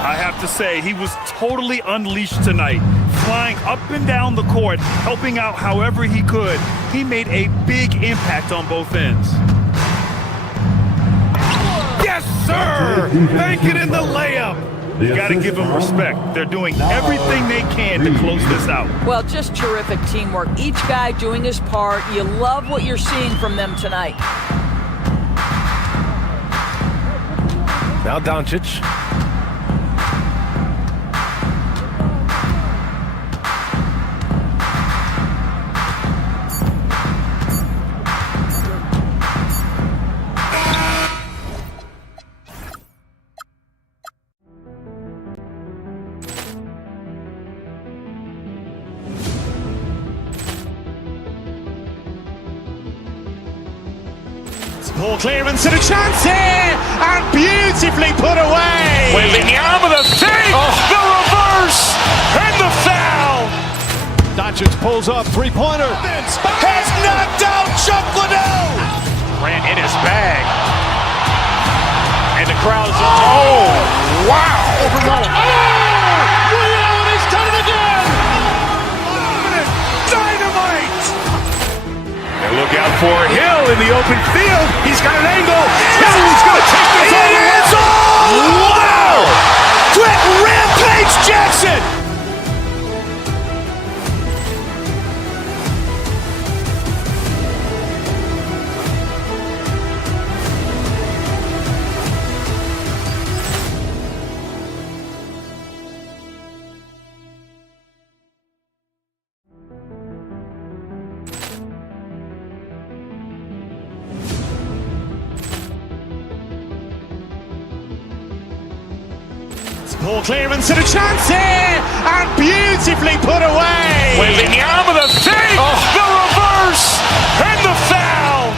I have to say, he was totally unleashed tonight, flying up and down the court, helping out however he could. He made a big impact on both ends. Yes, sir! Make it in the layup! You got to give them respect. They're doing everything they can to close this out. Well, just terrific teamwork. Each guy doing his part. You love what you're seeing from them tonight. Now Doncic. Ball clearance and a chance here, and beautifully put away. Wembanyama the fake, the reverse, and the foul. Doncic pulls up, three-pointer. Has knocked out Chuck Liddell. Ran in his bag. And the crowd is, oh, wow. He's done it again. Dynamite. And look out for Hill in the open field. He's got an angle. He's going to take this all the way. Wow! Quick Rampage Jackson. Ball clearance and a chance here, and beautifully put away. Wembanyama the fake, the reverse, and the foul.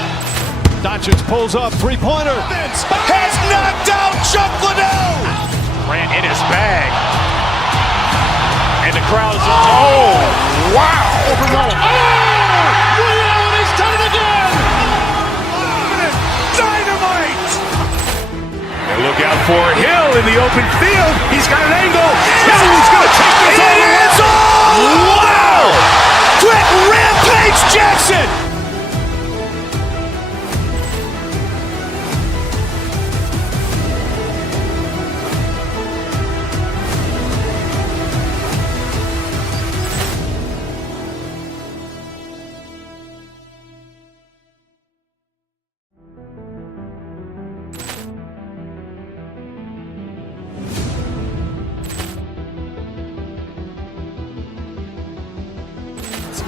Doncic pulls up, three-pointer. Has knocked out Chuck Liddell. Ran in his bag. And the crowd is, oh, wow. He's done it again. Dynamite. And look out for Hill in the open field. He's got an angle. He's going to take this all the way. Wow! Quick Rampage Jackson.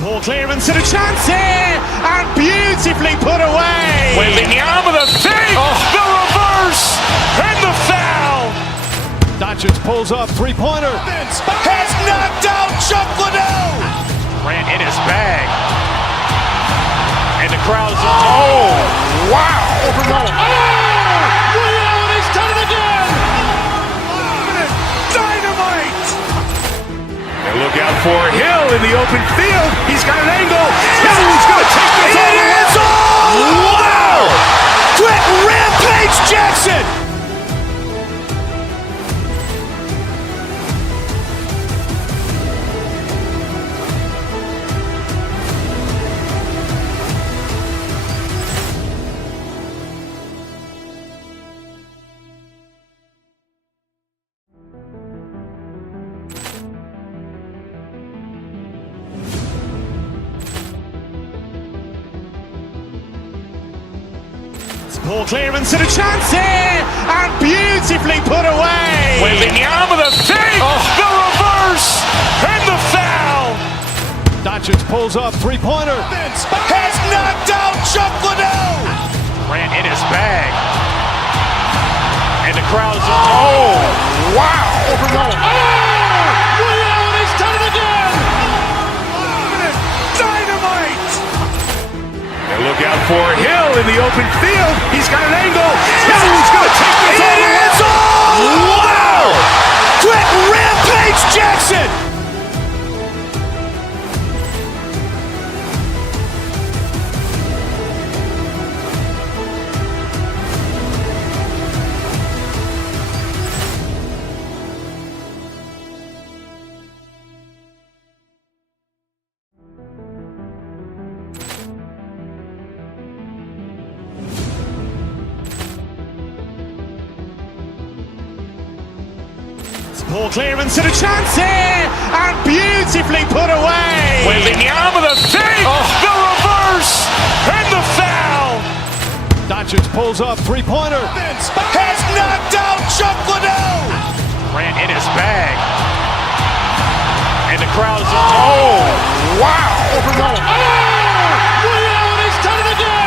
Ball clearance and a chance here, and beautifully put away. Wembanyama the fake, the reverse, and the foul. Doncic pulls up, three-pointer. Has knocked out Chuck Liddell. Ran in his bag. And the crowd is, oh, wow. He's done it again. Dynamite. And look out for Hill in the open field. He's got an angle. He's going to take this all the way. Wow! Quick Rampage Jackson. Ball clearance and a chance here, and beautifully put away. Wembanyama the fake, the reverse, and the foul. Doncic pulls up, three-pointer. Has knocked out Chuck Liddell. Grant in his bag. And the crowd is, oh, wow. Overruled. Oh, Allen has done it again. Dynamite. And look out for Hill in the open field. He's got an angle. Hill's going to take this all the way. Wow. Quick rampage Jackson. Ball clearance and a chance here, and beautifully put away. Wembanyama the fake, the reverse, and the foul. Doncic pulls up, three-pointer. Has knocked out Chuck Liddell. Grant in his bag. And the crowd is, oh, wow. Overruled. Oh, Allen has done it again.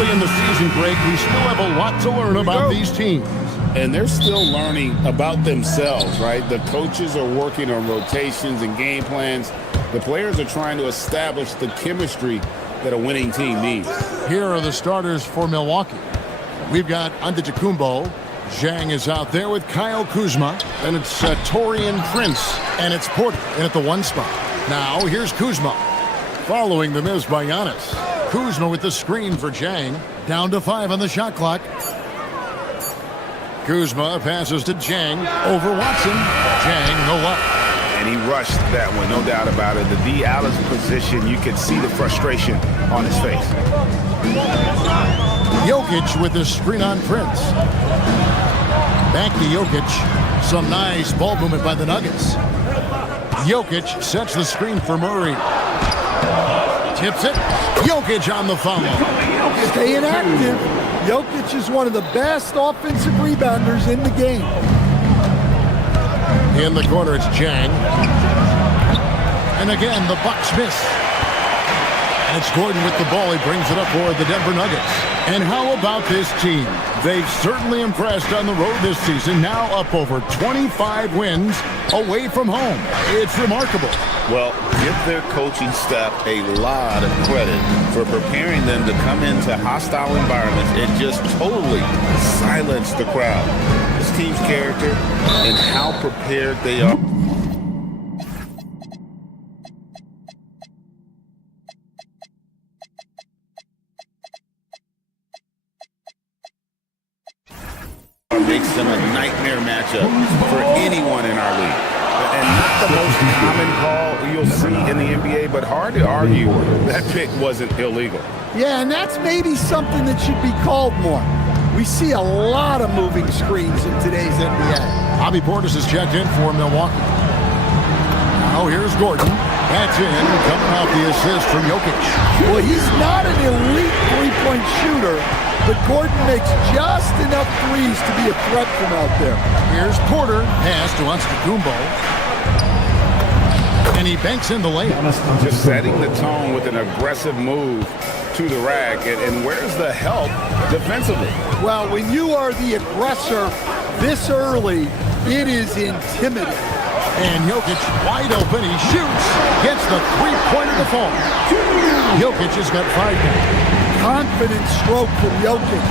In the season break, we still have a lot to learn about these teams. And they're still learning about themselves, right? The coaches are working on rotations and game plans. The players are trying to establish the chemistry that a winning team needs. Here are the starters for Milwaukee. We've got Antetokounmpo. Zhang is out there with Kyle Kuzma. And it's Taurean Prince. And it's Porter in at the one spot. Now, here's Kuzma. Following the miss by Giannis. Kuzma with the screen for Zhang. Down to 5 on the shot clock. Kuzma passes to Zhang. Over Watson. Zhang, no up. And he rushed that one, no doubt about it. The D. Allen's position, you could see the frustration on his face. Jokic with the screen on Prince. Back to Jokic. Some nice ball movement by the Nuggets. Jokic sets the screen for Murray. Tips it. Jokic on the foul. Staying active. Jokic is one of the best offensive rebounders in the game. In the corner, it's Zhang. And again, the Bucks miss. And it's Gordon with the ball. He brings it up for the Denver Nuggets. And how about this team? They've certainly impressed on the road this season. Now up over 25 wins away from home. It's remarkable. Well, give their coaching staff a lot of credit for preparing them to come into hostile environments and just totally silence the crowd. This team's character and how prepared they are. Makes them a nightmare matchup for anyone in our league. And not the most common call you'll see in the NBA, but hard to argue that pick wasn't illegal. Yeah, and that's maybe something that should be called more. We see a lot of moving screens in today's NBA. Bobby Portis is checked in for Milwaukee. Now here's Gordon. That's in, coming off the assist from Jokic. Well, he's not an elite three-point shooter, but Gordon makes just enough threes to be a threat from out there. Here's Porter. Pass to Antetokounmpo. And he banks in the layup. Just setting the tone with an aggressive move to the rack. And where's the help defensively? Well, when you are the aggressor this early, it is intimidating. And Jokic wide open. He shoots. Gets the three-pointer to fall. Jokic has got 5 now. Confident stroke from Jokic.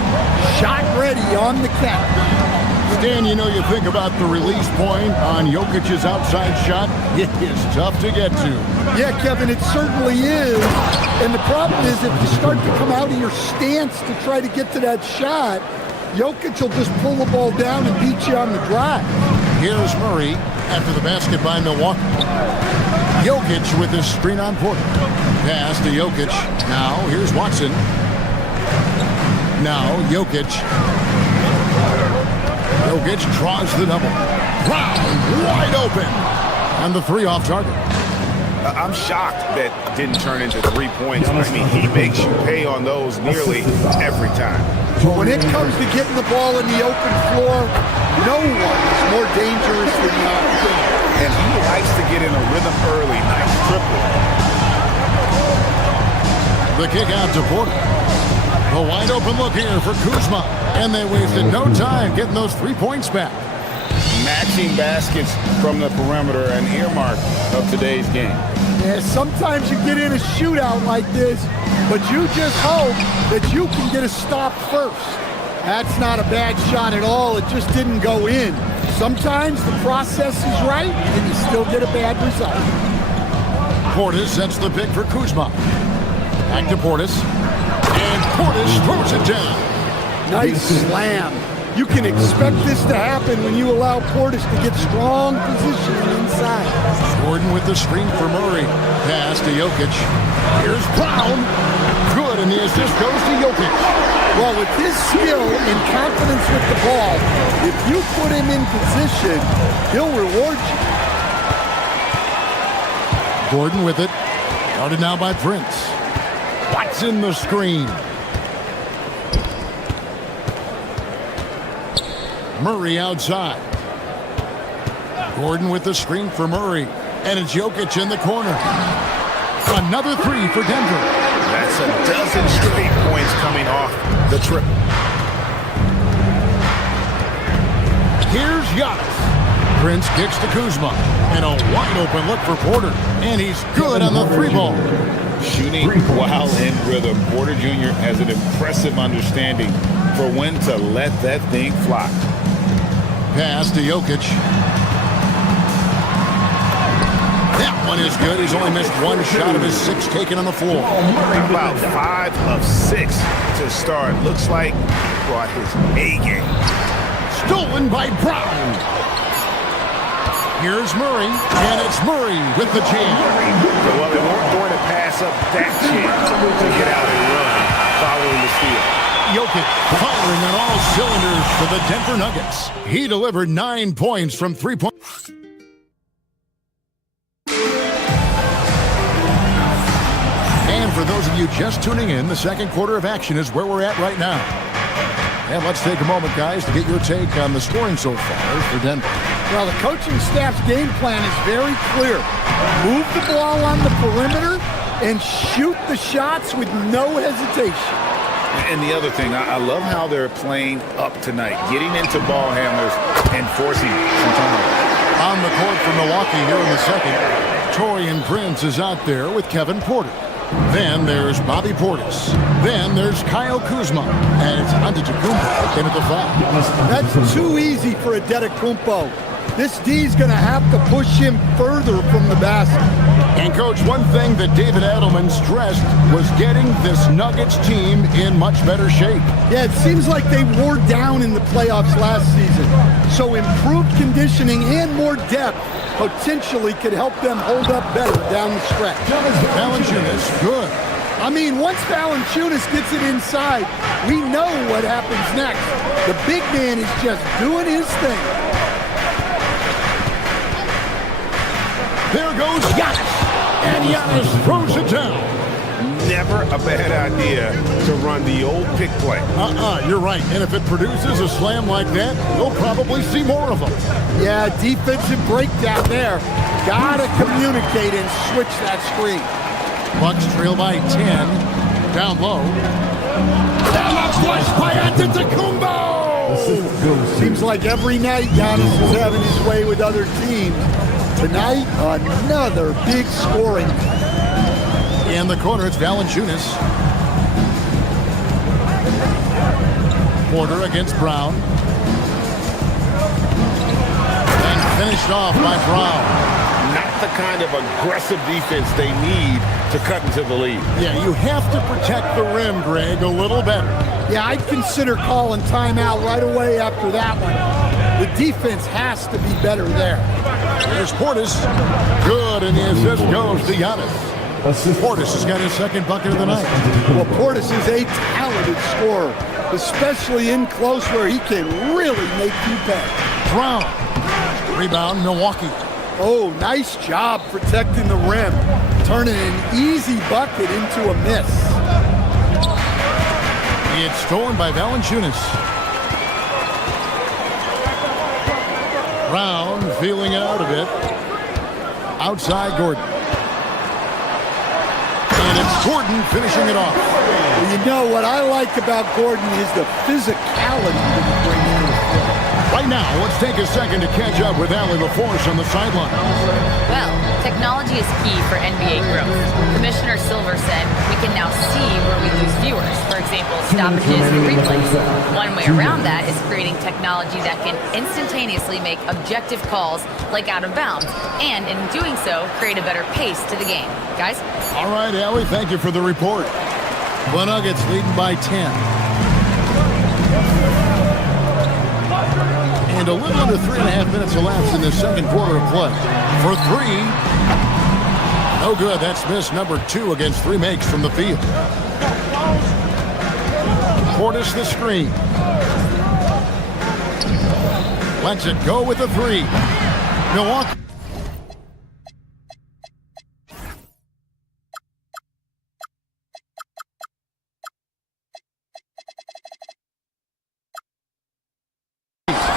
Shot ready on the cap. Stan, you know, you think about the release point on Jokic's outside shot. It is tough to get to. Yeah, Kevin, it certainly is. And the problem is if you start to come out of your stance to try to get to that shot, Jokic will just pull the ball down and beat you on the drive. Here's Murray after the basket by Milwaukee. Jokic with his screen on Porter. Pass to Jokic. Now here's Watson. Now Jokic. Jokic draws the double. Brown wide open. And the three off target. I'm shocked that didn't turn into 3 points. I mean, he makes you pay on those nearly every time. When it comes to getting the ball in the open floor, no one is more dangerous than the other. And he likes to get in a rhythm early. Nice triple. The kick out to Porter. A wide open look here for Kuzma. And they wasted no time getting those 3 points back. Matching baskets from the perimeter, an earmark of today's game. Yeah, sometimes you get in a shootout like this, but you just hope that you can get a stop first. That's not a bad shot at all. It just didn't go in. Sometimes the process is right, and you still get a bad result. Portis sets the pick for Kuzma. Back to Portis. And Portis throws it down. Nice slam. You can expect this to happen when you allow Portis to get strong positioning inside. Gordon with the screen for Murray. Pass to Jokic. Here's Brown. Good, and the assist goes to Jokic. Well, with his skill and confidence with the ball, if you put him in position, he'll reward you. Gordon with it. Guarded now by Prince. Watson the screen. Murray outside. Gordon with the screen for Murray. And it's Jokic in the corner. Another three for Denver. That's a dozen straight points coming off the triple. Here's Giannis. Prince kicks to Kuzma. And a wide open look for Porter. And he's good on the three ball. Shooting while in rhythm. Porter Jr. has an impressive understanding for when to let that thing fly. Pass to Jokic. That one is good. He's only missed one shot of his 6 taken on the floor. About 5 of 6 to start. Looks like he brought his A game. Stolen by Brown. Here's Murray, and it's Murray with the jam. Well, they weren't going to pass up that chance to get out and run following the steal. Jokic firing on all cylinders for the Denver Nuggets. He delivered 9 points from 3 points. And for those of you just tuning in, the second quarter of action is where we're at right now. And let's take a moment, guys, to get your take on the scoring so far for Denver. Well, the coaching staff's game plan is very clear. Move the ball on the perimeter and shoot the shots with no hesitation. And the other thing, I love how they're playing up tonight, getting into ball handlers and forcing some turnovers. On the court for Milwaukee here in the second, Taurean Prince is out there with Kevin Porter. Then there's Bobby Portis. Then there's Kyle Kuzma. And it's Antetokounmpo in at the foul. That's too easy for Antetokounmpo. This D's going to have to push him further from the basket. And, Coach, one thing that David Adelman stressed was getting this Nuggets team in much better shape. Yeah, it seems like they wore down in the playoffs last season. So improved conditioning and more depth potentially could help them hold up better down the stretch. Valanciunas, good. I mean, once Valanciunas gets it inside, we know what happens next. The big man is just doing his thing. There goes Giannis. And Giannis throws it down. Never a bad idea to run the old pick play. You're right. And if it produces a slam like that, you'll probably see more of them. Yeah, defensive breakdown there. Gotta communicate and switch that screen. Bucks trail by 10. Down low. And a flush by Antetokounmpo! Seems like every night Giannis is having his way with other teams. Tonight, another big scoring. In the corner, it's Valanciunas. Porter against Brown. And finished off by Brown. Not the kind of aggressive defense they need to cut into the lead. Yeah, you have to protect the rim, Greg, a little better. Yeah, I'd consider calling timeout right away after that one. The defense has to be better there. There's Portis. Good, and the assist goes to Giannis. Portis has got his second bucket of the night. Well, Portis is a talented scorer. especially in close where he can really make you pay. Brown. Rebound, Milwaukee. Oh, nice job protecting the rim, turning an easy bucket into a miss. It's stolen by Valanciunas. Brown feeling out a bit. Outside Gordon. And it's Gordon finishing it off. Well, you know what I like about Gordon is the physicality that he brings to the floor. Right now, let's take a second to catch up with Allie LaForce on the sideline. Well, technology is key for NBA growth. Commissioner Silver said we can now see where we lose viewers. For example, stoppages and replays. One way around that is creating technology that can instantaneously make objective calls like out of bounds, and in doing so, create a better pace to the game. Guys? All right, Allie, thank you for the report. The Nuggets leading by 10. And a little under 3.5 minutes elapsed in the second quarter of play. For three, no good. That's miss number 2 against 3 makes from the field. Portis the screen. Lets it go with the 3. Milwaukee.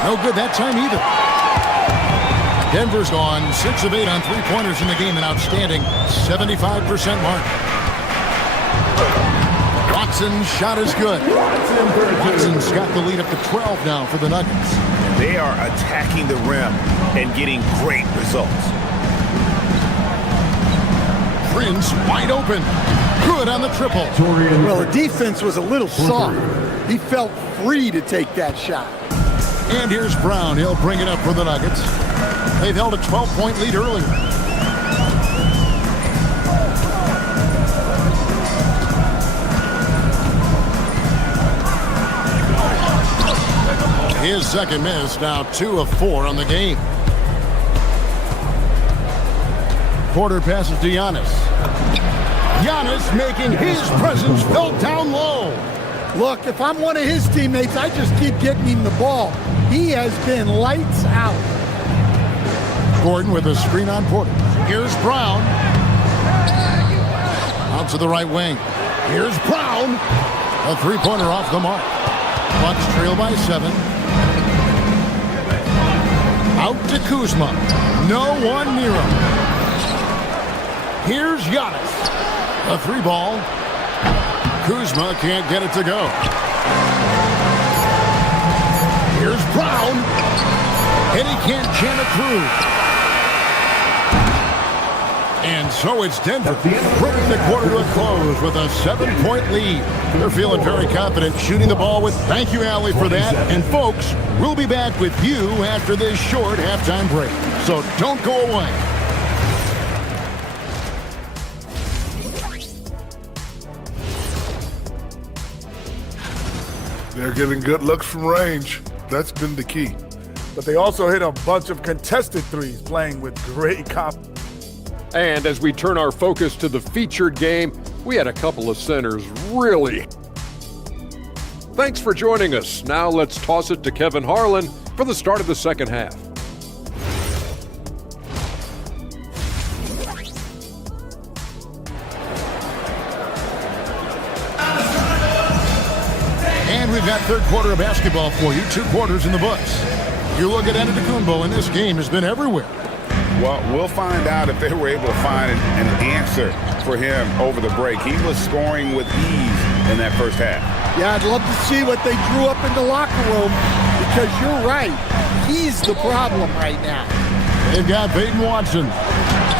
No good that time either. Denver's gone 6 of 8 on 3-pointers in the game, an outstanding 75% mark. Watson's shot is good. Watson's got the lead up to 12 now for the Nuggets. They are attacking the rim and getting great results. Prince wide open. Good on the triple. Well, the defense was a little soft. He felt free to take that shot. And here's Brown. He'll bring it up for the Nuggets. They've held a 12-point lead earlier. His second miss, now 2 of 4 on the game. Porter passes to Giannis. Giannis making his presence felt down low. Look, if I'm one of his teammates, I just keep getting him the ball. He has been lights out. Gordon with a screen on Porter. Here's Brown. Out to the right wing. Here's Brown. A 3-pointer off the mark. Bucks trail by 7. Out to Kuzma. No one near him. Here's Giannis. A 3-ball. Kuzma can't get it to go. Here's Brown. And he can't jam it through. And so it's Denver bringing the quarter to a close with a 7-point lead. They're feeling very confident shooting the ball with. Thank you, Allie, for that. And folks, we'll be back with you after this short halftime break. So don't go away. They're getting good looks from range. That's been the key. But they also hit a bunch of contested threes, playing with great confidence. And as we turn our focus to the featured game, we had a couple of centers really. Thanks for joining us. Now let's toss it to Kevin Harlan for the start of the second half. And we've got third quarter of basketball for you. 2 quarters in the books. You look at Antetokounmpo, and this game has been everywhere. Well, we'll find out if they were able to find an answer for him over the break. He was scoring with ease in that first half. Yeah, I'd love to see what they drew up in the locker room, because you're right. He's the problem right now. They've got Peyton Watson.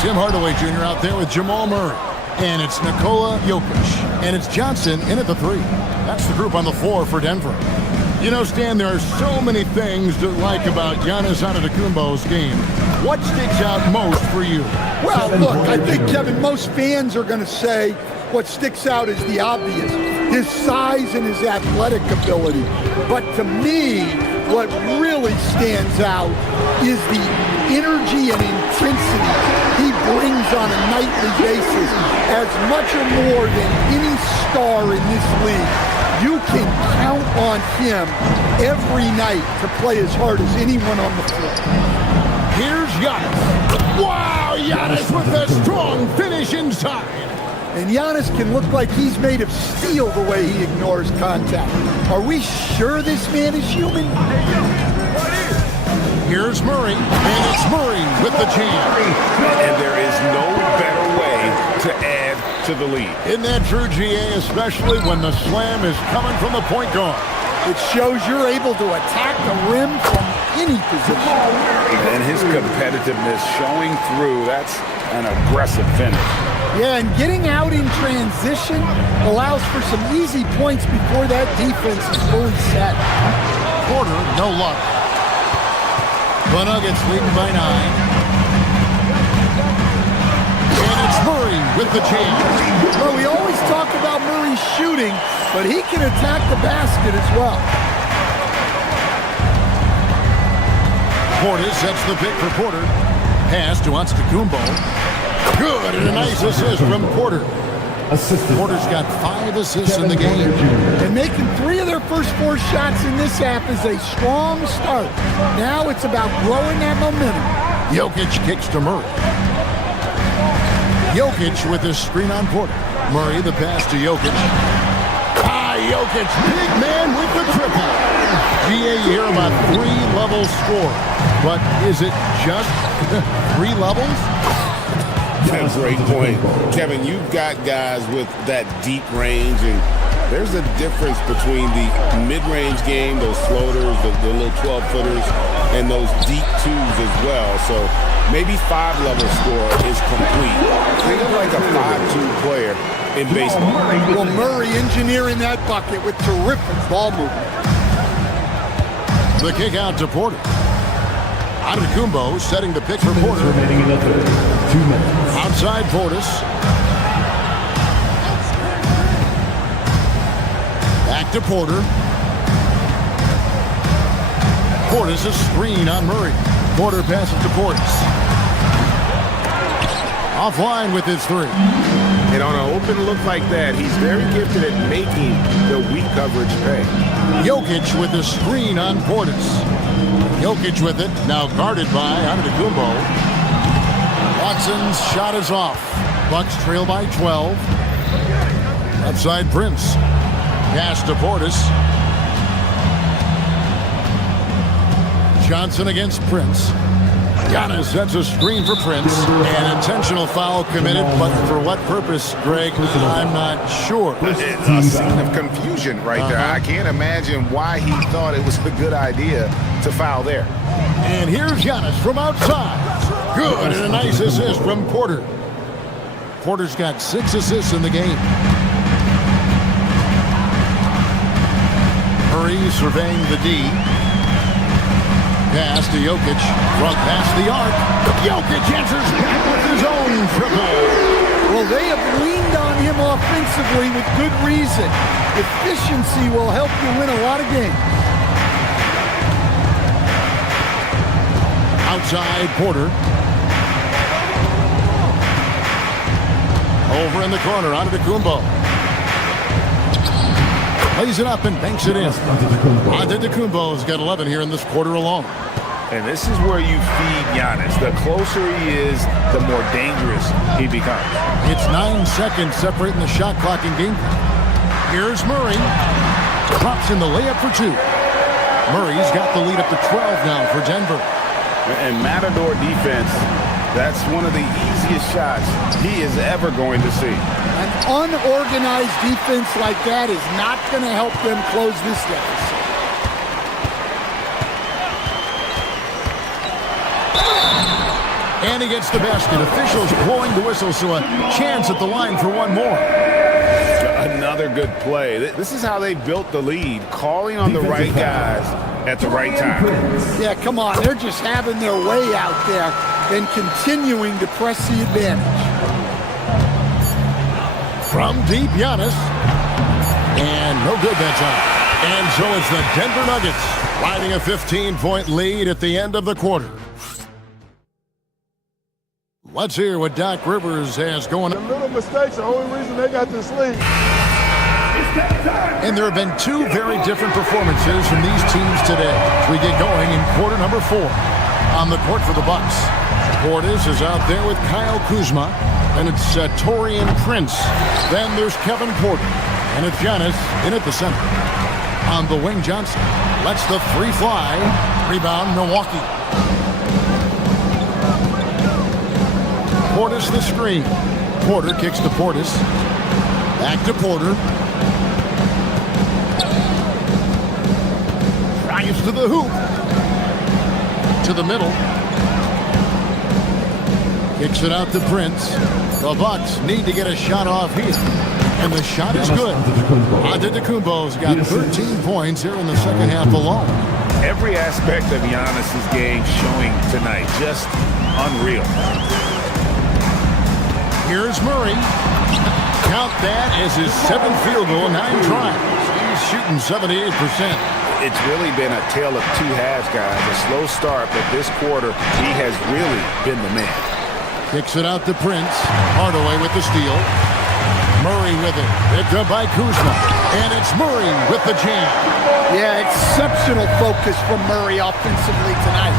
Tim Hardaway Jr. out there with Jamal Murray. And it's Nikola Jokic. And it's Johnson in at the 3. That's the group on the floor for Denver. You know, Stan, there are so many things to like about Giannis Antetokounmpo's game. What sticks out most for you? Well, look, I think, Kevin, most fans are going to say what sticks out is the obvious, his size and his athletic ability. But to me, what really stands out is the energy and intensity he brings on a nightly basis, as much or more than any star in this league. You can count on him every night to play as hard as anyone on the floor. Here's Giannis. Wow, Giannis with a strong finish inside. And Giannis can look like he's made of steel the way he ignores contact. Are we sure this man is human? Here's Murray, and it's Murray with the jam. And there is no better way to add to the lead. Isn't that true, GA, especially when the slam is coming from the point guard? It shows you're able to attack the rim from any position. And his competitiveness showing through. That's an aggressive finish. Yeah, and getting out in transition allows for some easy points before that defense is fully set. Porter, no luck. The Nuggets leading by 9. And it's Murray with the jam. Well, we always talk about Murray shooting, but he can attack the basket as well. Porter sets the pick for Porter. Pass to Antetokounmpo. Good, and a nice assist from Porter. Porter's got 5 assists in the game. And making 3 of their first 4 shots in this half is a strong start. Now it's about growing that momentum. Jokic kicks to Murray. Jokic with his screen on Porter. Murray the pass to Jokic. Jokic, big man with the triple. GA, you hear about 3-level score, but is it just 3 levels? That's a great point. Kevin, you've got guys with that deep range, and there's a difference between the mid-range game, those floaters, the little 12-footers, and those deep twos as well. So maybe 5-level score is complete. Think of like a 5-2 player in baseball. Well, Murray engineering that bucket with terrific ball movement. The kick out to Porter. Antetokounmpo setting the pick for Porter. Outside Portis. Back to Porter. Portis a screen on Murray. Porter passes to Portis. Offline with his 3. And on an open look like that, he's very gifted at making the weak coverage pay. Jokic with the screen on Portis. Jokic with it, now guarded by Antetokounmpo. Watson's shot is off. Bucks trail by 12. Outside Prince. Pass to Portis. Johnson against Prince. Giannis sets a screen for Prince. An intentional foul committed, but for what purpose, Greg, I'm not sure. It's a scene of confusion right there. I can't imagine why he thought it was a good idea to foul there. And here's Giannis from outside. Good, and a nice assist from Porter. Porter's got 6 assists in the game. Murray surveying the D. Pass to Jokic. Front past the arc. Jokic answers back with his own triple. Well, they have leaned on him offensively with good reason. Efficiency will help you win a lot of games. Outside Porter. Over in the corner, Antetokounmpo. Plays it up and banks it in. Antetokounmpo's got 11 here in this quarter alone. And this is where you feed Giannis. The closer he is, the more dangerous he becomes. It's 9 seconds separating the shot clock and game. Here's Murray. Drops in the layup for 2. Murray's got the lead up to 12 now for Denver. And Matador defense, that's one of the easiest shots he is ever going to see. An unorganized defense like that is not going to help them close this deficit. And he gets the basket. Officials blowing the whistle, so a chance at the line for one more. Another good play. This is how they built the lead, calling on the right guys at the right time. Yeah, come on. They're just having their way out there and continuing to press the advantage. From deep, Giannis. And no good that time. And so it's the Denver Nuggets riding a 15-point lead at the end of the quarter. Let's hear what Doc Rivers has going on. The little mistakes are the only reason they got this lead. And there have been two very different performances from these teams today. We get going in quarter number 4. On the court for the Bucks, Portis is out there with Kyle Kuzma, and it's Taurean Prince. Then there's Kevin Porter, and it's Giannis in at the center. On the wing, Johnson lets the three fly. Rebound, Milwaukee. Portis the screen. Porter kicks to Portis. Back to Porter. Drives to the hoop. To the middle. Kicks it out to Prince. The Bucks need to get a shot off here. And the shot is good. Antetokounmpo's got 13 points here in the second half alone. Every aspect of Giannis's game showing tonight. Just unreal. Here's Murray. Count that as his 7th field goal in 9 tries. He's shooting 78%. It's really been a tale of two halves, guys. A slow start, but this quarter, he has really been the man. Kicks it out to Prince. Hardaway with the steal. Murray with it. Picked up by Kuzma. And it's Murray with the jam. Yeah, exceptional focus from Murray offensively tonight.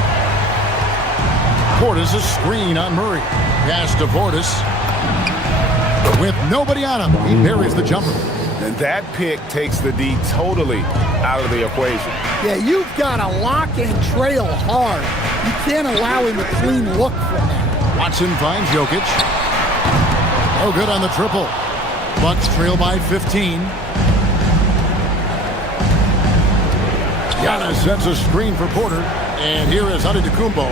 Portis a screen on Murray. Pass to Portis. With nobody on him, he buries the jumper. And that pick takes the D totally out of the equation. Yeah, you've got to lock and trail hard. You can't allow him a clean look from that. Watson finds Jokic. No good on the triple. Bucks trail by 15. Giannis sets a screen for Porter. And here is Antetokounmpo.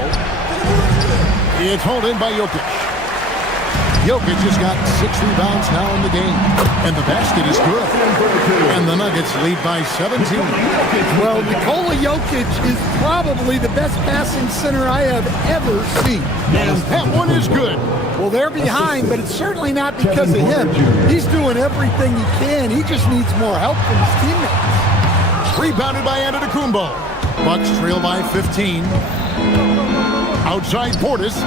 It's hauled in by Jokic. Jokic has got 6 rebounds now in the game. And the basket is good. And the Nuggets lead by 17. Well, Nikola Jokic is probably the best passing center I have ever seen. And that one is good. Well, they're behind, but it's certainly not because of him. He's doing everything he can. He just needs more help from his teammates. Rebounded by Antetokounmpo. Bucks trail by 15. Outside Portis.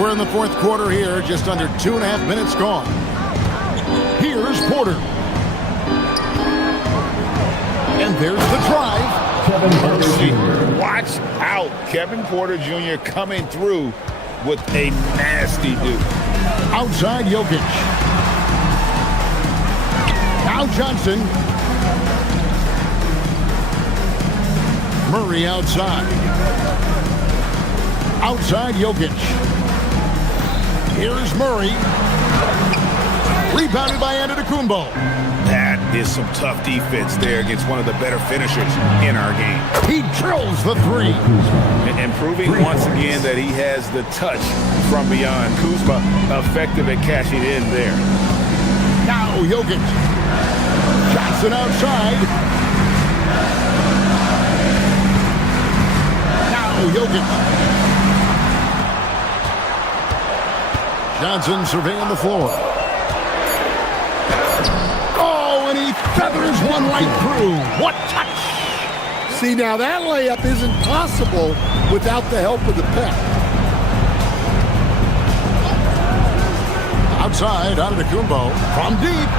We're in the 4th quarter here, just under 2.5 minutes gone. Here's Porter. And there's the drive. Kevin Porter Jr. Watch out. Kevin Porter Jr. coming through with a nasty dude. Outside Jokic. Now Johnson. Murray outside. Outside Jokic. Here's Murray. Rebounded by Antetokounmpo. That is some tough defense there against one of the better finishers in our game. He drills the 3. And proving once again that he has the touch from beyond. Kuzma effective at cashing in there. Now Jokic. Johnson outside. Now Jokic. Johnson surveying the floor. Oh, and he feathers one right through. What touch! See, now that layup isn't possible without the help of the pick. Outside, Antetokounmpo from deep.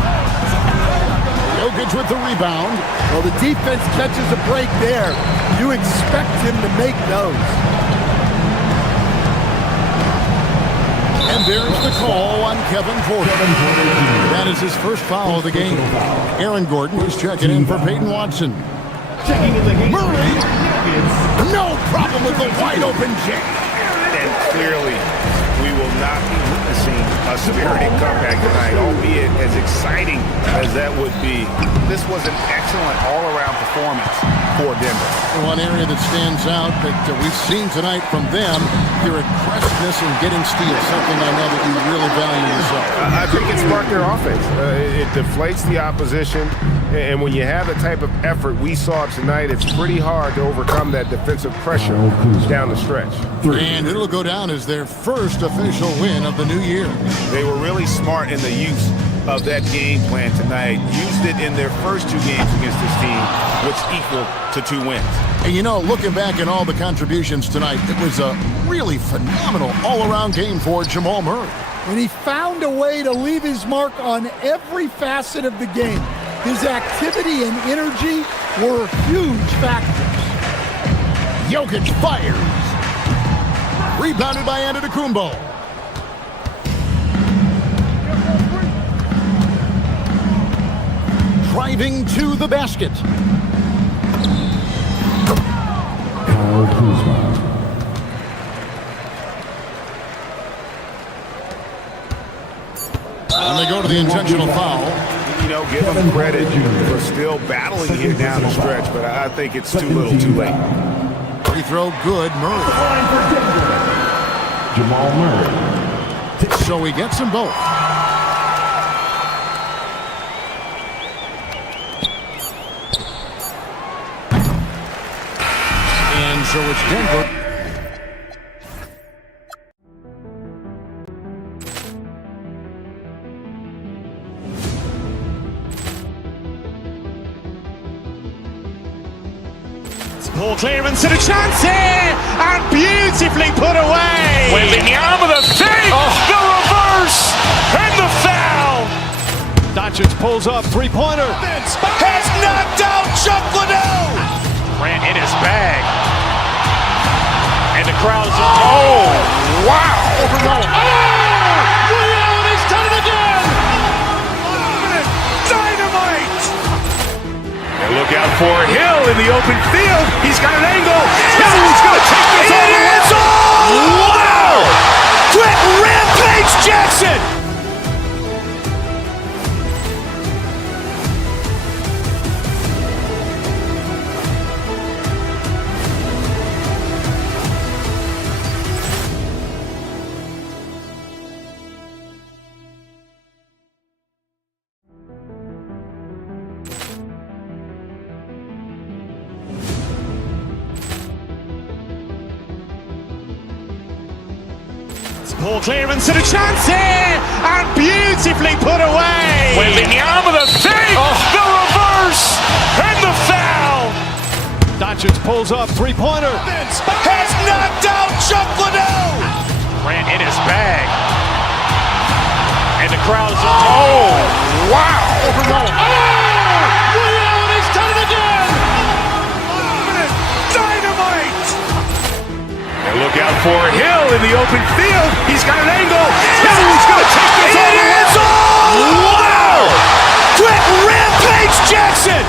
Jokic with the rebound. Well, the defense catches a break there. You expect him to make those. And there's the call on Kevin Porter. That is his first foul of the game. Aaron Gordon is checking in for Peyton Watson. Murray, no problem with the wide open jam. And clearly, we will not be witnessing a spirited comeback tonight, albeit as exciting as that would be. This was an excellent all-around performance for Denver. One area that stands out that we've seen tonight from them, their aggressiveness in getting steals, something I know that you really value yourself. I think it sparked their offense. It deflates the opposition, and when you have the type of effort we saw tonight, it's pretty hard to overcome that defensive pressure down the stretch. And it'll go down as their first official win of the new year. They were really smart in the use of that game plan tonight, used it in their first 2 games against this team, which equal to 2 wins. And you know, looking back at all the contributions tonight, it was a really phenomenal all-around game for Jamal Murray. And he found a way to leave his mark on every facet of the game. His activity and energy were huge factors. Jokic fires. Rebounded by Antetokounmpo. Driving to the basket. Kyle Kuzma. And they go to the intentional foul. You know, give him credit for still battling here down the stretch, but I think it's too little too late. Free throw good, Murray. Jamal Murray. So he gets them both. And so it's Denver. Ball clearance and a chance here, and beautifully put away. Wembanyama the fake, the reverse, and the foul. Doncic pulls up, three-pointer. Has knocked out Chuck Liddell. Grant in his bag. And the crowd is, oh, wow. Overruled. Oh, Leon has done it again. Dynamite. And look out for Hill in the open field. He's got an angle. He's going to take this all the way. Wow! Quick rampage Jackson. Ball clearance and a chance here, and beautifully put away. Wembanyama the fake, the reverse, and the foul. Doncic pulls up, three-pointer. Has knocked out Chuck Liddell. Grant in his bag. And the crowd is, oh, wow. Overruled. Oh, Leon has done it again. Dynamite. And look out for Hill in the open field. He's got an angle. He's going to take this all the way. Wow! Quick rampage Jackson.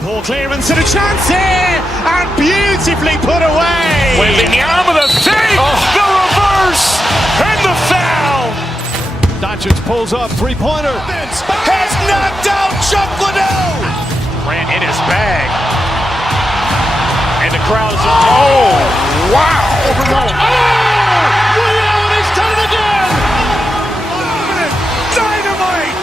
Ball clearance and a chance here, and beautifully put away. Wembanyama the fake, the reverse, and the foul. Doncic pulls up, three-pointer. Has knocked out Chuck Liddell. Grant in his bag. And the crowd is, oh, wow. Overruled. Oh, Leon has done it again. Dynamite.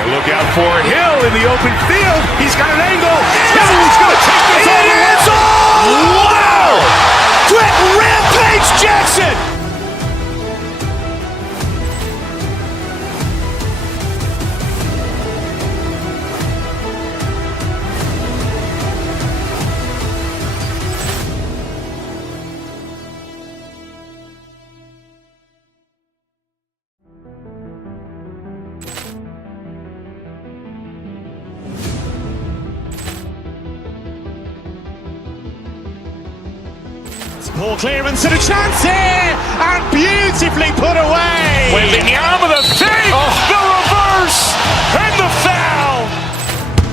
And look out for Hill in the open field. He's got an angle. He's going to take this all the way. Wow! Quick rampage Jackson. Ball clearance and a chance here, and beautifully put away. Wembanyama the fake, the reverse, and the foul.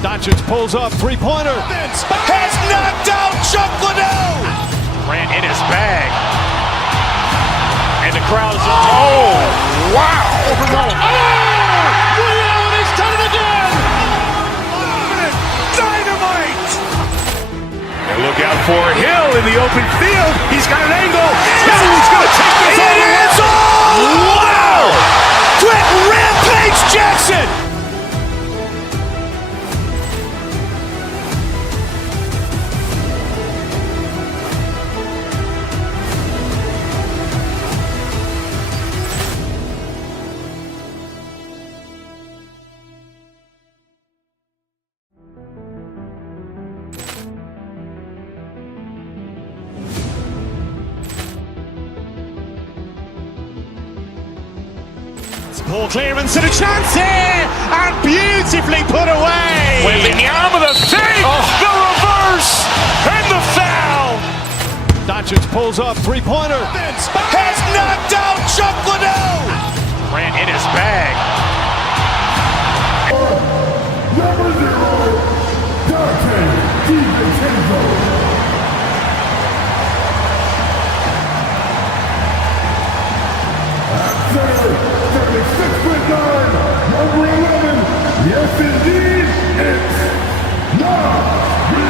Doncic pulls up, three-pointer. Has knocked out Chuck Liddell. Grant in his bag. And the crowd is, oh, wow. Overruled. Oh, Leon has done it again. open field. He's got an angle. He's going to take this all the way. Wow! Quick Rampage Jackson! Poor clearance and a chance here, and beautifully put away. Wembanyama the fake, the reverse, and the foul. Doncic pulls up, three-pointer. Has knocked out Chuck Liddell. Ran in his bag. Number 0, Dante DiVincenzo. Center, 76'9", number 11. Yes, indeed, it's Nabi.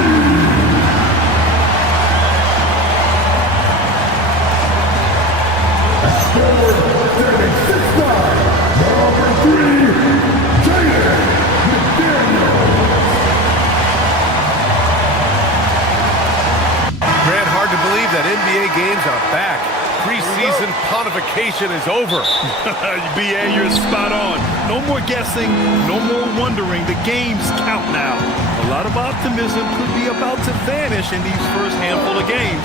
Forward, 76'9", number 3, Jaden McDaniels. Grant, hard to believe that NBA games are back. Preseason pontification is over. BA, you're spot on. No more guessing, no more wondering. The games count now. A lot of optimism could be about to vanish in these first handful of games.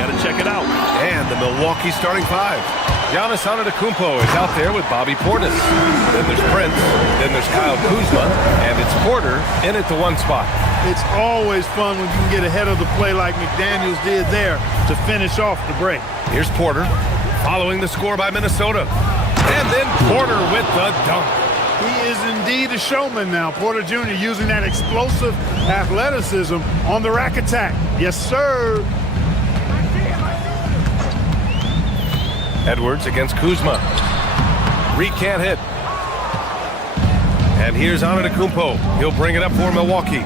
Got to check it out. And the Milwaukee starting five. Giannis Antetokounmpo is out there with Bobby Portis. Then there's Prince. Then there's Kyle Kuzma. And it's Porter in at the one spot. It's always fun when you can get ahead of the play like McDaniels did there to finish off the break. Here's Porter, following the score by Minnesota. And then Porter with the dunk. He is indeed a showman now. Porter Jr. using that explosive athleticism on the rack attack. Yes, sir. Edwards against Kuzma. Reed can't hit. And here's Antetokounmpo. He'll bring it up for Milwaukee.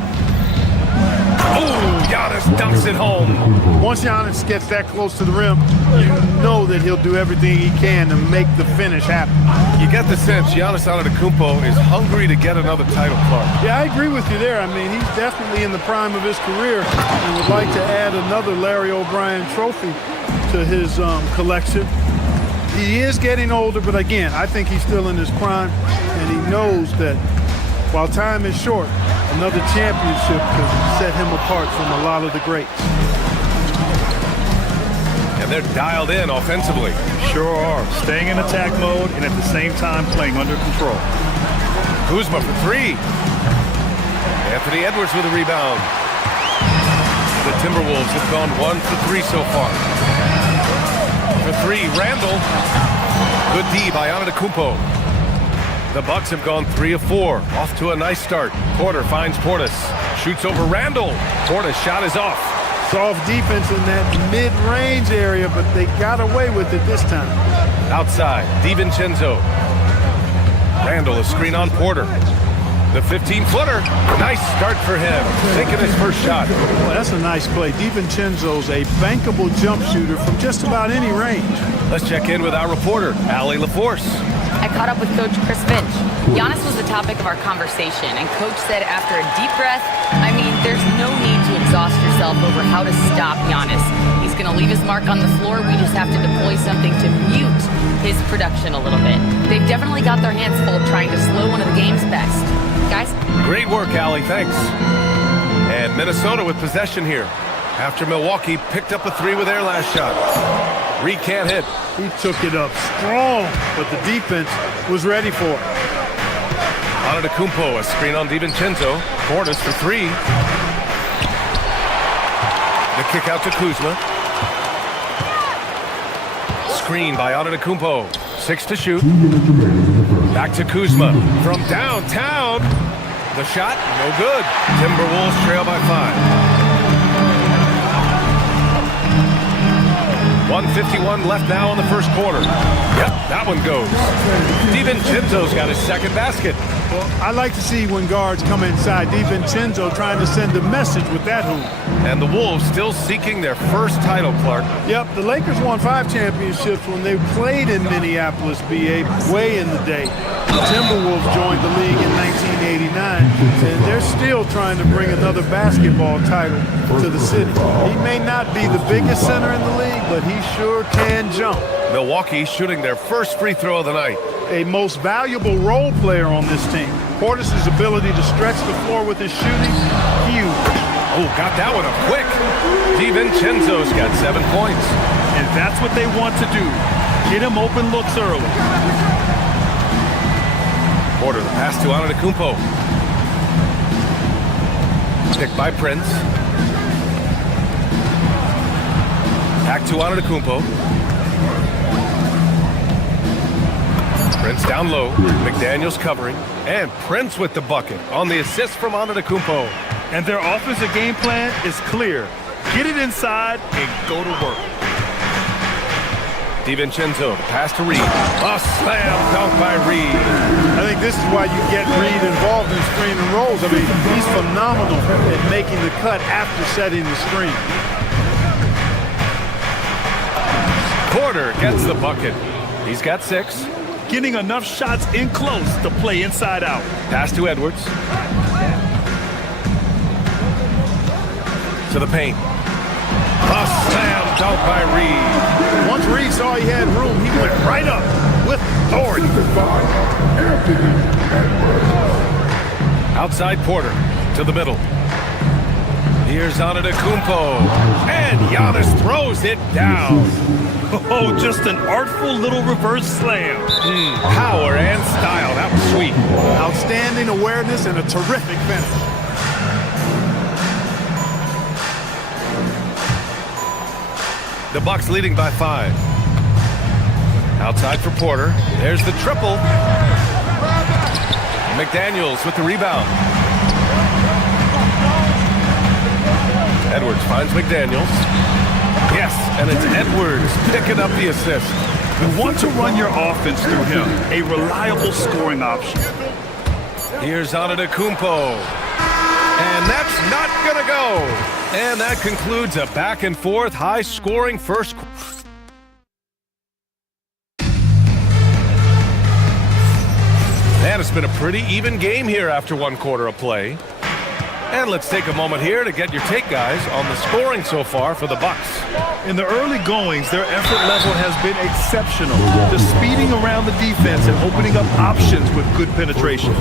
Oh, Giannis dunks it home. Once Giannis gets that close to the rim, you know that he'll do everything he can to make the finish happen. You get the sense Giannis Antetokounmpo is hungry to get another title card. Yeah, I agree with you there. I mean, he's definitely in the prime of his career and would like to add another Larry O'Brien trophy to his collection. He is getting older, but again, I think he's still in his prime, and he knows that while time is short, another championship could set him apart from a lot of the greats. And they're dialed in offensively. Sure are. Staying in attack mode and at the same time playing under control. Kuzma for three. Anthony Edwards with a rebound. The Timberwolves have gone 1 for 3 so far. For three, Randall. Good D by Antetokounmpo. The Bucks have gone 3 of 4. Off to a nice start. Porter finds Portis. Shoots over Randall. Portis' shot is off. Soft defense in that mid-range area, but they got away with it this time. Outside, DiVincenzo. Randall, a screen on Porter. The 15-footer. Nice start for him. Taking his first shot. Well, that's a nice play. DiVincenzo's a bankable jump shooter from just about any range. Let's check in with our reporter, Allie LaForce. I caught up with Coach Chris Finch. Giannis was the topic of our conversation, and Coach said after a deep breath, I mean, there's no need to exhaust yourself over how to stop Giannis. He's going to leave his mark on the floor. We just have to deploy something to mute his production a little bit. They've definitely got their hands full trying to slow one of the game's best. Guys? Great work, Allie. Thanks. And Minnesota with possession here after Milwaukee picked up a 3 with their last shot. Reed can't hit. He took it up strong, but the defense was ready for it. Antetokounmpo, a screen on DiVincenzo. Portis for 3. The kick out to Kuzma. Screen by Antetokounmpo. 6 to shoot. Back to Kuzma from downtown. The shot, no good. Timberwolves trail by 5. 1:51 left now in the first quarter. Yep, that one goes. DiVincenzo's got his second basket. Well, I like to see when guards come inside. DiVincenzo trying to send a message with that hoop. And the Wolves still seeking their first title, Clark. Yep, the Lakers won 5 championships when they played in Minneapolis, BA, way in the day. The Timberwolves joined the league in 1989, and they're still trying to bring another basketball title to the city. He may not be the biggest center in the league, but he sure can jump. Milwaukee shooting their first free throw of the night. A most valuable role player on this team. Portis' ability to stretch the floor with his shooting, huge. Oh, got that one up quick. DiVincenzo's got 7 points. And that's what they want to do. Get him open looks early. Porter, the pass to Antetokounmpo. Picked by Prince. Back to Antetokounmpo. Prince down low. McDaniels covering. And Prince with the bucket on the assist from Antetokounmpo. And their offensive game plan is clear. Get it inside and go to work. DiVincenzo, the pass to Reed. A slam dunk by Reed. I think this is why you get Reed involved in screen and rolls. I mean, he's phenomenal at making the cut after setting the screen. Porter gets the bucket. He's got 6. Getting enough shots in close to play inside out. Pass to Edwards. To the paint. A slam dunk by Reed. Once Reed saw he had room, he went right up with authority. Outside Porter to the middle. Here's Antetokounmpo. And Giannis throws it down. Oh, just an artful little reverse slam. Power and style. That was sweet. Outstanding awareness and a terrific finish. The Bucks leading by 5. Outside for Porter. There's the triple. McDaniels with the rebound. Edwards finds McDaniels. Yes, and it's Edwards picking up the assist. You want to run your offense through him. A reliable scoring option. Here's Antetokounmpo. And that's not going to go. And that concludes a back-and-forth, high-scoring first quarter. And it's been a pretty even game here after 1 quarter of play. And let's take a moment here to get your take, guys, on the scoring so far for the Bucks. In the early goings, their effort level has been exceptional. The speeding around the defense and opening up options with good penetration.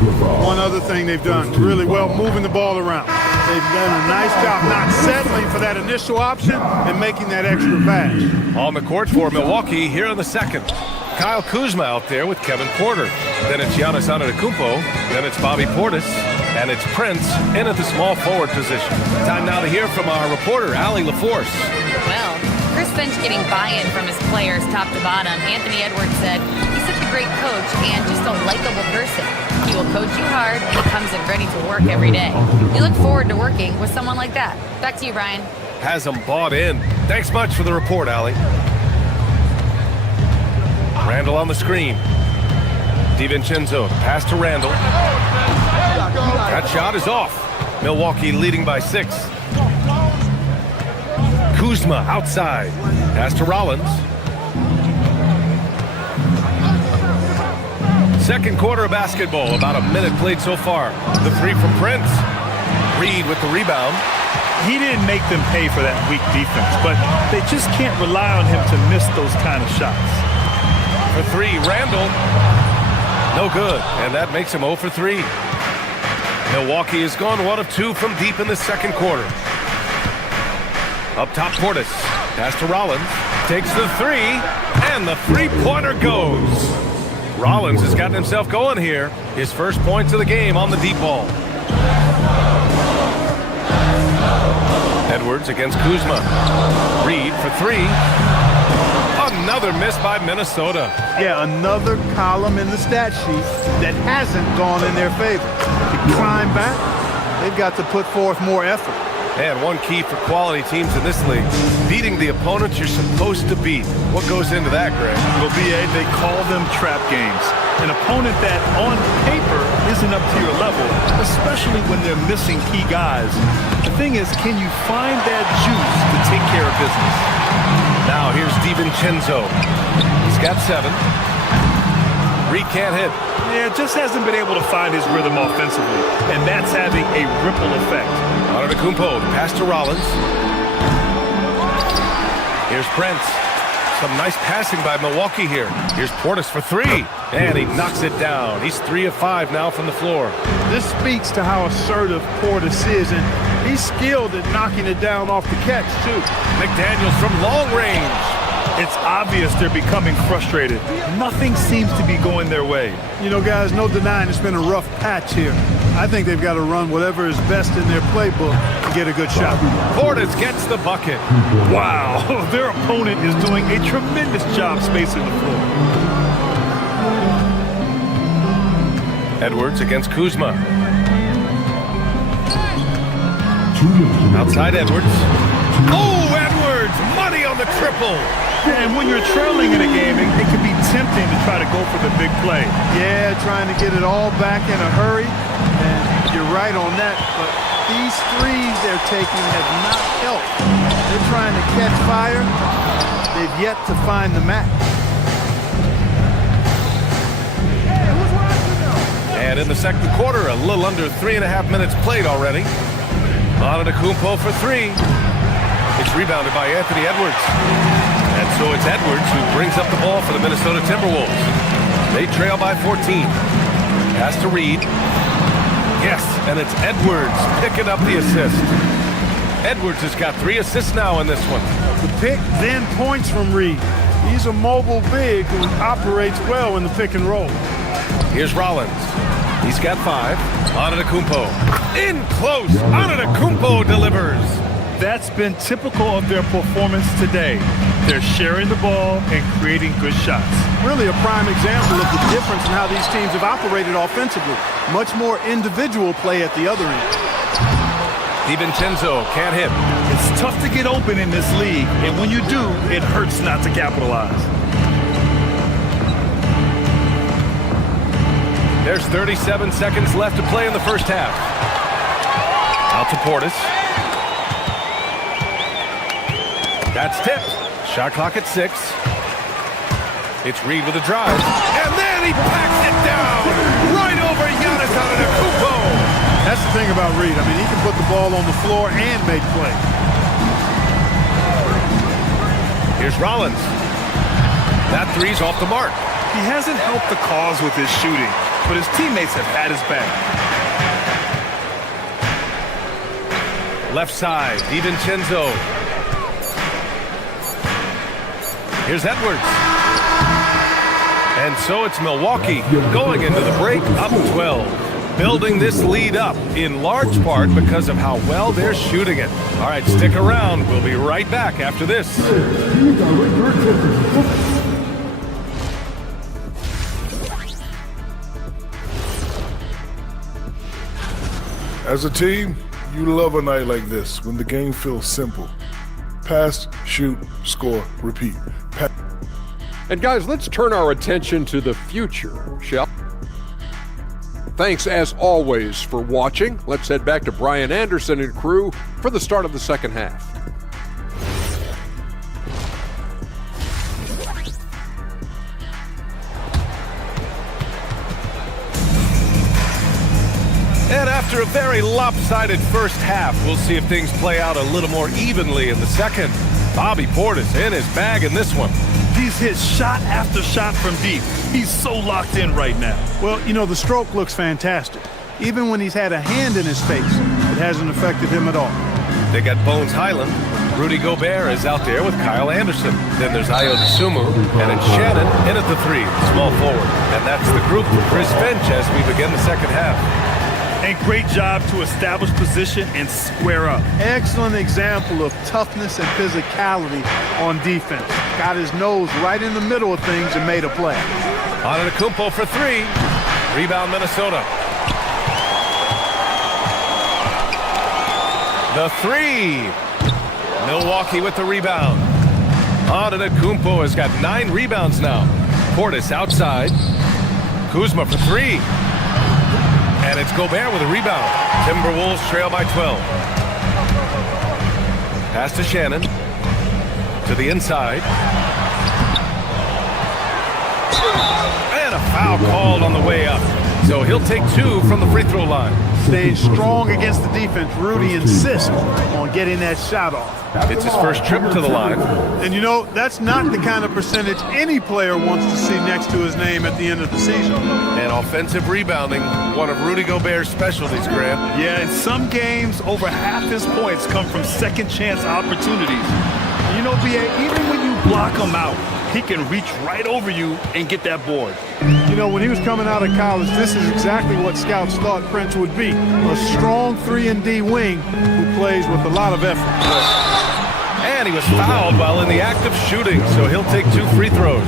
One other thing they've done really well, moving the ball around. They've done a nice job not settling for that initial option and making that extra pass. On the court for Milwaukee here in the second. Kyle Kuzma out there with Kevin Porter. Then it's Giannis Antetokounmpo. Then it's Bobby Portis. And it's Prince in at the small forward position. Time now to hear from our reporter, Allie LaForce. Well, Chris Finch getting buy-in from his players top to bottom. Anthony Edwards said he's such a great coach and just a likable person. He will coach you hard and he comes in ready to work every day. You look forward to working with someone like that. Back to you, Brian. Has them bought in. Thanks much for the report, Allie. Randall on the screen. DiVincenzo, pass to Randall. That shot is off. Milwaukee leading by 6. Kuzma outside. Pass to Rollins. Second quarter of basketball. About a minute played so far. The 3 from Prince. Reed with the rebound. He didn't make them pay for that weak defense, but they just can't rely on him to miss those kind of shots. For 3, Randall. No good, and that makes him 0 for 3. Milwaukee has gone 1 of 2 from deep in the second quarter. Up top, Portis. Pass to Rollins. Takes the 3, and the three-pointer goes. Rollins has gotten himself going here. His first points of the game on the deep ball. Edwards against Kuzma. Reed for 3. Another miss by Minnesota. Yeah, another column in the stat sheet that hasn't gone in their favor. To climb back, they've got to put forth more effort. And one key for quality teams in this league, beating the opponents you're supposed to beat. What goes into that, Greg? Well, BA, they call them trap games. An opponent that, on paper, isn't up to your level, especially when they're missing key guys. The thing is, can you find that juice to take care of business? Now here's DiVincenzo. He's got 7. Reed can't hit. Yeah, just hasn't been able to find his rhythm offensively, and that's having a ripple effect. Antetokounmpo, the pass to Rollins. Here's Prince. Some nice passing by Milwaukee here. Here's Portis for 3, and he knocks it down. He's 3 of 5 now from the floor. This speaks to how assertive Portis is, and he's skilled at knocking it down off the catch, too. McDaniels from long range. It's obvious they're becoming frustrated. Nothing seems to be going their way. You know, guys, no denying it's been a rough patch here. I think they've got to run whatever is best in their playbook to get a good shot. Portis gets the bucket. Wow, their opponent is doing a tremendous job spacing the floor. Edwards against Kuzma. Outside Edwards. Oh, Edwards! Money on the triple! And when you're trailing in a game, it can be tempting to try to go for the big play. Yeah, trying to get it all back in a hurry. And you're right on that, but these threes they're taking have not helped. They're trying to catch fire. They've yet to find the match. And in the second quarter, a little under 3.5 minutes played already. Antetokounmpo for 3. It's rebounded by Anthony Edwards. And so it's Edwards who brings up the ball for the Minnesota Timberwolves. They trail by 14. Pass to Reed. Yes, and it's Edwards picking up the assist. Edwards has got 3 assists now in this one. The pick, then points from Reed. He's a mobile big who operates well in the pick and roll. Here's Rollins. He's got 5. Antetokounmpo. In close. Antetokounmpo delivers. That's been typical of their performance today. They're sharing the ball and creating good shots. Really a prime example of the difference in how these teams have operated offensively. Much more individual play at the other end. DiVincenzo can't hit. It's tough to get open in this league, and when you do, it hurts not to capitalize. There's 37 seconds left to play in the first half. Out to Portis. That's tipped. Shot clock at 6. It's Reed with a drive. And then he packs it down right over Giannis Antetokounmpo. That's the thing about Reed. I mean, he can put the ball on the floor and make plays. Here's Rollins. That 3's off the mark. He hasn't helped the cause with his shooting, but his teammates have had his back. Left side, DiVincenzo. Here's Edwards. And so it's Milwaukee going into the break up 12. Building this lead up in large part because of how well they're shooting it. All right, stick around. We'll be right back after this. As a team, you love a night like this when the game feels simple. Pass, shoot, score, repeat. And guys, let's turn our attention to the future, shall we? Thanks as always for watching. Let's head back to Brian Anderson and crew for the start of the second half. And after a very lopsided first half, we'll see if things play out a little more evenly in the second. Bobby Portis in his bag in this one. He's hit shot after shot from deep. He's so locked in right now. Well, you know, the stroke looks fantastic. Even when he's had a hand in his face, it hasn't affected him at all. They got Bones Highland. Rudy Gobert is out there with Kyle Anderson. Then there's Ayo Dosunmu, and it's Shannon in at the 3, small forward. And that's the group for Chris Finch as we begin the second half. And great job to establish position and square up. Excellent example of toughness and physicality on defense. Got his nose right in the middle of things and made a play. Antetokounmpo for 3. Rebound Minnesota. The three. Milwaukee with the rebound. Antetokounmpo has got 9 rebounds now. Portis outside. Kuzma for 3. And it's Gobert with a rebound. Timberwolves trail by 12. Pass to Shannon. To the inside. And a foul called on the way up. So he'll take 2 from the free throw line. Staying strong against the defense. Rudy insists on getting that shot off. It's his first trip to the line. And you know, that's not the kind of percentage any player wants to see next to his name at the end of the season. And offensive rebounding, one of Rudy Gobert's specialties, Grant. Yeah, in some games, over half his points come from second chance opportunities. You know, B.A., even when you block him out, he can reach right over you and get that board. You know, when he was coming out of college, this is exactly what scouts thought Prince would be. A strong 3-and-D wing who plays with a lot of effort. And he was fouled while in the act of shooting, so he'll take 2 free throws.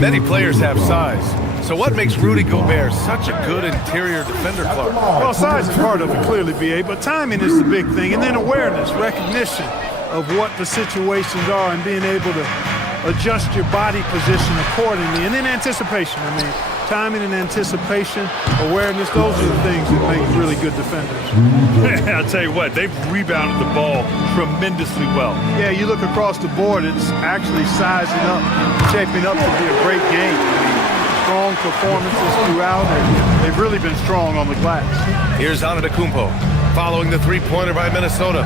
Many players have size. So what makes Rudy Gobert such a good interior defender, Clark? Well, size is part of it, clearly, B.A., but timing is the big thing. And then awareness, recognition of what the situations are and being able to adjust your body position accordingly. And then anticipation. I mean, timing and anticipation, awareness, those are the things that make really good defenders. I'll tell you what, they've rebounded the ball tremendously well. Yeah, you look across the board, it's actually sizing up, shaping up to be a great game. I mean, strong performances throughout, and they've really been strong on the glass. Here's Antetokounmpo following the three-pointer by Minnesota.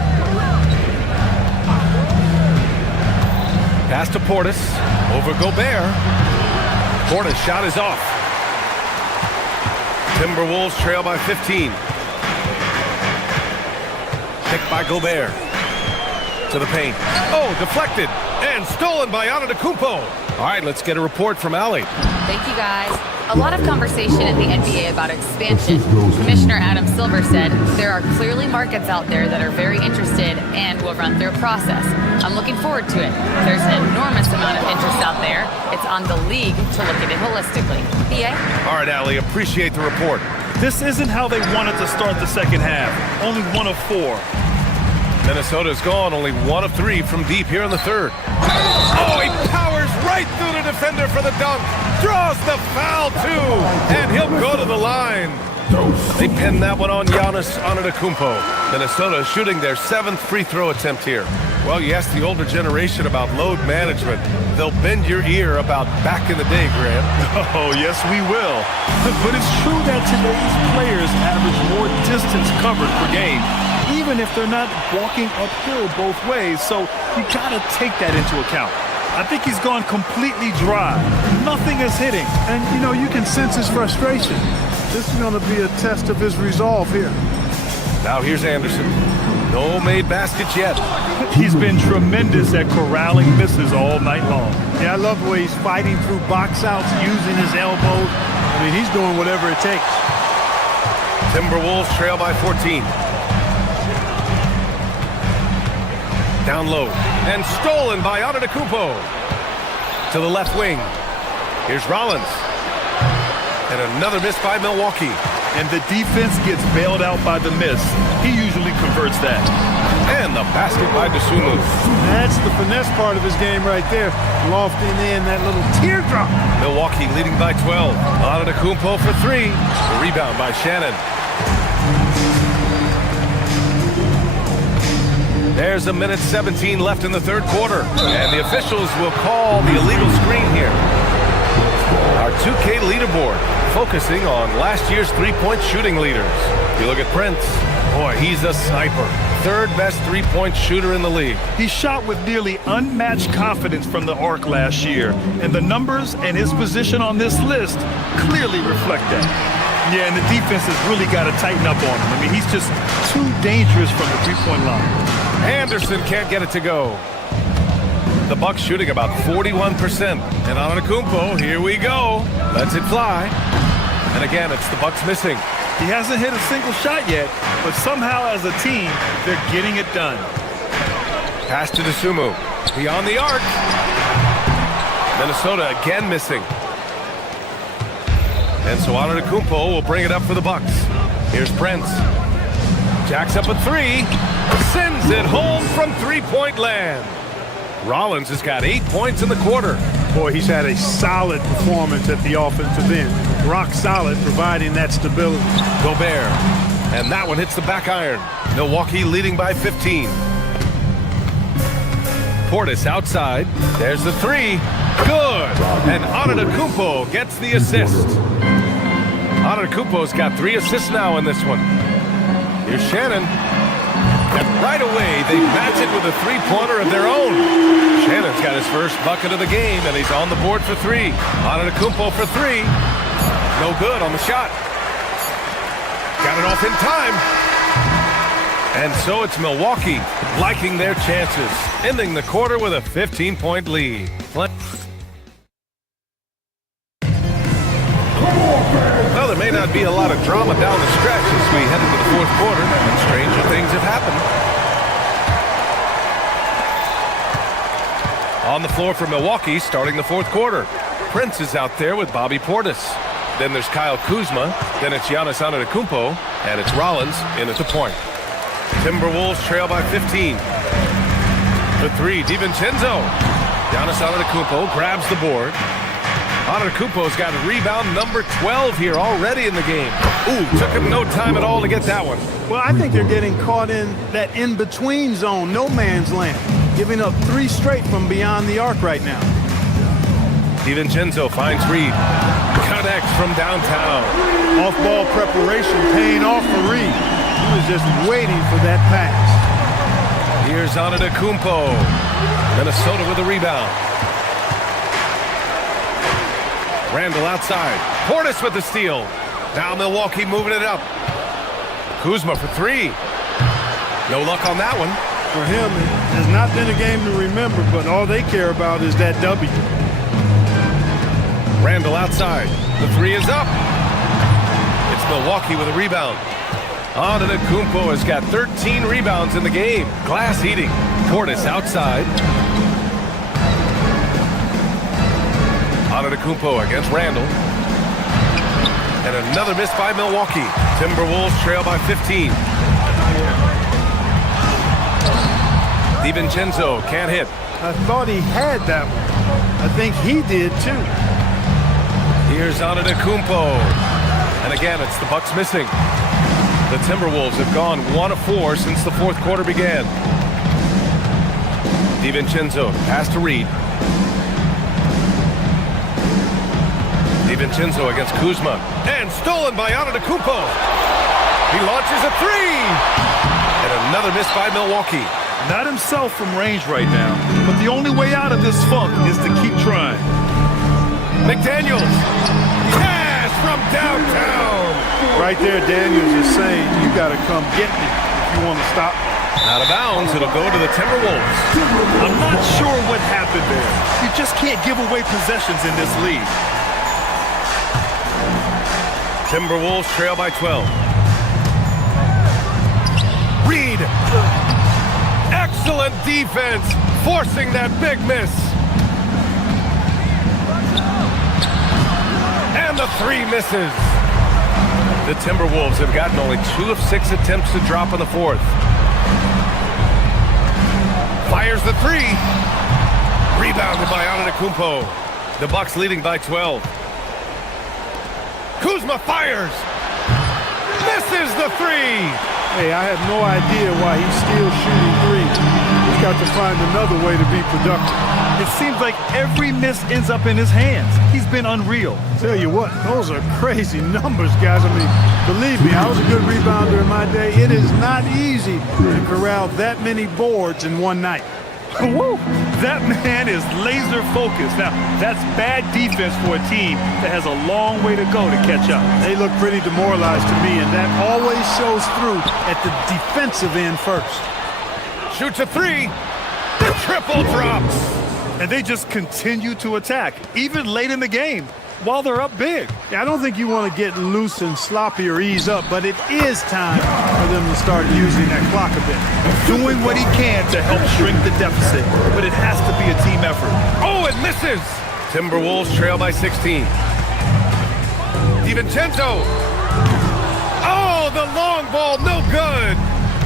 Pass to Portis, over Gobert. Portis' shot is off. Timberwolves trail by 15. Picked by Gobert. To the paint. Oh, deflected and stolen by Antetokounmpo. All right, let's get a report from Allie. Thank you, guys. A lot of conversation in the NBA about expansion. Commissioner Adam Silver said there are clearly markets out there that are very interested and will run through a process. I'm looking forward to it. There's an enormous amount of interest out there. It's on the league to look at it holistically. PA? All right, Allie, appreciate the report. This isn't how they wanted to start the second half. Only 1 of 4. Minnesota's gone, only 1 of 3 from deep here in the third. Oh, he powers right through the defender for the dunk. Draws the foul, too. And he'll go to the line. They pinned that one on Giannis Antetokounmpo. Minnesota shooting their 7th free throw attempt here. Well, you ask the older generation about load management. They'll bend your ear about back in the day, Grant. Oh, yes, we will. But it's true that today's players average more distance covered per game, even if they're not walking uphill both ways. So you got to take that into account. I think he's gone completely dry. Nothing is hitting. And, you know, you can sense his frustration. This is going to be a test of his resolve here. Now here's Anderson. No made baskets yet. He's been tremendous at corralling misses all night long. Yeah, I love the way he's fighting through box outs, using his elbows. I mean, he's doing whatever it takes. Timberwolves trail by 14. Down low. And stolen by Antetokounmpo. To the left wing. Here's Rollins. And another miss by Milwaukee. And the defense gets bailed out by the miss. He usually converts that. And the basket by Dosunmu. That's the finesse part of his game right there. Lofting in that little teardrop. Milwaukee leading by 12. Antetokounmpo for 3. The rebound by Shannon. There's a minute 17 left in the third quarter. And the officials will call the illegal screen here. Our 2K leaderboard focusing on last year's three-point shooting leaders. You look at Prince. Boy, he's a sniper. 3rd best three-point shooter in the league. He shot with nearly unmatched confidence from the arc last year. And the numbers and his position on this list clearly reflect that. Yeah, and the defense has really got to tighten up on him. I mean, he's just too dangerous from the three-point line. Anderson can't get it to go. The Bucks shooting about 41%. And Antetokounmpo, here we go. Lets it fly. And again, it's the Bucks missing. He hasn't hit a single shot yet, but somehow as a team, they're getting it done. Pass to Dosunmu. Beyond the arc. Minnesota again missing. And so Antetokounmpo will bring it up for the Bucks. Here's Prince. Jacks up a three. Sends it home from three-point land. Rollins has got 8 points in the quarter. Boy, he's had a solid performance at the offensive end. Rock solid, providing that stability. Gobert. And that one hits the back iron. Milwaukee leading by 15. Portis outside. There's the three. Good. And Antetokounmpo gets the assist. Antetokounmpo's got 3 assists now in this one. Here's Shannon. And right away, they match it with a three-pointer of their own. Shannon's got his first bucket of the game, and he's on the board for 3. Antetokounmpo for 3. No good on the shot. Got it off in time. And so it's Milwaukee liking their chances, ending the quarter with a 15-point lead. Well, there may not be a lot of drama down the stretch as we head into the fourth quarter, and stranger things have happened. On the floor for Milwaukee, starting the fourth quarter. Prince is out there with Bobby Portis. Then there's Kyle Kuzma. Then it's Giannis Antetokounmpo, and it's Rollins in at the point. Timberwolves trail by 15. For 3, DiVincenzo. Giannis Antetokounmpo grabs the board. Antetokounmpo's got rebound number 12 here already in the game. Ooh, took him no time at all to get that one. Well, I think they're getting caught in that in-between zone, no man's land, giving up 3 straight from beyond the arc right now. DiVincenzo finds Reed. Connects from downtown. Off-ball preparation paying off for Reed. He was just waiting for that pass. Here's Antetokounmpo. Minnesota with a rebound. Randall outside. Portis with the steal. Now Milwaukee moving it up. Kuzma for 3. No luck on that one. For him, it has not been a game to remember, but all they care about is that W. Randall outside. The 3 is up. It's Milwaukee with a rebound. Antetokounmpo has got 13 rebounds in the game. Glass eating. Portis outside. Antetokounmpo against Randall. And another miss by Milwaukee. Timberwolves trail by 15. DiVincenzo can't hit. I thought he had that one. I think he did too. Here's Antetokounmpo. And again, it's the Bucks missing. The Timberwolves have gone 1 of 4 since the fourth quarter began. DiVincenzo pass to Reed. DiVincenzo against Kuzma. And stolen by Antetokounmpo. He launches a 3. And another miss by Milwaukee. Not himself from range right now, but the only way out of this funk is to keep trying. McDaniels. Pass from downtown. Right there, Daniels is saying, you got to come get me if you want to stop. Out of bounds, it'll go to the Timberwolves. I'm not sure what happened there. You just can't give away possessions in this league. Timberwolves trail by 12. Reed. Excellent defense, forcing that big miss. And the 3 misses. The Timberwolves have gotten only 2 of 6 attempts to drop in the fourth. Fires the 3. Rebounded by Antetokounmpo. The Bucks leading by 12. Kuzma fires. Misses the 3. Hey, I have no idea why he's still shooting 3. He's got to find another way to be productive. It seems like every miss ends up in his hands. He's been unreal. Tell you what, those are crazy numbers, guys. I mean, believe me, I was a good rebounder in my day. It is not easy to corral that many boards in one night. Woo! That man is laser focused. Now, that's bad defense for a team that has a long way to go to catch up. They look pretty demoralized to me, and that always shows through at the defensive end first. Shoots a 3. The triple drops. And they just continue to attack, even late in the game, while they're up big. Yeah, I don't think you want to get loose and sloppy or ease up, but it is time for them to start using that clock a bit. Doing what he can to help shrink the deficit, but it has to be a team effort. Oh, it misses! Timberwolves trail by 16. DiVincenzo! Oh, the long ball, no good!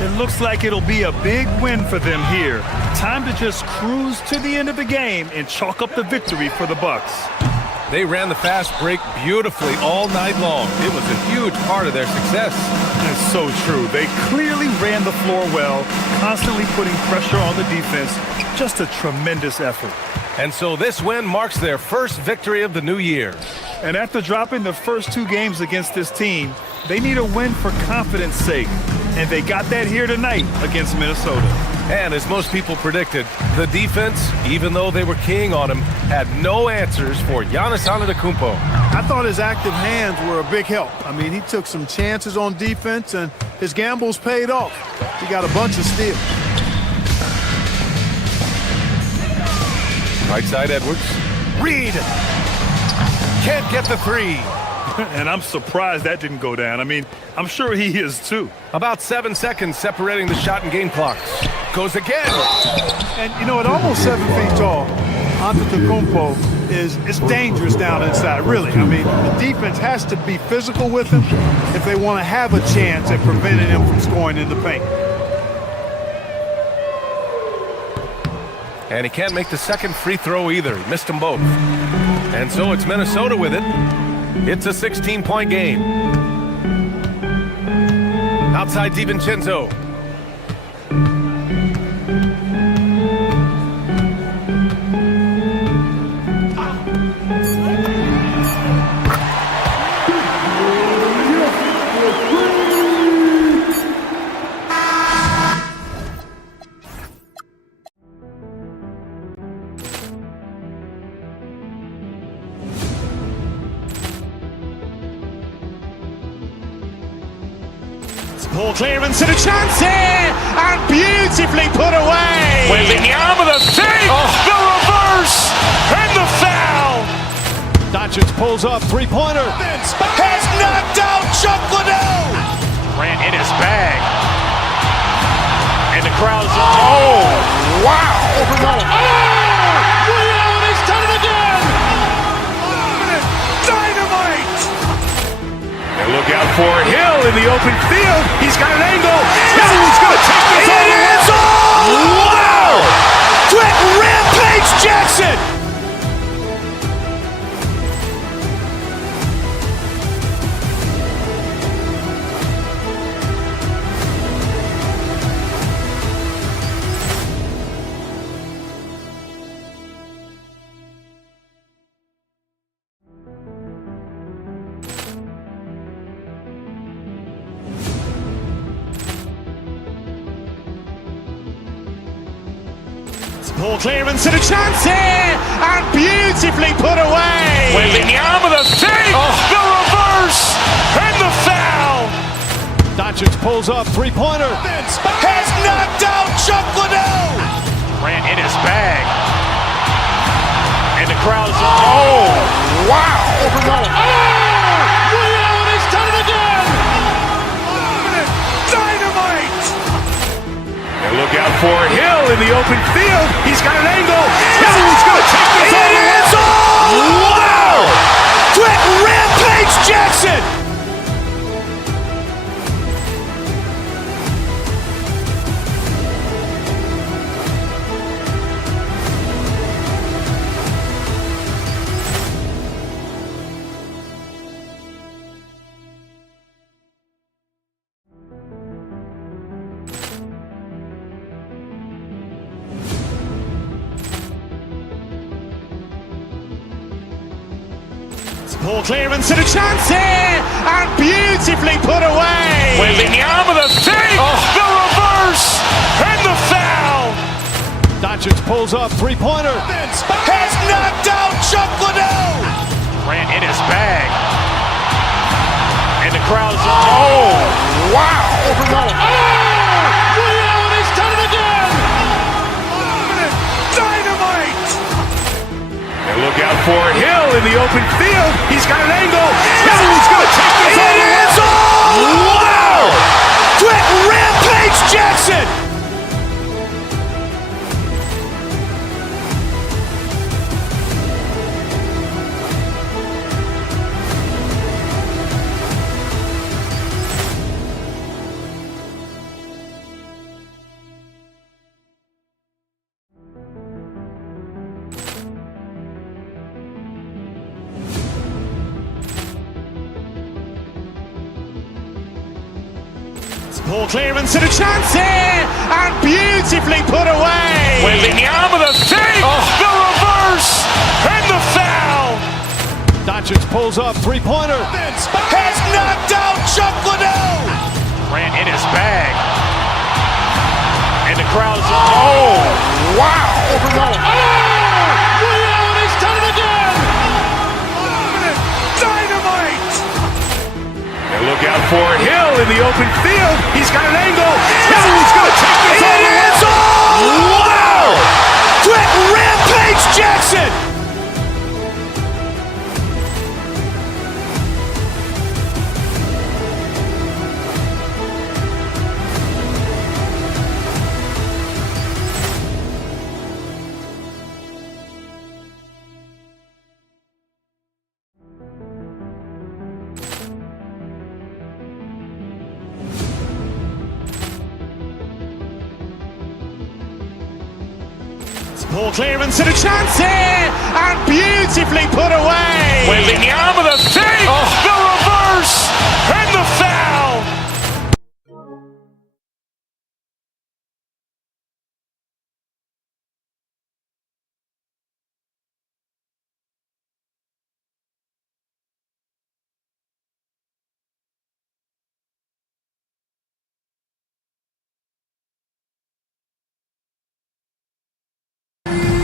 It looks like it'll be a big win for them here. Time to just cruise to the end of the game and chalk up the victory for the Bucks. They ran the fast break beautifully all night long. It was a huge part of their success. It's so true. They clearly ran the floor well, constantly putting pressure on the defense. Just a tremendous effort. And so this win marks their first victory of the new year. And after dropping the first 2 games against this team, they need a win for confidence sake. And they got that here tonight against Minnesota. And as most people predicted, the defense, even though they were keying on him, had no answers for Giannis Antetokounmpo. I thought his active hands were a big help. I mean, he took some chances on defense, and his gambles paid off. He got a bunch of steals. Right side, Edwards. Reed can't get the 3. And I'm surprised that didn't go down. I mean, I'm sure he is too. About 7 seconds separating the shot and game clocks. Goes again. And, you know, at almost 7 feet tall, Antetokounmpo is dangerous down inside, really. I mean, the defense has to be physical with him if they want to have a chance at preventing him from scoring in the paint. And he can't make the second free throw either. He missed them both. And so it's Minnesota with it. It's a 16-point game. Outside DiVincenzo. Ball clearance and a chance here, and beautifully put away. Wembanyama the fake, the reverse, and the foul. Doncic pulls up, 3-pointer. Has knocked out Chuck Liddell. Ran in his bag, and the crowd's oh wow! He's done it again. Dynamite. And look out for Hill in the open field. He's got an angle. Hill's going to take this all the way. Wow! Quick rampage Jackson. Ball clearance and a chance here, and beautifully put away. Wembanyama the fake, the reverse, and the foul. Doncic pulls up, 3-pointer. Has knocked out Chuck Liddell. Ran in his bag, and the crowd's oh wow! He's done it again. Dynamite. And look out for Hill in the open field. He's got an angle. Hill's going to take this all the way. Wow! Quick rampage Jackson. Ball clearance and a chance here, and beautifully put away. Wembanyama the fake, the reverse, and the foul. Doncic pulls up, 3-pointer. Has knocked out Chuck Liddell. Ran in his bag, and the crowd's oh wow! He's done it again. Dynamite. And look out for Hill in the open field. He's got an angle. Hill's going to take this all the way. Wow! Quick rampage Jackson. Poor clearance and a chance here, and beautifully put away. Wembanyama the fake, the reverse, and the foul. Doncic pulls up, three-pointer. Has knocked out Chuck Liddell. Ran in his bag. And the crowd is, oh, wow. Leon has done it again. Dynamite. And look out for Hill in the open field. He's got an angle. Hill's going to take this all the way. Wow. Quick rampage Jackson. Poor clearance and a chance here, and beautifully put away. Wembanyama the fake, the reverse, and the foul.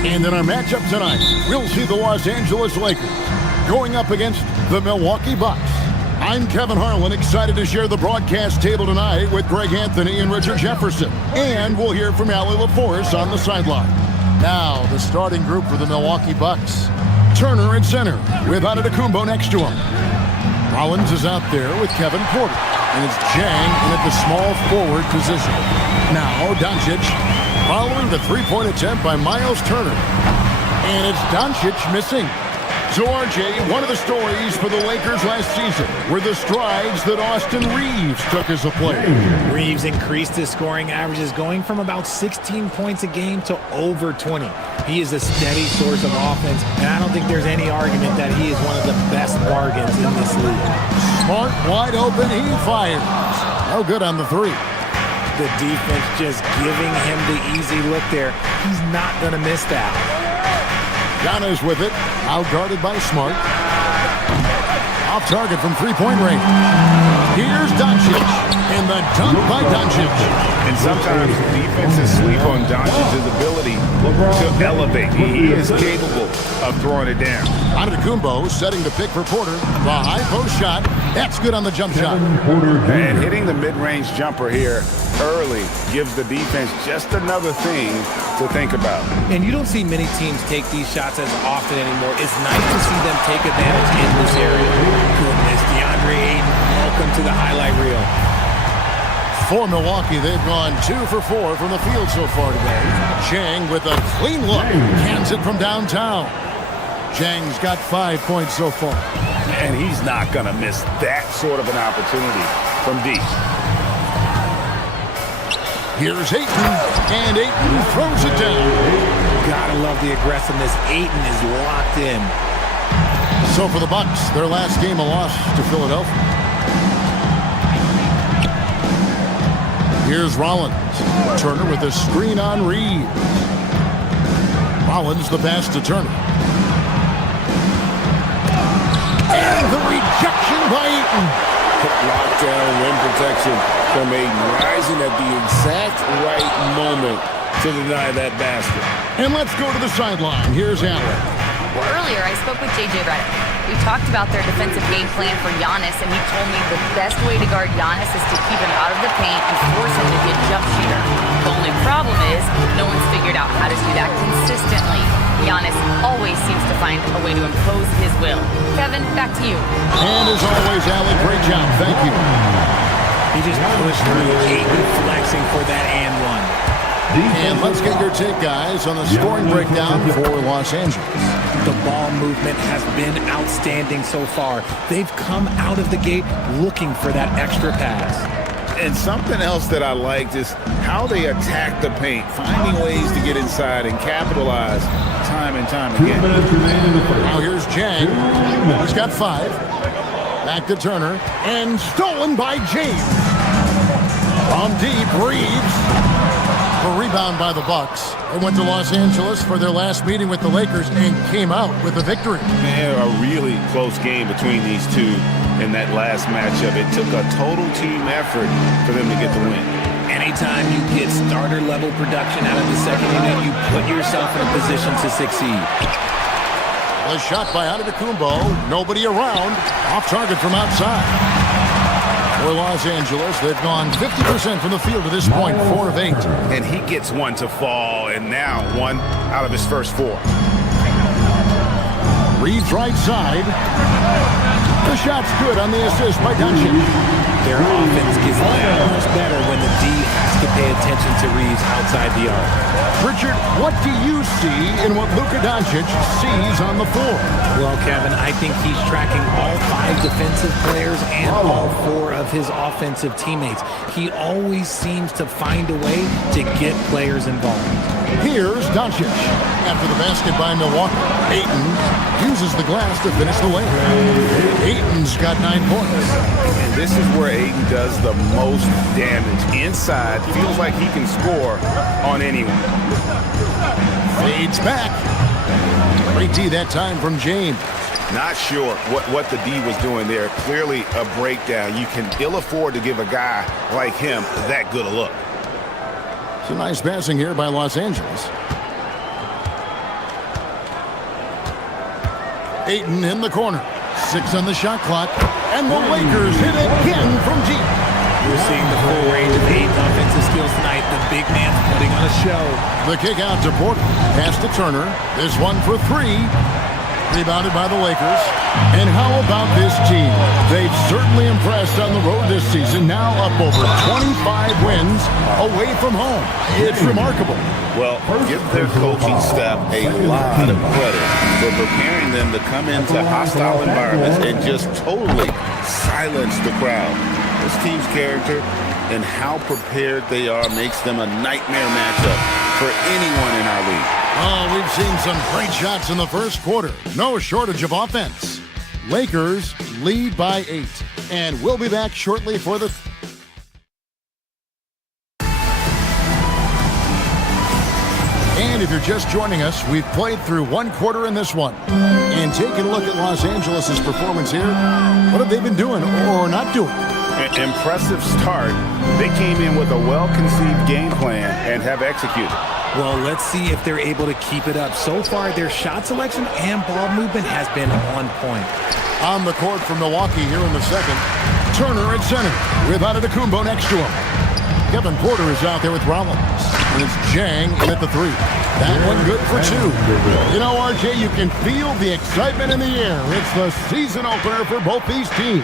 And in our matchup tonight, we'll see the Los Angeles Lakers going up against the Milwaukee Bucks. I'm Kevin Harlan, excited to share the broadcast table tonight with Greg Anthony and Richard Jefferson. And we'll hear from Allie LaForce on the sideline. Now, the starting group for the Milwaukee Bucks. Turner at center with Antetokounmpo next to him. Rollins is out there with Kevin Porter. And it's Jang in at the small forward position. Now, Doncic following the three-point attempt by Miles Turner. And it's Doncic missing. So, RJ, one of the stories for the Lakers last season were the strides that Austin Reeves took as a player. Reeves increased his scoring averages, going from about 16 points a game to over 20. He is a steady source of offense, and I don't think there's any argument that he is one of the best bargains in this league. Smart, wide open, he fires. No good on the three. The defense just giving him the easy look there. He's not going to miss that. Giannis with it, out-guarded by Smart. Off target from three-point range. Here's Doncic, and the dunk by Doncic. And sometimes defenses sleep on Doncic's ability to elevate. He is capable of throwing it down. Antetokounmpo setting the pick for Porter. The high post shot. That's good on the jump shot. And hitting the mid-range jumper here early gives the defense just another thing to think about. And you don't see many teams take these shots as often anymore. It's nice to see them take advantage in this area. Goodness, DeAndre Ayton, welcome to the highlight reel. For Milwaukee, they've gone 2 for 4 from the field so far today. Chang with a clean look. Cans it from downtown. Chang's got 5 points so far. And he's not going to miss that sort of an opportunity from deep. Here's Ayton, and Ayton throws it down. Gotta love the aggressiveness. Ayton is locked in. So for the Bucks, their last game a loss to Philadelphia. Here's Rollins. Turner with a screen on Reeves. Rollins the pass to Turner. And the rejection by Ayton. Lockdown rim protection from Ayton, rising at the exact right moment to deny that basket. And let's go to the sideline. Here's Allen. Well, earlier I spoke with JJ Redick. We talked about their defensive game plan for Giannis, and he told me the best way to guard Giannis is to keep him out of the paint and force him to be a jump shooter. The only problem is no one's figured out how to do that consistently. Giannis always seems to find a way to impose his will. Kevin, back to you. And as always, Allen, great job. Thank you. He just pushed through. Ayton flexing for that and one. And let's get your take, guys, on the scoring breakdown for Los Angeles. The ball movement has been outstanding so far. They've come out of the gate looking for that extra pass. And something else that I liked is how they attack the paint, finding ways to get inside and capitalize time and time again. Now here's Jang. He's got 5. Back to Turner. And stolen by James. On deep, Reeves. A rebound by the Bucks. They went to Los Angeles for their last meeting with the Lakers and came out with a victory. Man, a really close game between these two in that last matchup. It took a total team effort for them to get the win. Anytime you get starter-level production out of the second unit, you put yourself in a position to succeed. A shot by Antetokounmpo. Nobody around. Off target from outside. For Los Angeles, they've gone 50% from the field to this point, 4 of 8. And he gets one to fall, and now 1 out of his first 4. Reeves right side. The shot's good on the assist by Doncic. Their offense gets that much better when the D has to pay attention to Reeves outside the arc. Richard, what do you see in what Luka Doncic sees on the floor? Well, Kevin, I think he's tracking all 5 defensive players and all 4 of his offensive teammates. He always seems to find a way to get players involved. Here's Doncic. After the basket by Milwaukee, Ayton uses the glass to finish the layup. Ayton's got 9 points. And this is where Ayton does the most damage. Inside, feels like he can score on anyone. Fades back. Great D that time from James. Not sure what the D was doing there. Clearly a breakdown. You can ill afford to give a guy like him that good a look. Some nice passing here by Los Angeles. Ayton in the corner. 6 on the shot clock. And the Lakers hit again from deep. We're seeing the full range of Ayton's offensive skills tonight. The big man's putting on a show. The kick out to Porter. Pass to Turner. This one for 3. Rebounded by the Lakers. And how about this team? They've certainly impressed on the road this season. Now up over 25 wins away from home. It's remarkable. Well, give their coaching staff a lot of credit for preparing them to come into hostile environments and just totally silence the crowd. This team's character and how prepared they are makes them a nightmare matchup for anyone in our league. Oh, we've seen some great shots in the first quarter. No shortage of offense. Lakers lead by 8. And we'll be back shortly for the... And if you're just joining us, we've played through 1 quarter in this one. And taking a look at Los Angeles' performance here, what have they been doing or not doing? Impressive start. They came in with a well-conceived game plan and have executed. Well, let's see if they're able to keep it up. So far, their shot selection and ball movement has been on point. On the court for Milwaukee here in the second. Turner at center with Antetokounmpo next to him. Kevin Porter is out there with Rollins. And it's Jang in at the 3. That one good for 2. You know, RJ, you can feel the excitement in the air. It's the season opener for both these teams.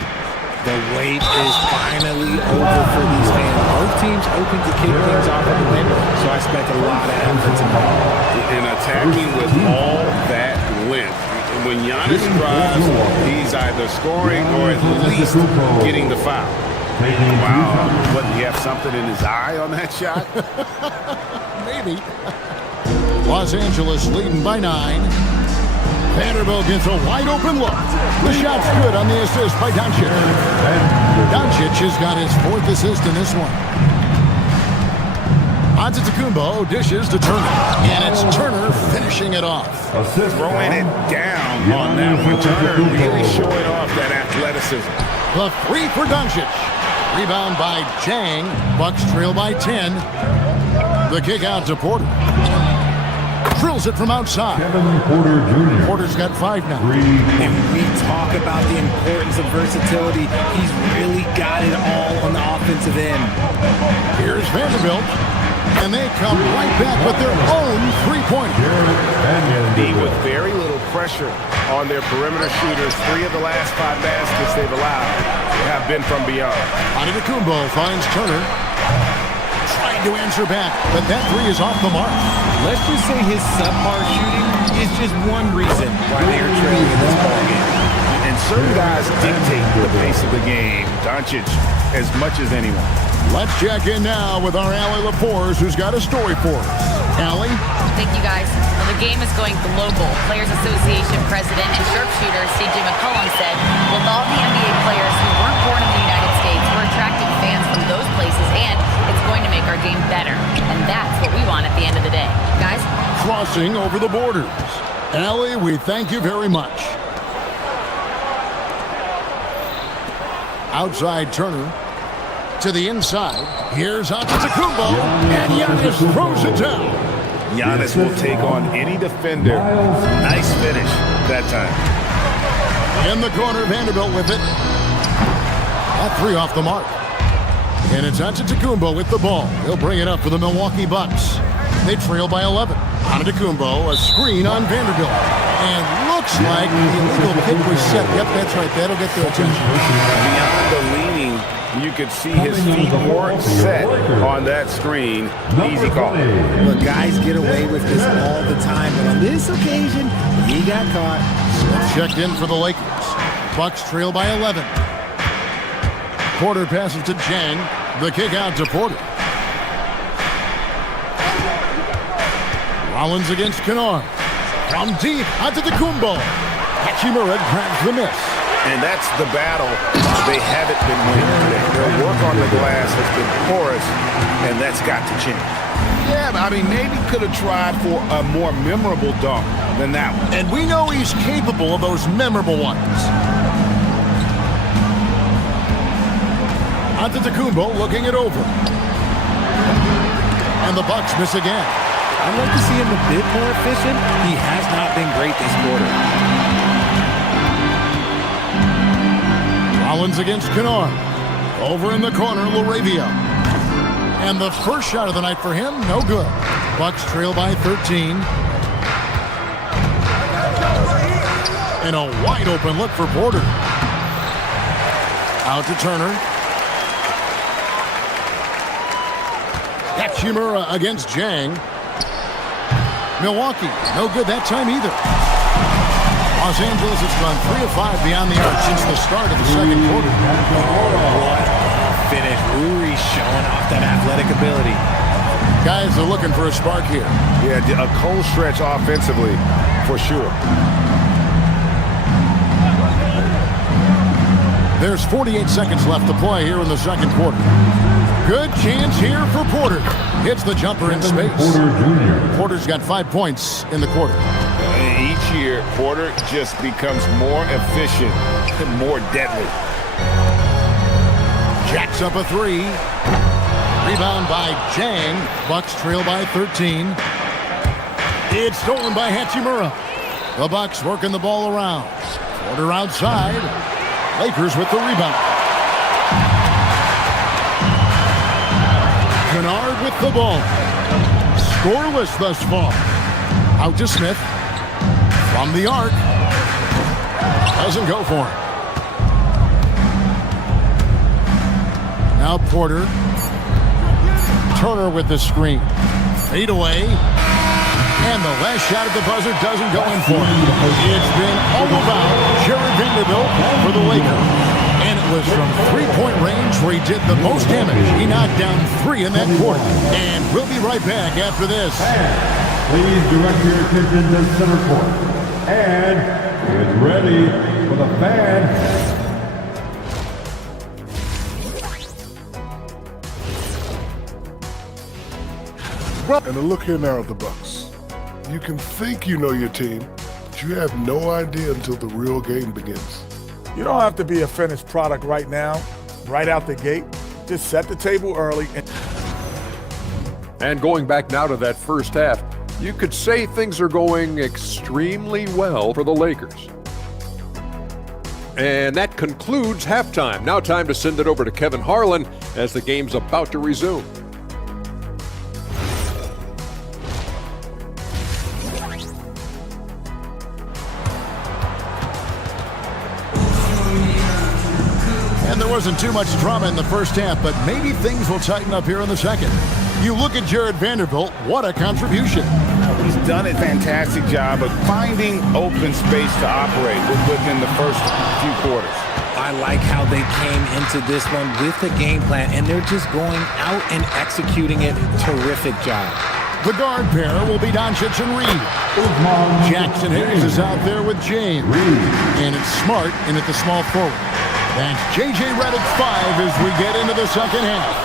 The wait is finally over for these fans. Both teams hoping to kick things off at the win, so I expect a lot of effort tonight. And attacking with all that length. When Giannis drives, he's either scoring or at least getting the foul. Wow, what, he have something in his eye on that shot? Maybe. Los Angeles leading by 9. Vanderbilt gets a wide-open look. The shot's good on the assist by Doncic. Doncic has got his 4th assist in this one. Antetokounmpo dishes to Turner. And it's Turner finishing it off. Throwing it down on that one. Turner really showing off that athleticism. The 3 for Doncic. Rebound by Jang. Bucks trail by 10. The kick out to Porter. Drills it from outside. Kevin Porter Jr. Porter's got 5 now. And we talk about the importance of versatility. He's really got it all on the offensive end. Here's Vanderbilt. And they come right back with their own 3-pointer. D with very little pressure on their perimeter shooters. 3 of the last 5 baskets they've allowed have been from beyond. Antetokounmpo finds Turner. Trying to answer back, but that 3 is off the mark. Let's just say his subpar shooting is just one reason why they are trailing in this ballgame. And certain guys dictate the pace of the game. Doncic as much as anyone. Let's check in now with our Allie LaForce, who's got a story for us. Allie? Thank you, guys. Well, the game is going global. Players Association President and sharpshooter C.J. McCollum said, with all the NBA players who weren't born in the United States, we're attracting fans from those places, and it's crossing over the borders. Allie, we thank you very much. Outside Turner to the inside. Here's Antetokounmpo, and Giannis throws it down. Giannis will take on any defender. Nice finish that time. In the corner, Vanderbilt with it. That three off the mark. And it's Antetokounmpo with the ball. He'll bring it up for the Milwaukee Bucks. They trail by 11. Antetokounmpo, a screen on Vanderbilt. And looks like the illegal kick was set. Yep, that's right. That'll get their attention. Beyond the leaning, you could see his feet weren't set on that screen. Easy call. Look, guys get away with this all the time, but on this occasion, he got caught. Checked in for the Lakers. Bucks trail by 11. Porter passes to Jang. The kick out to Porter. Rollins against Kennard. From deep, Antetokounmpo. Hachimura grabs the miss. And that's the battle they haven't been winning today. Their work on the glass has been porous, and that's got to change. Yeah, I mean, maybe could have tried for a more memorable dunk than that one. And we know he's capable of those memorable ones. Antetokounmpo looking it over. And the Bucks miss again. I'd like to see him a bit more efficient. He has not been great this quarter. Rollins against Kennard. Over in the corner, Laravia. And the first shot of the night for him, no good. Bucks trail by 13. And a wide open look for Porter. Out to Turner. Hachimura against Jang. Milwaukee, no good that time either. Los Angeles has gone 3 of 5 beyond the arc since the start of the second quarter. What a finish. Uri showing off that athletic ability. Guys are looking for a spark here. Yeah, a cold stretch offensively, for sure. There's 48 seconds left to play here in the second quarter. Good chance here for Porter. Hits the jumper in space. Porter's got 5 points in the quarter. Each year, Porter just becomes more efficient and more deadly. Jacks up a three. Rebound by Jang. Bucks trail by 13. It's stolen by Hachimura. The Bucks working the ball around. Porter outside. Lakers with the rebound. Kennard with the ball. Scoreless thus far. Out to Smith. From the arc. Doesn't go for him. Now Porter. Turner with the screen. Fade away. And the last shot at the buzzer doesn't go in for him. It's been all about Jared Vanderbilt for the Lakers. And it was from three-point range where he did the most damage. He knocked down 3 in that quarter. And we'll be right back after this. Please direct your attention to center court. And get ready for the fan. And a look here now at the Bucks. You can think you know your team, but you have no idea until the real game begins. You don't have to be a finished product right now, right out the gate. Just set the table early. And going back now to that first half, you could say things are going extremely well for the Lakers. And that concludes halftime. Now time to send it over to Kevin Harlan as the game's about to resume. And there wasn't too much drama in the first half, but maybe things will tighten up here in the second. You look at Jared Vanderbilt, what a contribution. He's done a fantastic job of finding open space to operate within the first few quarters. I like how they came into this one with a game plan, and they're just going out and executing it. Terrific job. The guard pair will be Doncic and Reed. Jackson Hayes is out there with James. And it's Smart in at the small forward. That's J.J. Redick 5 as we get into the second half.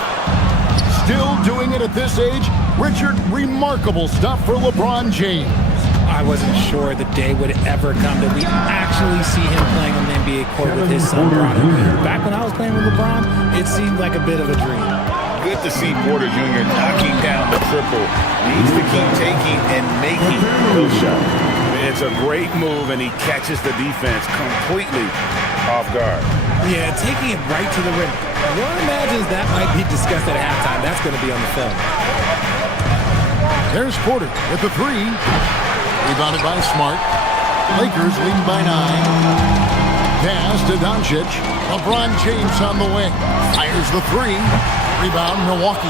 Still doing it And at this age, Richard, remarkable stuff for LeBron James. I wasn't sure the day would ever come that we actually see him playing on the NBA court with his son, Bronny. Back when I was playing with LeBron, it seemed like a bit of a dream. Good to see Porter Jr. knocking down the triple. Needs to keep taking and making those shots. It's a great move, and he catches the defense completely off guard. Yeah, taking it right to the rim. One imagines that might be discussed at halftime. That's going to be on the film. There's Porter with the three. Rebounded by Smart. Lakers leading by 9. Pass to Doncic. LeBron James on the wing. Fires the three. Rebound, Milwaukee.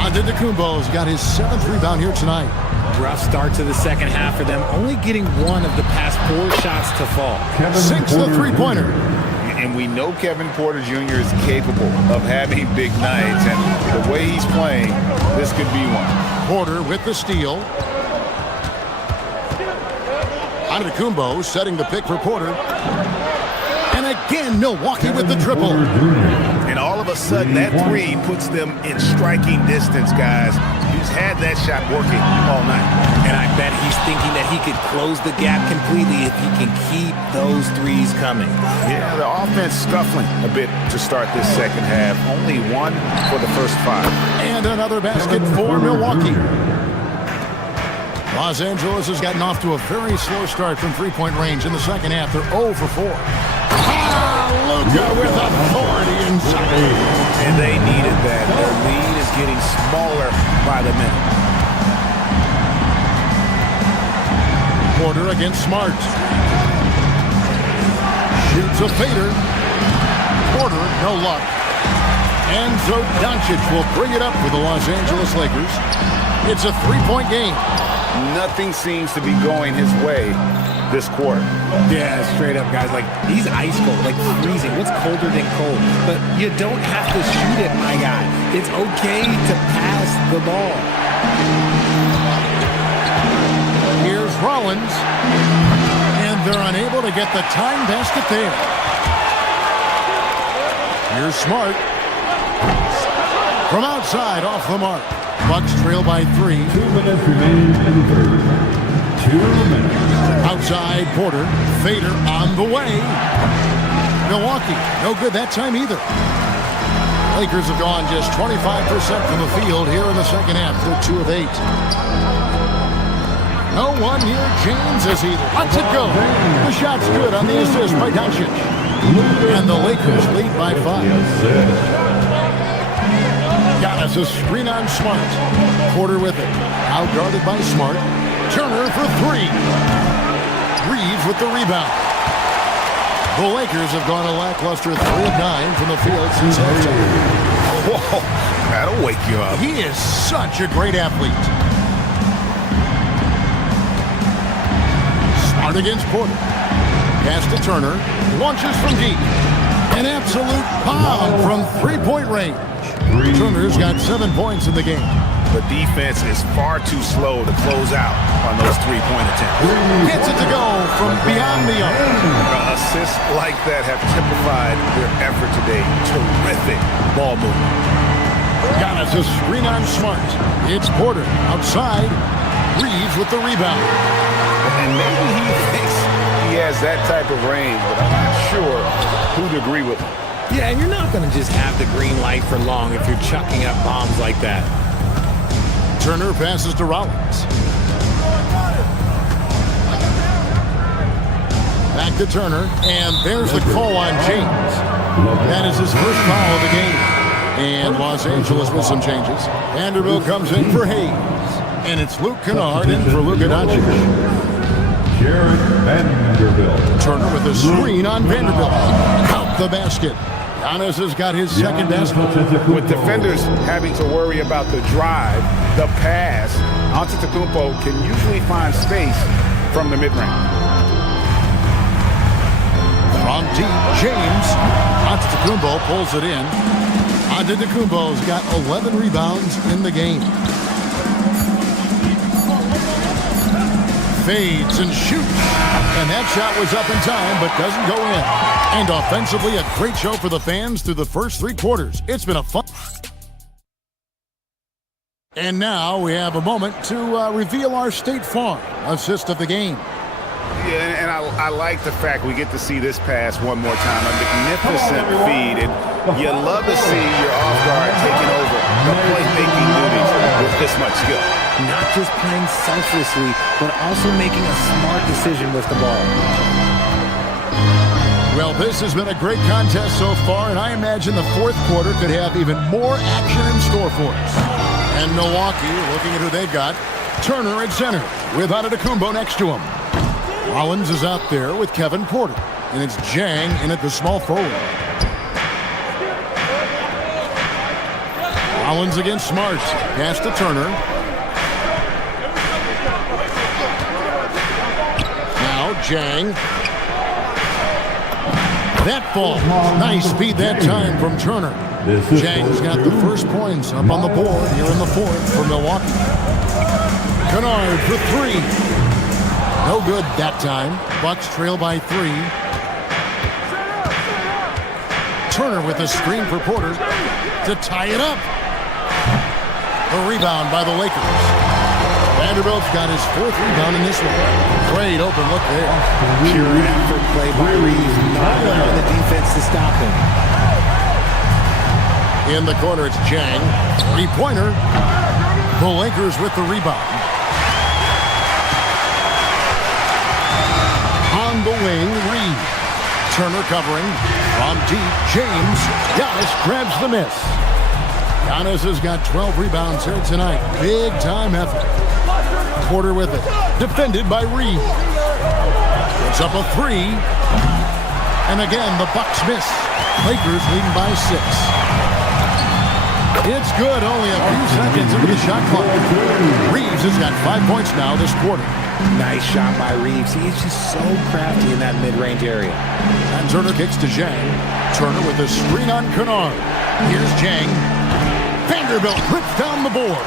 Antetokounmpo's got his 7th rebound here tonight. Rough start to the second half for them, only getting one of the past 4 shots to fall. Sinks the three-pointer. And we know Kevin Porter Jr. is capable of having big nights, and the way he's playing, this could be one. Porter with the steal. Antetokounmpo setting the pick for Porter. And again, Milwaukee with the triple. And all of a sudden, that three puts them in striking distance, guys. He's had that shot working all night. And I bet he's thinking that he could close the gap completely if he can keep those threes coming. Yeah, the offense scuffling a bit to start this second half. Only 1 for the first 5. And another basket for Milwaukee. Los Angeles has gotten off to a very slow start from three-point range in the second half. They're 0 for 4. Luka with authority inside. And they needed that. Their lead is getting smaller by the minute. Porter against Smart. Shoots a fader. Porter, no luck. And so Doncic will bring it up for the Los Angeles Lakers. It's a 3-point game. Nothing seems to be going his way this quarter. Yeah, straight up, guys. Like, he's ice cold, like freezing. What's colder than cold? But you don't have to shoot it, my guy. It's okay to pass the ball. Here's Rollins. And they're unable to get the time basket there. Here's Smart. From outside, off the mark. Bucks trail by 3. 2 minutes remaining in the third. 2 minutes. Outside, Porter. Fader on the way. Milwaukee, no good that time either. Lakers have gone just 25% from the field here in the second half. They're 2 of 8. No one near James as he lets it go. The shot's good on the assist by Doncic. And the Lakers lead by 5. Giannis a screen on Smart. Porter with it. Out guarded by Smart. Turner for 3. Reeves with the rebound. The Lakers have gone a lackluster 3 of 9 from the field since halftime. Whoa, that'll wake you up. He is such a great athlete. Smart against Porter. Pass to Turner. Launches from deep. An absolute bomb from 3-point range. Turner's got 7 points in the game. The defense is far too slow to close out on those 3-point attempts. Gets it to go from beyond the arc. Assists like that have typified their effort today. Terrific ball movement. Giannis a screen on Smart. It's Porter outside. Reeves with the rebound. And maybe he thinks he has that type of range, but I'm not sure who'd agree with him. Yeah, and you're not going to just have the green light for long if you're chucking up bombs like that. Turner passes to Rollins. Back to Turner, and there's the call on James. That is his first foul of the game. And Los Angeles with some changes. Vanderbilt comes in for Hayes. And it's Luke Kennard in for Luka Doncic. Jared Vanderbilt. Turner with a screen on Vanderbilt. Out the basket. Giannis has got his second basket. With defenders having to worry about the drive, the pass, Antetokounmpo can usually find space from the mid-range. From deep, James. Antetokounmpo pulls it in. Antetokounmpo's got 11 rebounds in the game. Fades and shoots. And that shot was up in time, but doesn't go in. And offensively, a great show for the fans through the first 3 quarters. It's been a fun... And now we have a moment to reveal our State Farm assist of the game. Yeah, and I like the fact we get to see this pass one more time. A magnificent feed, and you love to see your off guard taking over the playmaking duties with this much skill. Not just playing selflessly, but also making a smart decision with the ball. Well, this has been a great contest so far, and I imagine the fourth quarter could have even more action in store for us. And Milwaukee, looking at who they've got, Turner at center with Antetokounmpo next to him. Rollins is out there with Kevin Porter, and it's Jang in at the small forward. Rollins against Smart. Pass to Turner. Now Jang. That ball. Nice speed that time from Turner. Jang's got the first points up on the board here in the fourth for Milwaukee. Kennard for three. No good that time. Bucks trail by 3. Turner with a screen for Porter to tie it up. A rebound by the Lakers. Vanderbilt's got his 4th rebound in this one. Great open look there. Pure effort play by Reeves, not allowing the defense to stop him. In the corner, it's Jang. 3-pointer. The Lakers with the rebound. On the wing, Reed. Turner covering. From deep, James. Giannis grabs the miss. Giannis has got 12 rebounds here tonight. Big time effort. Porter with it. Defended by Reed. It's up a 3. And again, the Bucks miss. Lakers leading by 6. It's good. Only a few seconds into the shot clock. Reeves has got 5 points now this quarter. Nice shot by Reeves. He's just so crafty in that mid-range area. And Turner kicks to Jang. Turner with a screen on Kennard. Here's Jang. Vanderbilt rips down the board.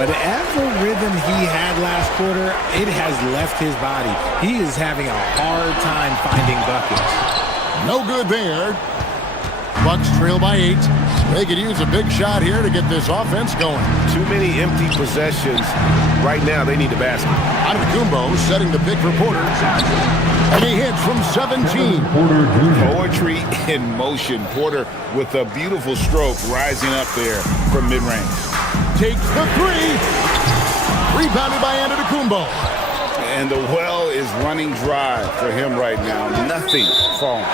Whatever rhythm he had last quarter, it has left his body. He is having a hard time finding buckets. No good there. Bucks trail by 8. They could use a big shot here to get this offense going. Too many empty possessions. Right now, they need a basket. Antetokounmpo setting the pick for Porter. And he hits from 17. Poetry in motion. Porter with a beautiful stroke rising up there from mid-range. Takes the 3. Rebounded by Antetokounmpo. And the well is running dry for him right now. Nothing falling.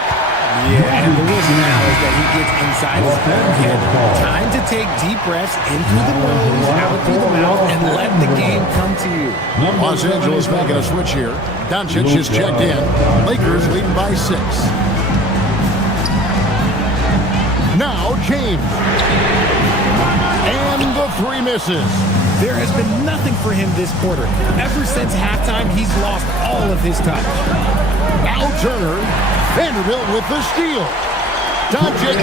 Yeah, and the risk now is that he gets inside his own head. Time to take deep breaths in through the nose, out through the mouth, and let the game come to you. Los Angeles making a switch here. Doncic is checked in. Lakers leading by 6. Now James. And the 3 misses. There has been nothing for him this quarter. Ever since halftime, he's lost all of his touch. Now Turner. Vanderbilt with the steal. Doncic.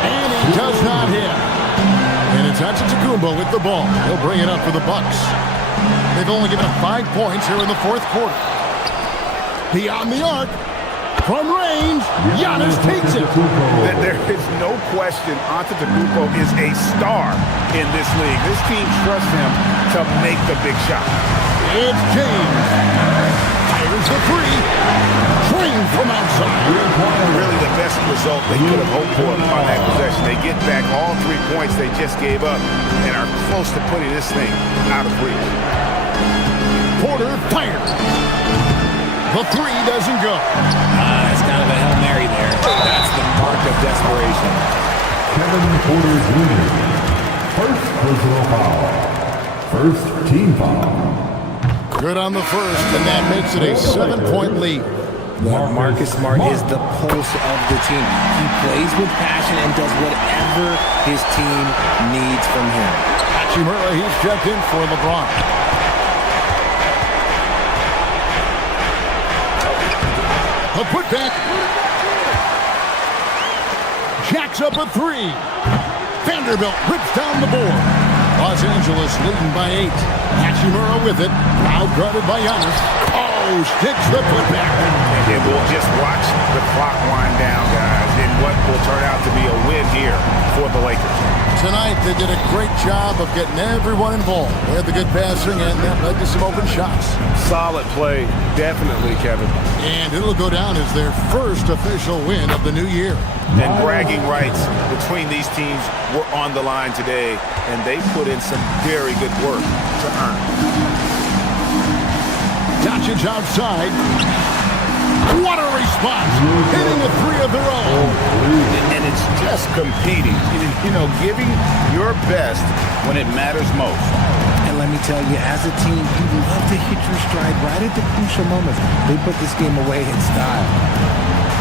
And he does not hit. And it's Antetokounmpo with the ball. He'll bring it up for the Bucks. They've only given up 5 points here in the fourth quarter. Beyond the arc. From range, Giannis takes it. There is no question Antetokounmpo is a star in this league. This team trusts him to make the big shot. It's James. Fires the 3. Trained from outside. Really the best result they could have hoped for on that possession. They get back all 3 points they just gave up and are close to putting this thing out of reach. Porter fires. The 3 doesn't go. It's kind of a Hail Mary there. That's the mark of desperation. Kevin Porter Jr. First personal foul. First team foul. Good on the first, and that makes it a 7-point lead. Marcus Smart is the pulse of the team. He plays with passion and does whatever his team needs from him. Hachimura, he's checked in for LeBron. A putback. Jacks up a 3. Vanderbilt rips down the board. Los Angeles leading by 8. Hachimura with it. Outguarded by Giannis. Oh, sticks the putback. And we'll just watch the clock wind down, guys, in what will turn out to be a win here for the Lakers. Tonight, they did a great job of getting everyone involved. They had the good passing, and that led to some open shots. Solid play, definitely, Kevin. And it'll go down as their first official win of the new year. And bragging rights between these teams were on the line today, and they put in some very good work to earn. Doncic outside. What a response! Hitting a three of their own. And it's just competing, giving your best when it matters most. And let me tell you, as a team, you love to hit your stride right at the crucial moments. They put this game away in style.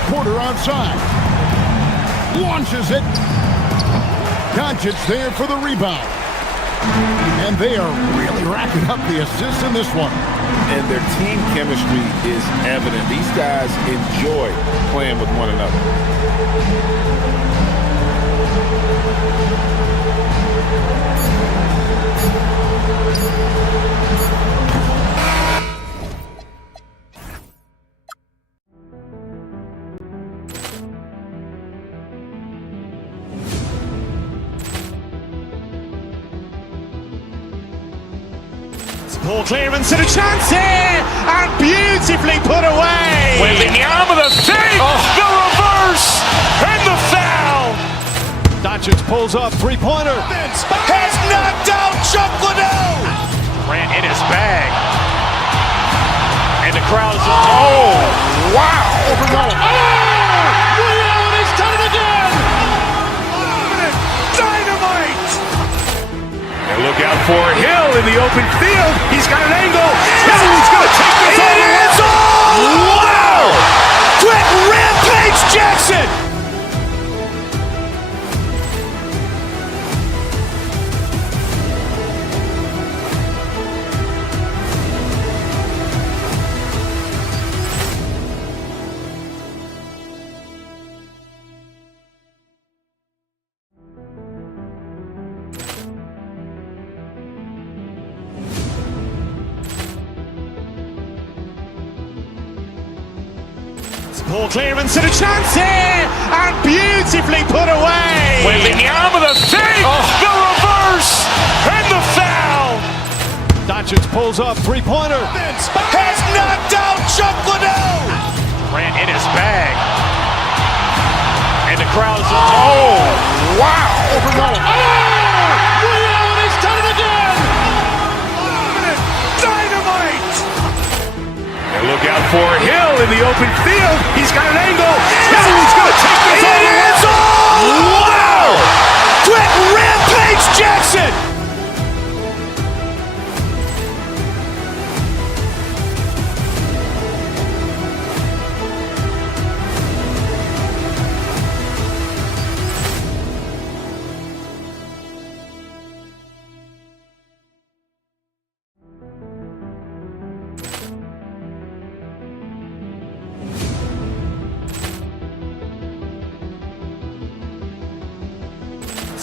Porter outside. Launches it. Doncic there for the rebound. And they are really racking up the assists in this one. And their team chemistry is evident. These guys enjoy playing with one another. Ball clearance and a chance here, and beautifully put away. Wembanyama the save, the reverse, and the foul. Doncic pulls up, three-pointer. Has knocked out Chuck Liddell. Ran in his bag. And the crowd is, oh, wow. Allen has done it again. Dynamite. And look out for Hill in the open field. He's got an angle. He's going to take this all the way. Wow! Quick Rampage Jackson. Ball clearance and a chance here, and beautifully put away. Wembanyama the save, the reverse, and the foul. Doncic pulls up, three-pointer. Has knocked out Chuck Liddell. Ran in his bag. And the crowd is, oh, wow. Allen has done it again. Dynamite. And look out for Hill in the open field. He's got an angle. He's going to take this all the way. Wow! Quick Rampage Jackson.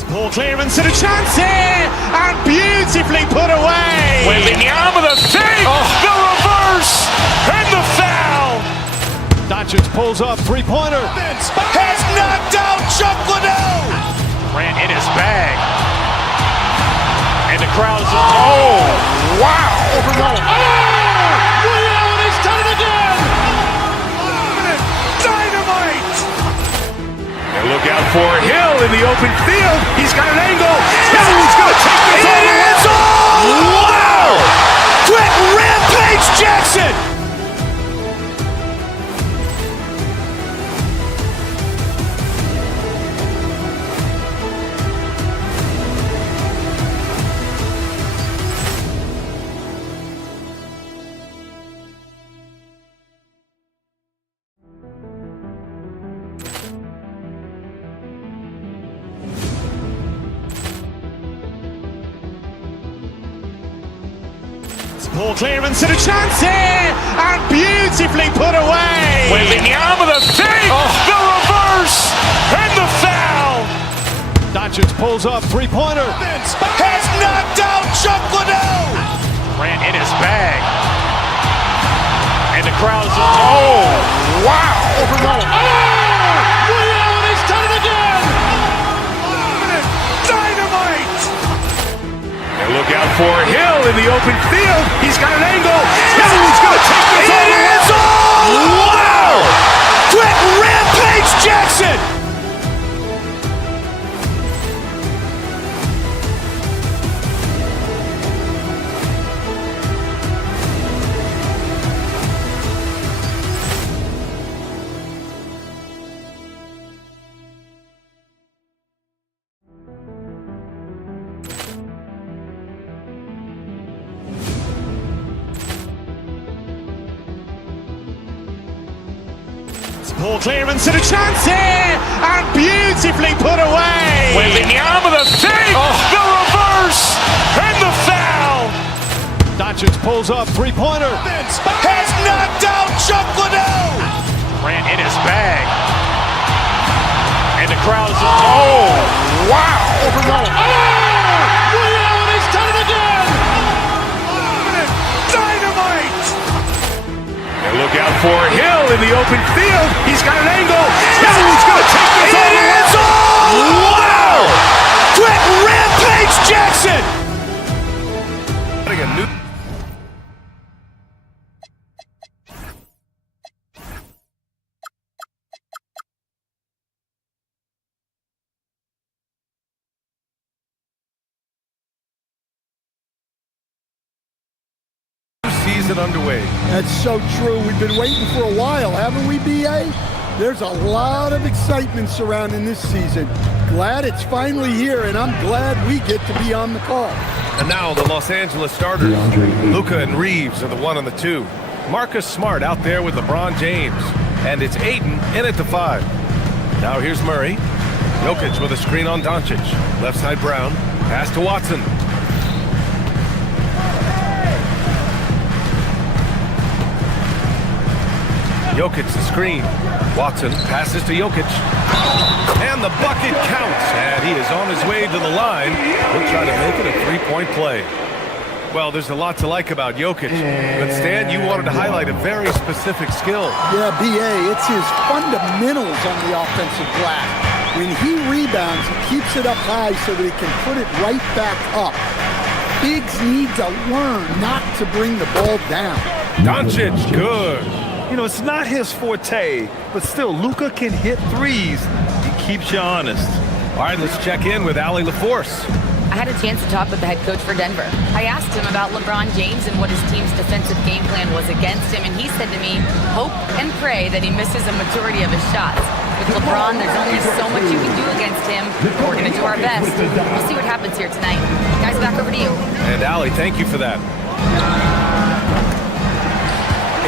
Ball clearance and a chance here, and beautifully put away. Wembanyama the save, the reverse, and the foul. Doncic pulls up, three-pointer. Has knocked out Chuck Liddell. Ran in his bag. And the crowd is, oh, wow. Allen has done it again. Dynamite. And look out for Hill in the open field. He's got an angle. He's going to take this all the way. Wow! Quick Rampage Jackson. Ball clearance and a chance here, and beautifully put away. Wembanyama the save, the reverse, and the foul. Doncic pulls up, three-pointer. Has knocked out Chuck Liddell. Ran in his bag. And the crowd is, oh, wow. Allen has done it again. Dynamite. open field. He's got an angle. He's going to take this all the way. Wow! Quick rampage Jackson! Poor clearance and a chance here, and beautifully put away. Wembanyama the fake, the reverse, and the foul. Doncic pulls up, three-pointer. Has knocked out Chuck Liddell. Ran in his bag. And the crowd is... Oh, wow. Overrun. He's done it again. Dynamite. And look out for Hill in the open field. He's got an angle. He's going to take this all the way. Wow! Quick rampage Jackson. A new... Season underway. That's so true. We've been waiting for a while, haven't we, B.A.? There's a lot of excitement surrounding this season. Glad it's finally here, and I'm glad we get to be on the call. And now the Los Angeles starters. Luka and Reeves are the 1 and the 2. Marcus Smart out there with LeBron James. And it's Ayton in at the 5. Now here's Murray. Jokic with a screen on Doncic. Left side Brown. Pass to Watson. Jokic the screen. Watson passes to Jokic. And the bucket counts. And he is on his way to the line. He'll try to make it a three-point play. Well, there's a lot to like about Jokic. But Stan, you wanted to highlight a very specific skill. Yeah, B.A., it's his fundamentals on the offensive glass. When he rebounds, he keeps it up high so that he can put it right back up. Bigs need to learn not to bring the ball down. Doncic, good. You know, it's not his forte, but still, Luka can hit threes. He keeps you honest. All right, let's check in with Allie LaForce. I had a chance to talk with the head coach for Denver. I asked him about LeBron James and what his team's defensive game plan was against him, and he said to me, hope and pray that he misses a majority of his shots. With LeBron, there's only so much you can do against him. We're going to do our best. We'll see what happens here tonight. Guys, back over to you. And Allie, thank you for that.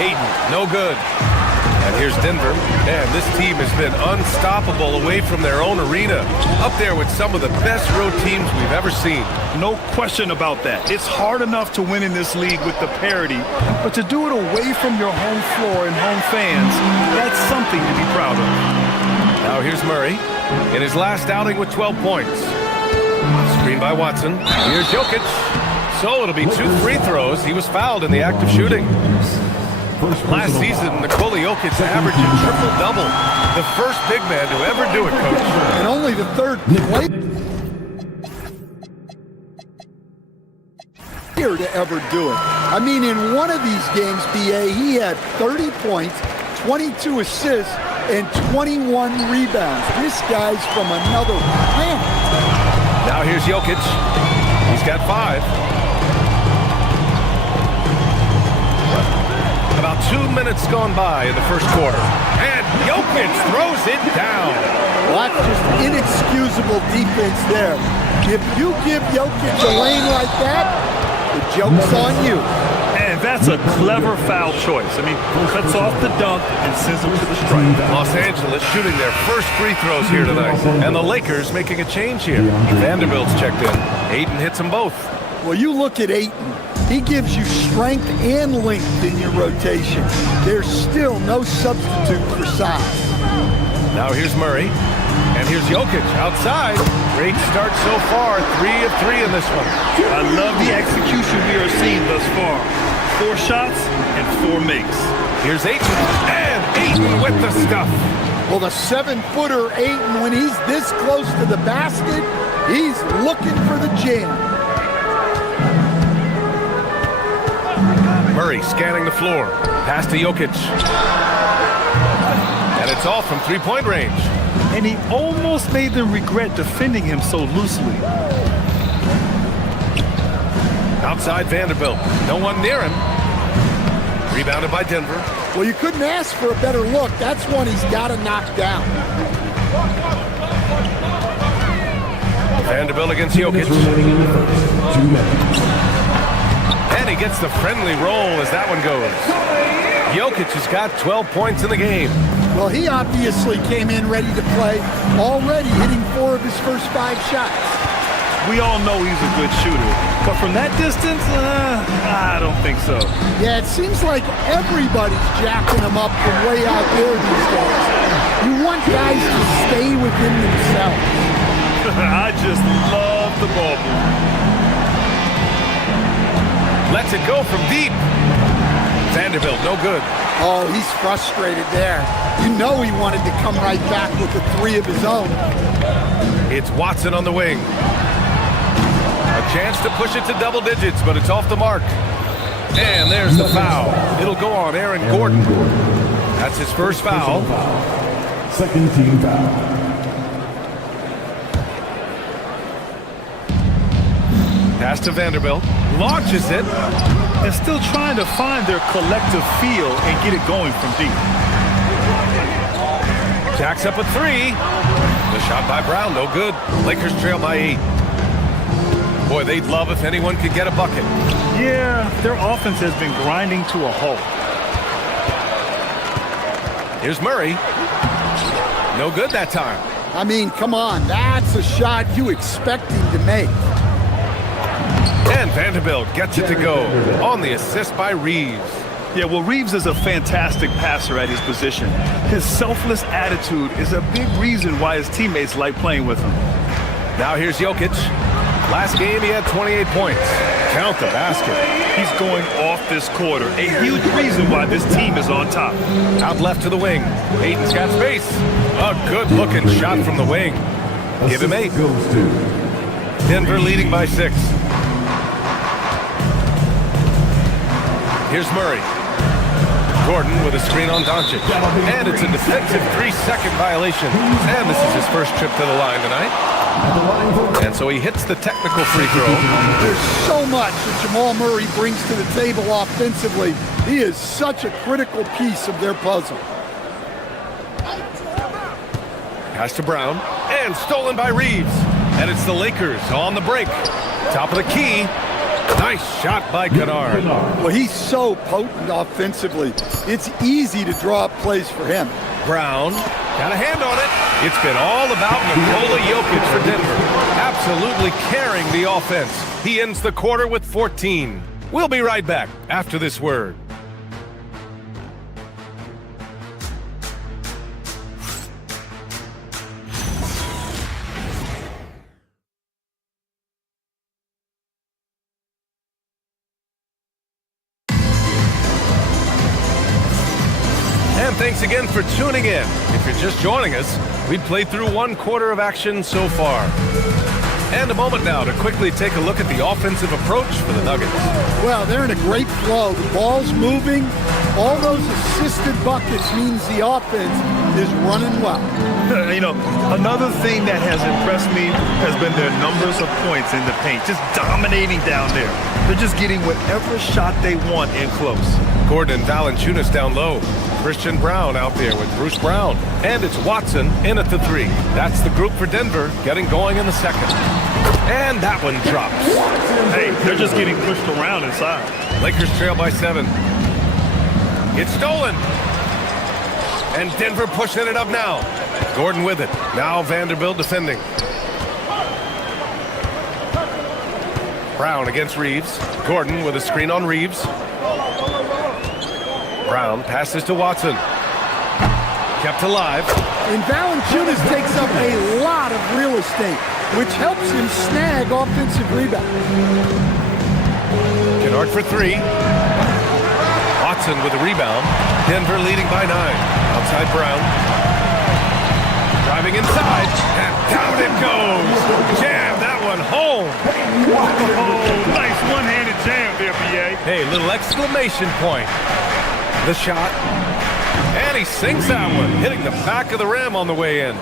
Ayton, no good. And here's Denver. Man, this team has been unstoppable away from their own arena. Up there with some of the best road teams we've ever seen. No question about that. It's hard enough to win in this league with the parity, but to do it away from your home floor and home fans, that's something to be proud of. Now here's Murray in his last outing with 12 points. Screen by Watson. Here's Jokic. So it'll be 2 free throws. He was fouled in the act of shooting. Last season, Nikola Jokic averaged a triple-double. The first big man to ever do it, Coach. And only the third player to ever do it. I mean, in one of these games, B.A., he had 30 points, 22 assists, and 21 rebounds. This guy's from another planet. Now here's Jokic. He's got 5. About 2 minutes gone by in the first quarter. And Jokic throws it down. Well, that's just inexcusable defense there. If you give Jokic a lane like that, the joke's on you. And that's a clever foul choice. I mean, cuts off the dunk and sends him to the strike. Los Angeles shooting their first free throws here tonight. And the Lakers making a change here. Vanderbilt's checked in. Ayton hits them both. Well, you look at Ayton. He gives you strength and length in your rotation. There's still no substitute for size. Now here's Murray. And here's Jokic outside. Great start so far. 3 of 3 in this one. I love the execution we are seeing thus far. 4 shots and 4 makes. Here's Ayton. And Ayton with the stuff. Well, the 7-footer Ayton, when he's this close to the basket, he's looking for the jam. Murray scanning the floor. Pass to Jokic. And it's off from three-point range. And he almost made them regret defending him so loosely. Outside Vanderbilt. No one near him. Rebounded by Denver. Well, you couldn't ask for a better look. That's one he's got to knock down. Vanderbilt against Jokic. 2 minutes. And he gets the friendly roll as that one goes. Jokic has got 12 points in the game. Well, he obviously came in ready to play, already hitting 4 of his first 5 shots. We all know he's a good shooter, but from that distance, I don't think so. Yeah, it seems like everybody's jacking him up from way out there these days. You want guys to stay within themselves. I just love the ball movement. Lets it go from deep. Vanderbilt, no good. Oh, he's frustrated there. You know he wanted to come right back with a 3 of his own. It's Watson on the wing. A chance to push it to double digits, but it's off the mark. And there's the foul. It'll go on Aaron Gordon. That's his first foul. Second team foul. Pass to Vanderbilt. Launches it. And still trying to find their collective feel and get it going from deep. Jacks up a 3. The shot by Brown, no good. Lakers trail by 8. Boy, they'd love if anyone could get a bucket. Yeah, their offense has been grinding to a halt. Here's Murray. No good that time. I mean, come on, that's a shot you expect him to make. And Vanderbilt gets it to go on the assist by Reeves. Yeah, well, Reeves is a fantastic passer at his position. His selfless attitude is a big reason why his teammates like playing with him. Now here's Jokic. Last game, he had 28 points. Count the basket. He's going off this quarter. A huge reason why this team is on top. Out left to the wing. Aiden's got space. A good-looking shot from the wing. Give him 8. Denver leading by 6. Here's Murray. Gordon with a screen on Doncic. And it's a defensive 3-second violation. And this is his first trip to the line tonight. And so he hits the technical free throw. There's so much that Jamal Murray brings to the table offensively. He is such a critical piece of their puzzle. Pass to Brown. And stolen by Reeves. And it's the Lakers on the break. Top of the key. Nice shot by Kennard. Well, he's so potent offensively. It's easy to draw up plays for him. Brown got a hand on it. It's been all about Nikola Jokic for Denver. Absolutely carrying the offense. He ends the quarter with 14. We'll be right back after this word. Thanks again for tuning in. If you're just joining us, we've played through 1 quarter of action so far. And a moment now to quickly take a look at the offensive approach for the Nuggets. Well, they're in a great flow. The ball's moving. All those assisted buckets means the offense is running well. You know, another thing that has impressed me has been their numbers of points in the paint. Just dominating down there. They're just getting whatever shot they want in close. Gordon and Valanciunas down low. Christian Brown out there with Bruce Brown. And it's Watson in at the 3. That's the group for Denver getting going in the second. And that one drops. Hey, they're just getting pushed around inside. Lakers trail by 7. It's stolen. And Denver pushing it up now. Gordon with it. Now Vanderbilt defending. Brown against Reeves. Gordon with a screen on Reeves. Brown passes to Watson. Kept alive. And Valanciunas takes up a lot of real estate, which helps him snag offensive rebounds. Kennard for 3. Watson with a rebound. Denver leading by 9. Outside Brown. Driving inside. And down it goes. Jam that one home. Oh, nice one-handed jam there, BA. Hey, little exclamation point. The shot. And he sinks that one, hitting the back of the rim on the way in.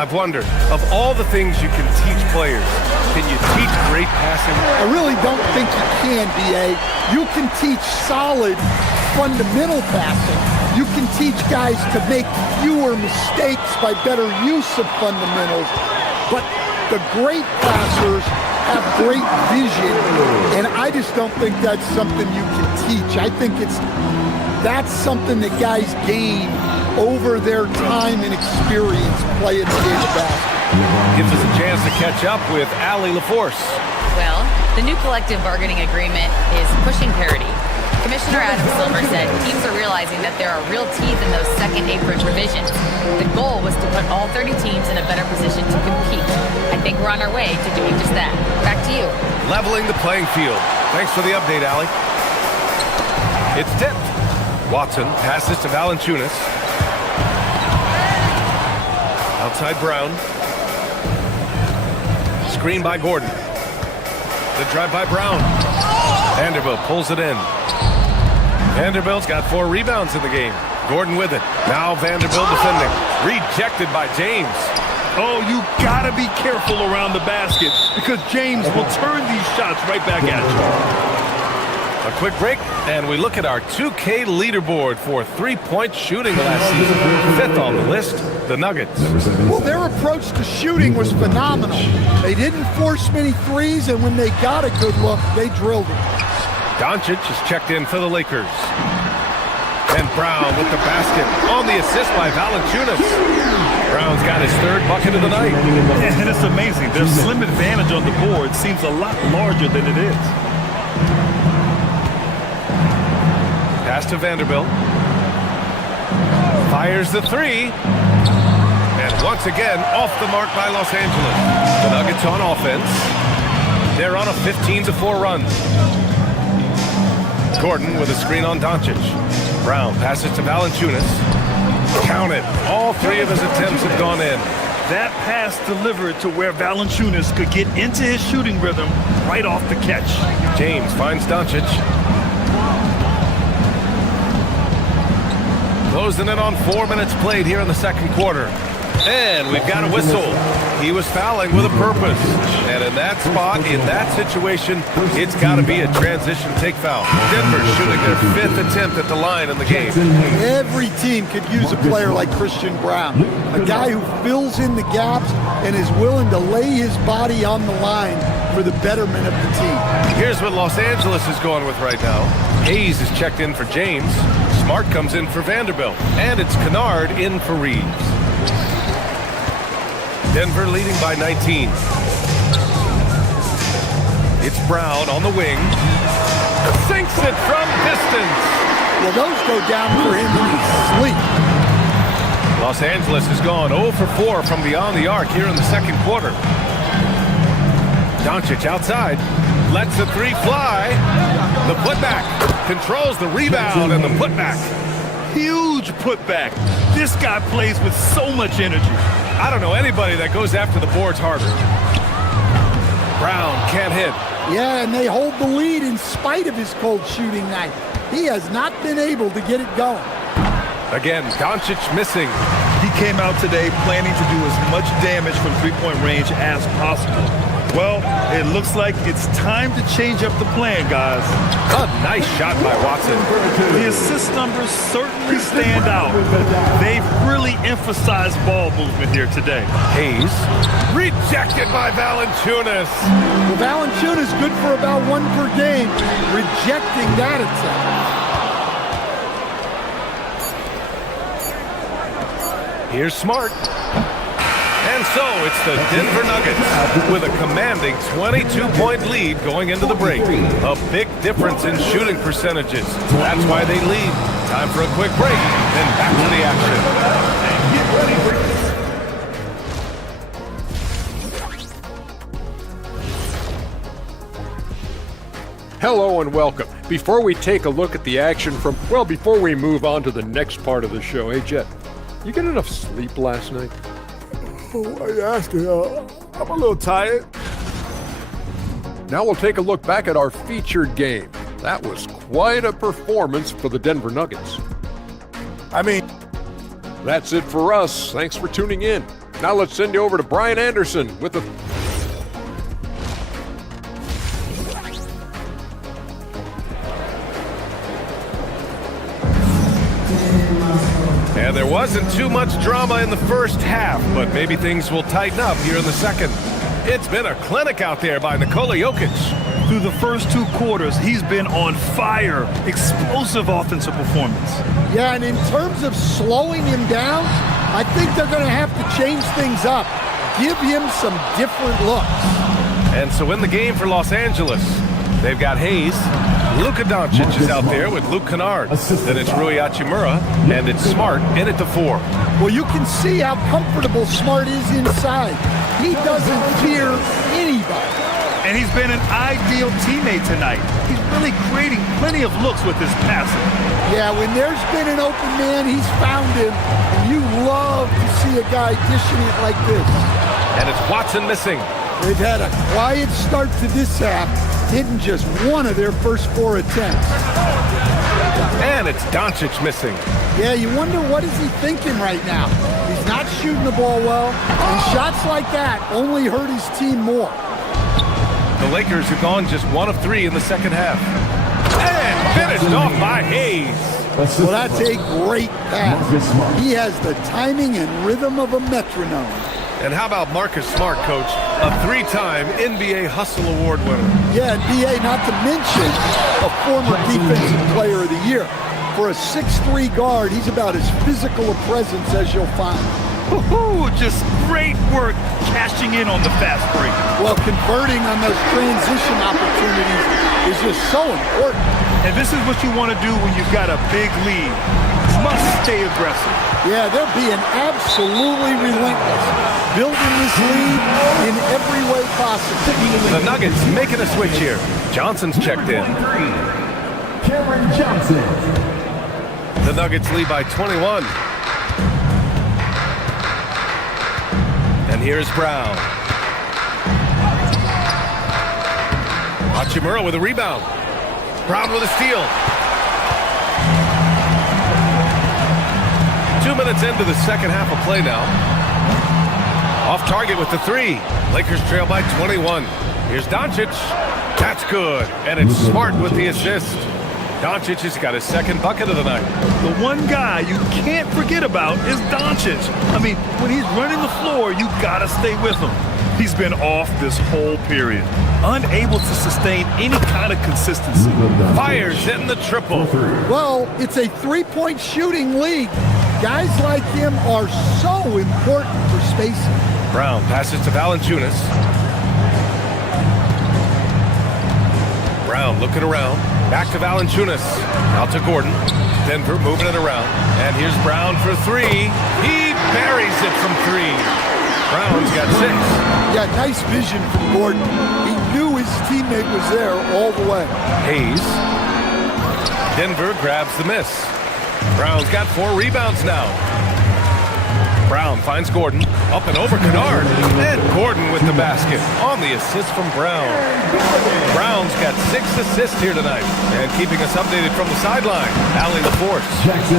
I've wondered, of all the things you can teach players, can you teach great passing? I really don't think you can, B.A. You can teach solid, fundamental passing. You can teach guys to make fewer mistakes by better use of fundamentals. But the great passers have great vision, and I just don't think that's something you can teach. I think that's something that guys gain over their time and experience playing the game of basketball. Gives us a chance to catch up with Allie LaForce. Well, the new collective bargaining agreement is pushing parity. Commissioner Adam Silver said teams are realizing that there are real teeth in those second apron provisions. The goal was to put all 30 teams in a better position to compete. I think we're on our way to doing just that. Back to you. Leveling the playing field. Thanks for the update, Allie. It's tipped. Watson passes to Valanciunas. Outside Brown. Screen by Gordon. The drive by Brown. Vanderbilt pulls it in. Vanderbilt's got 4 rebounds in the game. Gordon with it. Now Vanderbilt defending. Rejected by James. Oh, you gotta be careful around the basket because James will turn these shots right back at you. A quick break, and we look at our 2K leaderboard for three-point shooting last season. 5th on the list, the Nuggets. Well, their approach to shooting was phenomenal. They didn't force many threes, and when they got a good look, they drilled it. Doncic is checked in for the Lakers. And Brown with the basket on the assist by Valanciunas. Brown's got his 3rd bucket of the night. Yeah, and it's amazing. Their slim advantage on the board seems a lot larger than it is. Pass to Vanderbilt. Fires the 3. And once again, off the mark by Los Angeles. The Nuggets on offense. They're on a 15-4 run. Gordon with a screen on Doncic. Brown passes to Valanciunas. Count it. All 3 of his attempts have gone in. That pass delivered to where Valanciunas could get into his shooting rhythm right off the catch. James finds Doncic. Closing in on 4 minutes played here in the second quarter. And we've got a whistle. He was fouling with a purpose. And in that spot, in that situation, it's got to be a transition take foul. Denver shooting their 5th attempt at the line in the game. Every team could use a player like Christian Brown, a guy who fills in the gaps and is willing to lay his body on the line for the betterment of the team. Here's what Los Angeles is going with right now. Hayes is checked in for James. Smart comes in for Vanderbilt. And it's Kennard in for Reeves. Denver leading by 19. It's Brown on the wing. Sinks it from distance. Well, those go down for him in his sleep. Los Angeles has gone 0 for 4 from beyond the arc here in the second quarter. Doncic outside. Lets the 3 fly. The putback. Controls the rebound and the putback. Huge putback. This guy plays with so much energy. I don't know anybody that goes after the boards harder. Brown can't hit. Yeah, and they hold the lead in spite of his cold shooting night. He has not been able to get it going. Again, Doncic missing. He came out today planning to do as much damage from three-point range as possible. Well, it looks like it's time to change up the plan, guys. A nice shot by Watson. The assist numbers certainly stand out. They've really emphasized ball movement here today. Hayes rejected by Valanciunas. Well, Valanciunas good for about 1 per game, rejecting that attempt. Here's Smart. And so it's the Denver Nuggets with a commanding 22-point lead going into the break. A big difference in shooting percentages. That's why they lead. Time for a quick break, then back to the action. Hello and welcome. Before we take a look at the action before we move on to the next part of the show, hey Jet, you get enough sleep last night? Why are you asking? I'm a little tired. Now we'll take a look back at our featured game. That was quite a performance for the Denver Nuggets. I mean, that's it for us. Thanks for tuning in. Now let's send you over to Brian Anderson with the... And there wasn't too much drama in the first half, but maybe things will tighten up here in the second. It's been a clinic out there by Nikola Jokic. Through the first 2 quarters, he's been on fire. Explosive offensive performance. Yeah, and in terms of slowing him down, I think they're going to have to change things up. Give him some different looks. And so in the game for Los Angeles, they've got Hayes. Luka Doncic is out there with Luke Kennard. Then it's Rui Hachimura, and it's Smart in at the 4. Well, you can see how comfortable Smart is inside. He doesn't fear anybody. And he's been an ideal teammate tonight. He's really creating plenty of looks with his passing. Yeah, when there's been an open man, he's found him. And you love to see a guy dishing it like this. And it's Watson missing. They've had a quiet start to this half, hitting just one of their first 4 attempts. And it's Doncic missing. Yeah, you wonder what is he thinking right now. He's not shooting the ball well, and shots like that only hurt his team more. The Lakers have gone just 1 of 3 in the second half. And finished off by Hayes. Well, that's a great pass. He has the timing and rhythm of a metronome. And how about Marcus Smart, Coach? A 3-time NBA Hustle Award winner. Yeah, and BA, not to mention a former Defensive Player of the Year. For a 6'3" guard, he's about as physical a presence as you'll find. Woohoo! Just great work cashing in on the fast break. Well, converting on those transition opportunities is just so important. And this is what you want to do when you've got a big lead. Must stay aggressive. Yeah, they're being absolutely relentless, building this lead in every way possible. The Nuggets making a switch here. Johnson's checked in. Cameron Johnson. The Nuggets lead by 21. And here's Brown. Hachimura with a rebound. Brown with a steal. 2 minutes into the second half of play now. Off target with the 3. Lakers trail by 21. Here's Doncic. That's good. And it's Smart with the assist. Doncic has got his second bucket of the night. The one guy you can't forget about is Doncic. I mean, when he's running the floor, you gotta stay with him. He's been off this whole period, unable to sustain any kind of consistency. Fires in the triple. Well, it's a 3-point shooting league. Guys like him are so important for spacing. Brown passes to Valanciunas. Brown looking around. Back to Valanciunas. Out to Gordon. Denver moving it around. And here's Brown for 3. He buries it from 3. Brown's got 6. Yeah, nice vision from Gordon. He knew his teammate was there all the way. Hayes. Denver grabs the miss. Brown's got 4 rebounds now. Brown finds Gordon. Up and over Kennard. And Gordon with the basket on the assist from Brown. Brown's got 6 assists here tonight. And keeping us updated from the sideline, Allie LaForce.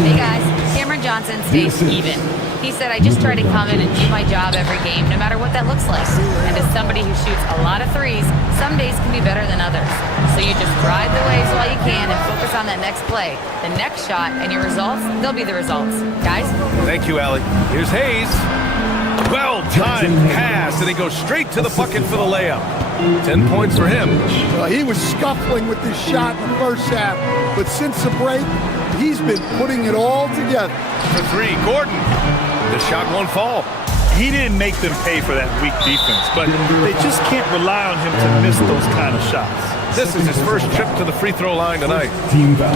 Hey guys, Cameron Johnson stays even. He said, I just try to come in and do my job every game, no matter what that looks like. And as somebody who shoots a lot of threes, some days can be better than others. So you just ride the waves while you can and focus on that next play. The next shot and your results, they'll be the results. Guys? Thank you, Allie. Here's Hayes. Well-timed pass, and he goes straight to the bucket for the layup. 10 points for him. Well, he was scuffling with this shot in the first half, but since the break, he's been putting it all together. For 3, Gordon. The shot won't fall. He didn't make them pay for that weak defense, but they just can't rely on him to miss those kind of shots. This is his first trip to the free throw line tonight. Team foul.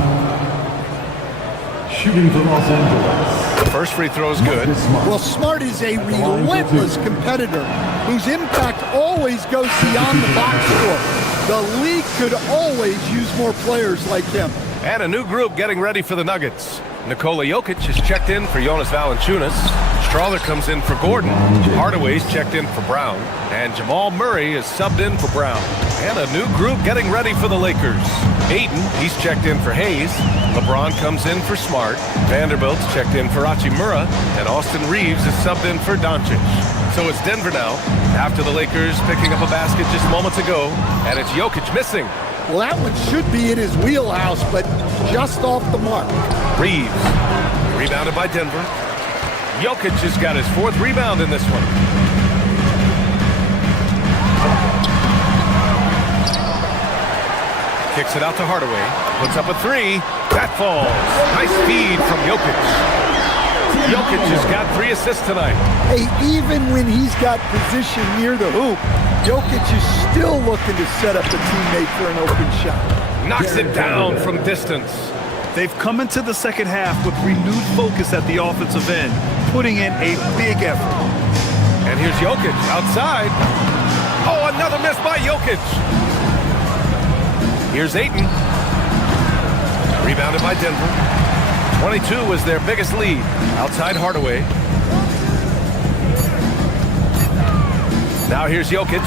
Shooting for Los Angeles. The first free throw is good. Well, Smart is a relentless competitor whose impact always goes beyond the box score. The league could always use more players like him. And a new group getting ready for the Nuggets. Nikola Jokic is checked in for Jonas Valanciunas. Strawler comes in for Gordon. Hardaway's checked in for Brown. And Jamal Murray is subbed in for Brown. And a new group getting ready for the Lakers. Ayton, he's checked in for Hayes. LeBron comes in for Smart. Vanderbilt's checked in for Hachimura. And Austin Reeves is subbed in for Doncic. So it's Denver now, after the Lakers picking up a basket just moments ago. And it's Jokic missing. Well, that one should be in his wheelhouse, but just off the mark. Reeves, rebounded by Denver. Jokic has got his 4th rebound in this one. Kicks it out to Hardaway. Puts up a 3. That falls. Nice feed from Jokic. Jokic has got 3 assists tonight. Hey, even when he's got position near the hoop, Jokic is still looking to set up a teammate for an open shot. Knocks it down from distance. They've come into the second half with renewed focus at the offensive end, putting in a big effort. And here's Jokic outside. Oh, another miss by Jokic. Here's Ayton. Rebounded by Denver. 22 was their biggest lead. Outside Hardaway. Now here's Jokic.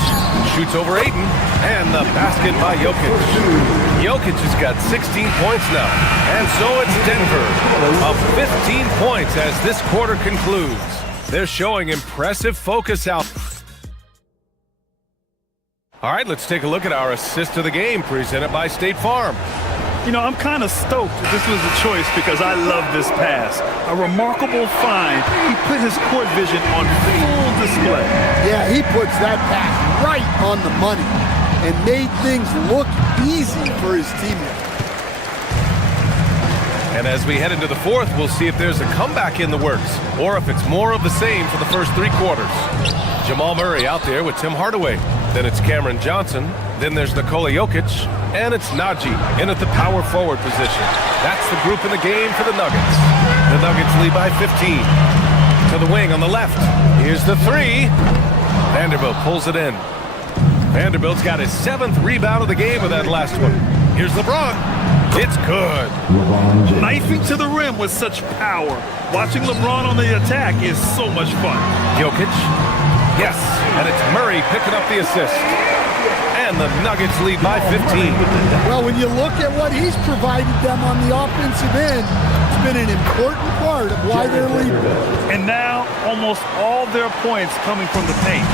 Shoots over Ayton. And the basket by Jokic. Jokic has got 16 points now. And so it's Denver of 15 points as this quarter concludes. They're showing impressive focus out. All right, let's take a look at our assist of the game presented by State Farm. You know, I'm kind of stoked that this was a choice because I love this pass. A remarkable find. He put his court vision on full display. Yeah, he puts that pass right on the money and made things look easy for his teammates. And as we head into the 4th, we'll see if there's a comeback in the works or if it's more of the same for the first 3 quarters. Jamal Murray out there with Tim Hardaway. Then it's Cameron Johnson. Then there's Nikola Jokic. And it's Najee in at the power forward position. That's the group in the game for the Nuggets. The Nuggets lead by 15. To the wing on the left. Here's the 3. Vanderbilt pulls it in. Vanderbilt's got his 7th rebound of the game with that last one. Here's LeBron. It's good. Knifing to the rim with such power. Watching LeBron on the attack is so much fun. Jokic. Yes, and it's Murray picking up the assist. And the Nuggets lead by 15. Well, when you look at what he's provided them on the offensive end, it's been an important part of why they're leading. And now, almost all their points coming from the paint.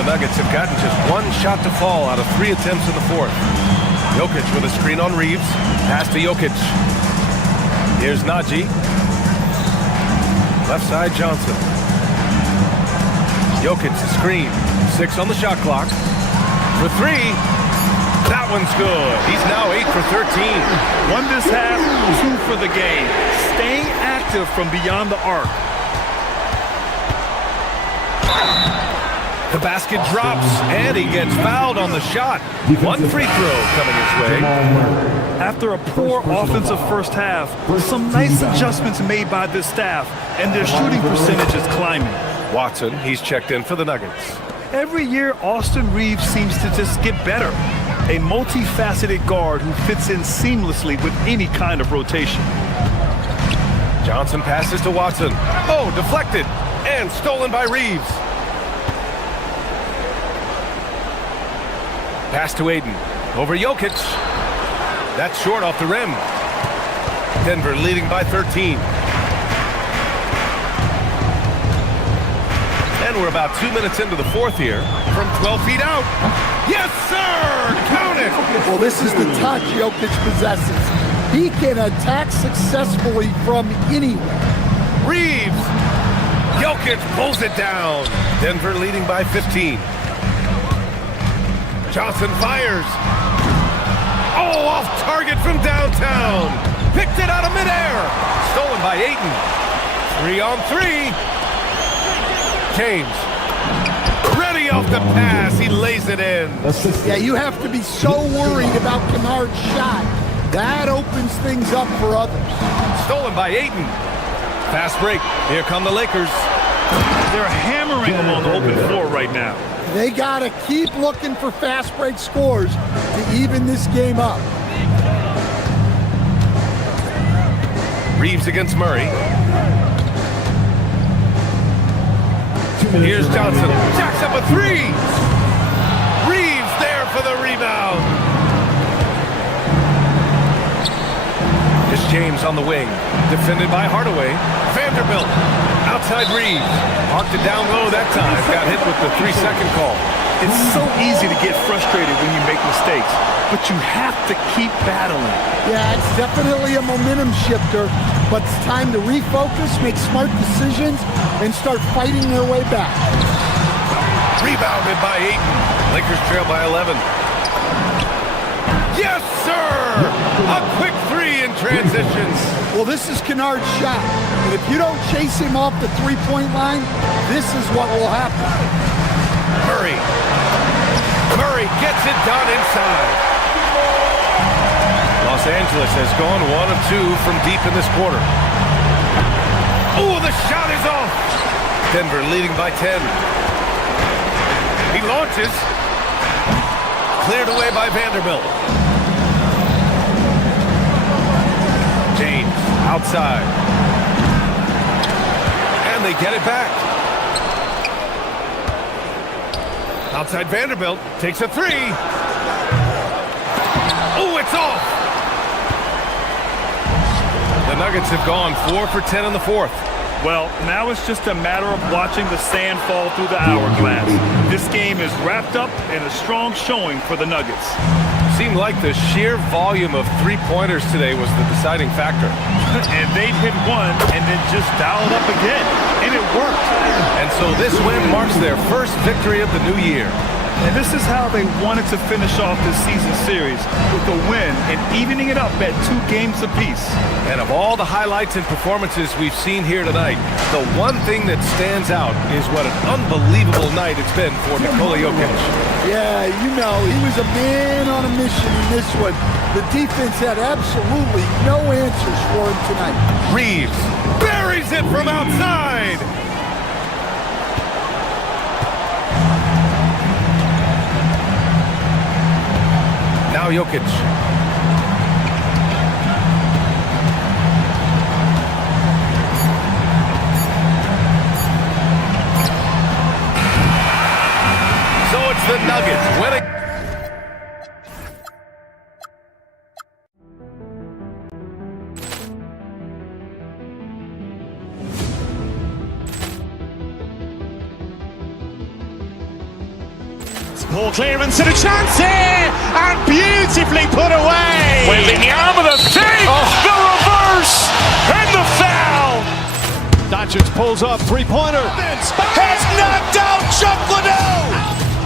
The Nuggets have gotten just 1 shot to fall out of 3 attempts in the 4th. Jokic with a screen on Reeves. Pass to Jokic. Here's Najee. Left side Johnson. Jokic the screen. 6 on the shot clock. For 3. That one's good. He's now 8 for 13. 1 this half, 2 for the game. Staying active from beyond the arc. The basket drops, and he gets fouled on the shot. 1 free throw coming his way. After a poor offensive first half, some nice adjustments made by this staff, and their shooting percentage is climbing. Watson, he's checked in for the Nuggets. Every year, Austin Reeves seems to just get better. A multifaceted guard who fits in seamlessly with any kind of rotation. Johnson passes to Watson. Oh, deflected and stolen by Reeves. Pass to Ayton. Over Jokic. That's short off the rim. Denver leading by 13. And we're about 2 minutes into the 4th here. From 12 feet out. Yes, sir! Count it! Well, this is the touch Jokic possesses. He can attack successfully from anywhere. Reeves! Jokic pulls it down. Denver leading by 15. Johnson fires. Oh, off target from downtown. Picked it out of midair. Stolen by Ayton. 3 on 3. James. Ready off the pass. He lays it in. Yeah, you have to be so worried about Kennard's shot. That opens things up for others. Stolen by Ayton. Fast break. Here come the Lakers. They're hammering them on the open floor right now. They got to keep looking for fast break scores to even this game up. Reeves against Murray. Here's Johnson. Jacks up a three. Reeves there for the rebound. It's James on the wing. Defended by Hardaway. Vanderbilt. Outside Reeves. Marked it down low that time. Got hit with the 3-second call. It's so easy to get frustrated when you make mistakes, but you have to keep battling. Yeah, it's definitely a momentum shifter, but it's time to refocus, make smart decisions, and start fighting their way back. Rebounded by Ayton. Lakers trail by 11. Yes, sir! A quick three in transitions. Well, this is Kennard's shot. And if you don't chase him off the three-point line, this is what will happen. Murray. Murray gets it done inside. Los Angeles has gone 1 of 2 from deep in this quarter. Oh, the shot is off. Denver leading by 10. He launches. Cleared away by Vanderbilt. James outside. And they get it back. Outside Vanderbilt takes a three. Oh, it's off. The Nuggets have gone 4 for 10 in the fourth. Well, now it's just a matter of watching the sand fall through the hourglass. This game is wrapped up in a strong showing for the Nuggets. Seemed like the sheer volume of three-pointers today was the deciding factor. And they'd hit one and then just dial it up again. And it worked. And so this win marks their first victory of the new year. And this is how they wanted to finish off this season series, with a win and evening it up at 2 games apiece. And of all the highlights and performances we've seen here tonight, the one thing that stands out is what an unbelievable night it's been for Nikola Jokic. Yeah, you know, he was a man on a mission in this one. The defense had absolutely no answers for him tonight. Reeves buries it from outside. Now Jokic. So it's the Nuggets winning. Ball clearance and a chance here, and beautifully put away. Wembanyama the fake, the reverse, and the foul. Doncic pulls up, three-pointer. Has knocked out Chuck Liddell.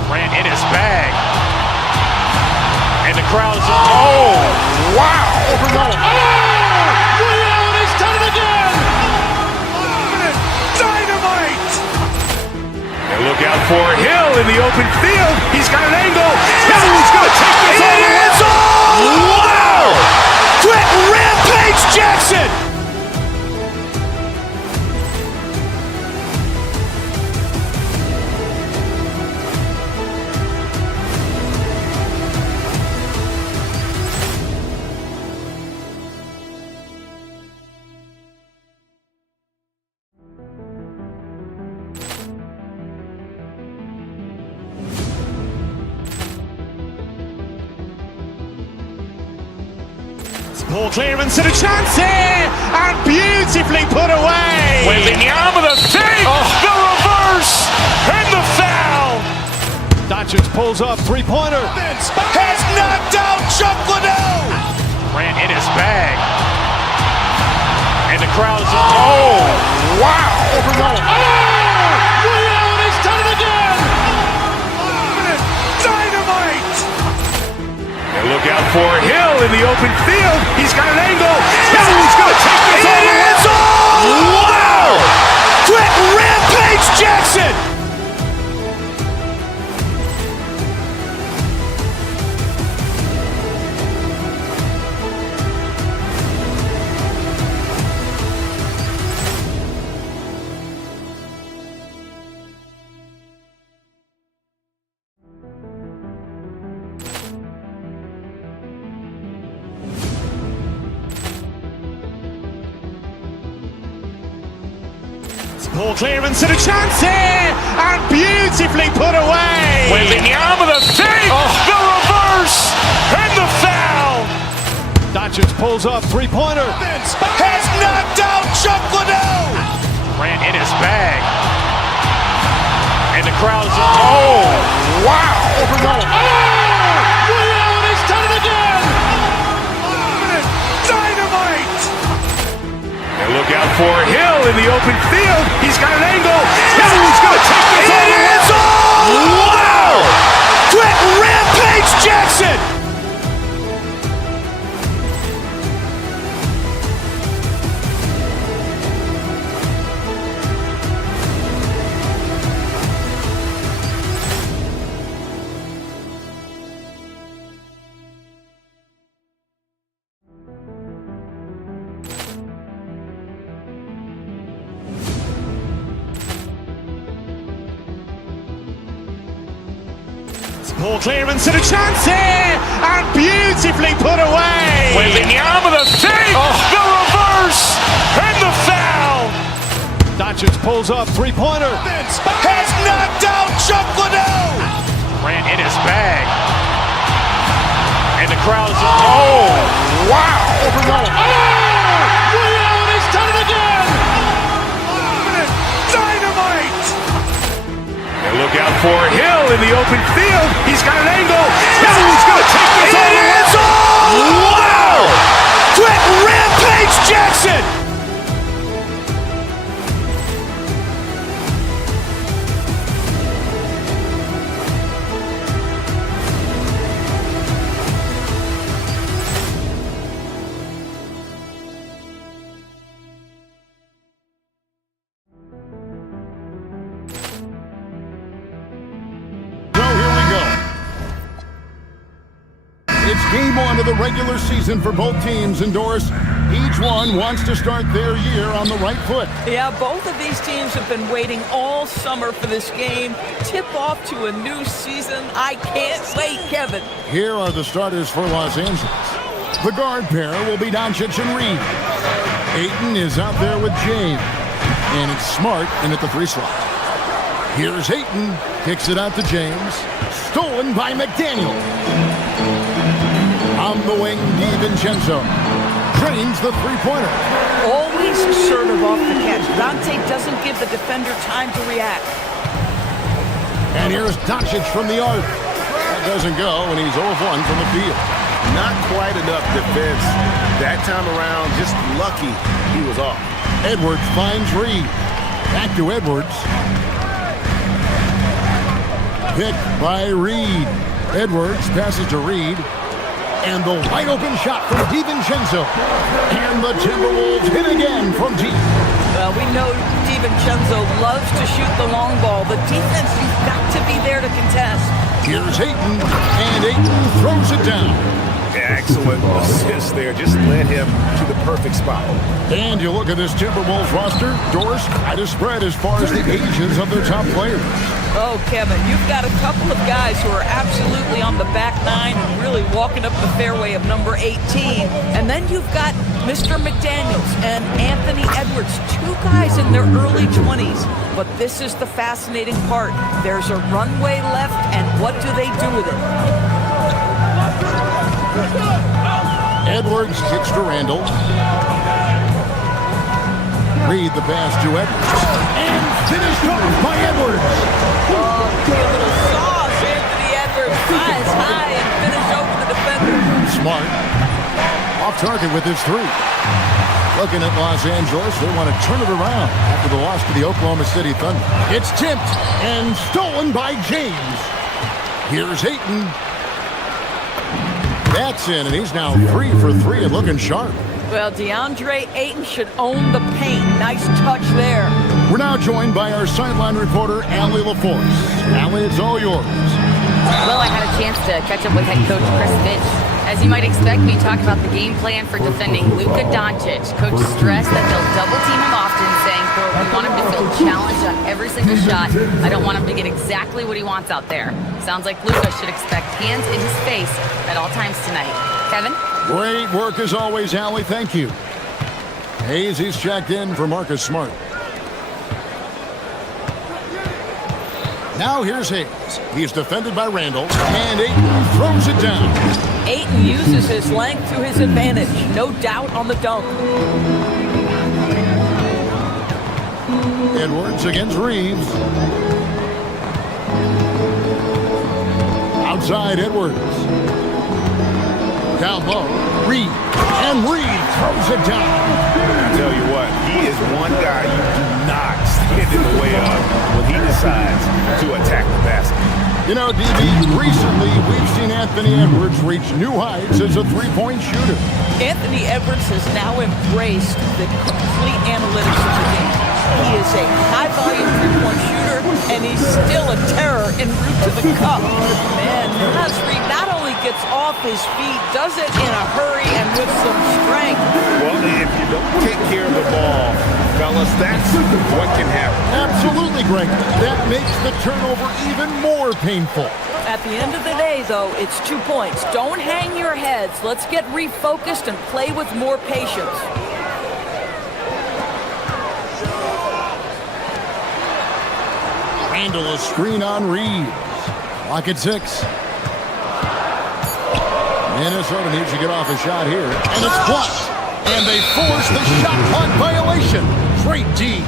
Ran in his bag. And the crowd is, oh, wow. Liddell, and he's done it again. Dynamite. And look out for Hill in the open field. He's got an angle. Hill's going to take this all the way. Wow! Quick rampage Jackson. Ball clearance and a chance here, and beautifully put away. Wembanyama the fake, the reverse, and the foul. Doncic pulls up, three-pointer. Has knocked out Chuck Liddell. Ran in his bag. And the crowd is, oh, wow. Liddell, and he's done it again. Dynamite. And look out for Hill in the open field. He's got an angle. Hill's going to take this all the way. Wow! Quick rampage Jackson. Ball clearance and a chance here, and beautifully put away. Wembanyama the fake, the reverse, and the foul. Doncic pulls up, three-pointer. Has knocked out Chuck Liddell. Ran in his bag. And the crowd is... Oh, wow. He's done it again. Dynamite. And look out for Hill in the open field. He's got an angle. Hill's going to take this all the way. Wow! Quick Rampage Jackson. Ball clearance and a chance here, and beautifully put away. Wembanyama the fake, the reverse, and the foul. Doncic pulls up, three-pointer. Has knocked out Chuck Liddell. Ran in his bag. And the crowd is... Oh, wow. He's done it again. Dynamite. And look out for Hill in the open field. He's got an angle. Hill's going to take this all the way. Wow! Quick Rampage Jackson. It's game one of the regular season for both teams, and Doris, each one wants to start their year on the right foot. Yeah, both of these teams have been waiting all summer for this game. Tip off to a new season. I can't wait, Kevin. Here are the starters for Los Angeles. The guard pair will be Doncic and Reed. Ayton is out there with James, and it's Smart in at the 3 slot. Here's Ayton, kicks it out to James, stolen by McDaniel. On the wing, DiVincenzo drains the three-pointer. Always assertive off the catch. Dante doesn't give the defender time to react. And here's Doncic from the arc. That doesn't go, and he's 0 of 1 from the field. Not quite enough defense. That time around, just lucky he was off. Edwards finds Reed. Back to Edwards. Picked by Reed. Edwards passes to Reed. And the wide open shot from DiVincenzo. And the Timberwolves hit again from deep. Well, we know DiVincenzo loves to shoot the long ball. The defense, you've got to be there to contest. Here's Ayton, and Ayton throws it down. Excellent assist there. Just led him to the perfect spot. And you look at this Timberwolves roster, Doris, quite a spread as far as the ages of their top players. Oh, Kevin, you've got a couple of guys who are absolutely on the back nine and really walking up the fairway of number 18. And then you've got Mr. McDaniels and Anthony Edwards, 2 guys in their early 20s. But this is the fascinating part. There's a runway left, and what do they do with it? Edwards kicks to Randall. Reed the pass to Edwards. And finished off by Edwards. Oh, a little sauce, Anthony Edwards. Eyes high and finish over the defender. Smart. Off target with his 3. Looking at Los Angeles, they want to turn it around after the loss to the Oklahoma City Thunder. It's tipped and stolen by James. Here's Ayton. That's in, and he's now 3 for 3 and looking sharp. Well, DeAndre Ayton should own the paint. Nice touch there. We're now joined by our sideline reporter, Allie LaForce. Allie, it's all yours. Well, I had a chance to catch up with head coach Chris Finch. As you might expect, we talked about the game plan for defending Luka Doncic. Coach stressed that they'll double team him often, saying, quote, we want him to feel challenged on every single shot. I don't want him to get exactly what he wants out there. Sounds like Luka should expect hands in his face at all times tonight. Kevin? Great work as always, Allie. Thank you. Hayes, he's checked in for Marcus Smart. Now here's Hayes. He's defended by Randall, and Ayton throws it down. Ayton uses his length to his advantage. No doubt on the dunk. Edwards against Reeves. Outside Edwards. Down low, Reed. And Reed throws it down. I tell you what, he is one guy you do not stand in the way of when he decides to attack the basket. You know, DB, recently we've seen Anthony Edwards reach new heights as a three-point shooter. Anthony Edwards has now embraced the complete analytics of the game. He is a high-volume three-point shooter, and he's still a terror en route to the cup. Man, Nasri not only gets off his feet, does it in a hurry and with some strength. Well, if you don't take care of the ball, fellas, that's what can happen. Absolutely, Greg. That makes the turnover even more painful. At the end of the day, though, it's 2 points. Don't hang your heads. Let's get refocused and play with more patience. Handle a screen on Reeves. Clock at 6. Minnesota needs to get off a shot here. And it's blocked. And they force the shot clock violation. Great D.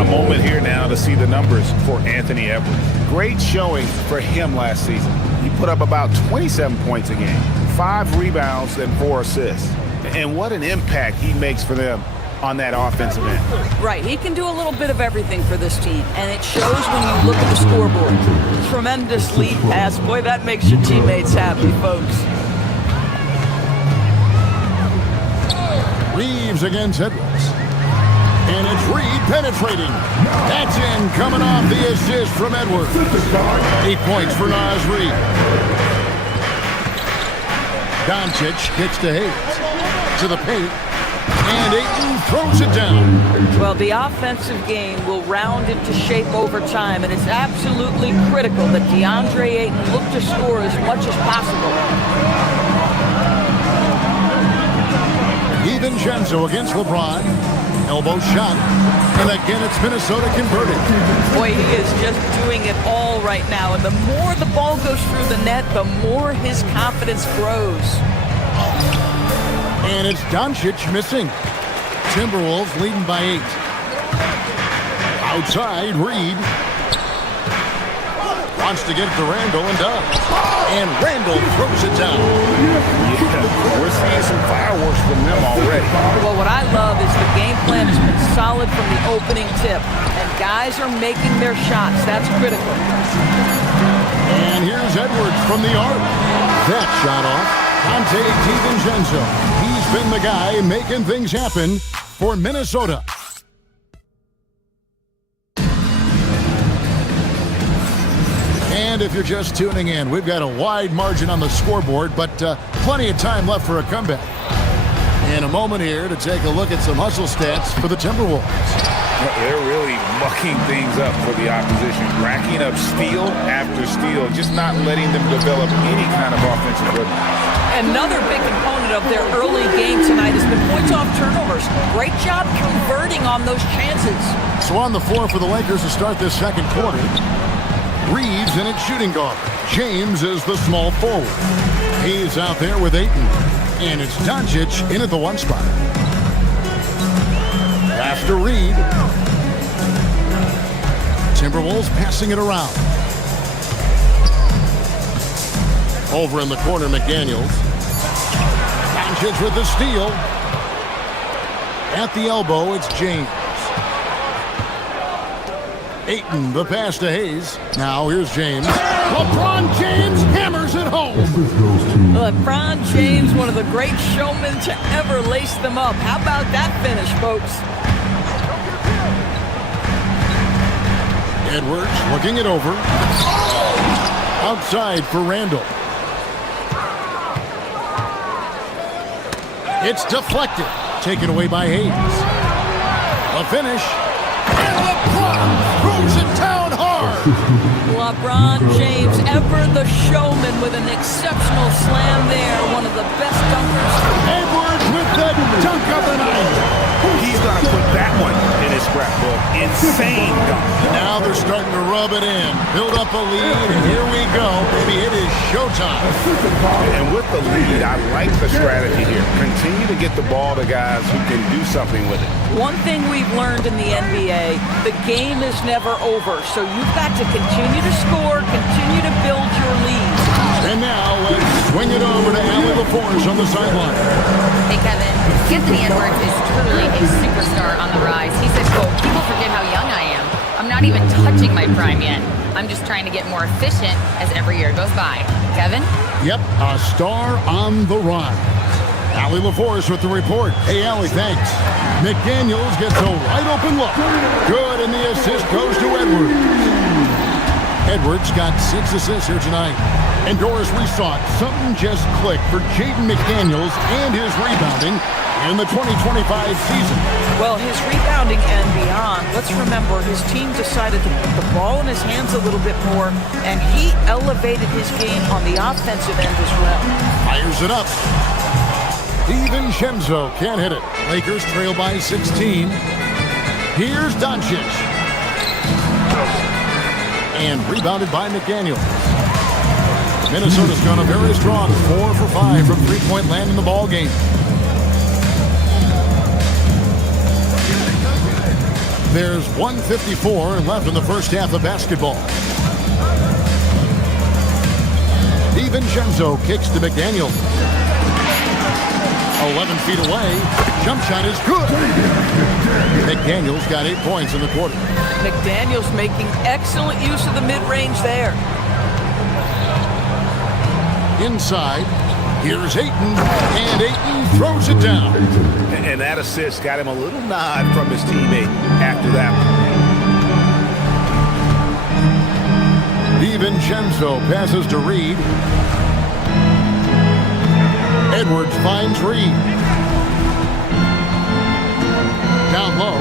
A moment here now to see the numbers for Anthony Edwards. Great showing for him last season. He put up about 27 points a game, 5 rebounds and 4 assists. And what an impact he makes for them on that offensive end. Right, he can do a little bit of everything for this team, and it shows when you look at the scoreboard. Tremendous lead pass. Boy, that makes your teammates happy, folks. Reeves against Edwards. And it's Reed penetrating. That's in, coming off the assist from Edwards. 8 points for Naz Reid. Doncic kicks to Hayes. To the paint. And Ayton throws it down. Well, the offensive game will round into shape over time, and it's absolutely critical that DeAndre Ayton look to score as much as possible. DiVincenzo against LeBron. Elbow shot. And again, it's Minnesota converted. Boy, he is just doing it all right now. And the more the ball goes through the net, the more his confidence grows. And it's Doncic missing. Timberwolves leading by 8. Outside, Reed. Wants to get it to Randall and does. And Randall throws it down. Yeah, we're seeing some fireworks from them already. Well, what I love is the game plan has been solid from the opening tip. And guys are making their shots. That's critical. And here's Edwards from the arc. That shot off. Dante DiVincenzo. He's been the guy making things happen for Minnesota. And if you're just tuning in, we've got a wide margin on the scoreboard, but plenty of time left for a comeback. In a moment here to take a look at some hustle stats for the Timberwolves. They're really mucking things up for the opposition, racking up steal after steal, just not letting them develop any kind of offensive rhythm. Another big component of their early game tonight has been points off turnovers. Great job converting on those chances. So on the floor for the Lakers to start this second quarter, Reeves in at shooting guard. James is the small forward. He's out there with Ayton. And it's Doncic in at the 1 spot. After Reed. Timberwolves passing it around. Over in the corner, McDaniels. Doncic with the steal. At the elbow, it's James. Ayton, the pass to Hayes. Now here's James. LeBron James hammers it home. LeBron James, one of the great showmen to ever lace them up. How about that finish, folks? Edwards looking it over. Outside for Randall. It's deflected. Taken away by Hayes. A finish. And LeBron throws it down hard. LeBron James, ever the showman with an exceptional slam there. One of the best dunkers. Edwards with the dunk of the night. He's going to put that one in his scrapbook. insane dunk. Now they're starting to rub it in. Build up a lead, and here we go, baby. It is showtime. And with the lead, I like the strategy here. Continue to get the ball to guys who can do something with it. One thing we've learned in the NBA, the game is never over. So you've got to continue to score, continue to build your lead. And now let's swing it over to Allie LaForce on the sideline. Hey, Kevin. Anthony Edwards is truly a superstar on the rise. He said, quote, "People forget how young I am. I'm not even touching my prime yet. I'm just trying to get more efficient as every year goes by." Kevin? Yep, a star on the rise. Allie LaForce with the report. Hey, Allie, thanks. McDaniels gets a wide-open look. Good, and the assist goes to Edwards. Edwards got 6 assists here tonight. And Doris, we saw it. Something just clicked for Jaden McDaniels and his rebounding in the 2025 season. Well, his rebounding and beyond, let's remember his team decided to put the ball in his hands a little bit more, and he elevated his game on the offensive end as well. Fires it up. DiVincenzo can't hit it. Lakers trail by 16. Here's Doncic. And rebounded by McDaniels. Minnesota's gone a very strong 4 for 5 from three-point land in the ball game. There's 1:54 left in the first half of basketball. DiVincenzo kicks to McDaniels. 11 feet away. Jump shot is good. McDaniels got 8 points in the quarter. McDaniels making excellent use of the mid-range there. Inside, here's Ayton, and Ayton throws it down. And that assist got him a little nod from his teammate after that one. DiVincenzo passes to Reed. Edwards finds Reed. Down low.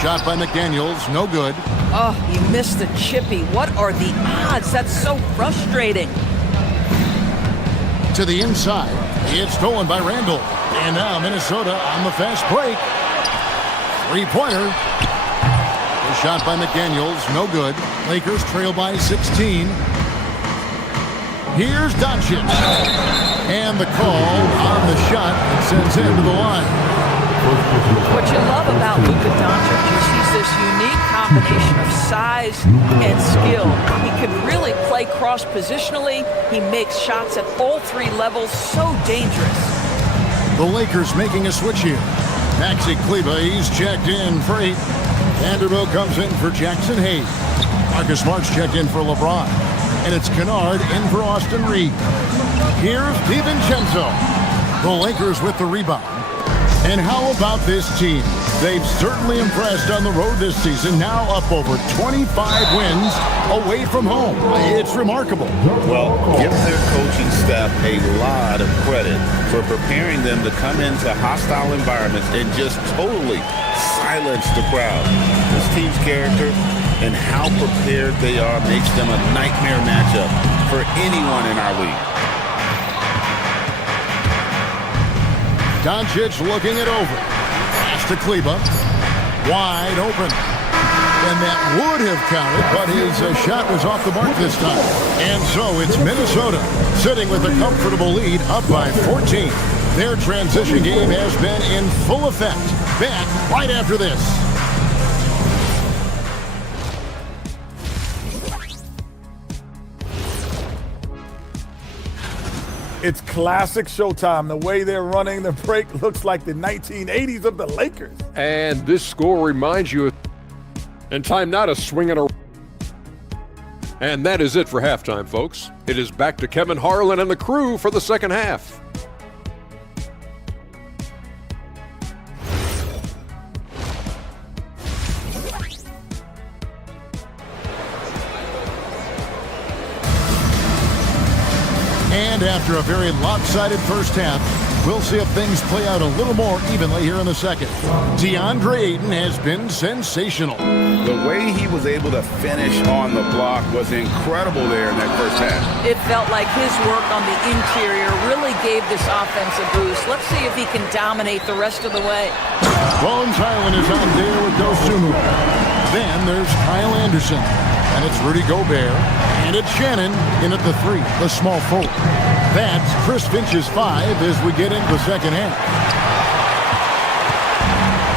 Shot by McDaniels, no good. Oh, he missed the chippy. What are the odds? That's so frustrating. To the inside, it's stolen by Randall. And now Minnesota on the fast break. Three-pointer. The shot by McDaniels, no good. Lakers trail by 16. Here's Doncic. And the call on the shot that sends him to the line. What you love about Luka Doncic is he's this unique combination of size and skill. He can really play cross-positionally. He makes shots at all 3 levels. So dangerous. The Lakers making a switch here. Maxi Kleber, he's checked in for 8. Vanderbilt comes in for Jackson Hayes. Marcus Smart's checked in for LeBron. And it's Kennard in for Austin Reed. Here's DiVincenzo. The Lakers with the rebound. And how about this team? They've certainly impressed on the road this season, now up over 25 wins away from home. It's remarkable. Well, give their coaching staff a lot of credit for preparing them to come into hostile environments and just totally silence the crowd. This team's character and how prepared they are makes them a nightmare matchup for anyone in our league. Doncic looking it over. Pass to Kleber. Wide open. And that would have counted, but his shot was off the mark this time. And so it's Minnesota sitting with a comfortable lead up by 14. Their transition game has been in full effect. Back right after this. It's classic Showtime. The way they're running the break looks like the 1980s of the Lakers. And this score reminds you, and time now to swing it around. And that is it for halftime, folks. It is back to Kevin Harlan and the crew for the second half. And after a very lopsided first half, we'll see if things play out a little more evenly here in the second. DeAndre Ayton has been sensational. The way he was able to finish on the block was incredible there in that first half. It felt like his work on the interior really gave this offense a boost. Let's see if he can dominate the rest of the way. Bones Highland is out there with Dosunmu. Then there's Kyle Anderson. And it's Rudy Gobert. And it's Shannon in at the 3, the small forward. That's Chris Finch's 5 as we get into the second half.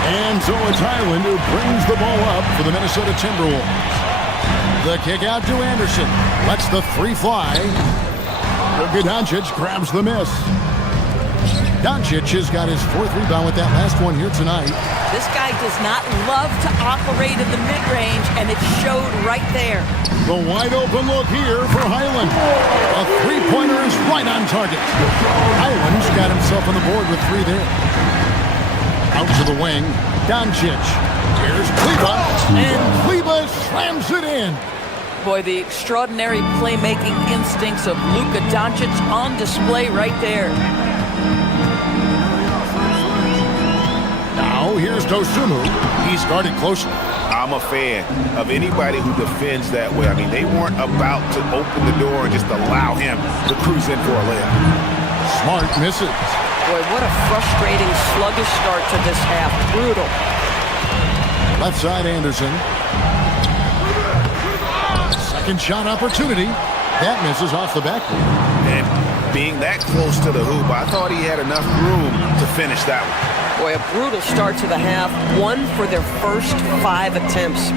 And so it's Highland who brings the ball up for the Minnesota Timberwolves. The kick out to Anderson. Lets the 3 fly. Luka Doncic grabs the miss. Doncic has got his 4th rebound with that last one here tonight. This guy does not love to operate in the mid-range, and it showed right there. The wide open look here for Highland. A 3-pointer is right on target. Highland's got himself on the board with 3 there. Out to the wing. Doncic. Here's Kleba. And Kleba slams it in. Boy, the extraordinary playmaking instincts of Luka Doncic on display right there. Now here's Dosunmu. He's guarded closely. I'm a fan of anybody who defends that way. I mean, they weren't about to open the door and just allow him to cruise in for a layup. Smart misses. Boy, what a frustrating, sluggish start to this half. Brutal. Left side Anderson. Second shot opportunity. That misses off the backboard. And being that close to the hoop, I thought he had enough room to finish that one. Boy, a brutal start to the half. 1 for their first 5 attempts.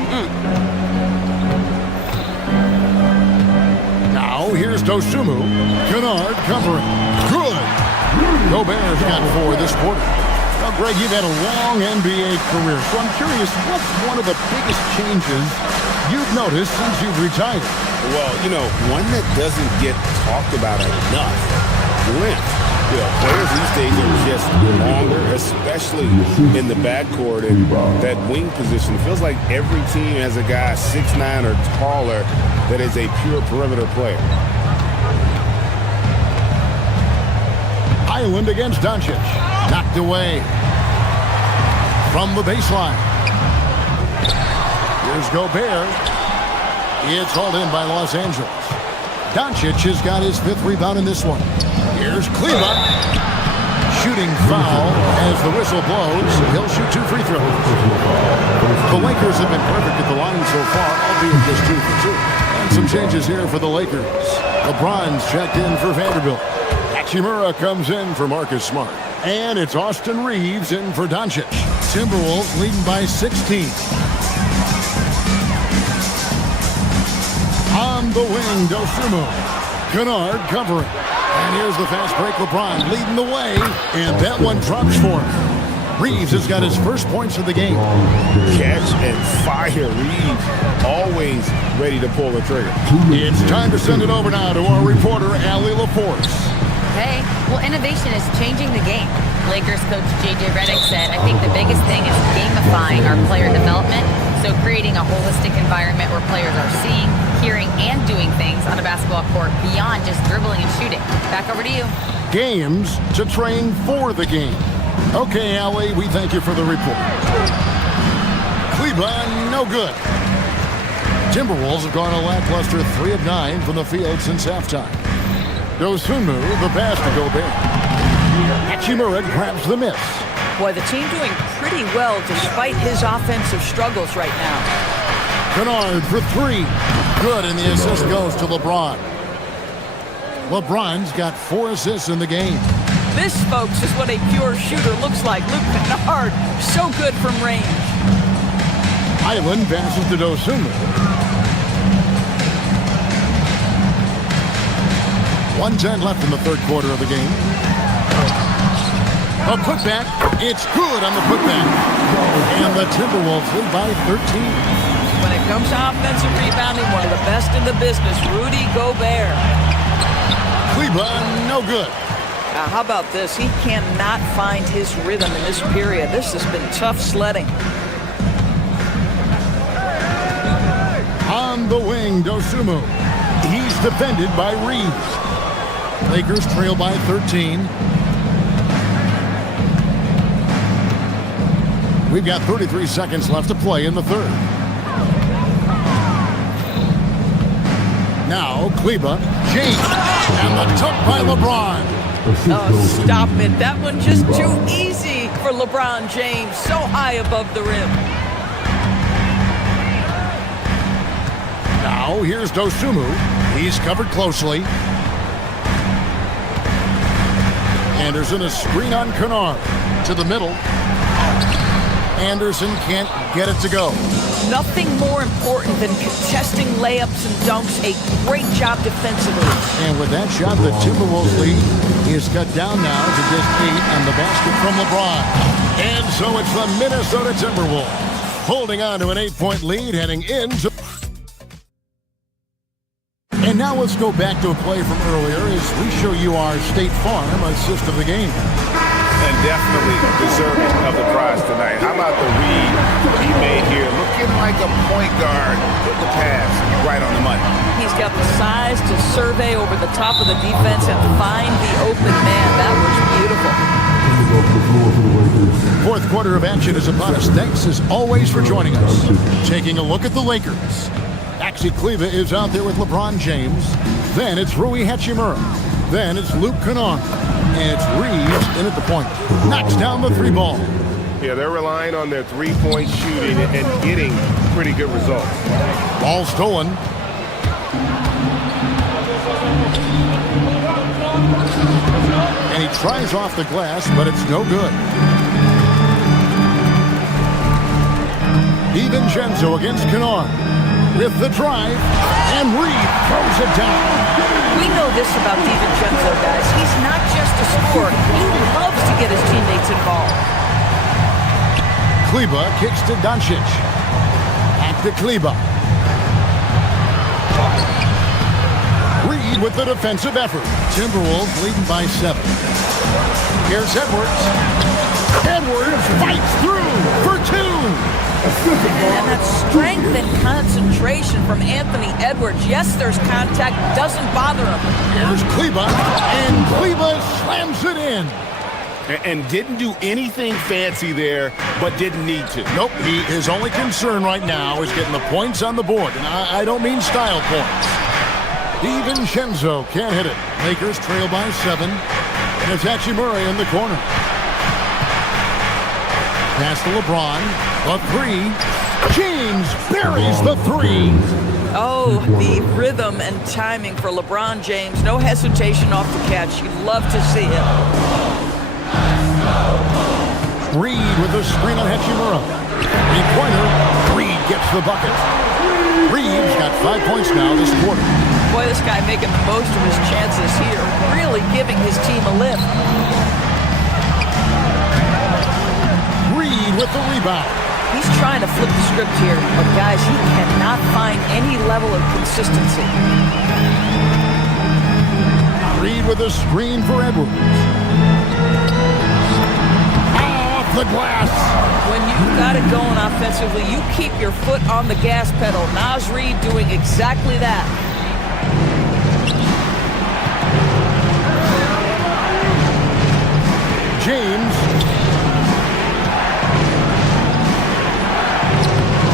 Now here's Dosunmu. Kennard covering. Good. Gobert's got 4 this quarter. Now, Greg, you've had a long NBA career, so I'm curious, what's one of the biggest changes you've noticed since you've retired? Well, one that doesn't get talked about enough. Length. Players these days are just longer, especially in the backcourt and that wing position. It feels like every team has a guy 6'9" or taller that is a pure perimeter player. Highland against Doncic. Knocked away from the baseline. Here's Gobert. It's hauled in by Los Angeles. Doncic has got his 5th rebound in this one. Here's Kleba. Shooting foul as the whistle blows. He'll shoot 2 free throws. The Lakers have been perfect at the line so far, albeit just 2 for 2. And some changes here for the Lakers. LeBron's checked in for Vanderbilt. Hachimura comes in for Marcus Smart. And it's Austin Reeves in for Doncic. Timberwolves leading by 16. On the wing, Dosunmu. Kennard covering. And here's the fast break. LeBron leading the way. And that one drops for him. Reeves has got his first points of the game. Catch and fire. Reeves always ready to pull the trigger. It's time to send it over now to our reporter, Allie LaForce. Hey, well, innovation is changing the game. Lakers coach JJ Redick said, I think the biggest thing is gamifying our player development. So creating a holistic environment where players are seeing, hearing, and doing things on a basketball court beyond just dribbling and shooting. Back over to you. Games to train for the game. Okay, Allie, we thank you for the report. Cleveland, no good. Timberwolves have gone a lackluster 3 of 9 from the field since halftime. Dosunmu, the pass to Gobert. Hachimura grabs the miss. Boy, the team doing pretty well despite his offensive struggles right now. Kennard for 3. Good, and the assist goes to LeBron. LeBron's got 4 assists in the game. This, folks, is what a pure shooter looks like. Luke Kennard, so good from range. Highland passes to Dosunmu. 1:10 left in the 3rd quarter of the game. A putback. It's good on the putback. And the Timberwolves lead by 13. When it comes to offensive rebounding, one of the best in the business, Rudy Gobert. Cleveland, no good. Now, how about this? He cannot find his rhythm in this period. This has been tough sledding. On the wing, Dosunmu. He's defended by Reeves. Lakers trail by 13. We've got 33 seconds left to play in the third. Now, Kleba, James, and the tuck by LeBron. Oh, stop it. That one just too easy for LeBron James. So high above the rim. Now, here's Dosunmu. He's covered closely. Anderson, a screen on Kennard. To the middle. Anderson can't get it to go. Nothing more important than contesting layups and dunks. A great job defensively. And with that shot, the Timberwolves lead is cut down now to just 8 and the basket from LeBron. And so it's the Minnesota Timberwolves holding on to an 8-point lead heading into... And now let's go back to a play from earlier as we show you our State Farm assist of the game. And definitely deserving of the prize tonight. How about the read he made here? Looking like a point guard. Put the pass right on the money. He's got the size to survey over the top of the defense and find the open man. That was beautiful. Fourth quarter of action is upon us. Thanks as always for joining us. Taking a look at the Lakers. Maxi Kleba is out there with LeBron James. Then it's Rui Hachimura. Then it's Luke Kennard. And it's Reeves in at the point. Knocks down the three ball. Yeah, they're relying on their three-point shooting and getting pretty good results. Ball stolen. And he tries off the glass, but it's no good. DiVincenzo against Kennard. With the drive, and Reed throws it down. We know this about DiVincenzo, guys. He's not just a scorer. He loves to get his teammates involved. Kleba kicks to Doncic. Back to Kleba. Reed with the defensive effort. Timberwolves leading by 7. Here's Edwards. Edwards fights through for 2. And that strength and concentration from Anthony Edwards. Yes, there's contact. Doesn't bother him. Here's Kleba. And Kleba slams it in. And didn't do anything fancy there, but didn't need to. Nope. His only concern right now is getting the points on the board. And I don't mean style points. DiVincenzo can't hit it. Lakers trail by 7. And it's Hachimura in the corner. Pass to LeBron. A 3. James buries the 3. Oh, the rhythm and timing for LeBron James. No hesitation off the catch. You'd love to see him. Reed with the screen on Hachimura. Three-pointer. Reed gets the bucket. Reed's got 5 points now this quarter. Boy, this guy making the most of his chances here. Really giving his team a lift. Reed with the rebound. He's trying to flip the script here, but guys, he cannot find any level of consistency. Reed with a screen for Edwards. Off the glass. When you've got it going offensively, you keep your foot on the gas pedal. Naz Reid doing exactly that. James.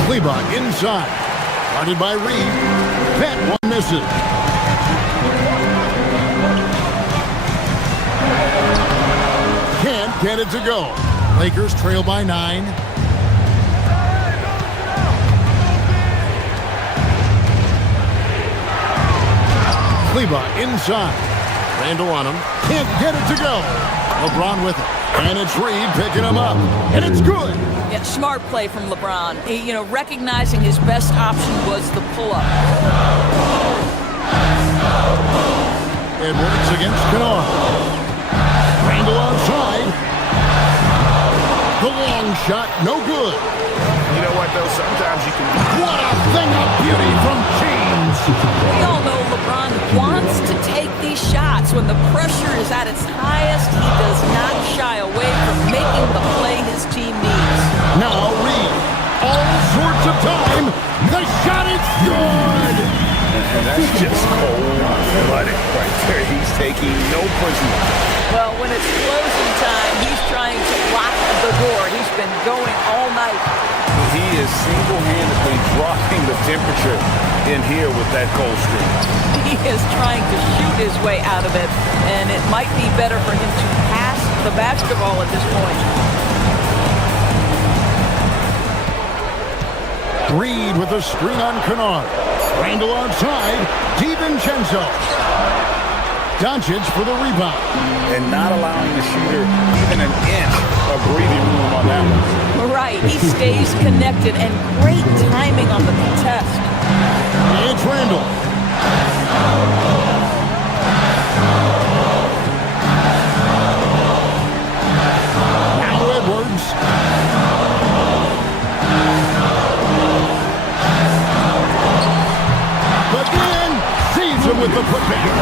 Kleba inside. Guarded by Reed. That one misses. Can't get it to go. Lakers trail by 9. Kleba inside. Randall on him. Can't get it to go. LeBron with it. And it's Reed picking him up. And it's good. Yeah, smart play from LeBron. He, recognizing his best option was the pull-up. Edwards against Kennard. Randall outside. The long shot, no good. You know what, though? Sometimes you can... What a thing of beauty from James. We all know LeBron wants to take these shots. When the pressure is at its highest, he does not shy away from making the play his team needs. Now Reed, all sorts of time. The shot is good. And that's just cold-blooded right there. He's taking no prisoners. Well, when it's closing time, he's trying to lock the door. He's been going all night. He is single-handedly dropping the temperature in here with that cold streak. He is trying to shoot his way out of it, and it might be better for him to pass the basketball at this point. Reed with a screen on Kennard. Randall outside. DiVincenzo. Doncic for the rebound. And not allowing the shooter even an inch of breathing room on that one. Right, he stays connected, and great timing on the contest. It's Randall. Now Edwards. But then sees him with the putback.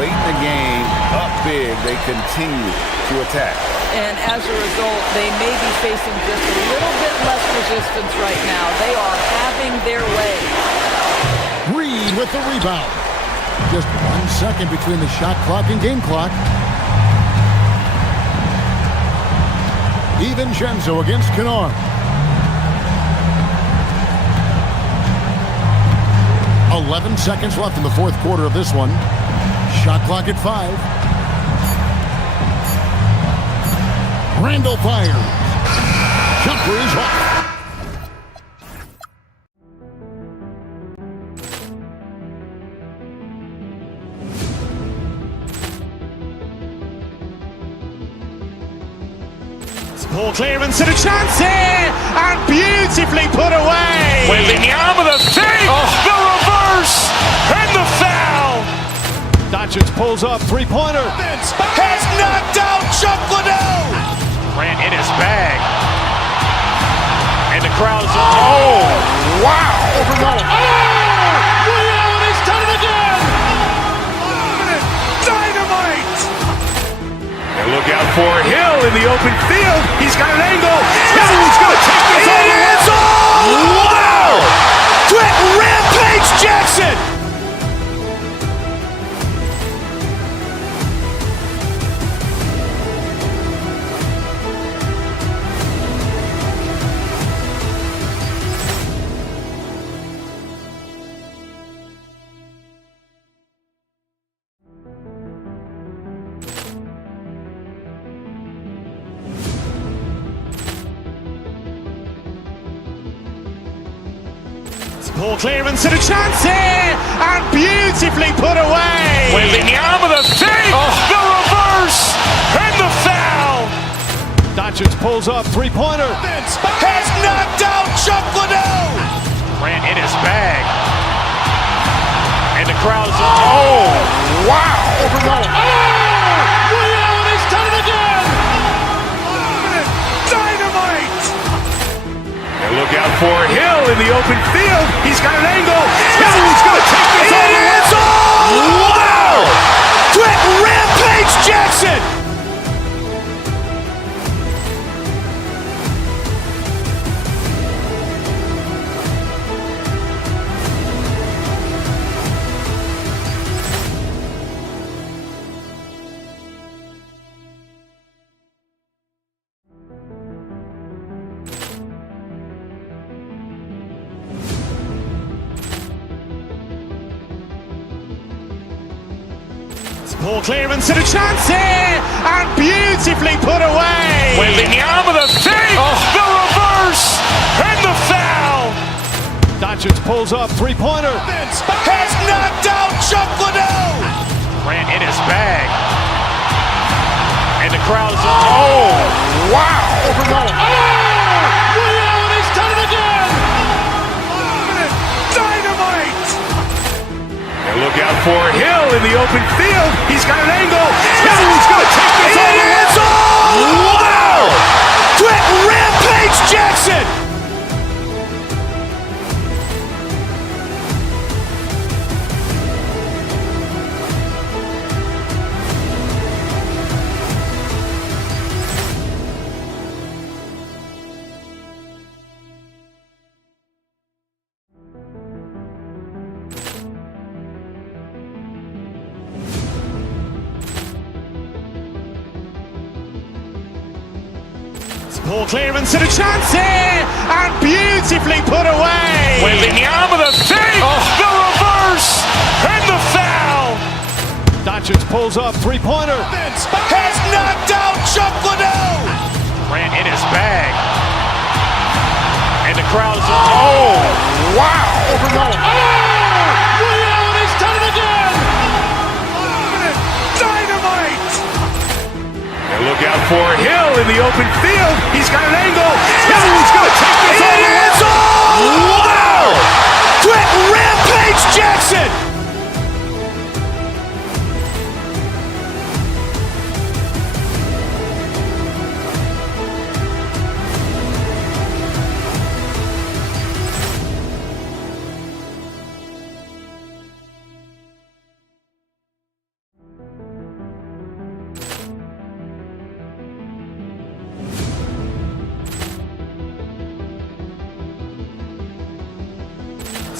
Late in the game, up big, they continue to attack. And as a result, they may be facing just a little bit less resistance right now. They are having their way. Reed with the rebound. Just 1 second between the shot clock and game clock. DiVincenzo against Kennard. 11 seconds left in the fourth quarter of this one. Shot clock at 5. Randall fires. Jumper is off. Ball clearance and a chance here, and beautifully put away. Wembanyama the fake, the reverse, and the foul. Doncic pulls up, three-pointer. Has knocked out Chuck Liddell. Ran in his bag. And the crowd's oh, wow. He's done it again. Dynamite. And look out for Hill in the open field. He's got an angle. Hill's going to take this all the way. Wow! Quick Rampage Jackson. Ball clearance and a chance here, and beautifully put away. Wembanyama the fake, the reverse, and the foul. Doncic pulls up, three-pointer. Has knocked out Chuck Liddell. Ran in his bag. And the crowd's oh, wow. He's done it again. Dynamite. And look out for Hill in the open field. He's got an angle. Hill's going to take this all the way. Wow! Quick Rampage Jackson. Ball clearance and a chance here, and beautifully put away. Wembanyama the fake, the reverse, and the foul. Doncic pulls up, three-pointer. Has knocked out Chuck Liddell. Ran in his bag. And the crowd's oh, wow. He's done it again. Dynamite. And look out for Hill in the open field. He's got an angle. Hill's going to take this all the way. Wow! Quick Rampage Jackson. Poor clearance and a chance here, and beautifully put away. Wembanyama the fake, the reverse, and the foul. Doncic pulls up, three-pointer. Has knocked out Chuck Liddell. Ran in his bag. And the crowd is... Oh, wow. Ray Allen has done it again. Dynamite. And look out for Hill in the open field. He's got an angle. Hill's going to take this all the way. Wow. Quick Rampage Jackson.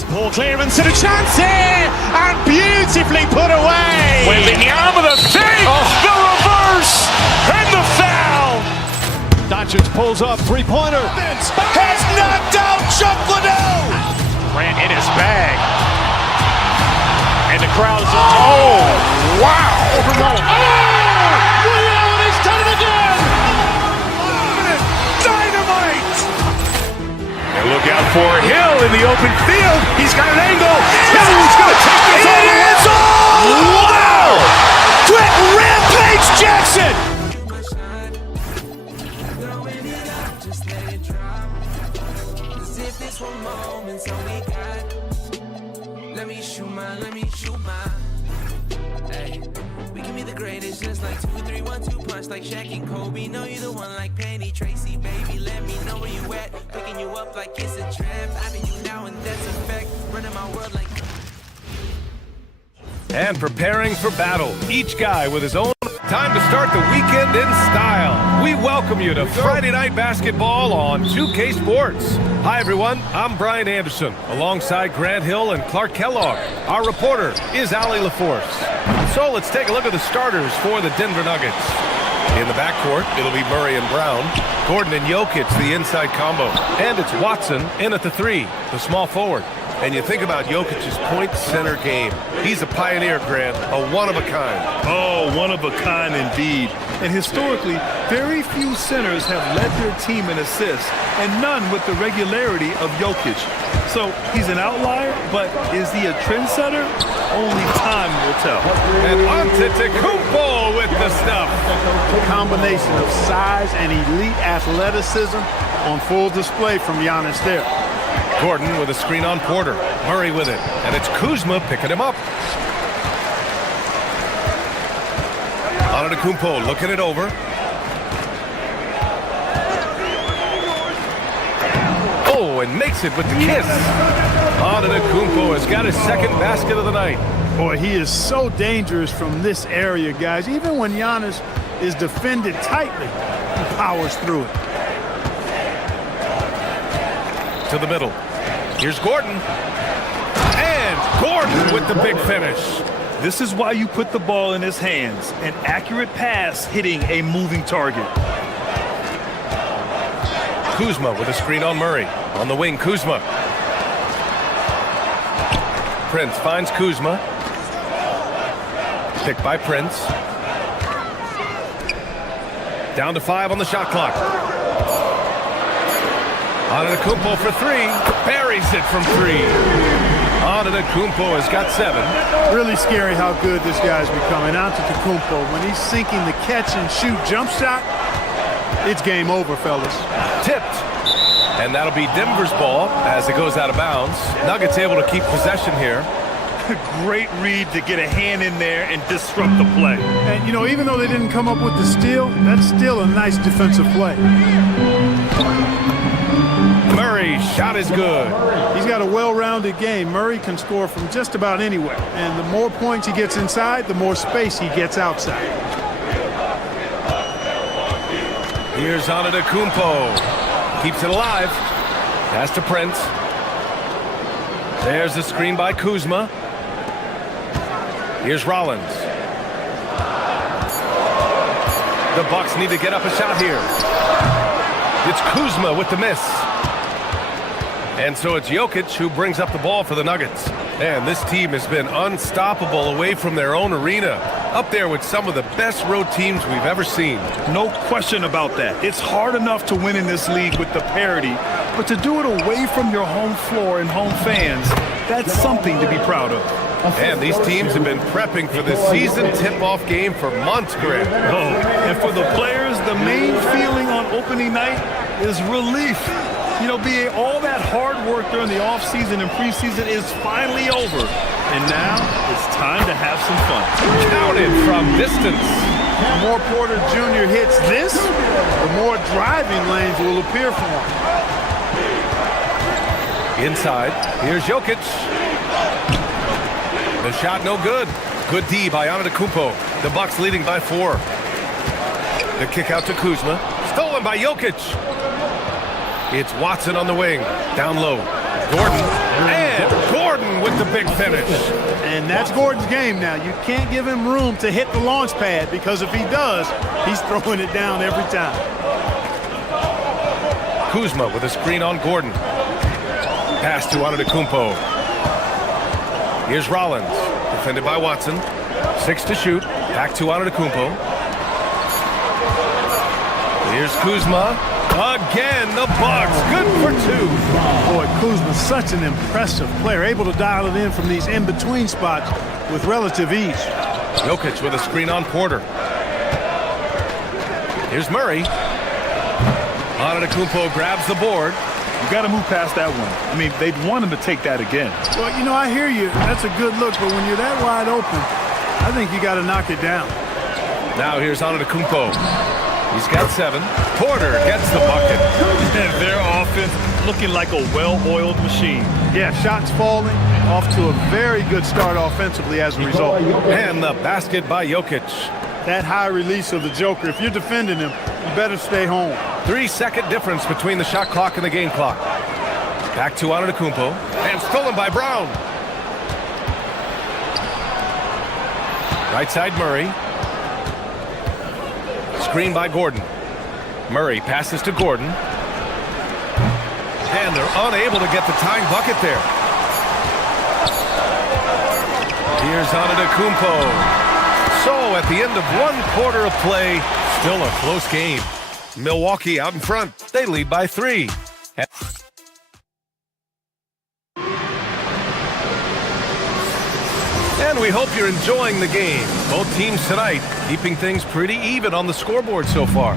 Poor clearance and a chance here, and beautifully put away. Wembanyama the fake, the reverse, and the foul. Doncic pulls up, three-pointer. Has knocked out Chuck Liddell. Ran in his bag. And the crowd is... Oh, wow. Ray Allen has done it again. Dynamite. And look out for Hill in the open field. He's got an angle. Hill's going to take this all the way. Wow! Quick Rampage Jackson. Let me shoot my. Hey, we can be the greatest, just like 2, 3, 1, 2 punch, like Shaq and Kobe. Know you the one like Penny Tracy, baby. Let me know where you at. Picking you up like it's a trap. I need you now, and that's a fact. Running my world like. And preparing for battle, each guy with his own. Time to start the weekend in style. We welcome you to Friday Night Basketball on 2K Sports. Hi, everyone. I'm Brian Anderson, alongside Grant Hill and Clark Kellogg. Our reporter is Allie LaForce. So let's take a look at the starters for the Denver Nuggets. In the backcourt, it'll be Murray and Brown. Gordon and Jokic, the inside combo. And it's Watson in at the 3, the small forward. And you think about Jokic's point center game. He's a pioneer, Grant, a one-of-a-kind. Oh, one of a kind indeed. And historically, very few centers have led their team in assists, and none with the regularity of Jokic. So he's an outlier, but is he a trendsetter? Only time will tell. And Antetokounmpo with the stuff. A combination of size and elite athleticism on full display from Giannis there. Gordon with a screen on Porter. Murray with it. And it's Kuzma picking him up. Antetokounmpo looking it over. Oh, and makes it with the kiss. Antetokounmpo has got his second basket of the night. Boy, he is so dangerous from this area, guys. Even when Giannis is defended tightly, he powers through it. To the middle. Here's Gordon. And Gordon with the big finish. This is why you put the ball in his hands. An accurate pass hitting a moving target. Kuzma with a screen on Murray. On the wing, Kuzma. Prince finds Kuzma. Picked by Prince. Down to 5 on the shot clock. Antetokounmpo for 3. Buries it from 3. Antetokounmpo has got 7. Really scary how good this guy's becoming. Antetokounmpo, when he's sinking the catch and shoot jump shot, it's game over, fellas. Tipped. And that'll be Denver's ball as it goes out of bounds. Nuggets able to keep possession here. Great read to get a hand in there and disrupt the play. And, you know, even though they didn't come up with the steal, that's still a nice defensive play. Murray's shot is good. He's got a well-rounded game. Murray can score from just about anywhere. And the more points he gets inside, the more space he gets outside. Here's Antetokounmpo. Keeps it alive. Pass to Prince. There's the screen by Kuzma. Here's Rollins. The Bucks need to get up a shot here. It's Kuzma with the miss. And so it's Jokic who brings up the ball for the Nuggets. And this team has been unstoppable away from their own arena. Up there with some of the best road teams we've ever seen. No question about that. It's hard enough to win in this league with the parity, but to do it away from your home floor and home fans, that's something to be proud of. And these teams have been prepping for this season tip-off game for months, Greg. Oh, and for the players, the main feeling on opening night is relief. You know, BA, all that hard work during the offseason and preseason is finally over. And now it's time to have some fun. Counted from distance. The more Porter Jr. hits this, the more driving lanes will appear for him. Inside, here's Jokic. The shot no good. Good D by Antetokounmpo. The Bucks leading by 4. The kick out to Kuzma. Stolen by Jokic. It's Watson on the wing. Down low. Gordon. And Gordon with the big finish. And that's Gordon's game now. You can't give him room to hit the launch pad because if he does, he's throwing it down every time. Kuzma with a screen on Gordon. Pass to Antetokounmpo. Here's Rollins. Defended by Watson. 6 to shoot. Back to Antetokounmpo. Here's Kuzma. Again, the Bucks. Good for 2. Boy, Kuzma's such an impressive player, able to dial it in from these in-between spots with relative ease. Jokic with a screen on Porter. Here's Murray. Antetokounmpo grabs the board. You got to move past that one. I mean, they'd want him to take that again. Well, you know, I hear you. That's a good look, but when you're that wide open, I think you got to knock it down. Now here's Antetokounmpo. He's got 7. Porter gets the bucket. Their offense looking like a well-oiled machine. Yeah, shots falling, off to a very good start offensively as a result. And the basket by Jokic. That high release of the Joker, if you're defending him, you better stay home. 3-second difference between the shot clock and the game clock. Back to Antetokounmpo. And stolen by Brown. Right side Murray. Screen by Gordon. Murray passes to Gordon. And they're unable to get the tying bucket there. Here's Antetokounmpo. So at the end of 1 quarter of play, still a close game. Milwaukee out in front. They lead by 3. And we hope you're enjoying the game. Both teams tonight keeping things pretty even on the scoreboard so far.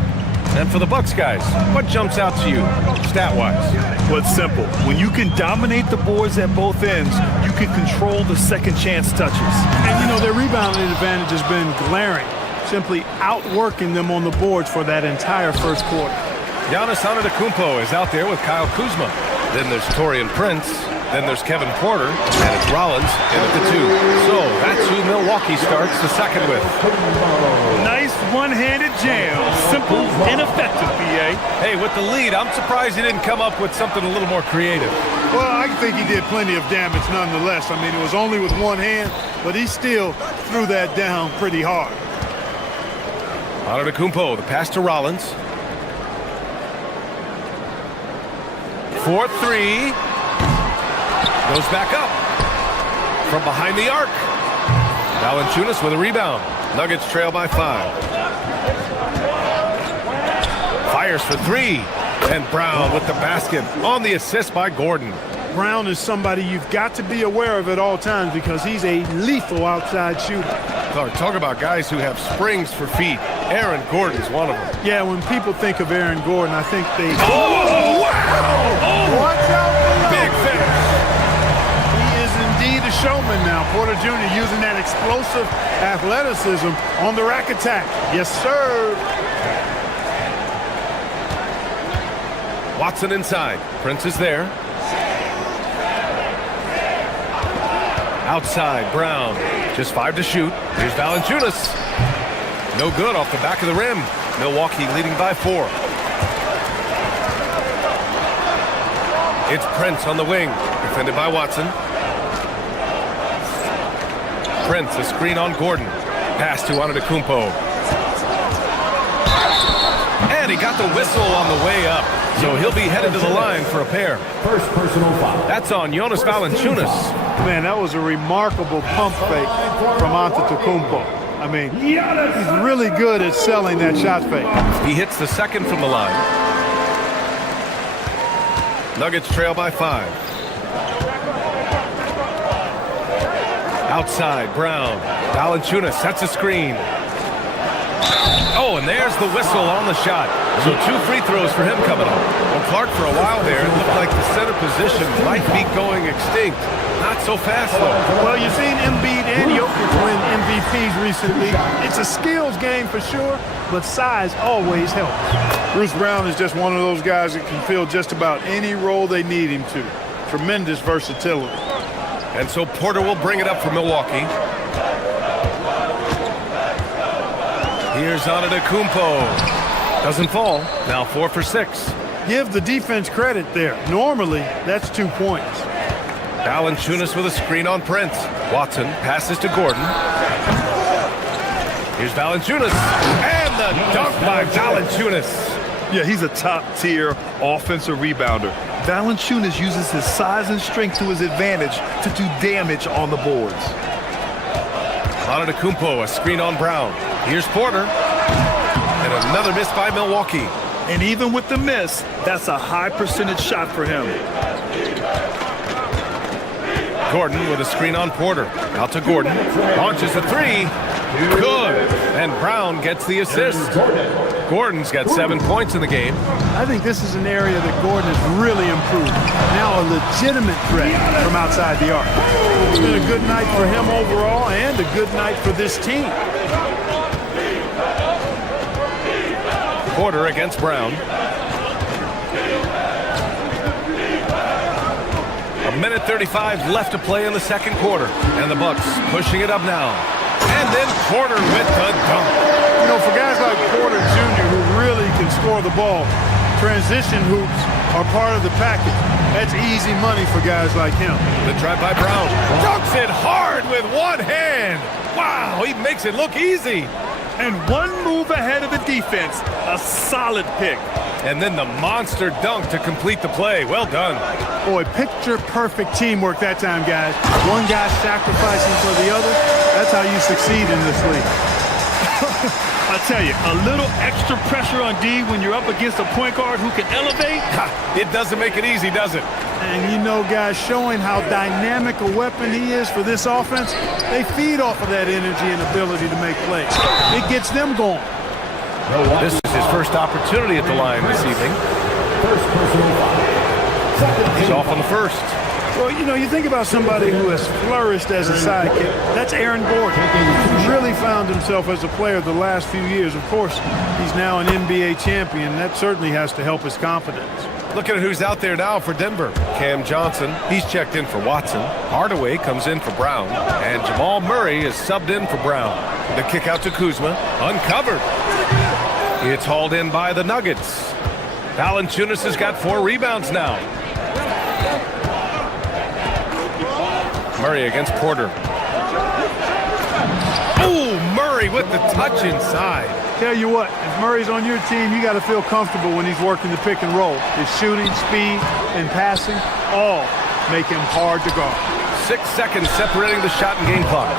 And for the Bucks guys, what jumps out to you, stat-wise? Well, it's simple. When you can dominate the boards at both ends, you can control the second chance touches. And, you know, their rebounding advantage has been glaring, simply outworking them on the boards for that entire first quarter. Giannis Antetokounmpo is out there with Kyle Kuzma. Then there's Taurean Prince. Then there's Kevin Porter, and it's Rollins in at the 2. So that's who Milwaukee starts the second with. Nice one-handed jam. Simple and effective, BA. Hey, with the lead, I'm surprised he didn't come up with something a little more creative. Well, I think he did plenty of damage nonetheless. I mean, it was only with one hand, but he still threw that down pretty hard. Antetokounmpo, the pass to Rollins. 4-3. Goes back up from behind the arc. Valanciunas with a rebound. Nuggets trail by 5. Fires for 3. And Brown with the basket on the assist by Gordon. Brown is somebody you've got to be aware of at all times because he's a lethal outside shooter. Talk about guys who have springs for feet. Aaron Gordon's one of them. Yeah, when people think of Aaron Gordon, I think they... Oh, wow! Oh, watch out below. Big finish. Indeed a showman now. Porter Jr. using that explosive athleticism on the rack attack. Yes, sir. Watson inside. Prince is there. Outside, Brown. Just 5 to shoot. Here's Valanciunas. No good off the back of the rim. Milwaukee leading by 4. It's Prince on the wing. Defended by Watson. Prince, a screen on Gordon. Pass to Antetokounmpo. And he got the whistle on the way up. So he'll be headed to the line for a pair. First personal foul. That's on Jonas Valanciunas. Man, that was a remarkable pump fake from Antetokounmpo. I mean, he's really good at selling that shot fake. He hits the second from the line. Nuggets trail by 5. Outside, Brown. Valanciunas sets a screen. Oh, and there's the whistle on the shot. So 2 free throws for him coming up. Well, Clark, for a while there, it looked like the center position might be going extinct. Not so fast, though. Well, you've seen Embiid and Jokic win MVPs recently. It's a skills game for sure, but size always helps. Bruce Brown is just one of those guys that can fill just about any role they need him to. Tremendous versatility. And so Porter will bring it up for Milwaukee. Here's Antetokounmpo. Doesn't fall. Now 4 for 6. Give the defense credit there. Normally, that's 2 points. Valanciunas with a screen on Prince. Watson passes to Gordon. Here's Valanciunas. And the dunk by Valanciunas. Yeah, he's a top-tier offensive rebounder. Valanciunas uses his size and strength to his advantage to do damage on the boards. Antetokounmpo, a screen on Brown. Here's Porter. And another miss by Milwaukee. And even with the miss, that's a high percentage shot for him. Gordon with a screen on Porter. Out to Gordon. Launches a 3. Good. And Brown gets the assist. Gordon's got 7 points in the game. I think this is an area that Gordon has really improved. Now a legitimate threat from outside the arc. It's been a good night for him overall and a good night for this team. Porter against Brown. A minute 35 left to play in the second quarter. And the Bucks pushing it up now. And then Porter with the dunk. You know, for guys like Porter Jr. who really can score the ball, transition hoops are part of the package. That's easy money for guys like him. The drive by Brown. Dunks it hard with one hand. Wow, he makes it look easy. And one move ahead of the defense. A solid pick. And then the monster dunk to complete the play. Well done. Boy, picture-perfect teamwork that time, guys. One guy sacrificing for the other. That's how you succeed in this league. I tell you, a little extra pressure on D when you're up against a point guard who can elevate. It doesn't make it easy, does it? And you know, guys, showing how dynamic a weapon he is for this offense, they feed off of that energy and ability to make plays. It gets them going. This is his first opportunity at the line this evening. He's off on the first. Well, you know, you think about somebody who has flourished as a sidekick. That's Aaron Gordon. He's really found himself as a player the last few years. Of course, he's now an NBA champion. That certainly has to help his confidence. Looking at who's out there now for Denver. Cam Johnson, he's checked in for Watson. Hardaway comes in for Brown. And Jamal Murray is subbed in for Brown. The kick out to Kuzma, uncovered. It's hauled in by the Nuggets. Valanciunas has got 4 rebounds now. Murray against Porter. Oh, Murray with the touch inside. Tell you what, if Murray's on your team, you got to feel comfortable when he's working the pick and roll. His shooting, speed, and passing all make him hard to guard. 6 seconds separating the shot and game clocks.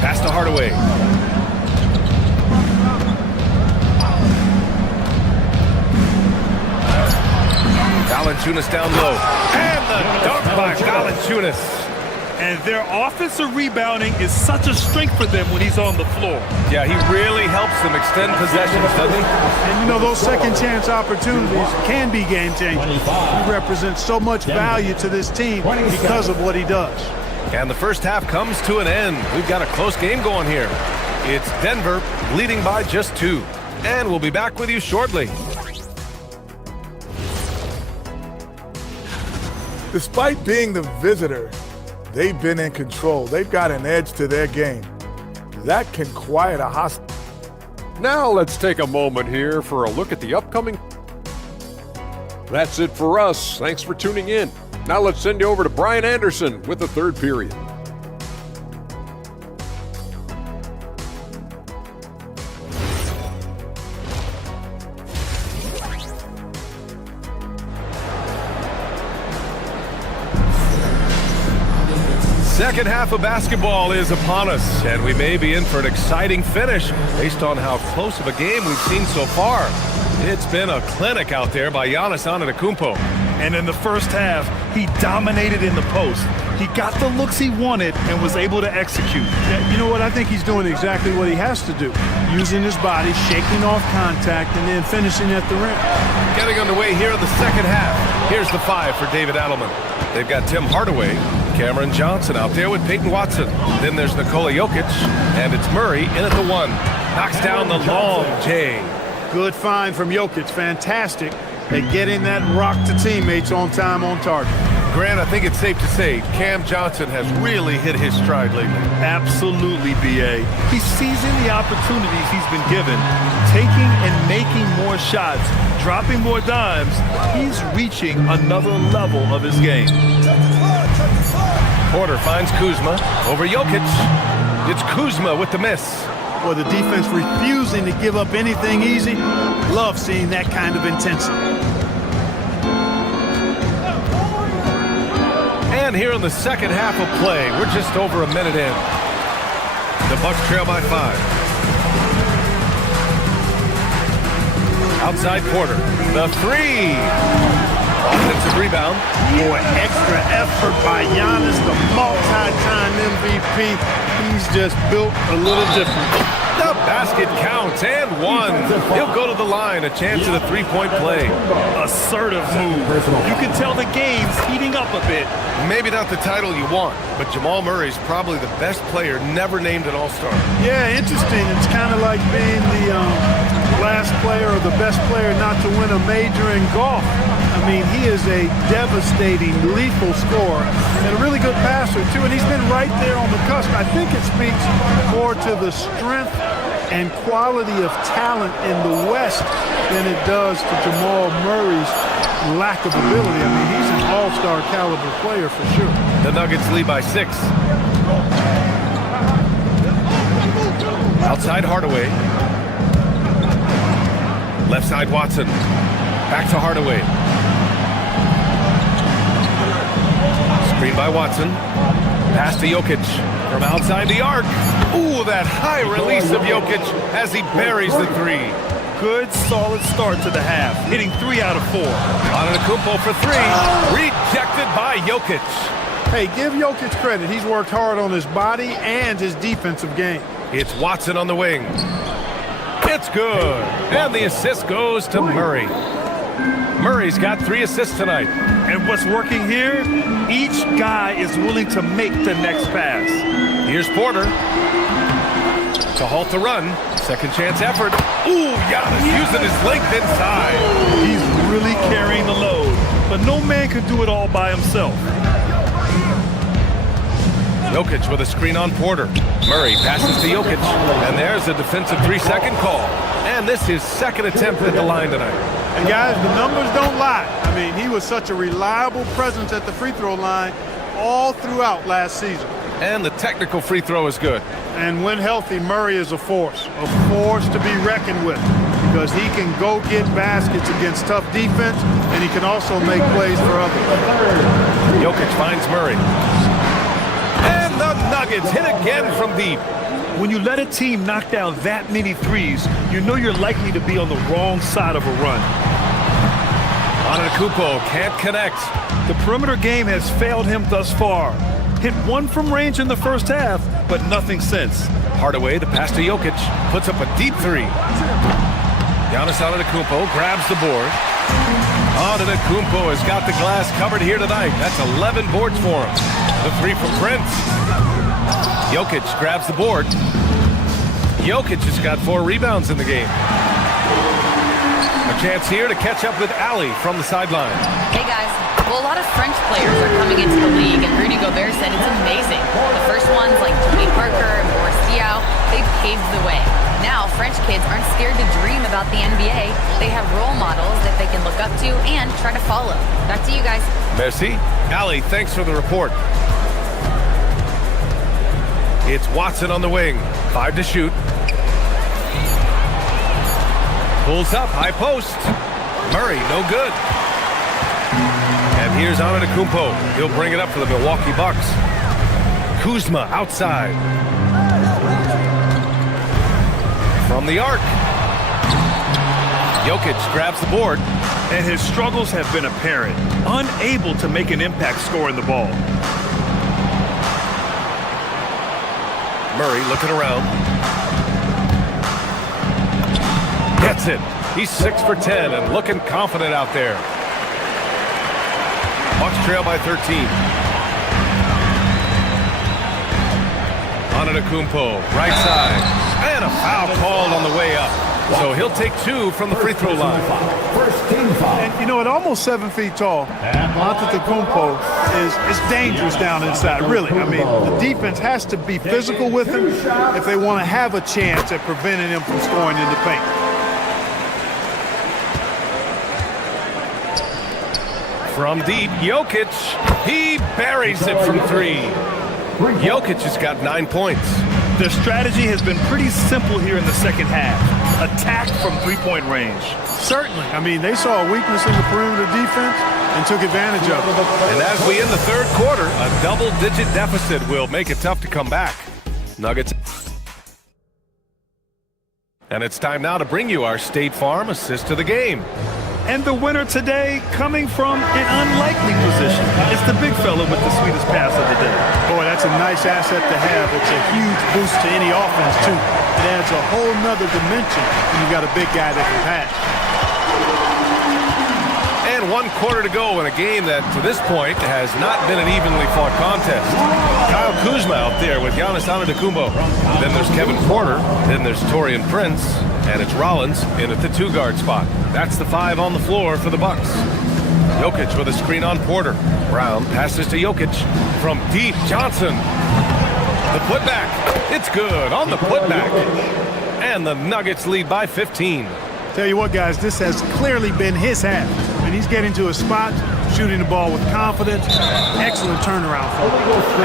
Pass to Hardaway. Valanciunas down low. And the dunk by Valanciunas. And their offensive rebounding is such a strength for them when he's on the floor. Yeah, he really helps them extend possessions, doesn't he? And you know, those second chance opportunities can be game changing. He represents so much value to this team because of what he does. And the first half comes to an end. We've got a close game going here. It's Denver leading by just 2. And we'll be back with you shortly. Despite being the visitor, they've been in control. They've got an edge to their game. That can quiet a hostile. Now let's take a moment here for a look at the upcoming. That's it for us. Thanks for tuning in. Now let's send you over to Brian Anderson with the third period. second half of basketball is upon us, and we may be in for an exciting finish based on how close of a game we've seen so far. It's been a clinic out there by Giannis Antetokounmpo. And in the first half, he dominated in the post. He got the looks he wanted and was able to execute. Yeah, you know what? I think he's doing exactly what he has to do. Using his body, shaking off contact, and then finishing at the rim. Getting underway here in the second half. Here's the 5 for David Adelman. They've got Tim Hardaway, Cameron Johnson out there with Peyton Watson. Then there's Nikola Jokic, and it's Murray in at the 1. Knocks down the long J. Good find from Jokic. Fantastic at getting that rock to teammates on time, on target. Grant, I think it's safe to say Cam Johnson has really hit his stride lately. Absolutely, B.A. He's seizing the opportunities he's been given, taking and making more shots, dropping more dimes. He's reaching another level of his game. Porter finds Kuzma over Jokic. It's Kuzma with the miss. Well, the defense refusing to give up anything easy. Love seeing that kind of intensity. And here in the second half of play, we're just over a minute in. The Bucks trail by 5. Outside Porter, the 3. Offensive rebound. Boy, extra effort by Giannis, the multi-time MVP. He's just built a little different. The basket counts, and 1. He'll go to the line, a chance at a three-point play. Assertive move. You can tell the game's heating up a bit. Maybe not the title you want, but Jamal Murray's probably the best player never named an All-Star. Yeah, interesting. It's kind of like being the last player or the best player not to win a major in golf. I mean, he is a devastating, lethal scorer and a really good passer, too. And he's been right there on the cusp. I think it speaks more to the strength and quality of talent in the West than it does to Jamal Murray's lack of ability. I mean, he's an all-star caliber player for sure. The Nuggets lead by 6. Outside Hardaway. Left side Watson. Back to Hardaway. Screen by Watson. Pass to Jokic from outside the arc. Ooh, that high release of Jokic as he buries the 3. Good, solid start to the half, hitting 3 out of 4. Antetokounmpo for 3. Rejected by Jokic. Hey, give Jokic credit. He's worked hard on his body and his defensive game. It's Watson on the wing. It's good. And the assist goes to Murray. Murray's got 3 assists tonight. And what's working here? Each guy is willing to make the next pass. Here's Porter to halt the run. Second chance effort. Ooh, Giannis using his length inside. He's really carrying the load, but no man can do it all by himself. Jokic with a screen on Porter. Murray passes to Jokic, and there's a defensive 3-second call. And this is second attempt at the line tonight. And guys, the numbers don't lie. I mean, he was such a reliable presence at the free throw line all throughout last season. And the technical free throw is good. And when healthy, Murray is a force to be reckoned with, because he can go get baskets against tough defense, and he can also make plays for others. Jokic finds Murray. And the Nuggets hit again from deep. When you let a team knock down that many threes, you know you're likely to be on the wrong side of a run. Antetokounmpo can't connect. The perimeter game has failed him thus far. Hit 1 from range in the first half, but nothing since. Hardaway, the pass to Jokic, puts up a deep 3. Giannis Antetokounmpo grabs the board. Antetokounmpo has got the glass covered here tonight. That's 11 boards for him. The 3 from Prince. Jokic grabs the board. Jokic has got 4 rebounds in the game. A chance here to catch up with Ali from the sideline. Hey guys, well, a lot of French players are coming into the league, and Rudy Gobert said it's amazing. The first ones like Tony Parker and Boris Diaw, they paved the way. Now, French kids aren't scared to dream about the NBA. They have role models that they can look up to and try to follow. Back to you guys. Merci. Ali, thanks for the report. It's Watson on the wing. 5 to shoot. Pulls up, high post. Murray, no good. And here's Antetokounmpo. He'll bring it up for the Milwaukee Bucks. Kuzma outside. From the arc. Jokic grabs the board. And his struggles have been apparent. Unable to make an impact scoring the ball. Murray looking around. Gets it. He's 6 for 10 and looking confident out there. Bucks trail by 13. Antetokounmpo, right side. And a foul called on the way up. So he'll take 2 from the free throw line. And, you know, at almost 7 feet tall, Antetokounmpo is dangerous down inside, really. I mean, the defense has to be physical with him if they want to have a chance at preventing him from scoring in the paint. From deep, Jokic. He buries it from 3. Jokic has got 9 points. Their strategy has been pretty simple here in the second half. Attack from three-point range. Certainly. I mean, they saw a weakness in the perimeter defense and took advantage of it. And as we end the third quarter, a double-digit deficit will make it tough to come back. Nuggets. And it's time now to bring you our State Farm assist of the game. And the winner today coming from an unlikely position. It's the big fella with the sweetest pass of the day. Boy, that's a nice asset to have. It's a huge boost to any offense, too. It adds a whole nother dimension when you got a big guy that can pass. And 1 quarter to go in a game that, to this point, has not been an evenly fought contest. Kyle Kuzma out there with Giannis Antetokounmpo. Then there's Kevin Porter. Then there's Taurean Prince. And it's Rollins in at the 2-guard spot. That's the 5 on the floor for the Bucks. Jokic with a screen on Porter. Brown passes to Jokic. From deep, Johnson. The putback. It's good on the putback. And the Nuggets lead by 15. Tell you what, guys, this has clearly been his half. And he's getting to a spot, shooting the ball with confidence. Excellent turnaround for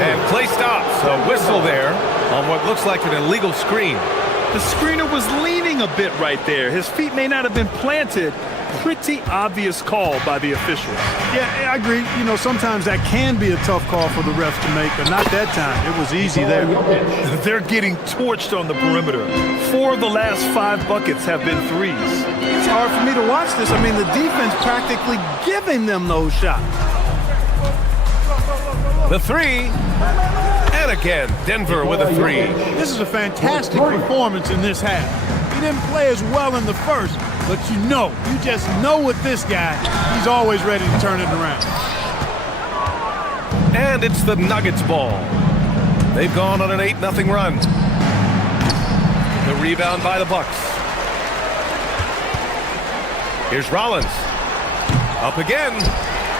him. And play stops. A whistle there on what looks like an illegal screen. The screener was leaning a bit right there. His feet may not have been planted. Pretty obvious call by the officials. Yeah, I agree. You know, sometimes that can be a tough call for the refs to make, but not that time. It was easy there. They're getting torched on the perimeter. 4 of the last 5 buckets have been threes. It's hard for me to watch this. I mean, the defense practically giving them those shots. The 3. And again, Denver with a 3. This is a fantastic performance in this half. He didn't play as well in the first, but you just know with this guy, he's always ready to turn it around. And it's the Nuggets ball. They've gone on an 8-0 run. The rebound by the Bucks. Here's Rollins. Up again.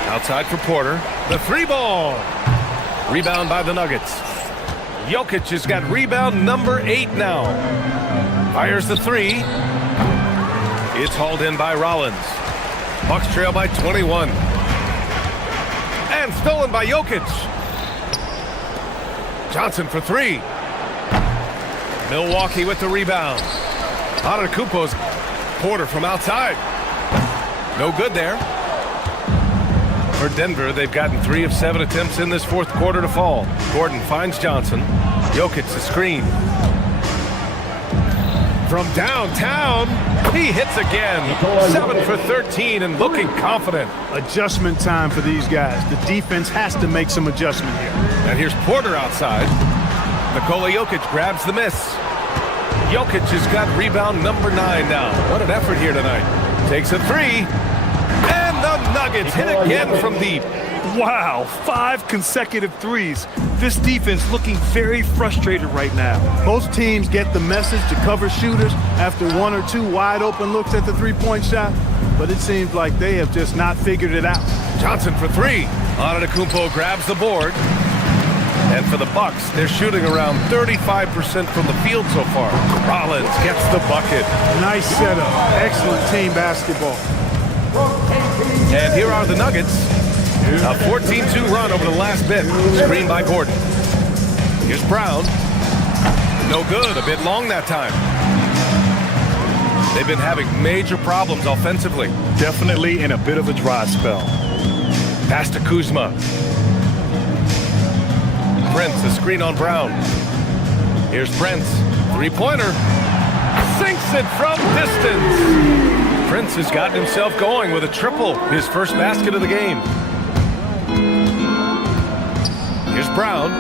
Outside for Porter. The 3 ball. Rebound by the Nuggets. Jokic has got rebound number 8 now. Fires the 3. It's hauled in by Rollins. Bucks trail by 21. And stolen by Jokic. Johnson for 3. Milwaukee with the rebound. Antetokounmpo's Porter from outside. No good there. For Denver, they've gotten 3 of 7 attempts in this fourth quarter to fall. Gordon finds Johnson. Jokic the screen. From downtown, he hits again. 7 for 13 and looking confident. Adjustment time for these guys. The defense has to make some adjustment here. And here's Porter outside. Nikola Jokic grabs the miss. Jokic has got rebound number 9 now. What an effort here tonight. Takes a 3. And the Nuggets hit again from deep. Wow, 5 consecutive threes. This defense looking very frustrated right now. Both teams get the message to cover shooters after 1 or 2 wide open looks at the 3-point shot, but it seems like they have just not figured it out. Johnson for 3. Antetokounmpo grabs the board. And for the Bucks, they're shooting around 35% from the field so far. Rollins gets the bucket. Nice setup. Excellent team basketball. And here are the Nuggets. A 14-2 run over the last bit. Screen by Gordon. Here's Brown. No good. A bit long that time. They've been having major problems offensively. Definitely in a bit of a dry spell. Pass to Kuzma. Prince, a screen on Brown. Here's Prince, three-pointer. Sinks it from distance. Prince has gotten himself going with a triple, his first basket of the game. Here's Brown.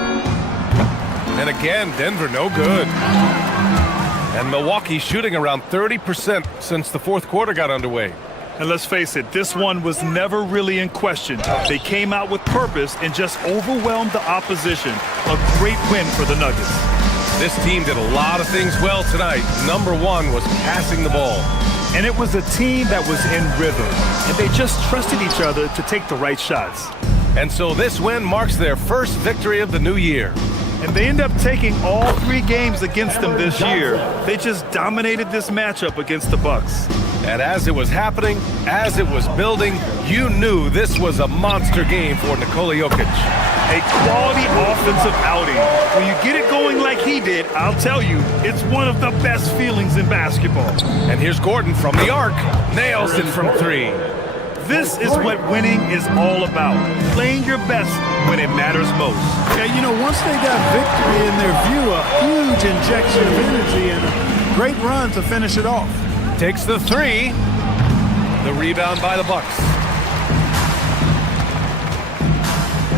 And again, Denver no good. And Milwaukee shooting around 30% since the fourth quarter got underway. And let's face it, this one was never really in question. They came out with purpose and just overwhelmed the opposition. A great win for the Nuggets. This team did a lot of things well tonight. Number one was passing the ball. And it was a team that was in rhythm. And they just trusted each other to take the right shots. And so this win marks their first victory of the new year. And they end up taking all 3 games against them this year. They just dominated this matchup against the Bucks. And as it was happening, as it was building, you knew this was a monster game for Nikola Jokic. A quality offensive outing. When you get it going like he did, I'll tell you, it's one of the best feelings in basketball. And here's Gordon from the arc. Nails it from 3. This is what winning is all about. Playing your best when it matters most. Yeah, you know, once they got victory in their view, a huge injection of energy and a great run to finish it off. Takes the 3. The rebound by the Bucks.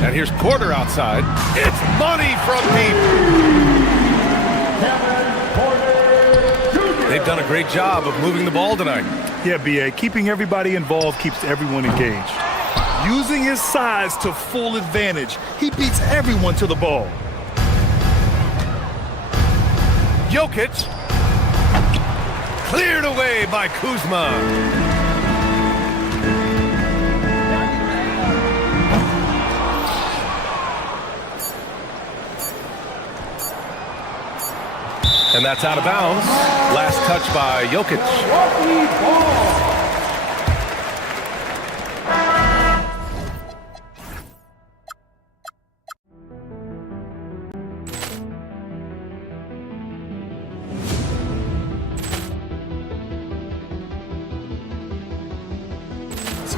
And here's Porter outside. It's money from deep. They've done a great job of moving the ball tonight. Yeah, B.A., keeping everybody involved keeps everyone engaged. Using his size to full advantage, he beats everyone to the ball. Jokic. Cleared away by Kuzma. And that's out of bounds. Last touch by Jokic.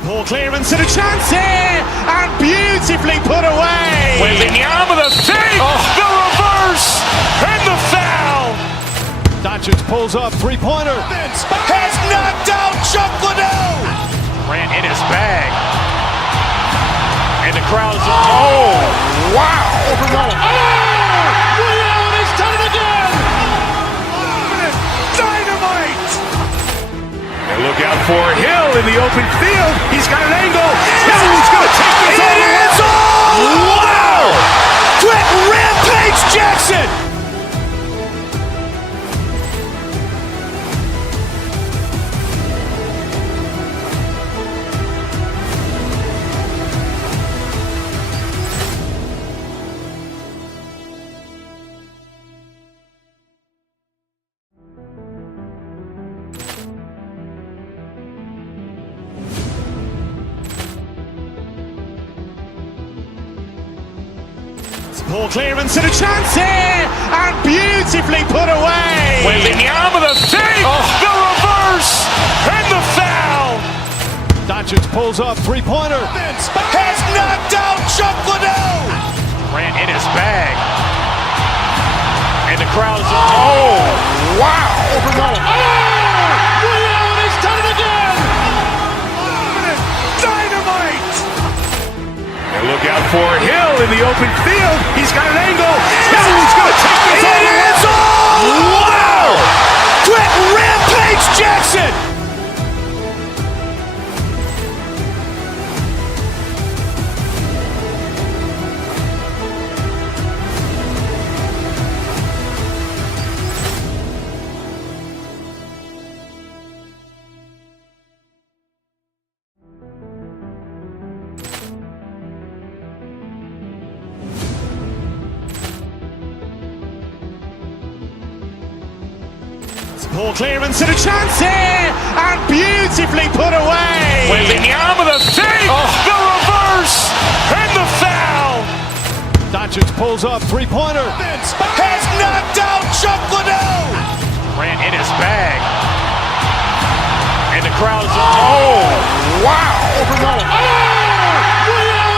Poor clearance and a chance here, and beautifully put away. Wembanyama the save, the reverse, and the foul. Doncic pulls up, three-pointer. Has knocked out Chocolate. Ran in his bag. And the crowd's, oh, wow. He's done it again. Dynamite. And look out for Hill in the open field. He's got an angle. Hill's going to take this all the way. Wow. Quick Rampage Jackson. Poor clearance and a chance here, and beautifully put away. Wembanyama the save, the reverse, and the foul. Doncic pulls up, three-pointer. Has knocked out Chocolate. Ran in his bag. And the crowd's, oh, wow. He's done it again. Dynamite. And look out for Hill in the open field. He's got an angle. Hill's going to take this all the way. Wow! Quick Rampage Jackson. Poor clearance and a chance here, and beautifully put away. Wembanyama the save, the reverse, and the foul. Doncic pulls up, three-pointer. Has knocked out Chocolate. Ran in his bag. And the crowd's, oh, wow.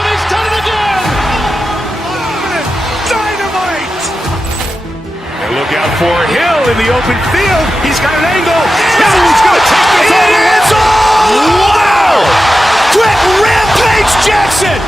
He's done it again. Dynamite. Look out for Hill in the open field. He's got an angle. Hill's going to take this all the way. Wow! Quick Rampage Jackson!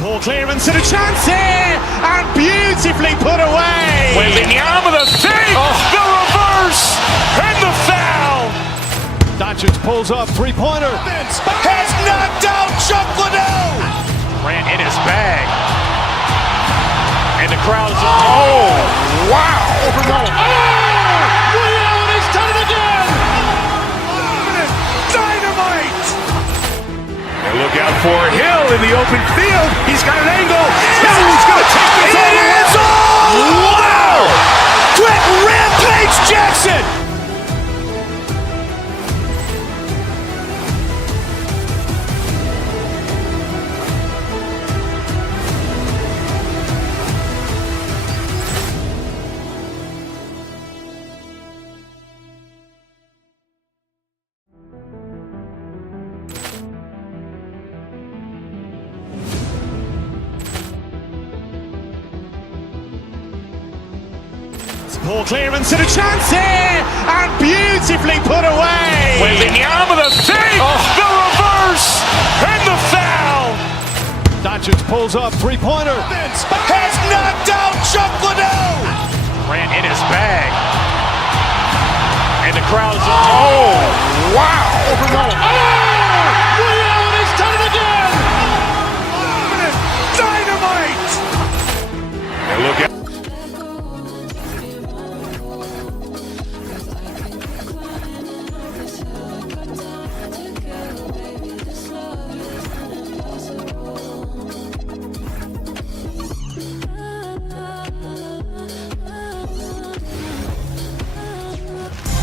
Ball clearance and a chance here, and beautifully put away. Wembanyama the fake, the reverse, and the foul. Doncic pulls up, three-pointer. Has knocked out Chuck Liddell. Ran in his bag. And the crowd is, oh, wow. Ray Allen has done it again. Dynamite. And look out for Hill in the open field. He's got an angle. Hill's going to take this all the way. Wow. Quick Rampage Jackson. Ball clearance and a chance here, and beautifully put away. Wembanyama the fake, the reverse, and the foul. Doncic pulls up, three-pointer. Has knocked out Chuck Liddell. Ran in his bag. And the crowd is, oh, wow. Ray Allen has done it again. Dynamite. And look at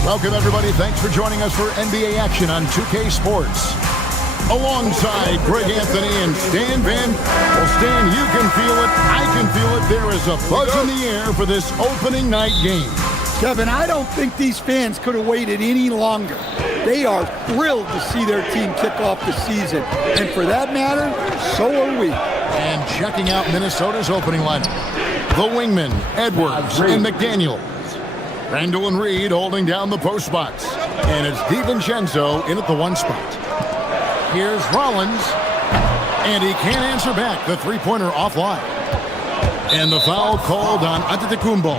Welcome, everybody. Thanks for joining us for NBA action on 2K Sports. Alongside Greg Anthony and Stan Van. Well, Stan, you can feel it. I can feel it. There is a buzz in the air for this opening night game. Kevin, I don't think these fans could have waited any longer. They are thrilled to see their team kick off the season. And for that matter, so are we. And checking out Minnesota's opening lineup. The wingmen, Edwards and McDaniel. Randall and Reed holding down the post spots. And it's DiVincenzo in at the one spot. Here's Rollins. And he can't answer back. The three-pointer offline. And the foul called on Antetokounmpo.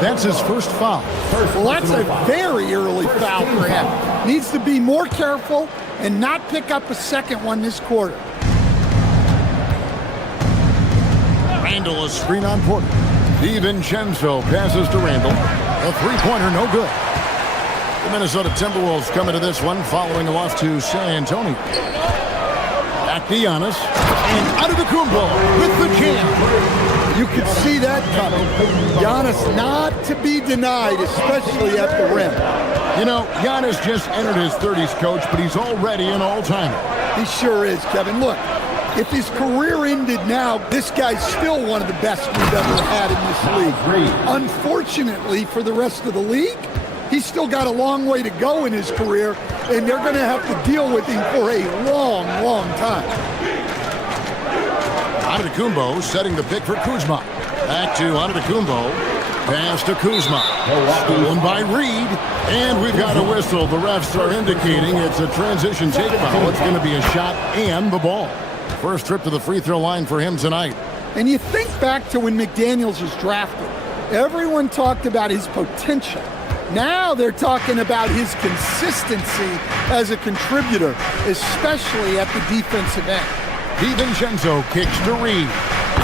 That's his first foul. Well, that's a very early foul for him. Needs to be more careful and not pick up a second one this quarter. Randall, a screen on Porter. DiVincenzo passes to Randall. A three-pointer, no good. The Minnesota Timberwolves coming to this one following a loss to San Antonio. Back to Giannis. And Antetokounmpo with the jam. You can see that coming. Giannis not to be denied, especially at the rim. You know, Giannis just entered his 30s, Coach, but he's already an all-timer. He sure is, Kevin. Look, if his career ended now, this guy's still one of the best we've ever had in this league. Unfortunately for the rest of the league, he's still got a long way to go in his career, and they're going to have to deal with him for a long, long time. Antetokounmpo setting the pick for Kuzma. Back to Antetokounmpo. Pass to Kuzma. Stolen by Reed. And we've got a whistle. The refs are indicating it's a transition take foul. It's going to be a shot and the ball. First trip to the free throw line for him tonight. And you think back to when McDaniels was drafted. Everyone talked about his potential. Now they're talking about his consistency as a contributor, especially at the defensive end. DiVincenzo kicks to Reed.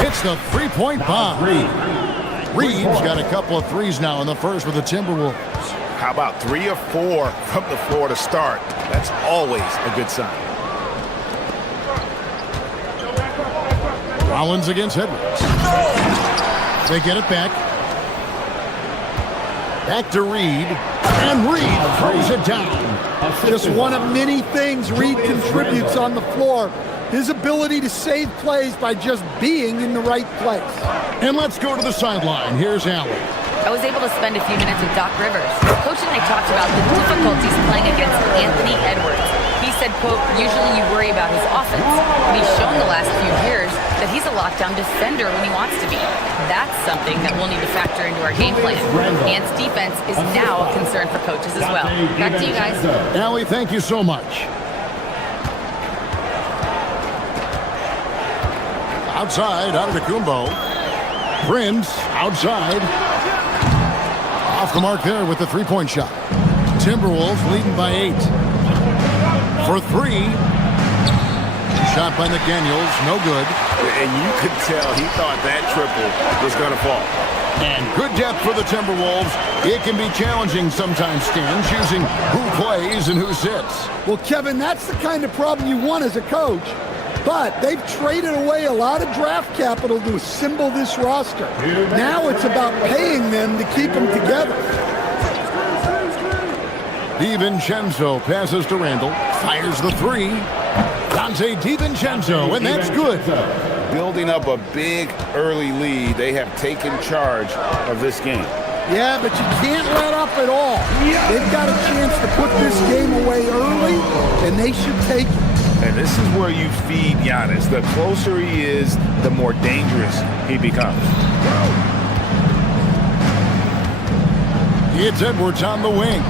Hits the three-point bomb. Reed's got a couple of threes now in the first with the Timberwolves. How about 3 or 4 from the floor to start? That's always a good sign. Rollins against Edwards. They get it back. Back to Reed. And Reed throws it down. Just one of many things Reed contributes on the floor. His ability to save plays by just being in the right place. And let's go to the sideline. Here's Allen. I was able to spend a few minutes with Doc Rivers. Coach and I talked about the difficulties playing against Anthony Edwards. He said, quote, usually you worry about his offense, but he's shown the last few years that he's a lockdown defender when he wants to be. That's something that we'll need to factor into our game plan. Ant's defense is now a concern for coaches as well. Back to you guys. Allie, thank you so much. Outside, Antetokounmpo. Prince, outside. Off the mark there with the three-point shot. Timberwolves leading by 8. For 3. Shot by McDaniels, no good. And you could tell he thought that triple was going to fall. And good depth for the Timberwolves. It can be challenging sometimes, Stan, choosing who plays and who sits. Well, Kevin, that's the kind of problem you want as a coach. But they've traded away a lot of draft capital to assemble this roster. Now it's about paying them to keep them together. DiVincenzo passes to Randall. Fires the 3. Dante DiVincenzo, and that's good. Building up a big early lead, they have taken charge of this game. Yeah, but you can't let up at all. They've got a chance to put this game away early, and they should take it. And this is where you feed Giannis. The closer he is, the more dangerous he becomes. It's Edwards on the wing.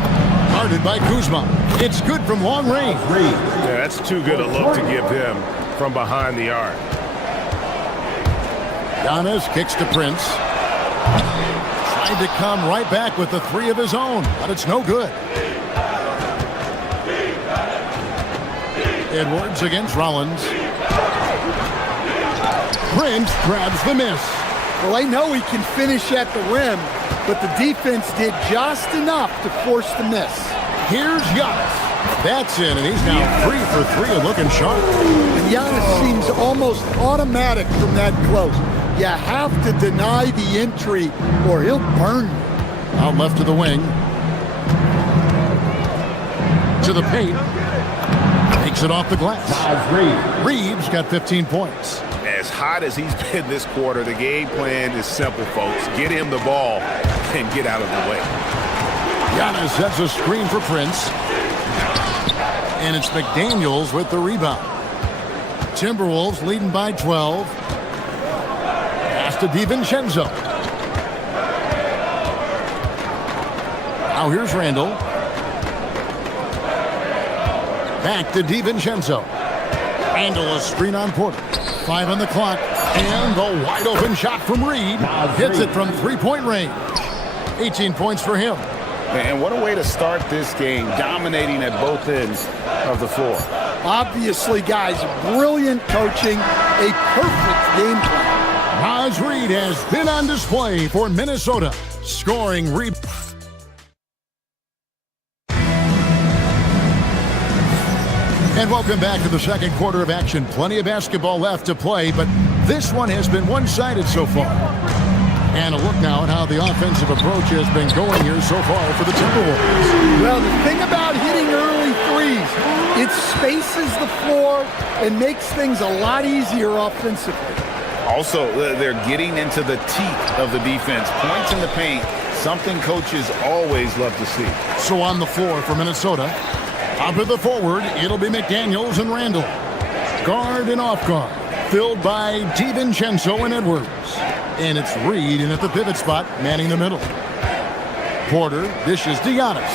Guarded by Kuzma. It's good from long range. Yeah, that's too good a look to give him from behind the arc. Giannis kicks to Prince. Tried to come right back with the 3 of his own, but it's no good. Edwards against Rollins. Prince grabs the miss. Well, they know he can finish at the rim, but the defense did just enough to force the miss. Here's Giannis. That's in, and he's now 3 for 3 and looking sharp. And Giannis seems almost automatic from that close. You have to deny the entry or he'll burn you. Out left to the wing. To the paint. Takes it off the glass. Reeves got 15 points. As hot as he's been this quarter, the game plan is simple, folks. Get him the ball and get out of the way. Giannis sets a screen for Prince. And it's McDaniels with the rebound. Timberwolves leading by 12. Pass to DiVincenzo. Now here's Randall. Back to DiVincenzo. Randall a screen on Porter. 5 on the clock. And the wide open shot from Reed. Hits it from 3-point range. 18 points for him. And what a way to start this game, dominating at both ends of the floor. Obviously, guys, brilliant coaching, a perfect game plan. Naz Reid has been on display for Minnesota, scoring And welcome back to the second quarter of action. Plenty of basketball left to play, but this one has been one-sided so far. And a look now at how the offensive approach has been going here so far for the Timberwolves. Well, the thing about hitting early threes, it spaces the floor and makes things a lot easier offensively. Also, they're getting into the teeth of the defense. Points in the paint, something coaches always love to see. So on the floor for Minnesota, up at the forward, it'll be McDaniels and Randall. Guard and off guard, filled by DiVincenzo and Edwards. And it's Reed in at the pivot spot, manning the middle. Porter dishes to Giannis.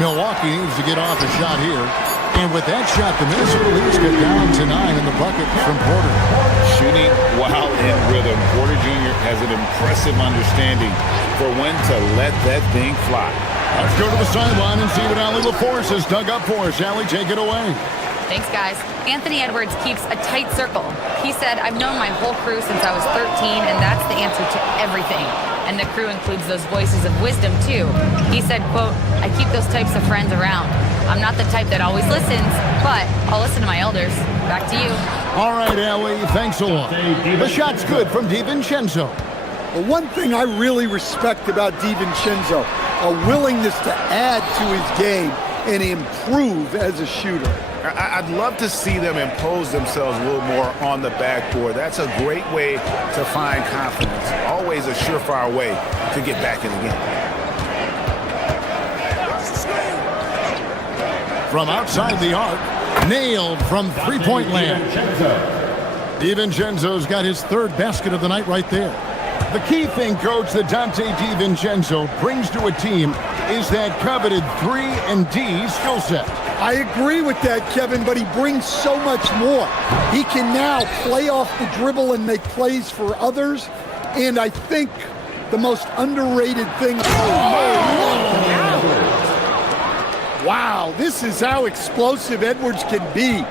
Milwaukee needs to get off a shot here. And with that shot, the Minnesota Leafs get down to 9 in the bucket from Porter. Shooting while in rhythm. Porter Jr. has an impressive understanding for when to let that thing fly. Let's go to the sideline and see what Allie LaForce has dug up for us. Allie, take it away. Thanks, guys. Anthony Edwards keeps a tight circle. He said, I've known my whole crew since I was 13, and that's the answer to everything. And the crew includes those voices of wisdom, too. He said, quote, I keep those types of friends around. I'm not the type that always listens, but I'll listen to my elders. Back to you. All right, Allie, thanks a lot. The shot's good from DiVincenzo. But one thing I really respect about DiVincenzo, a willingness to add to his game and improve as a shooter. I'd love to see them impose themselves a little more on the backboard. That's a great way to find confidence. Always a surefire way to get back in the game. From outside the arc, nailed from three-point land. DiVincenzo's got his third basket of the night right there. The key thing, Coach, that Dante DiVincenzo brings to a team is that coveted 3-and-D skill set. I agree with that, Kevin, but he brings so much more. He can now play off the dribble and make plays for others, and I think the most underrated thing... Wow, this is how explosive Edwards can be.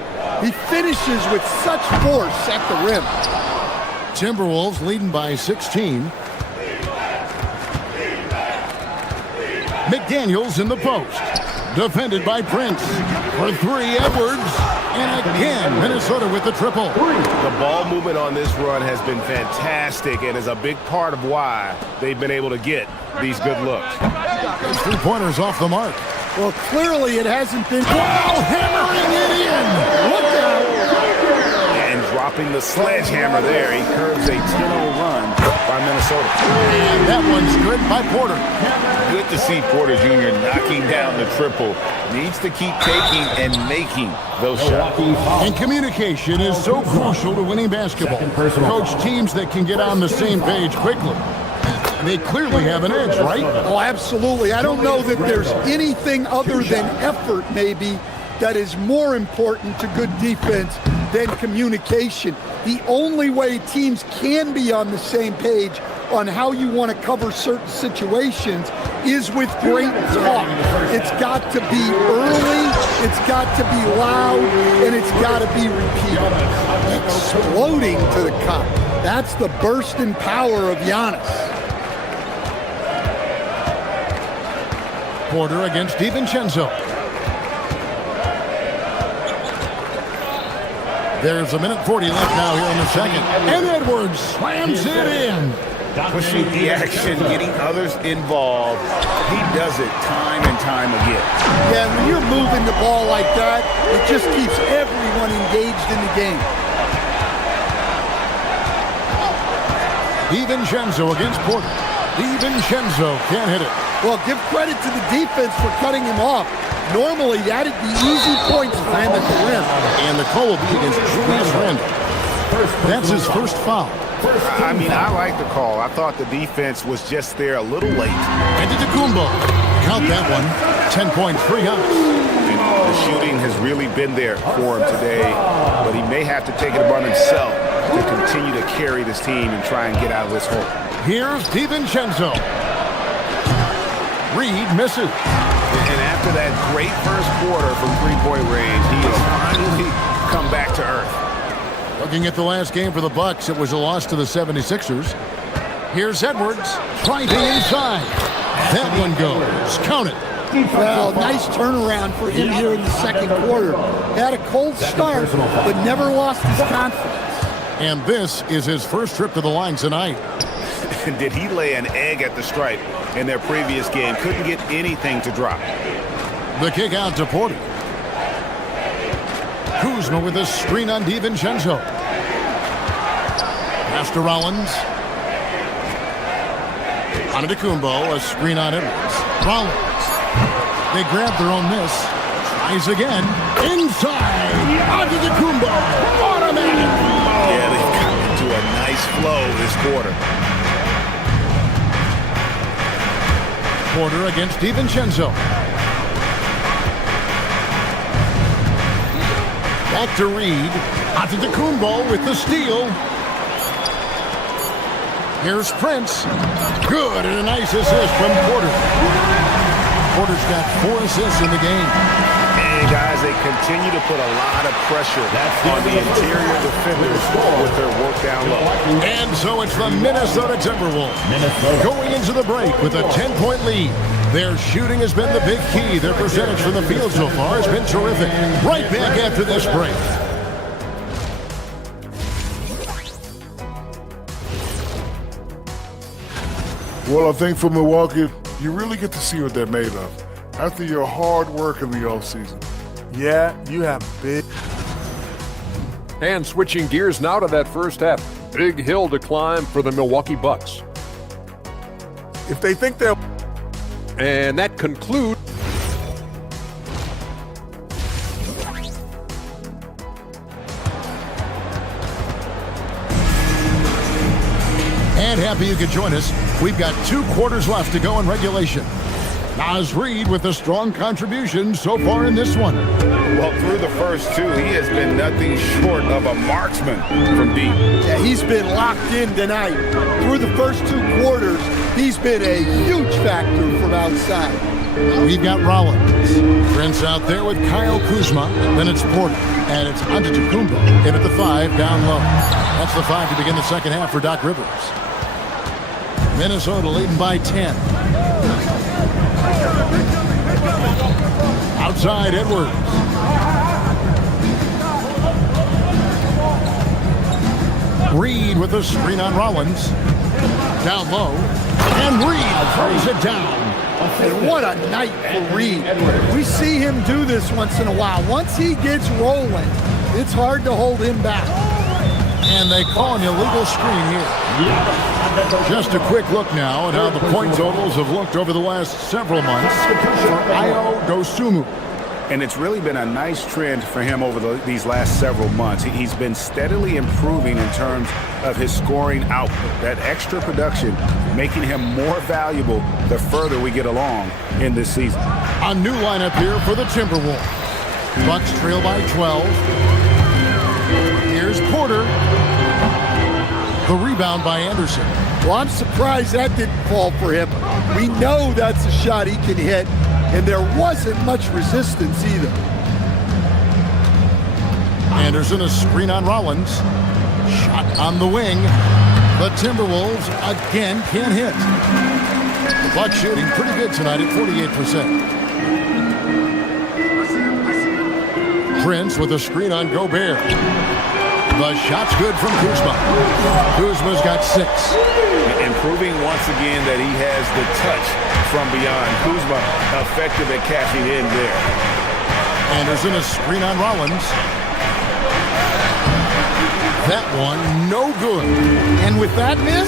He finishes with such force at the rim. Timberwolves leading by 16. McDaniels in the post. Defended by Prince. For three, Edwards. And again, Minnesota with the triple. The ball movement on this run has been fantastic and is a big part of why they've been able to get these good looks. His three-pointers off the mark. Well, clearly it hasn't been... Wow, hammering it in! Look out! And dropping the sledgehammer there, he curves a 10-0 run by Minnesota. And that one's good by Porter. Good to see Porter Jr. knocking down the triple. Needs to keep taking and making those shots. And communication is so crucial to winning basketball. Coach, teams that can get on the same page quickly, they clearly have an edge, right? Oh, absolutely. I don't know that there's anything other than effort, maybe, that is more important to good defense than communication. The only way teams can be on the same page on how you want to cover certain situations is with great talk. It's got to be early, it's got to be loud, and it's got to be repeated. Exploding to the cup. That's the burst in power of Giannis. Porter against DiVincenzo. There's a minute 40 left now here in the second. And Edwards slams it in. Pushing the action, getting others involved. He does it time and time again. Yeah, when you're moving the ball like that, it just keeps everyone engaged in the game. DiVincenzo against Porter. DiVincenzo can't hit it. Well, give credit to the defense for cutting him off. Normally, that'd be easy points for him at the rim. And the call will be against Julius Randle. That's his first foul. I mean, I like the call. I thought the defense was just there a little late. Antetokounmpo. Count that one. 10-point free house. The shooting has really been there for him today, but he may have to take it upon himself to continue to carry this team and try and get out of this hole. Here's DiVincenzo. Reed misses. And after that great first quarter from three-point range, he has finally come back to earth. Looking at the last game for the Bucks, it was a loss to the 76ers. Here's Edwards, driving inside. That one goes. Count it. Well, nice turnaround for him here in the second quarter. Had a cold start, but never lost his confidence. And this is his first trip to the line tonight. Did he lay an egg at the stripe in their previous game? Couldn't get anything to drop. The kick out to Porter. Kuzma with a screen on DiVincenzo. Pass to Rollins. Antetokounmpo, a screen on Edwards. Rollins. They grab their own miss. Tries again. Inside. Antetokounmpo. Automatic. Yeah, they've gotten into a nice flow this quarter. Porter against DiVincenzo. Back to Reed. Antetokounmpo with the steal. Here's Prince. Good, and a nice assist from Porter. Porter's got 4 assists in the game. And guys, they continue to put a lot of pressure on the interior defenders with their work down low. And so it's the Minnesota Timberwolves going into the break with a 10-point lead. Their shooting has been the big key. Their percentage from the field so far has been terrific. Right back after this break. Well, I think for Milwaukee, you really get to see what they're made of after your hard work in the offseason. Yeah, you have big. And switching gears now to that first half. Big hill to climb for the Milwaukee Bucks. If they think they'll... And that concludes... And happy you could join us. We've got 2 quarters left to go in regulation. Naz Reid with a strong contribution so far in this one. Well, through the first 2, he has been nothing short of a marksman from deep. Yeah, he's been locked in tonight. Through the first 2 quarters, he's been a huge factor from outside. We've got Rollins. Prince out there with Kyle Kuzma. Then it's Porter. And it's Antetokounmpo in at the 5 down low. That's the 5 to begin the second half for Doc Rivers. Minnesota leading by 10. Outside Edwards. Reid with a screen on Rollins. Down low. And Reid throws it down. And what a night for Reid. We see him do this once in a while. Once he gets rolling, it's hard to hold him back. And they call an illegal screen here. Just a quick look now at how the point totals have looked over the last several months for Ayo Dosunmu. And it's really been a nice trend for him over these last several months. He's been steadily improving in terms of his scoring output. That extra production making him more valuable the further we get along in this season. A new lineup here for the Timberwolves. Bucks trail by 12. Here's Porter. The rebound by Anderson. Well, I'm surprised that didn't fall for him. We know that's a shot he can hit, and there wasn't much resistance either. Anderson, a screen on Rollins. Shot on the wing. The Timberwolves again can't hit. The Bucks shooting pretty good tonight at 48%. Prince with a screen on Gobert. The shot's good from Kuzma. Kuzma's got 6. Improving once again that he has the touch from beyond. Kuzma effective at cashing in there. Anderson, a screen on Rollins. That one, no good. And with that miss,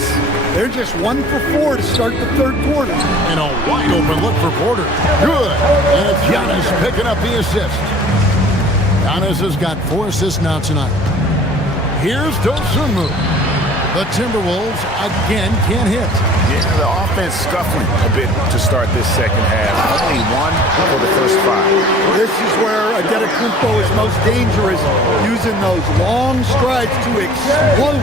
they're just 1 for 4 to start the third quarter. And a wide open look for Porter. Good. And it's Giannis picking up the assist. Giannis has got 4 assists now tonight. Here's Dosunmu. The Timberwolves again can't hit. Yeah, the offense scuffling a bit to start this second half. Only 1 for the first 5. This is where Antetokounmpo is most dangerous, using those long strides to explode.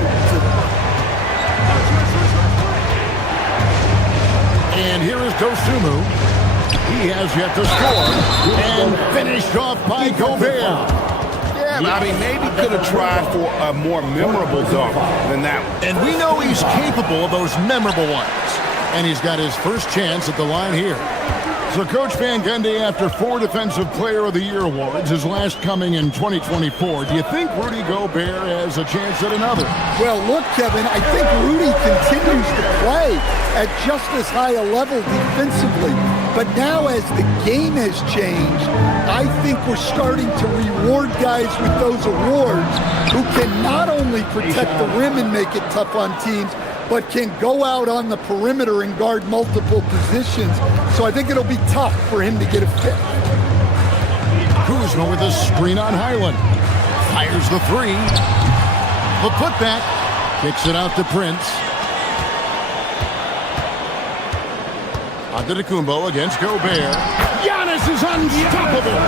And here is Dosunmu. He has yet to score. And finished off by Gobert. I mean, maybe could have tried for a more memorable dunk than that one. And we know he's capable of those memorable ones. And he's got his first chance at the line here. So Coach Van Gundy, after 4 Defensive Player of the Year awards, his last coming in 2024, do you think Rudy Gobert has a chance at another? Well, look, Kevin, I think Rudy continues to play at just as high a level defensively. But now as the game has changed, I think we're starting to reward guys with those awards who can not only protect the rim and make it tough on teams, but can go out on the perimeter and guard multiple positions. So I think it'll be tough for him to get a fit. Kuzma with a screen on Highland. Fires the 3. The putback. Kicks it out to Prince. Antetokounmpo against Gobert. Giannis is unstoppable.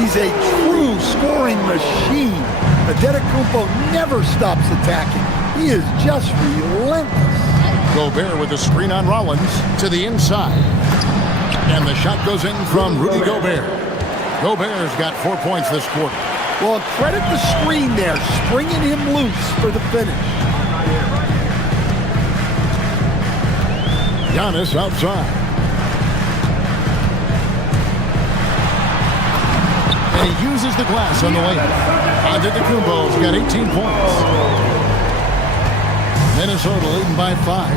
He's a true scoring machine. Antetokounmpo never stops attacking. He is just relentless. Gobert with a screen on Rollins to the inside. And the shot goes in from Rudy Gobert. Gobert's got 4 points this quarter. Well, credit the screen there, springing him loose for the finish. Giannis outside. And he uses the glass on the way. Antetokounmpo's got 18 points. Minnesota leading by 5.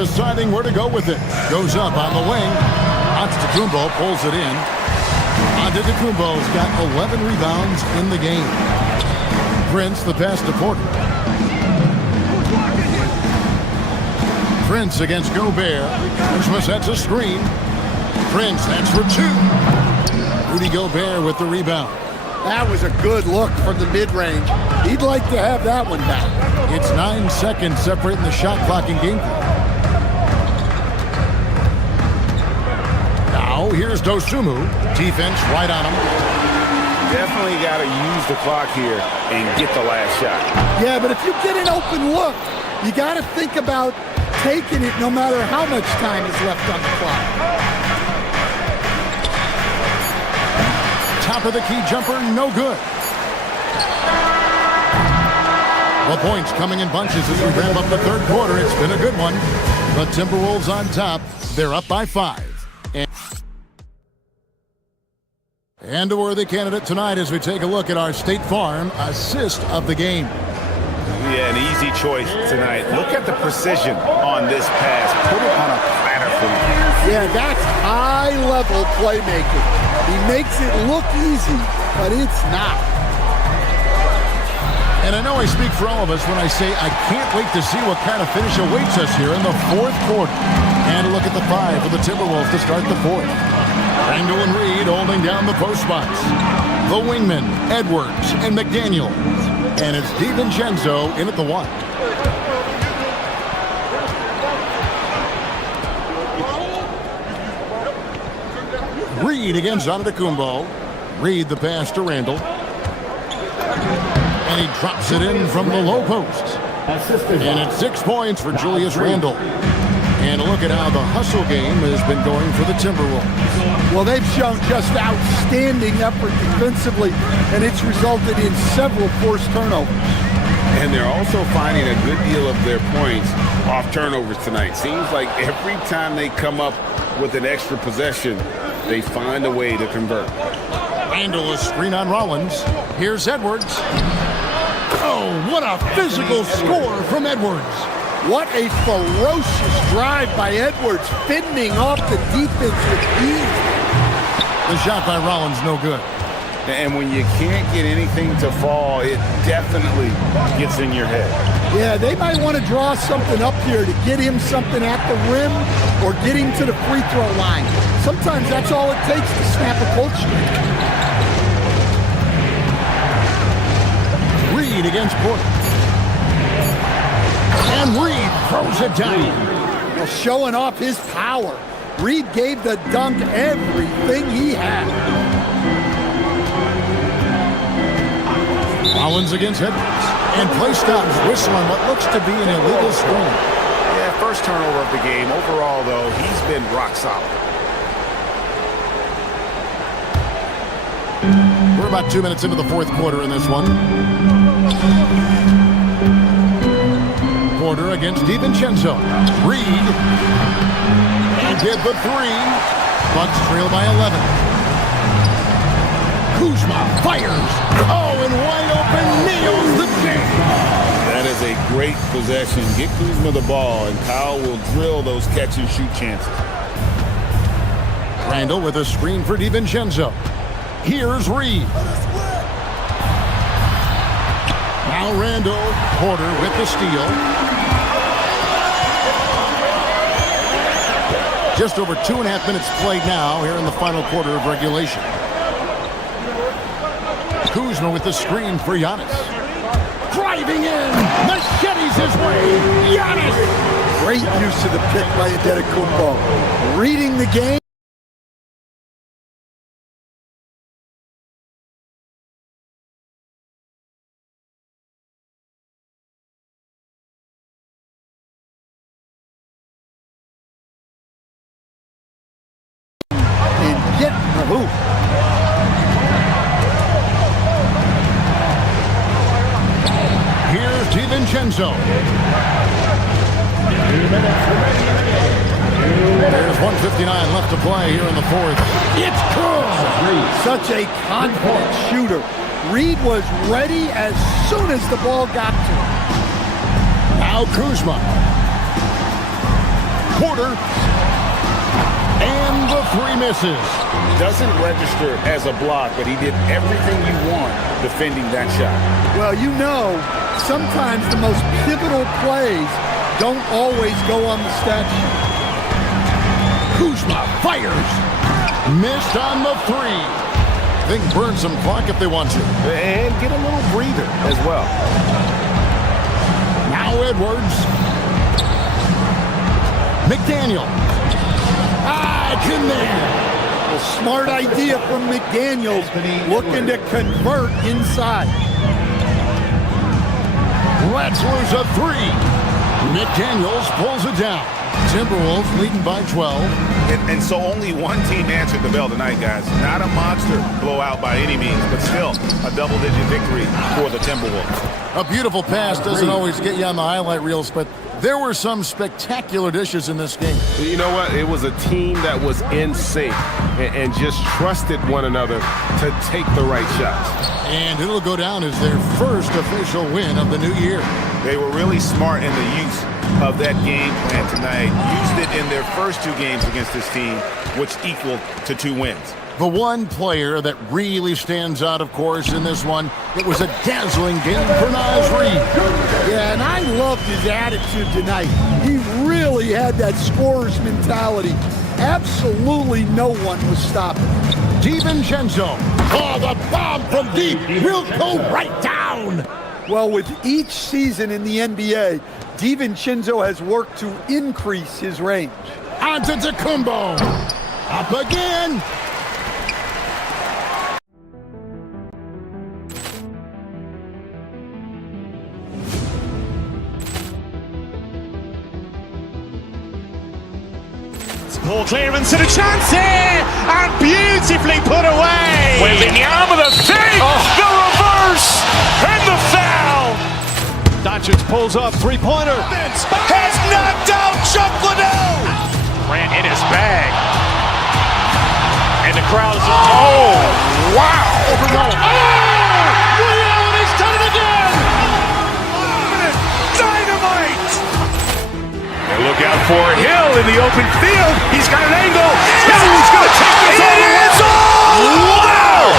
deciding where to go with it. Goes up on the wing. Antetokounmpo pulls it in. Antetokounmpo's got 11 rebounds in the game. Prince the pass to Porter. Prince against Gobert. Kuzma sets a screen. Prince, that's for two. Rudy Gobert with the rebound. That was a good look from the mid-range. He'd like to have that one back. It's 9 seconds separating the shot clock and game clock. Now, here's Dosunmu. Defense right on him. Definitely got to use the clock here and get the last shot. Yeah, but if you get an open look, you got to think about taking it no matter how much time is left on the clock. Top of the key jumper, no good. The points coming in bunches as we wrap up the third quarter. It's been a good one. The Timberwolves on top. They're up by 5. And a worthy candidate tonight as we take a look at our State Farm assist of the game. Yeah, an easy choice tonight. Look at the precision on this pass. Put it on a platter for me. Yeah, that's high-level playmaking. He makes it look easy, but it's not. And I know I speak for all of us when I say I can't wait to see what kind of finish awaits us here in the fourth quarter. And a look at the 5 for the Timberwolves to start the fourth. Randall and Reed holding down the post spots. The wingmen, Edwards and McDaniel. And it's DiVincenzo in at the 1. Reed against Antetokounmpo. Reed the pass to Randall. And he drops it in from the low post. And it's 6 points for Julius Randle. And a look at how the hustle game has been going for the Timberwolves. Well, they've shown just outstanding effort defensively, and it's resulted in several forced turnovers. And they're also finding a good deal of their points off turnovers tonight. Seems like every time they come up with an extra possession, they find a way to convert. Randall, a screen on Rollins. Here's Edwards. Oh, what a physical score from Edwards. What a ferocious drive by Edwards, fending off the defense with ease. The shot by Rollins, no good. And when you can't get anything to fall, it definitely gets in your head. Yeah, they might want to draw something up here to get him something at the rim or get him to the free throw line. Sometimes that's all it takes to snap a cold streak. Reed against Porter. And Reed throws it down. Well, showing off his power. Reed gave the dunk everything he had. Rollins against Edwards. And play stops, whistle on what looks to be an illegal screen. Yeah, first turnover of the game. Overall, though, he's been rock solid. We're about 2 minutes into the fourth quarter in this one. Porter against DiVincenzo. Reed. And hit the 3. Bucks trail by 11. Kuzma fires. Oh, and wide open, nails the game. That is a great possession. Get Kuzma the ball, and Kyle will drill those catch-and-shoot chances. Randall with a screen for DiVincenzo. Here's Reed. Now Randall. Porter with the steal. Just over 2.5 minutes played now here in the final quarter of regulation. Kuzma with the screen for Giannis. Driving in. Machetes his way. Giannis. Great use of the pick by Antetokounmpo. Reading the game. And get the hoop. Here's DiVincenzo. There's 1:59 left to play here in the fourth. It's good. Such a confident shooter. Reed was ready as soon as the ball got to him. Now Kuzma. Porter. And the three misses. Doesn't register as a block, but he did everything you want defending that shot. Well, you know, sometimes the most pivotal plays don't always go on the stat sheet. Kuzma fires. Missed on the three. They can burn some clock if they want to. And get a little breather as well. Now Edwards. McDaniel. It's in there. A smart idea from McDaniels, looking to convert inside. Let's lose a three. McDaniels pulls it down. Timberwolves leading by 12. And so only one team answered the bell tonight, guys. Not a monster blowout by any means, but still a double-digit victory for the Timberwolves. A beautiful pass doesn't always get you on the highlight reels, but there were some spectacular dishes in this game. You know what? It was a team that was in sync and just trusted one another to take the right shots. And it'll go down as their first official win of the new year. They were really smart in the use of that game plan tonight. Used it in their first two games against this team, which equaled to 2 wins. The one player that really stands out, of course, in this one, it was a dazzling game for Naz Reid. Yeah, and I loved his attitude tonight. He really had that scorer's mentality. Absolutely no one was stopping him. DiVincenzo. Oh, the bomb from deep will go right down. Well, with each season in the NBA, DiVincenzo has worked to increase his range. Antetokounmpo. Up again. Ball clearance and a chance here, and beautifully put away. Wembanyama the fake, the reverse, and the foul. Doncic pulls up, three-pointer. Has knocked out Chuck Liddell. Ran in his bag. And the crowd is, oh, wow. Liddell has done it again. Dynamite. Look out for Hill in the open field. He's got an angle. He's going to take this all the way. Wow!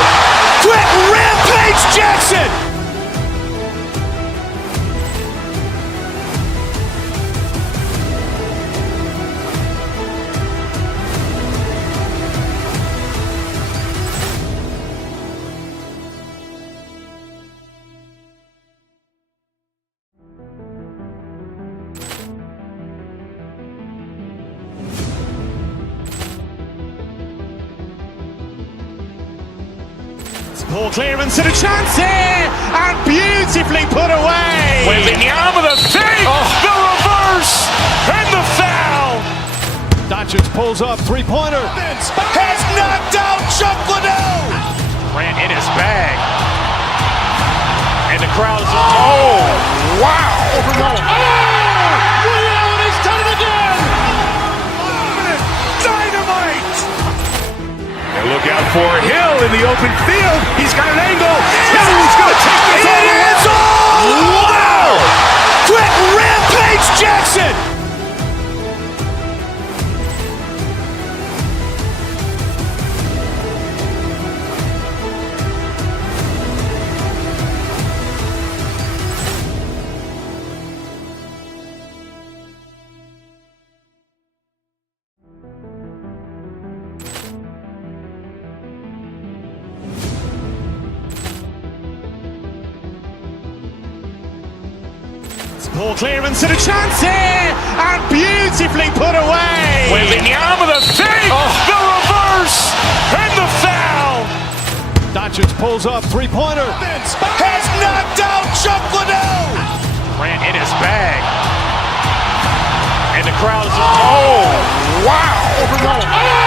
Quick Rampage Jackson. Ball clearance and a chance here, and beautifully put away. Wembanyama the fake, the reverse, and the foul. Doncic pulls up, three-pointer. Has knocked out Chuck Liddell. Ran in his bag. And the crowd is, oh, wow. Liddell has done it again. Dynamite. And look out for Hill in the open field. He's got an angle. He's going to take this all the way. Wow! Quick Rampage Jackson. Ball clearance and a chance here, and beautifully put away. Wembanyama the fake, the reverse, and the foul. Doncic pulls up, three-pointer. Has knocked out Chuck Liddell. Ran in his bag. And the crowd is, oh, wow.